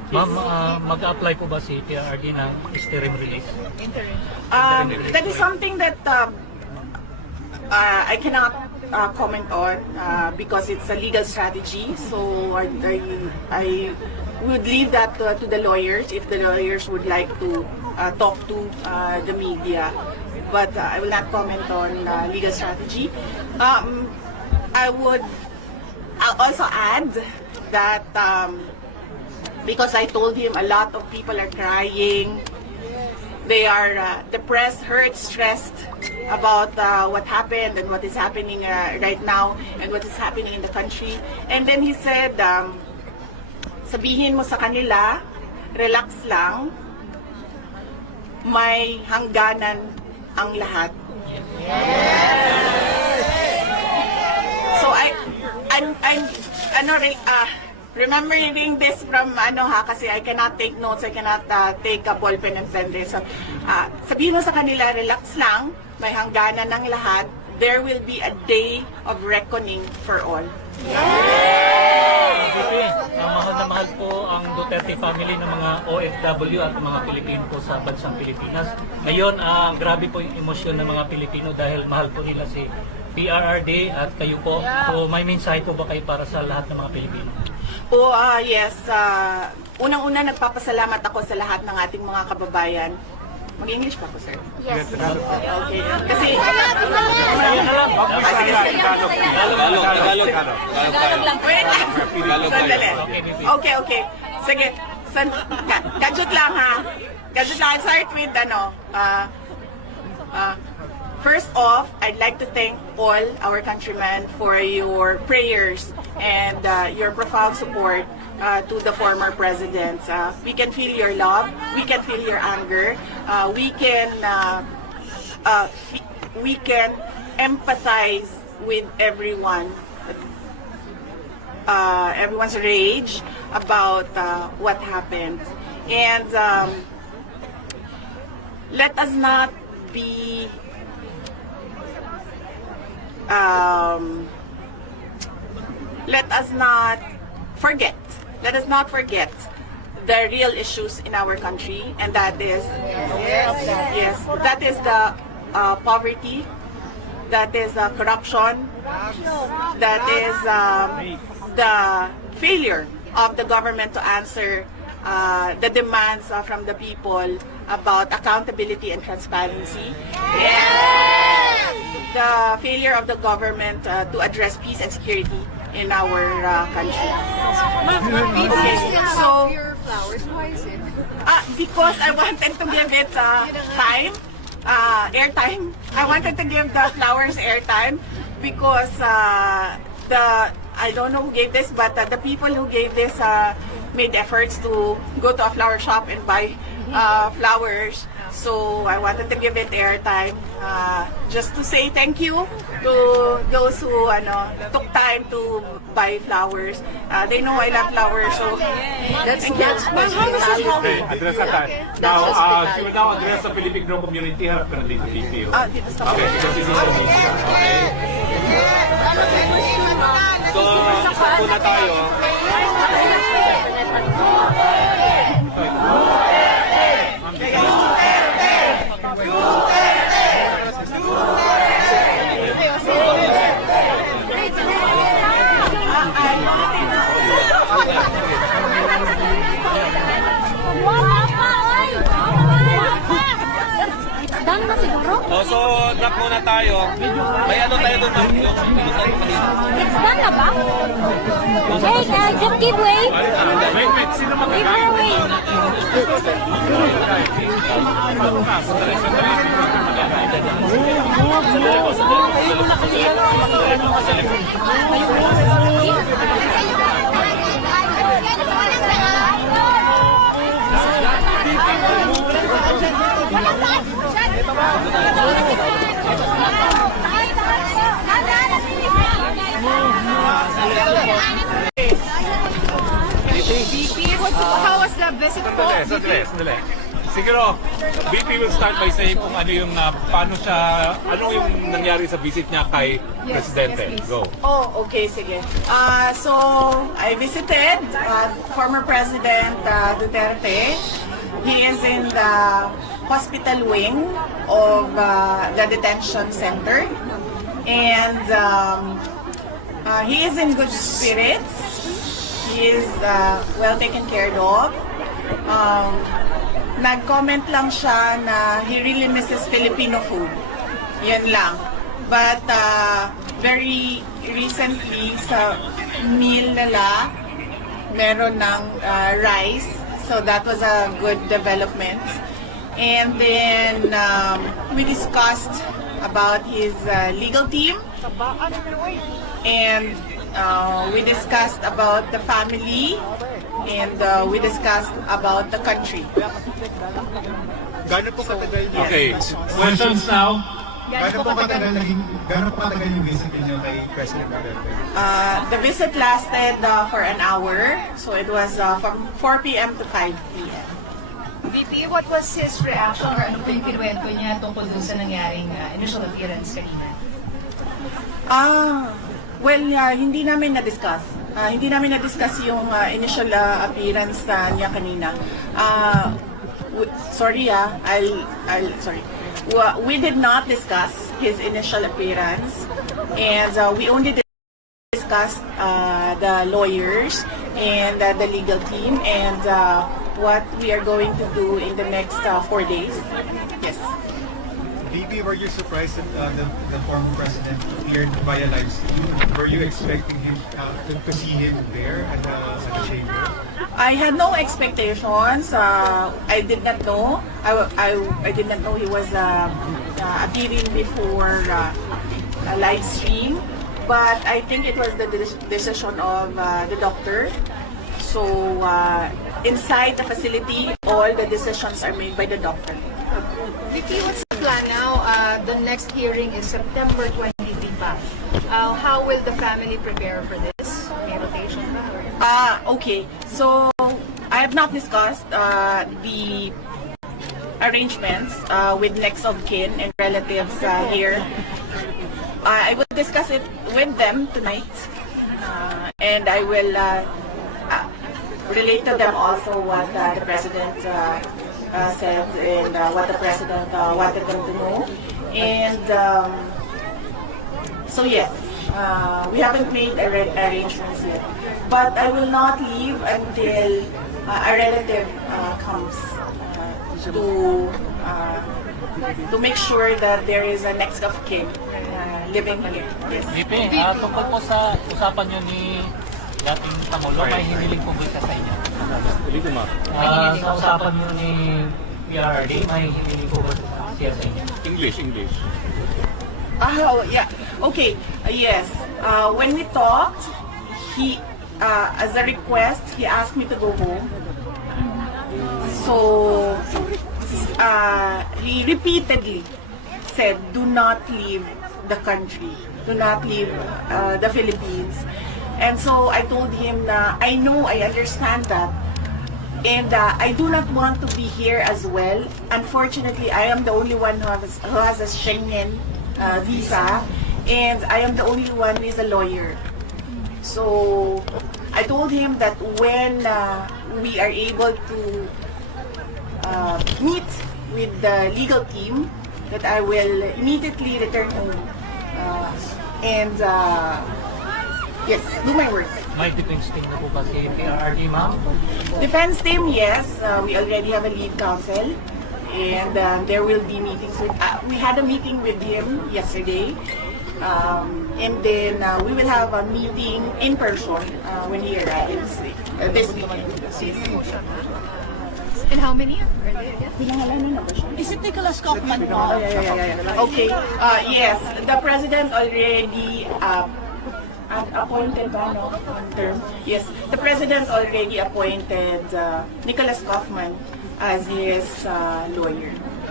Ma'am, mag-apply po ba si PRRD ng interim release? That is something that I cannot comment on because it's a legal strategy. So I would leave that to the lawyers if the lawyers would like to talk to the media. But I will not comment on legal strategy. I'll also add that because I told him a lot of people are crying. They are depressed, hurt, stressed about what happened and what is happening right now and what is happening in the country. And then he said, sabihin mo sa kanila, relax lang, may hangganan ang lahat. So remembering this from kasi I cannot take notes, I cannot take a ballpen and pen this. So, sabihin mo sa kanila, relax lang, may hangganan ng lahat. There will be a day of reckoning for all. Mahal na mahal po ang Duterte family ng mga OFW at mga Pilipino po sa bansang Pilipinas. Ngayon, grabe po yung emosyon ng mga Pilipino dahil mahal po nila si PRRD at kayo po. So may mensahe po ba kayo para sa lahat ng mga Pilipino? Yes. Unang-una, nagpapasalamat ako sa lahat ng ating mga kababayan. Mag-English pa po, sir? Yes. Okay. Kasi... Wait. Sandali. Okay. Sige. Gadget lang, ha? Gadget lang. I'll start with, first off, I'd like to thank all our countrymen for your prayers and your profound support to the former presidents. We can feel your love, we can feel your anger, we can empathize with everyone's rage about what happened. And let us not be let us not forget the real issues in our country, and that is that is the poverty, that is corruption, that is the failure of the government to answer the demands from the people about accountability and transparency. The failure of the government to address peace and security in our country. Okay, so your flowers, why is it? because I wanted to give it time, airtime. I wanted to give the flowers airtime because I don't know who gave this, but the people who gave this made efforts to go to a flower shop and buy flowers. So I wanted to give it airtime, just to say thank you to those who took time to buy flowers. They know I love flowers, so That's Okay, address ka tayo. Now, she will now address the Filipino community. Harap ka na dito, VP. dito sa Okay, because this is a media. Okay. So, isa po na tayo. Done na siguro? So, drop muna tayo. May ano tayo doon, ma'am? Yung tayo kanina. It's done na ba? Hey, just give way. Wait, sino Give mag-guide? her way. VP, how was the visit po? Sandali. Siguro, VP will start by saying kung ano yung, paano siya, ano yung nangyari sa visit niya kay Presidente. please. Go. Oh, okay, sige. So, I visited former President Duterte. He is in the hospital wing of the detention center. And he is in good spirits. He is well taken care of. Nag-comment lang siya na he really misses Filipino food. Yan lang. But very recently sa meal nila, meron ng rice. So that was a good development. And then we discussed about his legal team. And we discussed about the family. And we discussed about the country. Gaano po katagal niya? Okay, questions now. Gaano po katagal yung visit niyo kay President Duterte? The visit lasted for an hour. So it was from 4 p.m. to 5 p.m. VP, what was his reaction or ano po yung kinuwento niya tungkol dun sa nangyaring initial appearance kanina? Hindi namin na-discuss. Hindi namin na-discuss yung initial appearance niya kanina. Sorry. We did not discuss his initial appearance, and we only discussed the lawyers and the legal team and what we are going to do in the next 4 days. Yes. VP, were you surprised that the former president appeared via live stream? Were you expecting him to see him there at the chamber? I had no expectations. I did not know. I did not know he was appearing before a live stream. But I think it was the decision of the doctor. So inside the facility, all the decisions are made by the doctor. VP, what's the plan now? The next hearing is September 23 pa. How will the family prepare for this? May rotation ba? Okay. So I have not discussed the arrangements with next of kin and relatives here. I will discuss it with them tonight, and I will relate to them also what the president said and what the president wanted them to know. And so yes, we haven't made arrangements yet. But I will not leave until a relative comes to make sure that there is a next of kin living here. Yes. VP, tungkol po sa usapan nyo ni dating Pangulo, may hiniling po ba sa inyo? Sa usapan nyo ni PRD, may hiniling po ba siya sa inyo? English. Yeah. Okay. Yes. When we talked, he, as a request, he asked me to go home. So, he repeatedly said, "Do not leave the country. Do not leave the Philippines." And so I told him na I know, I understand that. And I do not want to be here as well. Unfortunately, I am the only one who has a Schengen visa. And I am the only one who is a lawyer. So I told him that when we are able to meet with the legal team, that I will immediately return home. And yes, do my work. May defense team na po ba si PRD, ma'am? Defense team, yes. We already have a lead counsel. And there will be meetings with, we had a meeting with him yesterday. And then we will have a meeting in person when he arrives this weekend. And how many are they again? Pinangalanan na ba siya? Is it Nicholas Kaufman po? Yeah. Okay. Yes, the president already appointed term. Yes, the president already appointed Nicholas Kaufman as his lawyer.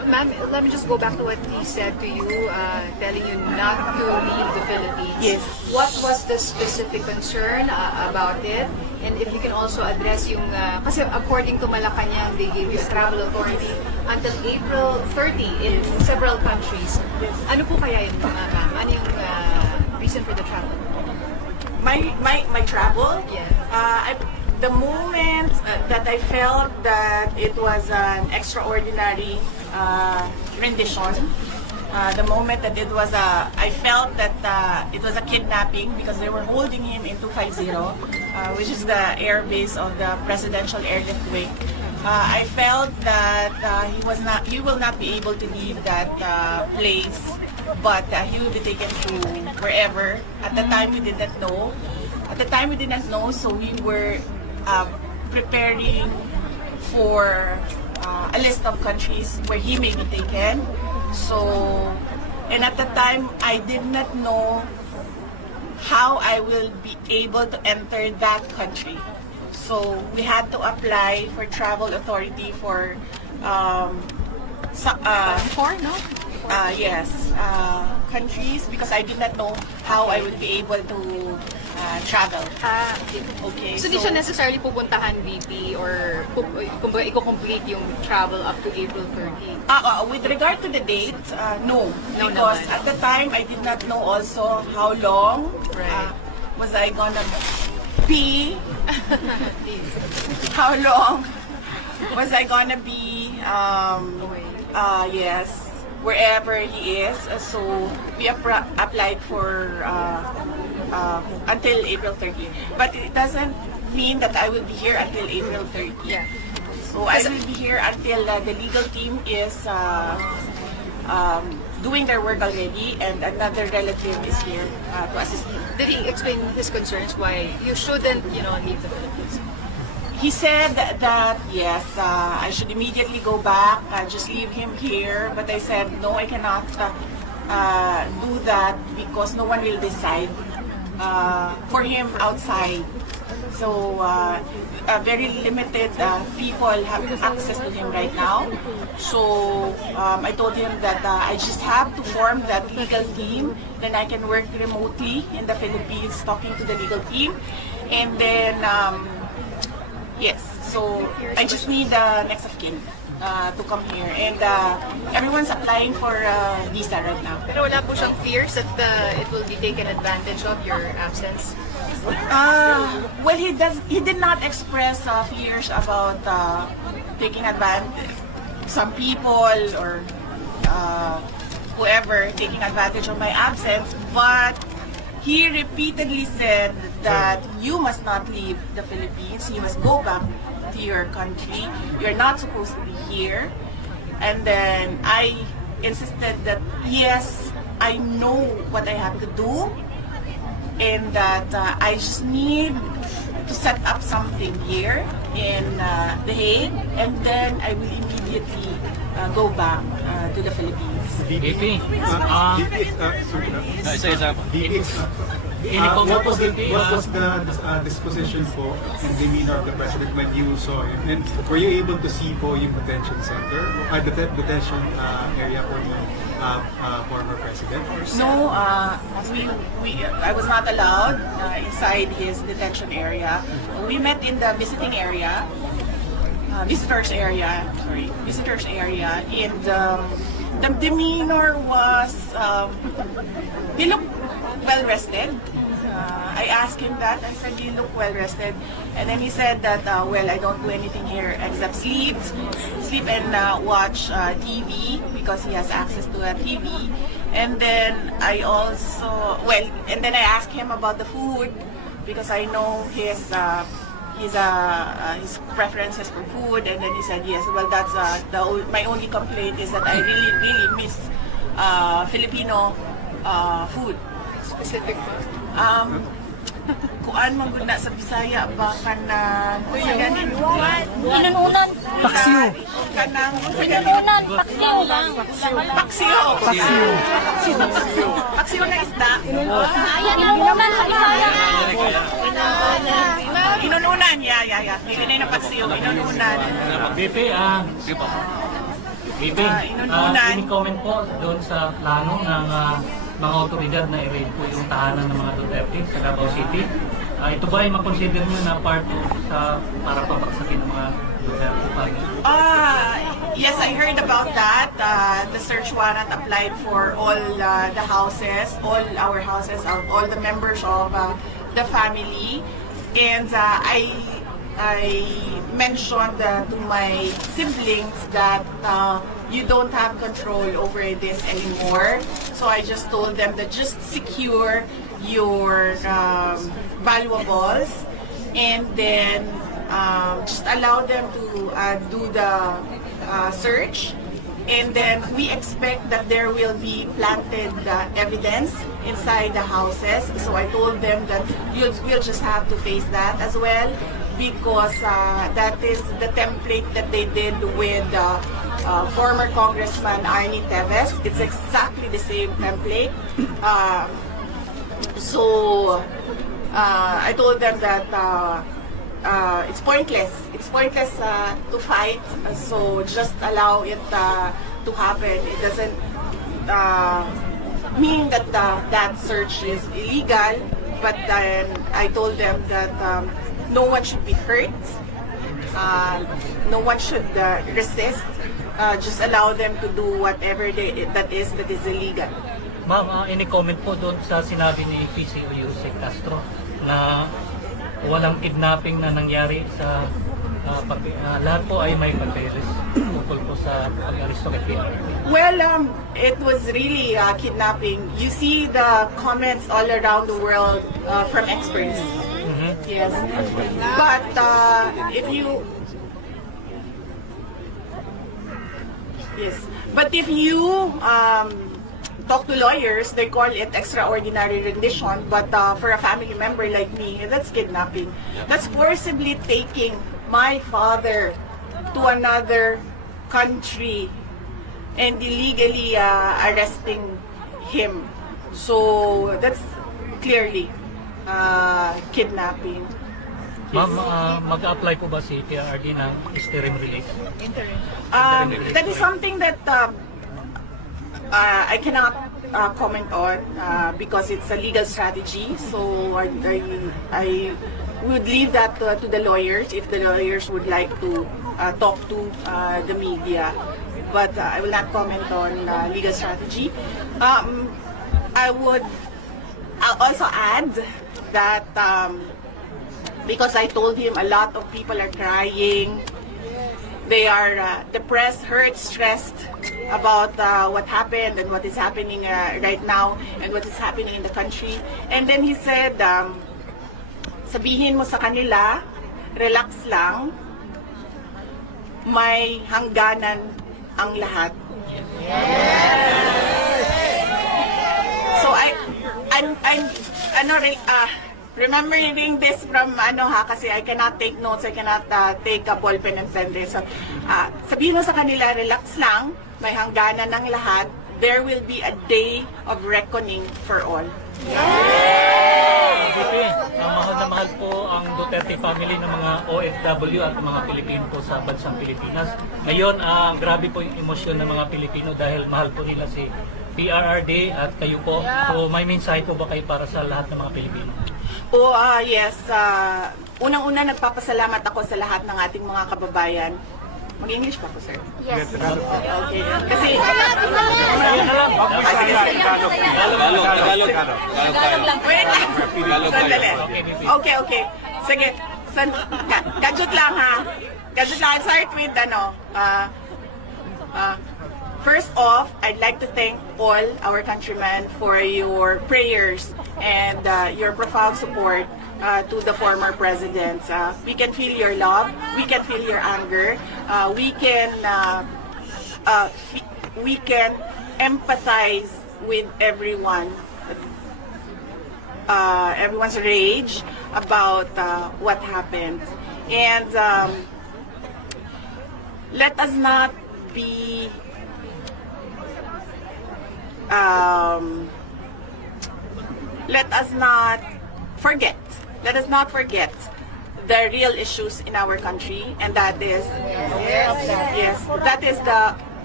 Ma'am, let me just go back to what he said to you, telling you not to leave the Philippines. Yes. What was the specific concern about it? And if you can also address yung, kasi according to Malacanang, they gave you a travel authority until April 30 in several countries. Ano po kaya yun, ma'am? Ano yung reason for the travel? My travel? Yeah. The moment that I felt that it was an extraordinary rendition, the moment that it was I felt that it was a kidnapping because they were holding him in 250, which is the air base of the Presidential Airlift Wing. I felt that he will not be able to leave that place, but he will be taken to wherever. At the time we did not know. So we were preparing for a list of countries where he may be taken. So, and at the time, I did not know how I will be able to enter that country. So, we had to apply for travel authority for countries because I did not know how I would be able to travel. Okay. So, di siya necessarily pupuntahan VP or kumbaga i-complete yung travel up to April 30? With regard to the date, no. No Because naman. at the time, I did not know also how long Right. was I gonna be, how long was I gonna be, yes, wherever he is. So we applied for until April 30. But it doesn't mean that I will be here until April 30. Yeah. So I will be here until the legal team is doing their work already, and another relative is here to assist me. Did he explain his concerns why you shouldn't, leave the Philippines? He said that yes, I should immediately go back, just leave him here. But I said no, I cannot do that because no one will decide for him outside. So very limited people have access to him right now. So I told him that I just have to form that legal team. Then I can work remotely in the Philippines talking to the legal team. And then, yes, so I just need the next of kin to come here. And everyone's applying for visa right now. Pero wala po siyang fears that it will be taken advantage of your absence? Well, he did not express fears about taking advantage. Some people or whoever taking advantage of my absence, but he repeatedly said that you must not leave the Philippines. You must go back to your country. You're not supposed to be here. And then I insisted that yes, I know what I have to do, and that I just need to set up something here in The Hague, and then I will immediately go back to the Philippines. VP, Isa-isa. What was the disposition po and demeanor of the president when you saw him? And were you able to see po yung detention center, detention area for the former president? No, I was not allowed inside his detention area. We met in the visitors area, and the demeanor was, he looked well rested. I asked him that. I said, "You look well rested," and then he said that, "Well, I don't do anything here except sleep and watch TV because he has access to a TV." And then I asked him about the food because I know his preferences for food, and then he said yes. Well, that's my only complaint is that I really miss Filipino food. Specific food? Kuan man gud na sa Bisaya ba kanang Inununan. paksiw kanang Inununan. Paksiw lang. paksiw na isda. Ayan, inununan sa Bisaya. Inununan, yeah. Hindi na paksiw, inununan. VP, VP, inununan. any comment po doon sa plano ng mga otoridad na i-raid po yung tahanan ng mga Duterte sa Davao City? Ito ba ay makonsider nyo na part sa para papaksakin ng mga Duterte family? Yes, I heard about that. The search warrant applied for all the houses, all our houses, all the members of the family. And I mentioned to my siblings that you don't have control over this anymore. So I just told them that just secure your valuables and then just allow them to do the search. And then we expect that there will be planted evidence inside the houses. So I told them that we'll just have to face that as well, because that is the template that they did with former Congressman Arnie Teves. It's exactly the same template. So I told them that it's pointless. It's pointless to fight. So just allow it to happen. It doesn't mean that that search is illegal. But then I told them that no one should be hurt. No one should resist. Just allow them to do whatever that is illegal. Ma'am, any comment po doon sa sinabi ni PCO Yusek Castro na walang kidnapping na nangyari sa lahat po ay may papeles tungkol po sa pag-aristo kay PRP? Well, it was really kidnapping. You see the comments all around the world from experts. Yes. But if you talk to lawyers, they call it extraordinary rendition, but for a family member like me, that's kidnapping. That's forcibly taking my father to another country and illegally arresting him. So that's clearly kidnapping. Ma'am, mag-apply po ba si PRRD ng interim release? That is something that I cannot comment on because it's a legal strategy. So I would leave that to the lawyers if the lawyers would like to talk to the media. But I will not comment on legal strategy. I'll also add that because I told him a lot of people are crying. They are depressed, hurt, stressed about what happened and what is happening right now and what is happening in the country. And then he said, sabihin mo sa kanila, relax lang, may hangganan ang lahat. So remembering this from kasi I cannot take notes, I cannot take a ball pen and pen this. So, sabihin mo sa kanila, relax lang, may hangganan ng lahat. There will be a day of reckoning for all. VP, mahal na mahal po ang Duterte family ng mga OFW at mga Pilipino po sa bansang Pilipinas. Ngayon, grabe po yung emosyon ng mga Pilipino dahil mahal po nila si PRRD at kayo po. So may mensahe po ba kayo para sa lahat ng mga Pilipino? Yes. Unang-una, nagpapasalamat ako sa lahat ng ating mga kababayan. Mag-English pa po, sir? Yes. Okay. Kasi... Wait lang. Sandali. Okay. Sige. Gadget lang, ha? Gadget lang. I'll start with, first off, I'd like to thank all our countrymen for your prayers and your profound support to the former presidents. We can feel your love, we can feel your anger, we can empathize with everyone's rage about what happened. And let us not be let us not forget the real issues in our country, and that is that is the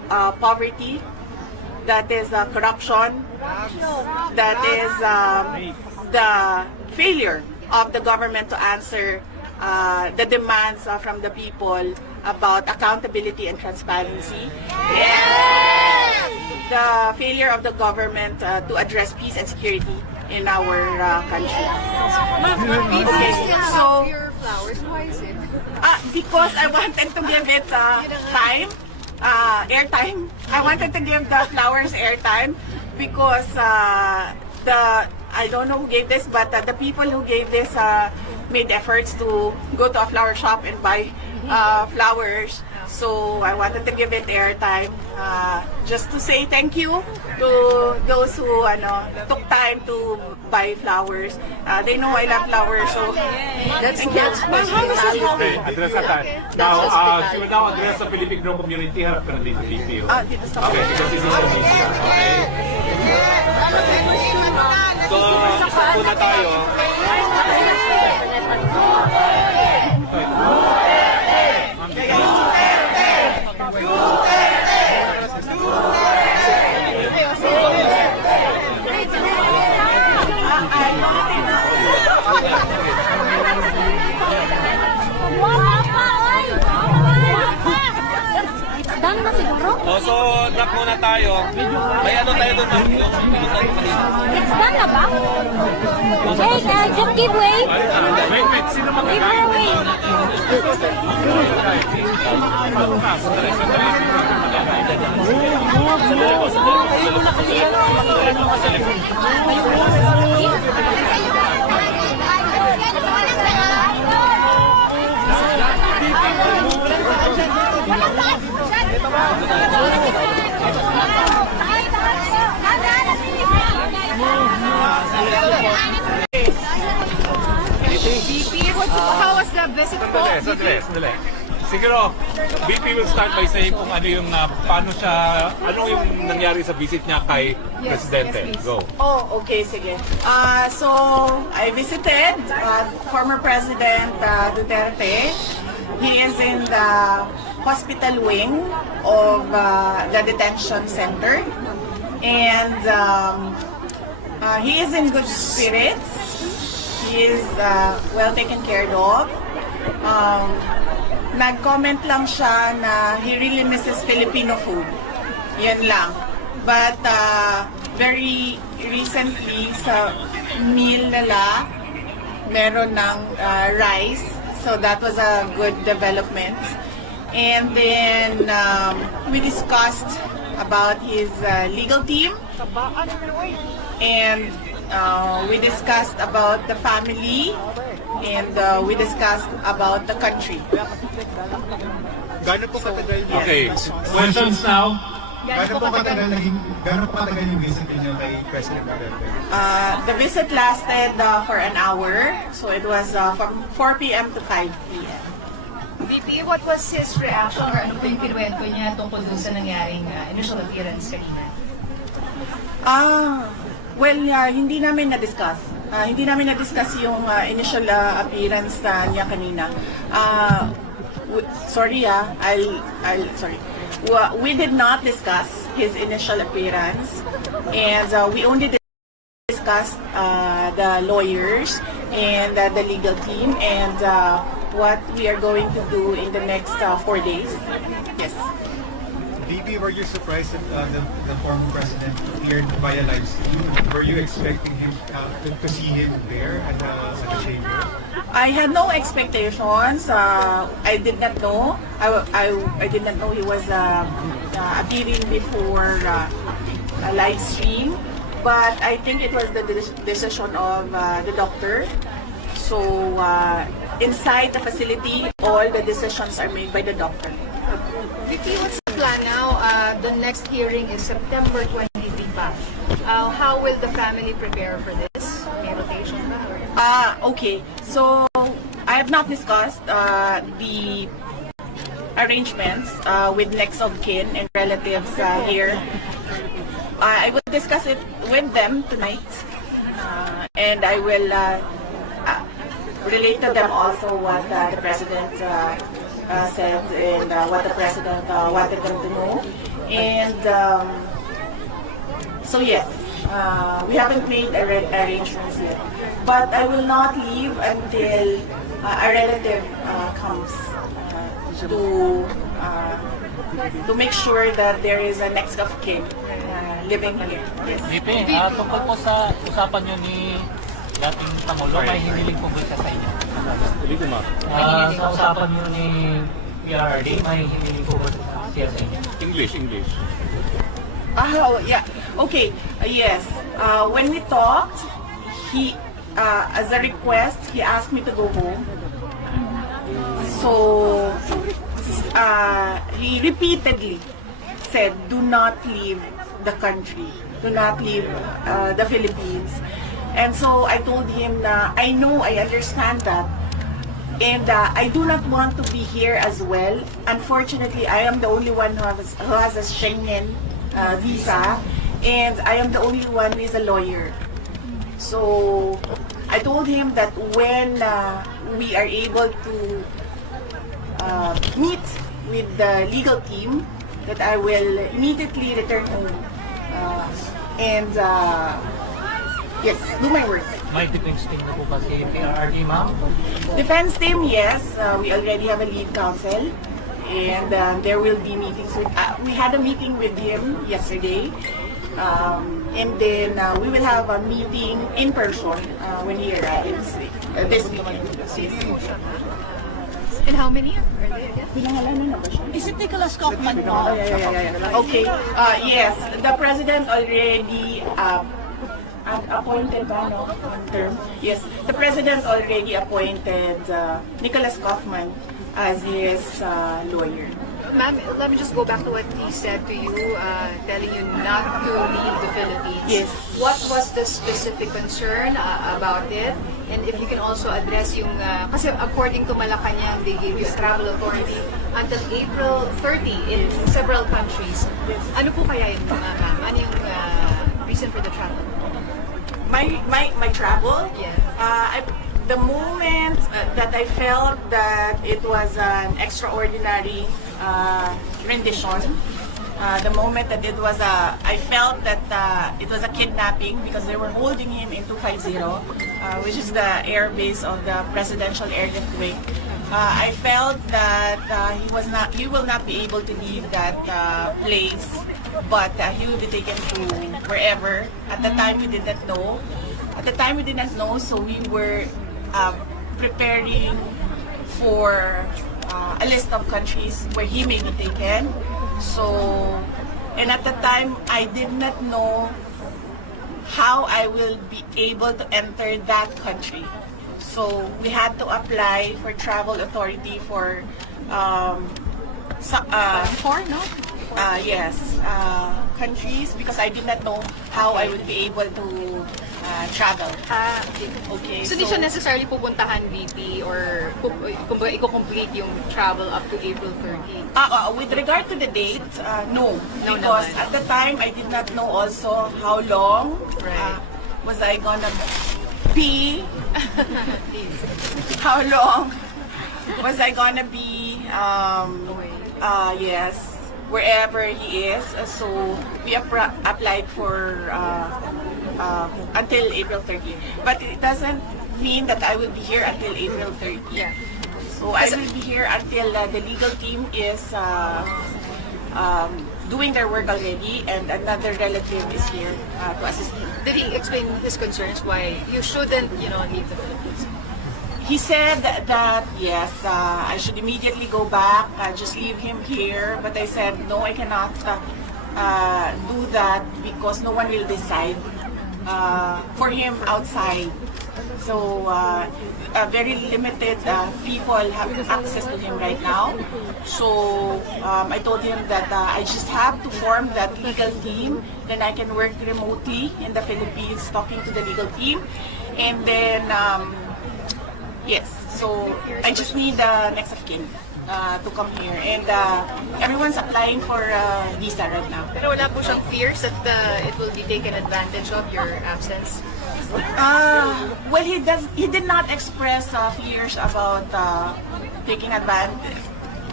poverty, that is corruption, that is the failure of the government to answer the demands from the people about accountability and transparency, and the failure of the government to address peace and security in our country. Okay, so Your flowers, why is it? because I wanted to give it time, airtime. I wanted to give the flowers airtime because I don't know who gave this, but the people who gave this made efforts to go to a flower shop and buy flowers. So I wanted to give it airtime just to say thank you to those who took time to buy flowers. They know I love flowers, so That's thank you. Okay, address that. Now, she will now address the Filipino community. Harap ka na dito, VP. Dito sa Okay, because this is the media. Okay. So, isa po na tayo. Done na siguro? So, drop muna tayo. May ano tayo doon, ma'am? Yung pinutan ko kanina. It's done na ba? Hey, just give way. Wait, sino Give her way. VP, how was the visit po? Sandali. Siguro, VP will start by saying kung ano yung, paano siya, ano yung nangyari sa visit niya kay Presidente. yes, please. Go. Oh, okay, sige. So, I visited former President Duterte. He is in the hospital wing of the detention center. And he is in good spirits. He is well taken care of. Nag-comment lang siya na he really misses Filipino food. Yan lang. But very recently sa meal nila, meron ng rice. So that was a good development. And then we discussed about his legal team. And we discussed about the family. And we discussed about the country. Gano'n po katagal niya? Okay, questions now. Gano'n po katagal yung visit niyo kay President Duterte? The visit lasted for an hour. So it was from 4 p.m. to 5 p.m. VP, what was his reaction or ano po yung kinuwento niya tungkol dun sa nangyaring initial appearance kanina? Well, hindi namin na-discuss. Hindi namin na-discuss yung initial appearance niya kanina. Sorry, sorry. We did not discuss his initial appearance, and we only discussed the lawyers and the legal team and what we are going to do in the next 4 days. Yes. VP, were you surprised that the former president appeared via live stream? Were you expecting him to see him there at the chamber? I had no expectations. I did not know. I did not know he was appearing before a live stream. But I think it was the decision of the doctor. So inside the facility, all the decisions are made by the doctor. VP, what's the plan now? The next hearing is September 23 pa. How will the family prepare for this? May rotation ba? Okay. So I have not discussed the arrangements with next of kin and relatives here. I will discuss it with them tonight, and I will relate to them also what the President said and what the president wanted them to know. And so yes, we haven't made arrangements yet. But I will not leave until a relative comes to make sure that there is a next of kin living here. Yes. VP, tungkol po sa usapan nyo ni dating Pangulo, may hiniling po ba siya sa inyo? Sa usapan nyo ni PRRD, may hiniling po ba siya sa inyo? English. Oh, yeah. Okay. Yes. When we talked, he, as a request, he asked me to go home. So, he repeatedly said, do not leave the country. Do not leave the Philippines. And so I told him na I know, I understand that. And I do not want to be here as well. Unfortunately, I am the only one who has a Schengen visa. And I am the only one who is a lawyer. So I told him that when we are able to meet with the legal team, that I will immediately return home and yes, do my work. May defense team na po ba si PRRD, ma'am? Defense team, yes. We already have a lead counsel, and there will be meetings with. We had a meeting with him yesterday, and then we will have a meeting in person when he arrives this weekend. And how many are they again? Pinangalanan na ba siya? Is it Nicholas Kaufman po? Oh, yeah. Okay. Yes, the president already appointed term. Yes, the president already appointed Nicholas Kaufman as his lawyer. Ma'am, let me just go back to what he said to you, telling you not to leave the Philippines. Yes. What was the specific concern about it? And if you can also address yung, kasi according to Malacanang, they gave you a travel authority until April 30 in several countries. Ano po kaya yun, ma'am? Ano yung reason for the travel? My travel? Yeah. The moment that I felt that it was an extraordinary rendition, the moment that it was I felt that it was a kidnapping because they were holding him in 250, which is the air base of the Presidential Airlift Wing. I felt that he will not be able to leave that place, but he will be taken to wherever. At the time we did not know. So we were preparing for a list of countries where he may be taken. So, and at the time, I did not know how I will be able to enter that country. So we had to apply for travel authority for countries because I did not know how I would be able to travel. Okay. So, di siya necessarily pupuntahan, VP, or kumbaga i-complete yung travel up to April 30? With regard to the date, no. No Because naman. at the time, I did not know also how long was I gonna be, how long was I gonna be, wherever he is. So we applied for until April 30. But it doesn't mean that I will be here until April 30. Yeah. So I will be here until the legal team is doing their work already, and another relative is here to assist him. Did he explain his concerns why you shouldn't, leave the Philippines? He said that yes, I should immediately go back, just leave him here. But I said no, I cannot do that because no one will decide for him outside. So very limited people have access to him right now. So I told him that I just have to form that legal team. Then I can work remotely in the Philippines, talking to the legal team, and then. Yes, so I just need the next of kin to come here. And everyone's applying for visa right now. Pero wala po siyang fears that it will be taken advantage of your absence? Well, he did not express fears about taking advantage.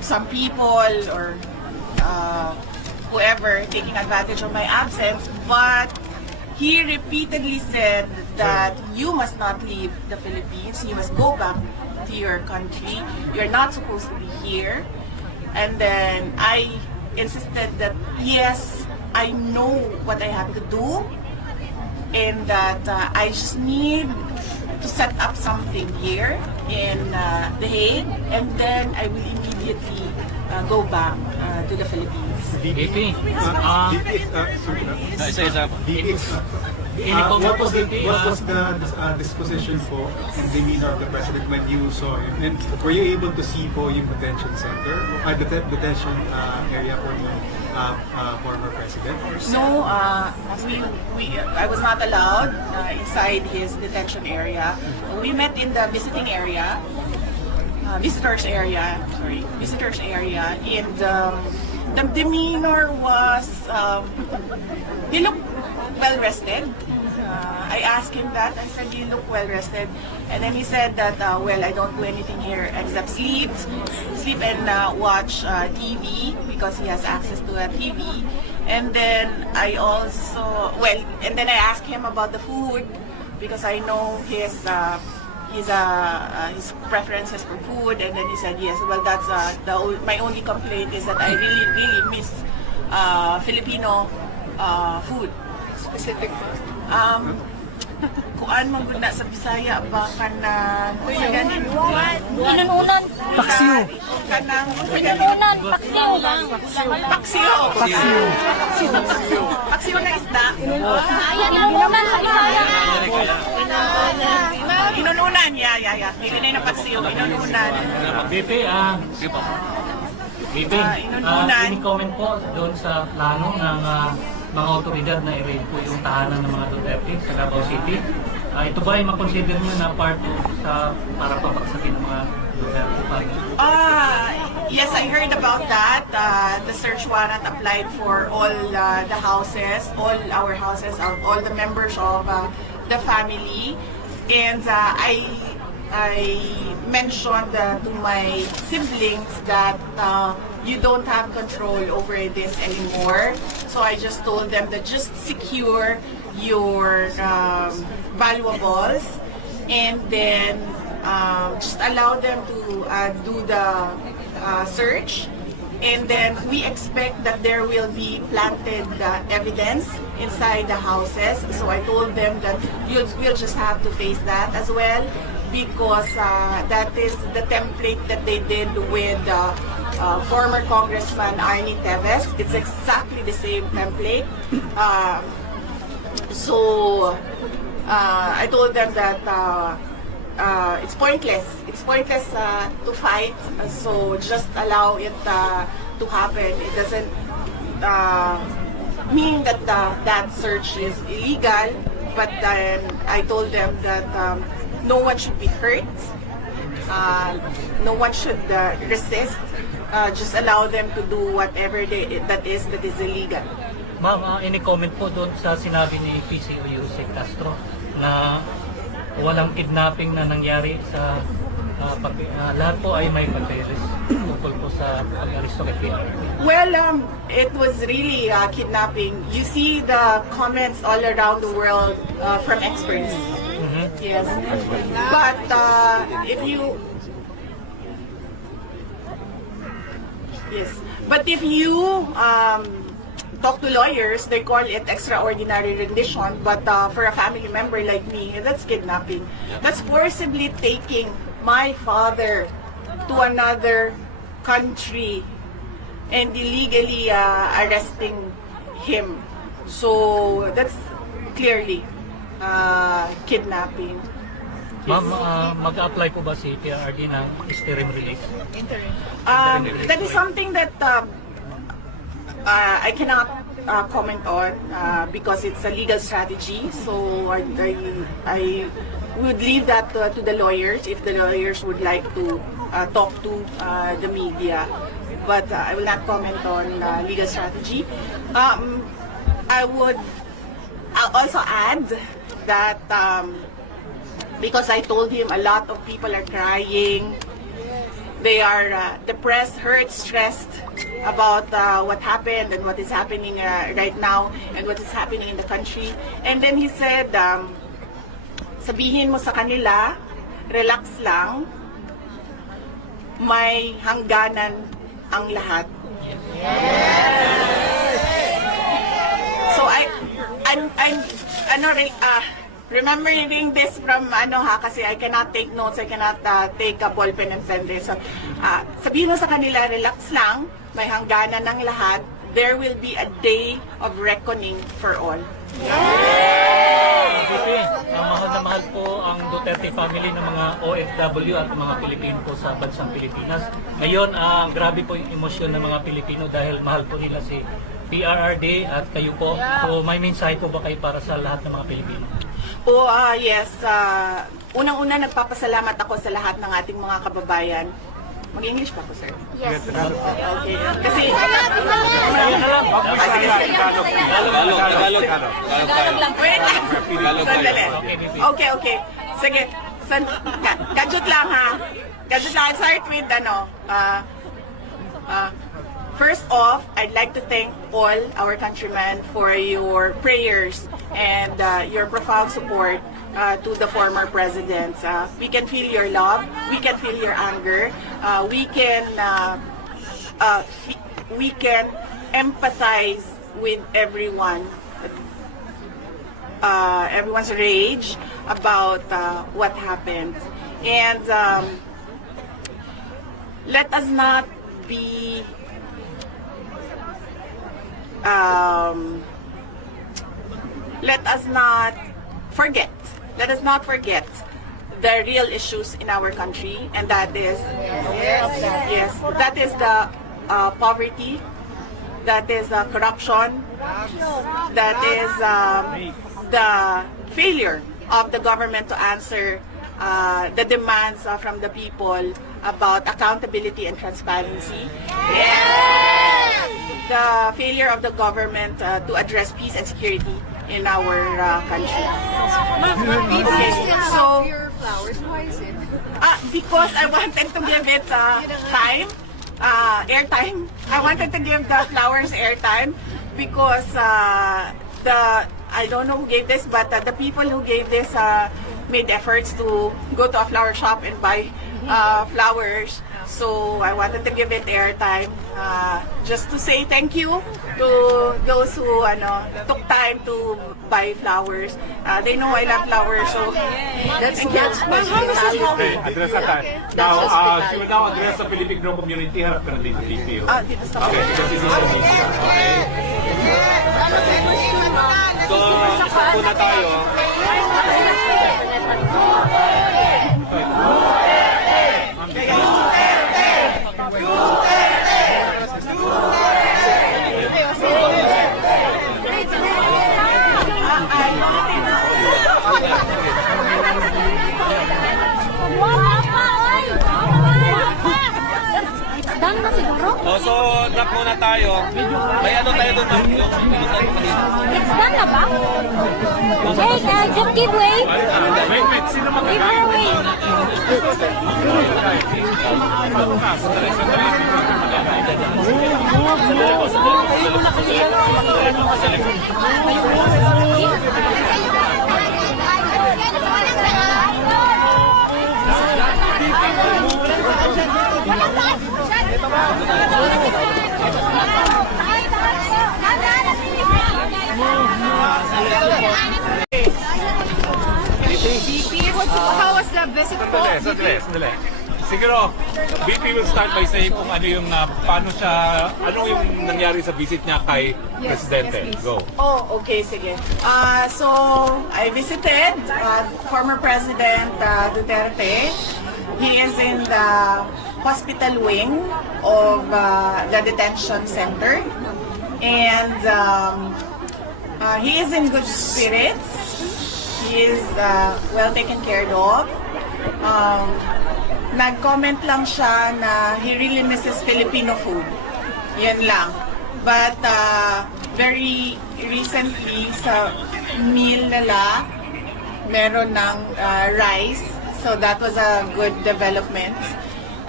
some people or whoever taking advantage of my absence, but he repeatedly said that you must not leave the Philippines, you must go back to your country, you're not supposed to be here. And then I insisted that yes, I know what I have to do, and that I just need to set up something here in The Hague, and then I will immediately go back to the Philippines. VP, Isa-isa. What was the disposition po and demeanor of the president when you saw him? And were you able to see po yung detention center, detention area for the former president? No, I was not allowed inside his detention area. We met in the visiting area, visitors area, and the demeanor was, he looked well rested. I asked him that. I said, "You look well rested," and then he said that, "Well, I don't do anything here except sleep and watch TV because he has access to a TV." And then I asked him about the food because I know his preferences for food, and then he said yes. Well, that's my only complaint is that I really miss Filipino food. Specific po. Kuan mo gud na sa Bisaya ba kanang Inununan. paksiw kanang Inununan. Paksiw lang. paksiw na isda. Ayan, inununan sa Bisaya. Inununan, yeah. Hindi na yung paksiw, inununan. VP, inununan. ini-comment po doon sa plano ng mga otoridad na i-raid po yung tahanan ng mga Duterte sa Davao City. Ito ba ay makonsider nyo na part para papaksakin ng mga Duterte family? Yes, I heard about that. The search warrant applied for all the houses, all our houses, all the members of the family. And I mentioned to my siblings that you don't have control over this anymore. So I just told them that just secure your valuables, and then just allow them to do the search. And then we expect that there will be planted evidence inside the houses. So I told them that we'll just have to face that as well, because that is the template that they did with former Congressman Arnie Teves. It's exactly the same template. So I told them that it's pointless. It's pointless to fight. So just allow it to happen. It doesn't mean that that search is illegal. But then I told them that no one should be hurt. No one should resist. Just allow them to do whatever that is illegal. Ma'am, ini-comment po doon sa sinabi ni PCOU si Castro na walang kidnapping na nangyari sa lahat po ay may papeles tungkol po sa pag-aristo kay PRP. Well, it was really kidnapping. You see the comments all around the world from experts. Yes, but if you talk to lawyers, they call it extraordinary rendition, but for a family member like me, that's kidnapping. That's forcibly taking my father to another country and illegally arresting him. So that's clearly kidnapping. Ma'am, mag-apply po ba si PRRD ng interim release? That is something that I cannot comment on because it's a legal strategy. So I would leave that to the lawyers if the lawyers would like to talk to the media. But I will not comment on legal strategy. I'll also add that because I told him a lot of people are crying, they are depressed, hurt, stressed about what happened and what is happening right now and what is happening in the country. And then he said, sabihin mo sa kanila, relax lang, may hangganan ang lahat. So I'm remembering this from kasi I cannot take notes, I cannot take a ball pen and pen this. So sabihin mo sa kanila, relax lang, may hangganan ng lahat. There will be a day of reckoning for all. VP, mahal na mahal po ang Duterte family ng mga OFW at mga Pilipino po sa bansang Pilipinas. Ngayon, grabe po yung emosyon ng mga Pilipino dahil mahal po nila si PRRD at kayo po. So may mensahe po ba kayo para sa lahat ng mga Pilipino? Yes. Unang-una, nagpapasalamat ako sa lahat ng ating mga kababayan. Mag-English pa po, sir? Yes. Okay. Kasi... Wait lang. Okay. Sige. Gadget lang, ha? Gadget lang. I'll start with, first off, I'd like to thank all our countrymen for your prayers and your profound support to the former presidents. We can feel your love, we can feel your anger, we can empathize with everyone's rage about what happened. And let us not be let us not forget the real issues in our country, and that is that is the poverty, that is corruption, that is the failure of the government to answer the demands from the people about accountability and transparency. The failure of the government to address peace and security in our country. Okay, so your flowers, why is it? because I wanted to give it time, airtime. I wanted to give the flowers airtime because I don't know who gave this, but the people who gave this made efforts to go to a flower shop and buy flowers. So I wanted to give it airtime, just to say thank you to those who took time to buy flowers. They know I love flowers, so That's Okay, address that. Now, she will now address the Filipino community. Harap ka na dito, VP. dito sa Okay, because this is the media. Okay. So, isa po na tayo. Done na siguro? So, drop muna tayo. May ano tayo doon? It's done na ba? Hey, just give way. Wait, sino Give her way. How was the visit po? Sandali. Siguro, VP will start by saying kung ano yung, paano siya, ano yung nangyari sa visit niya kay Presidente. Go. Okay, sige. So, I visited former President Duterte. He is in the hospital wing of the detention center. And he is in good spirits. He is well taken care of. Nag-comment lang siya na he really misses Filipino food. Yan lang. But very recently sa meal nila, meron ng rice. So that was a good development.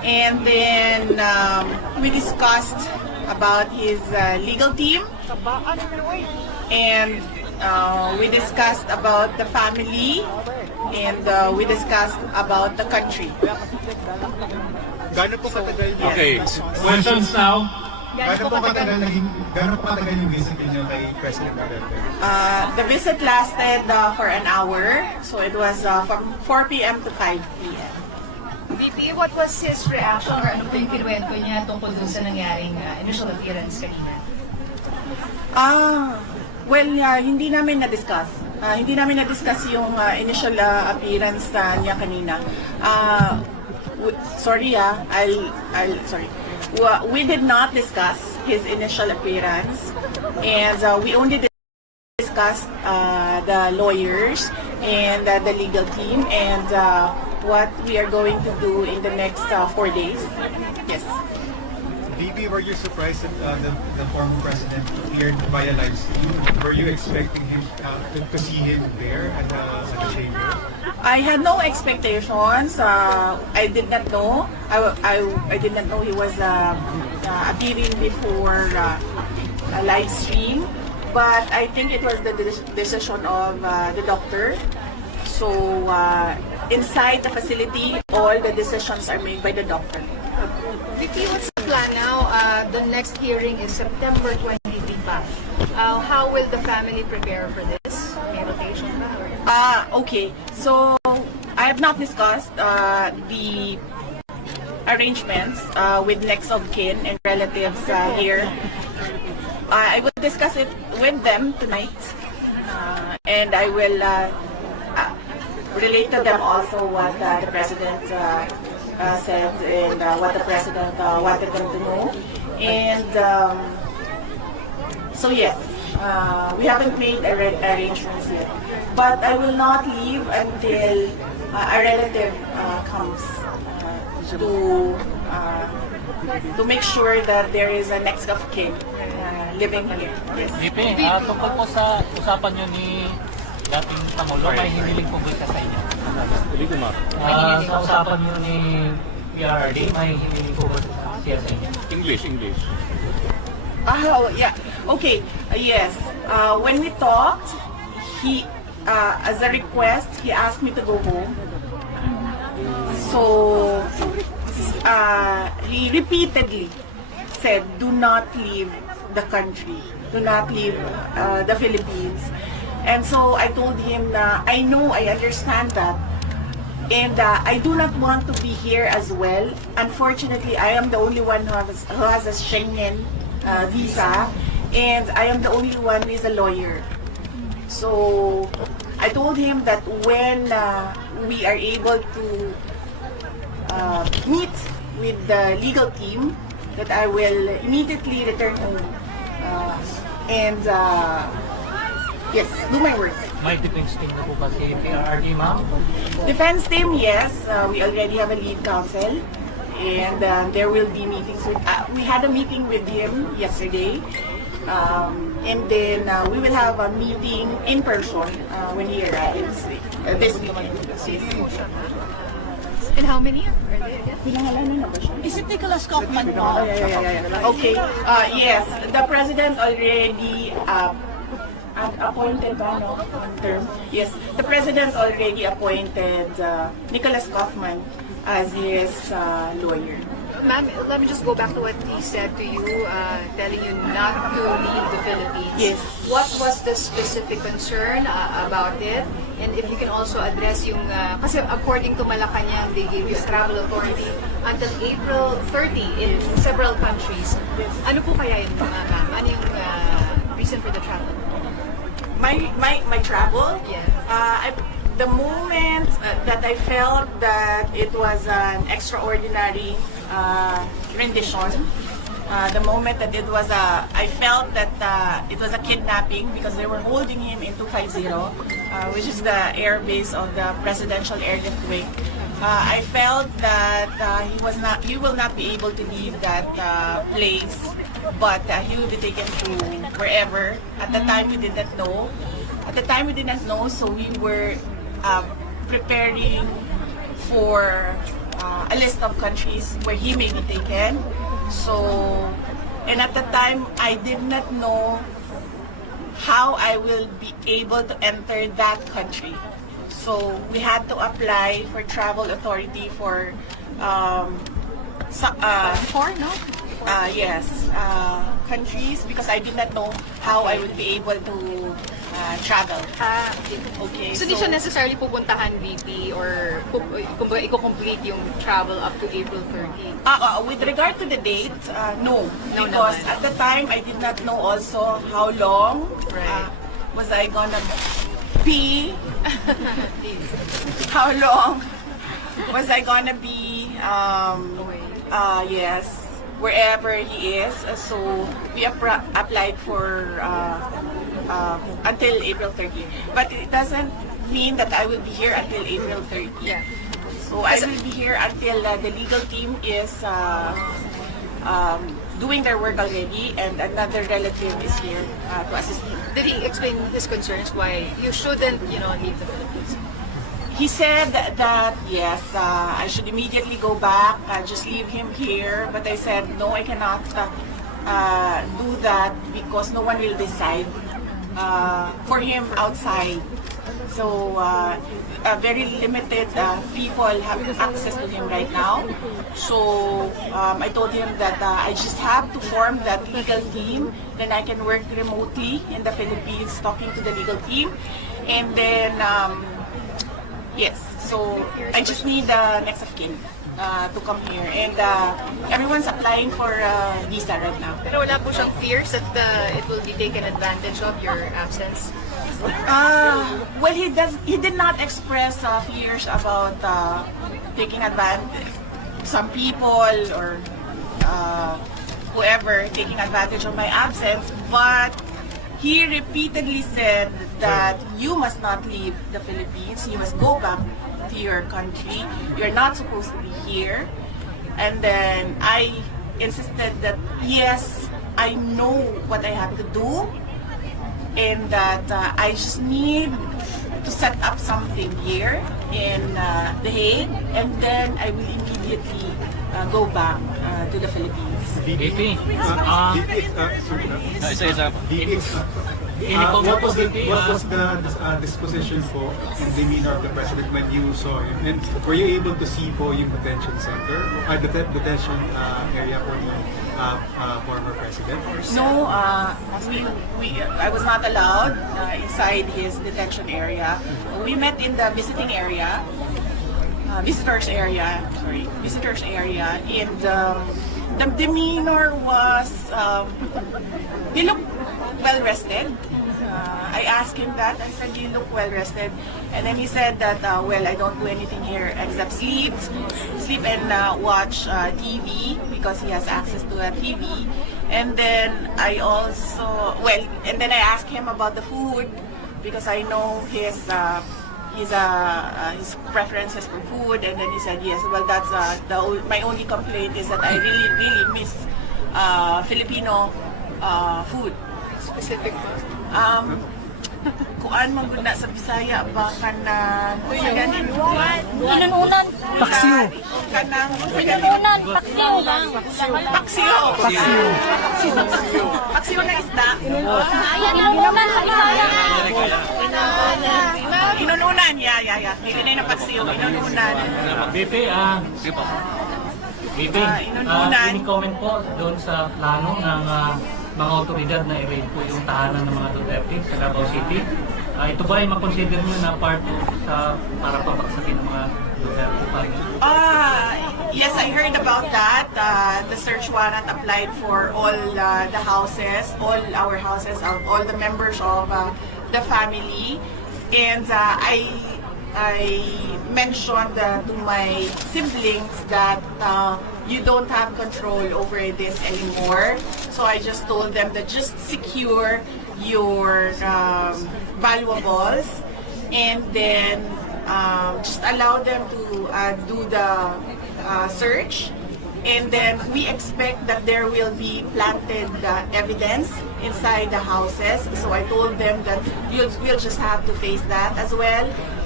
And then we discussed about his legal team, and we discussed about the family, and we discussed about the country. Gano'n po katagal yan? Okay, questions now. Gano'n po katagal yung visit niyo kay President Duterte? The visit lasted for an hour, so it was from 4 p.m. to 5 p.m. VP, what was his reaction or ano po yung kinuwento niya tungkol dun sa nangyaring initial appearance kanina? Well, hindi namin na-discuss. Hindi namin na-discuss yung initial appearance niya kanina. Sorry, sorry. We did not discuss his initial appearance, and we only discussed the lawyers and the legal team and what we are going to do in the next 4 days. Yes. VP, were you surprised that the former president appeared via live stream? Were you expecting him to see him there at the chamber? I had no expectations. I did not know. I did not know he was appearing before a live stream. But I think it was the decision of the doctor. So inside the facility, all the decisions are made by the doctor. VP, what's the plan now? The next hearing is September 23 pa. How will the family prepare for this? May rotation ba? Okay. So I have not discussed the arrangements with next of kin and relatives here. I will discuss it with them tonight, and I will relate to them also what the president said and what the president wanted them to know. And so yes, we haven't made arrangements yet, but I will not leave until a relative comes to make sure that there is a next of kin living here. Yes. VP, tungkol po sa usapan nyo ni dating Pangulo, may hiniling po ba sa inyo? Sa usapan nyo ni PRRD, may hiniling po ba siya sa inyo? English. Oh, yeah. Okay. Yes. When we talked, he, as a request, he asked me to go home. So, he repeatedly said, do not leave the country. Do not leave the Philippines. And so I told him na I know, I understand that. And I do not want to be here as well. Unfortunately, I am the only one who has a Schengen visa. And I am the only one who is a lawyer. So I told him that when we are able to meet with the legal team, that I will immediately return home and yes, do my work. May defense team na po ba si PRRD, ma'am? Defense team, yes. We already have a lead counsel, and there will be meetings with. We had a meeting with him yesterday, and then we will have a meeting in person when he arrives this weekend. And how many are there? Pinangalanan na ba siya? Is it Nicholas Kaufman po? Okay. Yes, the president already appointed ba, no? Term. Yes, the president already appointed Nicholas Kaufman as his lawyer. Ma'am, let me just go back to what he said to you, telling you not to leave the Philippines. Yes. What was the specific concern about it? And if you can also address yung, kasi according to Malacanang, they gave you travel authority until April 30 in several countries. Ano po kaya yun, ma'am? Ano yung reason for the travel? My travel? Yeah. The moment that I felt that it was an extraordinary rendition, the moment that it was I felt that it was a kidnapping because they were holding him in 250, which is the air base of the Presidential Airlift Wing. I felt that he will not be able to leave that place, but he will be taken to wherever. At the time, we did not know. So we were preparing for a list of countries where he may be taken. So, and at the time, I did not know how I will be able to enter that country. So we had to apply for travel authority for countries because I did not know how I would be able to travel. Okay. So, di siya necessarily pupuntahan, VP, or kumbaga i-complete yung travel up to April 30? With regard to the date, no. No Because naman. at the time, I did not know also how long was I gonna be, how long was I gonna be, yes, wherever he is. So we applied for until April 30. But it doesn't mean that I will be here until April 30. Yeah. So I will be here until the legal team is doing their work already, and another relative is here to assist me. Did he explain his concerns why you shouldn't, leave the Philippines? He said that yes, I should immediately go back, just leave him here. But I said no, I cannot do that because no one will decide for him outside. So very limited people have access to him right now. So I told him that I just have to form that legal team. Then I can work remotely in the Philippines, talking to the legal team, and then yes. So I just need the next of kin to come here, and everyone's applying for visa right now. Pero wala po siyang fears that it will be taken advantage of, your absence? Well, he did not express fears about taking advantage. Some people or whoever taking advantage of my absence, but he repeatedly said that you must not leave the Philippines. You must go back to your country. You're not supposed to be here. And then I insisted that yes, I know what I have to do, and that I just need to set up something here in The Hague, and then I will immediately go back to the Philippines. VP, Isa-isa. What was the disposition po and demeanor of the president when you saw him? And were you able to see po yung detention center, detention area for the former president? No, I was not allowed inside his detention area. We met in the visitors area, and the demeanor was, he looked well rested. I asked him that. I said, "You look well rested," and then he said that, "Well, I don't do anything here except sleep and watch TV because he has access to a TV." And then I asked him about the food because I know his preferences for food, and then he said yes. Well, that's my only complaint is that I really miss Filipino food. Specific po. Kuan mo gud na sa Bisaya ba kanang ganin Inununan. paksiw kanang Inununan. Paksiw lang. paksiw na isda. Ayan, inununan sa Bisaya. Inununan, yeah. Dili na yung paksiw, inununan. VP, inununan. ini-comment po doon sa plano ng mga otoridad na i-raid po yung tahanan ng mga Duterte sa Davao City. Ito ba ay makonsider nyo na part para papagsagin ng mga Duterte family? Yes, I heard about that. The search warrant applied for all the houses, all our houses, all the members of the family. And I mentioned to my siblings that you don't have control over this anymore. So I just told them that just secure your valuables, and then just allow them to do the search. And then we expect that there will be planted evidence inside the houses. So I told them that we'll just have to face that as well.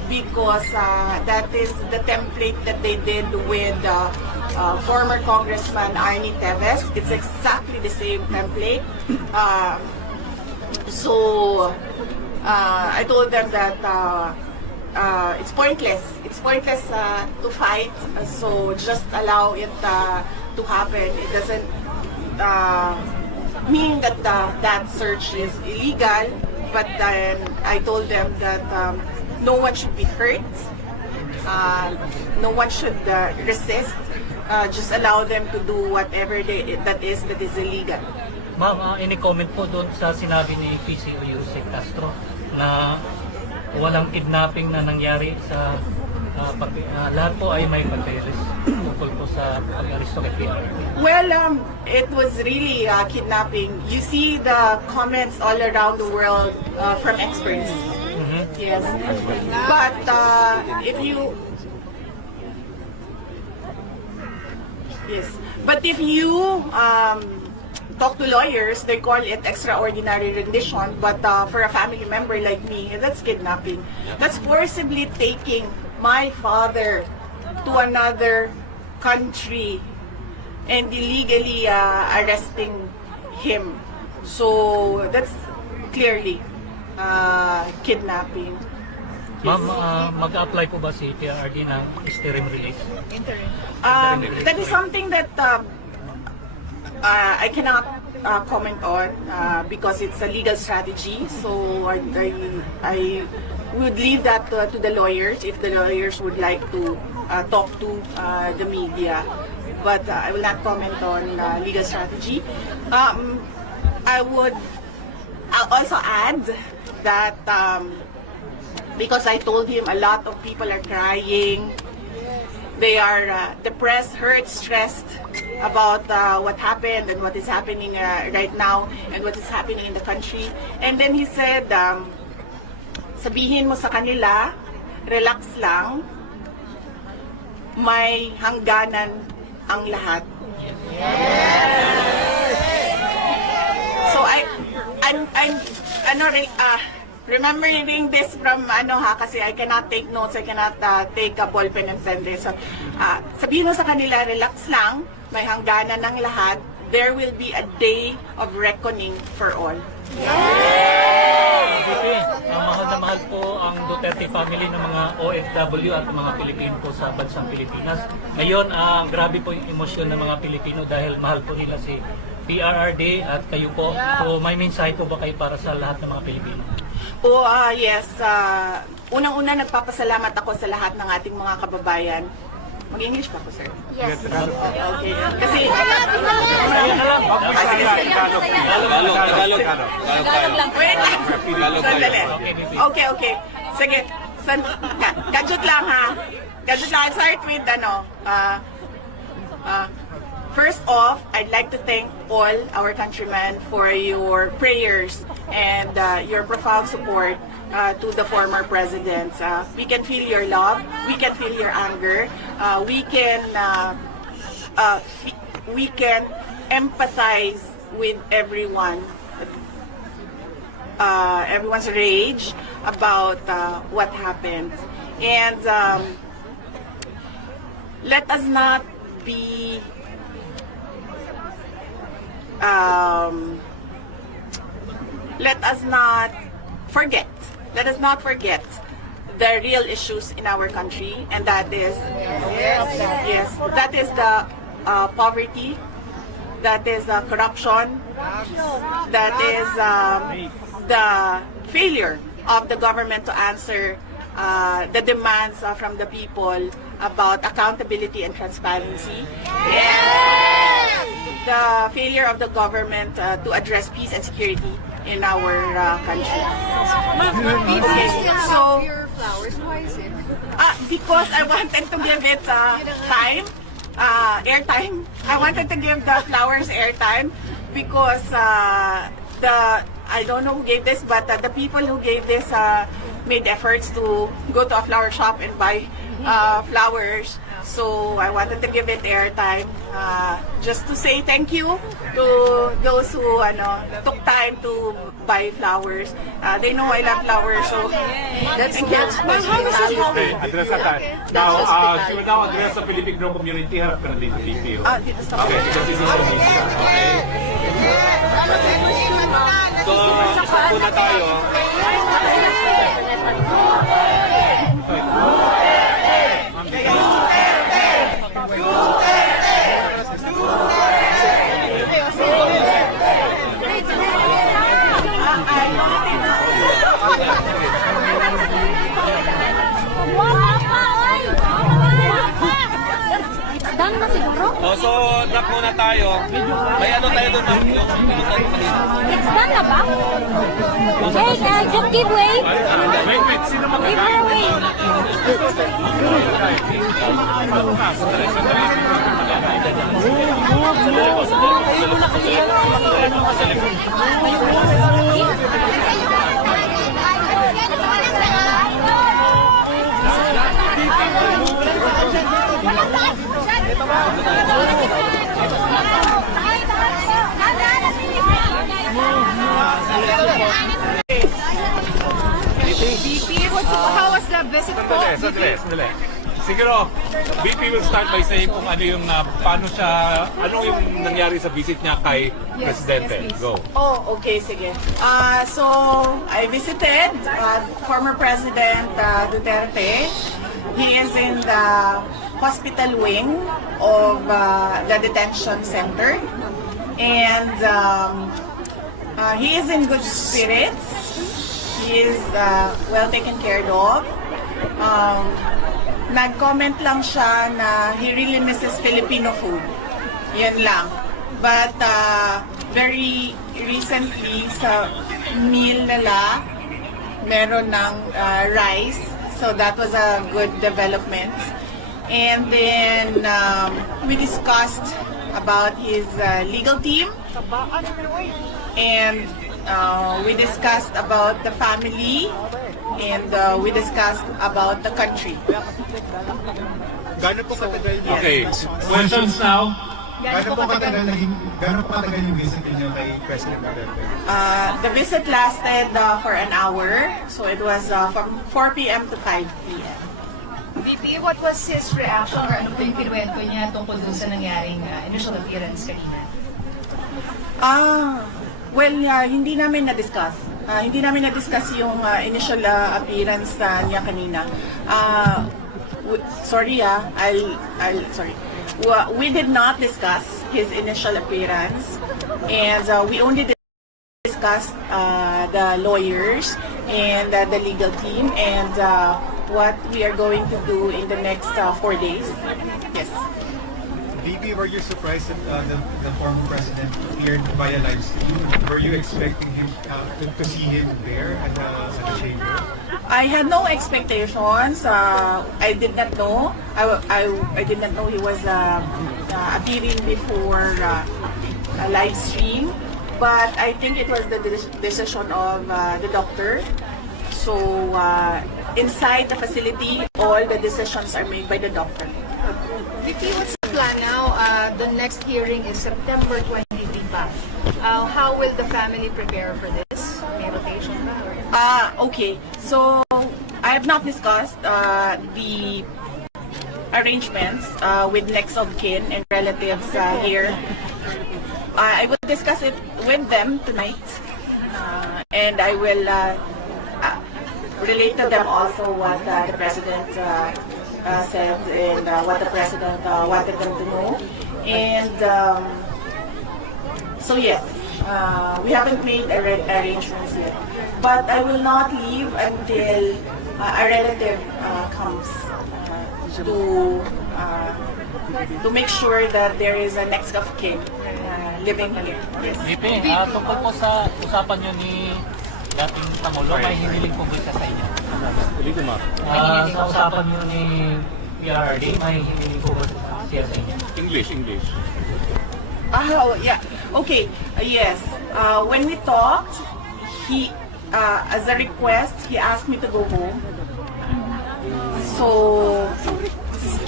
because that is the template that they did with former Congressman Arnie Teves. It's exactly the same template. So I told them that it's pointless. It's pointless to fight. So just allow it to happen. It doesn't mean that that search is illegal. But then I told them that no one should be hurt. No one should resist. Just allow them to do whatever that is illegal. Ma'am, any comment po doon sa sinabi ni PCO Yusek Castro na walang kidnapping na nangyari sa lahat po ay may papeles tungkol po sa pag-aristo kay PRRD? Well, it was really kidnapping. You see the comments all around the world from experts. Yes. But if you talk to lawyers, they call it extraordinary rendition. But for a family member like me, that's kidnapping. That's forcibly taking my father to another country and illegally arresting him. So that's clearly kidnapping. Ma'am, mag-apply po ba si PRRD ng interim release? That is something that I cannot comment on because it's a legal strategy. So I would leave that to the lawyers if the lawyers would like to talk to the media. But I will not comment on legal strategy. I'll also add that because I told him a lot of people are crying. They are depressed, hurt, stressed about what happened and what is happening right now and what is happening in the country. And then he said, sabihin mo sa kanila, relax lang, may hangganan ang lahat. So I'm remembering this from kasi I cannot take notes, I cannot take a ball pen and pen this. So, sabihin mo sa kanila, relax lang, may hangganan ng lahat. There will be a day of reckoning for all. Mahal na mahal po ang Duterte family ng mga OFW at mga Pilipino po sa bansang Pilipinas. Ngayon, grabe po yung emosyon ng mga Pilipino dahil mahal po nila si PRRD at kayo po. So may mensahe po ba kayo para sa lahat ng mga Pilipino? Yes. Unang-una, nagpapasalamat ako sa lahat ng ating mga kababayan. Mag-English pa po, sir? Yes. Okay. Kasi... Tagalog lang. Wait lang. Sandali. Okay. Sige. Gadget lang, ha? Gadget lang. I'll start with, first off, I'd like to thank all our countrymen for your prayers and your profound support to the former presidents. We can feel your love, we can feel your anger, we can empathize with everyone, everyone's rage about what happened. And let us not be let us not forget the real issues in our country, and that is that is the poverty, that is corruption, that is the failure of the government to answer the demands from the people about accountability and transparency. The failure of the government to address peace and security in our country. Okay, so your flowers, why is it? Because I wanted to give it time, airtime. I wanted to give the flowers airtime because I don't know who gave this, but the people who gave this made efforts to go to a flower shop and buy flowers So I wanted to give it airtime just to say thank you to those who took time to buy flowers. They know I love flowers, so That's thank you. Okay, address ka tayo. Now, she will now address the Filipino community. Harap ka na dito, VP. Dito sa Okay, because this is your mission. Okay. So, isa na tayo. Done na siguro? Oh, so, drop muna tayo. May ano tayo doon. It's done na ba? Hey, just give way. Wait, sino Give her way. How was the visit po? Sandali. Siguro, VP will start by saying kung ano yung, ano yung nangyari sa visit niya kay Presidente. yes, please. Go. Oh, okay, sige. So, I visited former President Duterte. He is in the hospital wing of the detention center. And he is in good spirits. He is well taken care of. Nag-comment lang siya na he really misses Filipino food. Yan lang. But very recently sa meal nila, meron ng rice. So that was a good development. And then we discussed about his legal team. And we discussed about the family. And we discussed about the country. Gano'n po katagal niya? Okay, questions now? Gano'n po katagal yung visit niyo kay President Duterte? The visit lasted for an hour. So it was from 4 p.m. to 5 p.m. VP, what was his reaction or ano po yung kinuwento niya tungkol dun sa nangyaring initial appearance kanina? Well, hindi namin na-discuss. Hindi namin na-discuss yung initial appearance niya kanina. Sorry, sorry. We did not discuss his initial appearance, and we only discussed the lawyers and the legal team and what we are going to do in the next 4 days. Yes. VP, were you surprised that the former president appeared via live stream? Were you expecting him to see him there at the chamber? I had no expectations. I did not know. I did not know he was appearing before a live stream. But I think it was the decision of the doctor. So inside the facility, all the decisions are made by the doctor. VP, what's the plan now? The next hearing is September 23 pa. How will the family prepare for this? May rotation ba? Okay. So I have not discussed the arrangements with next of kin and relatives here. I will discuss it with them tonight, and I will relate to them also what the president said and what the president wanted them to know. And so yes, we haven't made arrangements yet, but I will not leave until a relative comes to make sure that there is a next of kin living here. Yes. VP, tungkol po sa usapan nyo ni dating Pangulo, may hiniling po ba siya sa inyo? Sa usapan nyo ni PRRD, may hiniling po ba siya sa inyo? English. Oh, yeah. Okay. Yes. When we talked, he, as a request, he asked me to go home. So,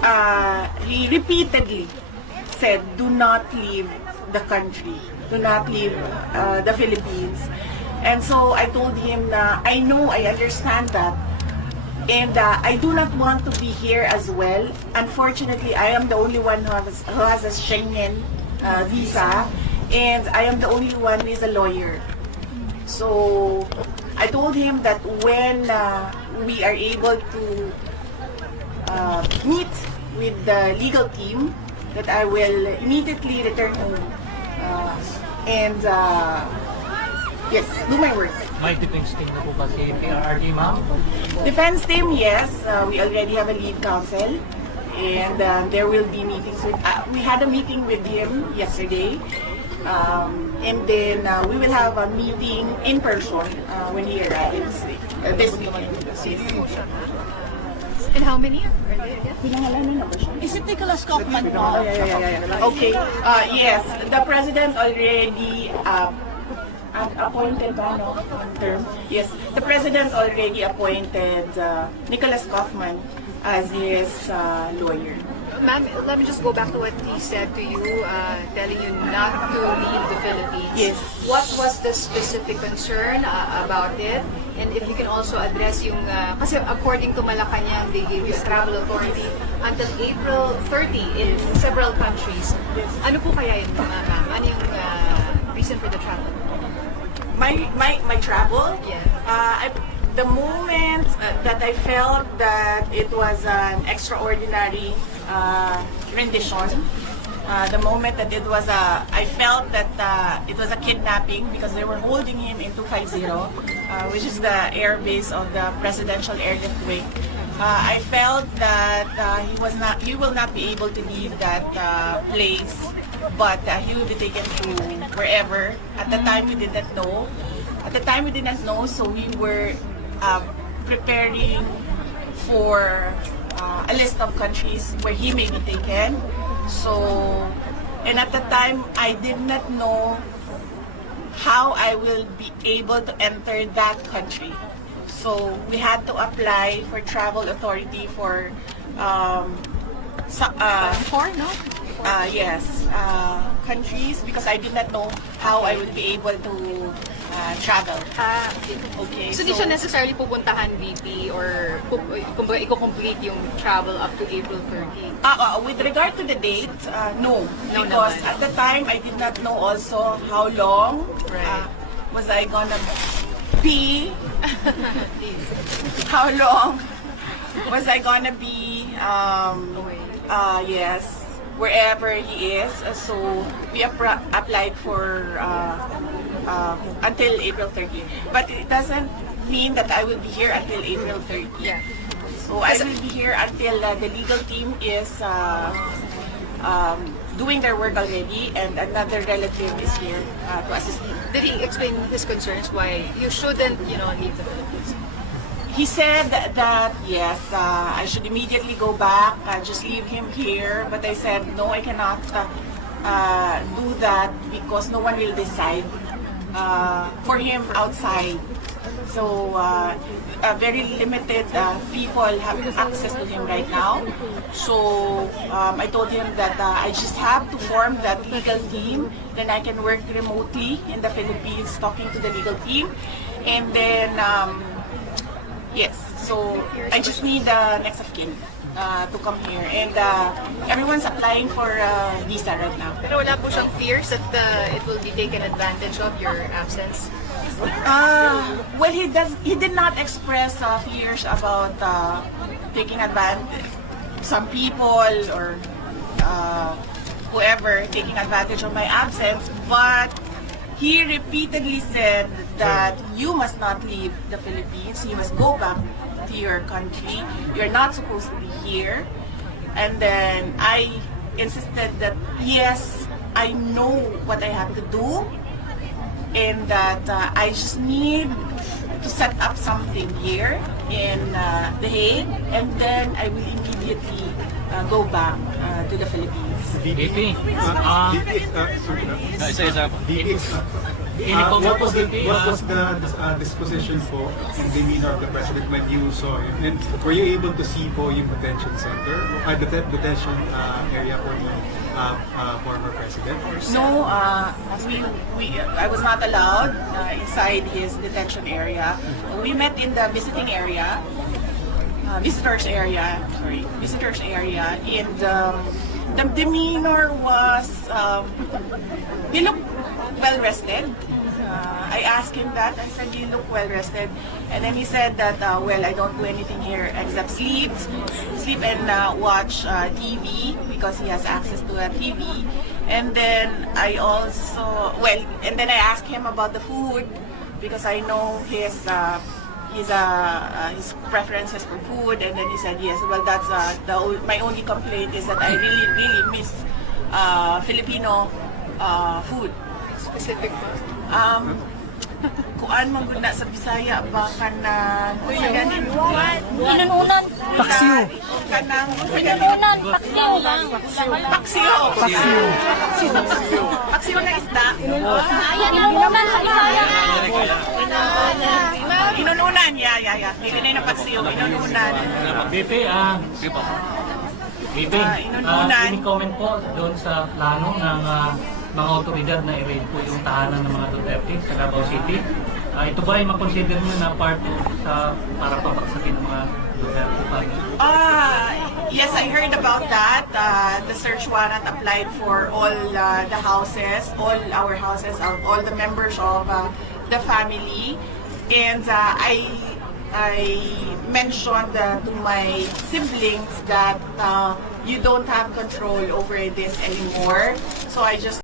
he repeatedly said, do not leave the country, do not leave the Philippines. And so I told him na I know, I understand that, and I do not want to be here as well. Unfortunately, I am the only one who has a Schengen visa, and I am the only one who is a lawyer. So I told him that when we are able to meet with the legal team, that I will immediately return home and yes, do my work. May defense team na po ba si PRRD, ma'am? Defense team, yes. We already have a lead counsel, and there will be meetings with. We had a meeting with him yesterday, and then we will have a meeting in person when he arrives this weekend. And how many are there again? Is it Nicholas Kaufman po? Oh, yeah. Okay. Yes, the president already appointed term. Yes, the president already appointed Nicholas Kaufman as his lawyer. Ma'am, let me just go back to what he said to you, telling you not to leave the Philippines. Yes. What was the specific concern about it? And if you can also address yung, kasi according to Malacanang, they gave his travel authority until April 30 in several countries. Ano po kaya yun, ma'am? Ano yung reason for the travel? My travel? Yeah. The moment that I felt that it was an extraordinary rendition, the moment that it was I felt that it was a kidnapping because they were holding him in 250, which is the air base of the presidential airlift wing. I felt that he will not be able to leave that place, but he will be taken to wherever. At the time we did not know. So we were preparing for a list of countries where he may be taken. So, and at the time, I did not know how I will be able to enter that country. So we had to apply for travel authority for countries because I did not know how I would be able to travel. Okay. So, di siya necessarily pupuntahan VP or kumbaga i-complete yung travel up to April 30? With regard to the date, no. No Because naman. at the time, I did not know also how long was I gonna be. How long was I gonna be, yes, wherever he is. So we applied for until April 30. But it doesn't mean that I will be here until April 30. Yeah. So I will be here until the legal team is doing their work already, and another relative is here to assist him. Did he explain his concerns why you shouldn't, leave the Philippines? He said that yes, I should immediately go back, just leave him here. But I said no, I cannot do that because no one will decide for him outside. So very limited people have access to him right now. So I told him that I just have to form that legal team. Then I can work remotely in the Philippines, talking to the legal team, and then. Yes, so I just need the next of kin to come here, and everyone's applying for visa right now. Pero wala po siyang fears that it will be taken advantage of your absence? Well, he did not express fears about taking advantage. Some people or whoever taking advantage of my absence, but he repeatedly said that you must not leave the Philippines. You must go back to your country. You're not supposed to be here. And then I insisted that yes, I know what I have to do, and that I just need to set up something here in The Hague, and then I will immediately go back to the Philippines. VP, VP, Any comment po, VP? What was the disposition po and demeanor of the President when you saw him? And were you able to see po yung detention center, detention area for the former President? No, I was not allowed inside his detention area. We met in the visiting area, visitors area, and the demeanor was, he looked well rested. I asked him that. I said, "You look well rested," and then he said that, "Well, I don't do anything here except sleep and watch TV because he has access to a TV." And then I asked him about the food because I know his preferences for food, and then he said, "Yes, well, that's my only complaint is that I really miss Filipino food." Specific po. Kuan mo gud na sa Bisaya ba kanang Inununan. paksiw kanang Inununan. Paksiw lang. paksiw na isda. Inununan sa Bisaya. Inununan, yeah. Dili na yung paksiw, inununan. VP, inununan. any comment po doon sa plano ng mga otoridad na i-raid po yung tahanan ng mga Duterte sa Davao City? Ito ba ay makonsider nyo na part sa para papaksakin ng mga Duterte family? Yes, I heard about that. The search warrant applied for all the houses, all our houses, all the members of the family. And I mentioned to my siblings that you don't have control over this anymore. So I just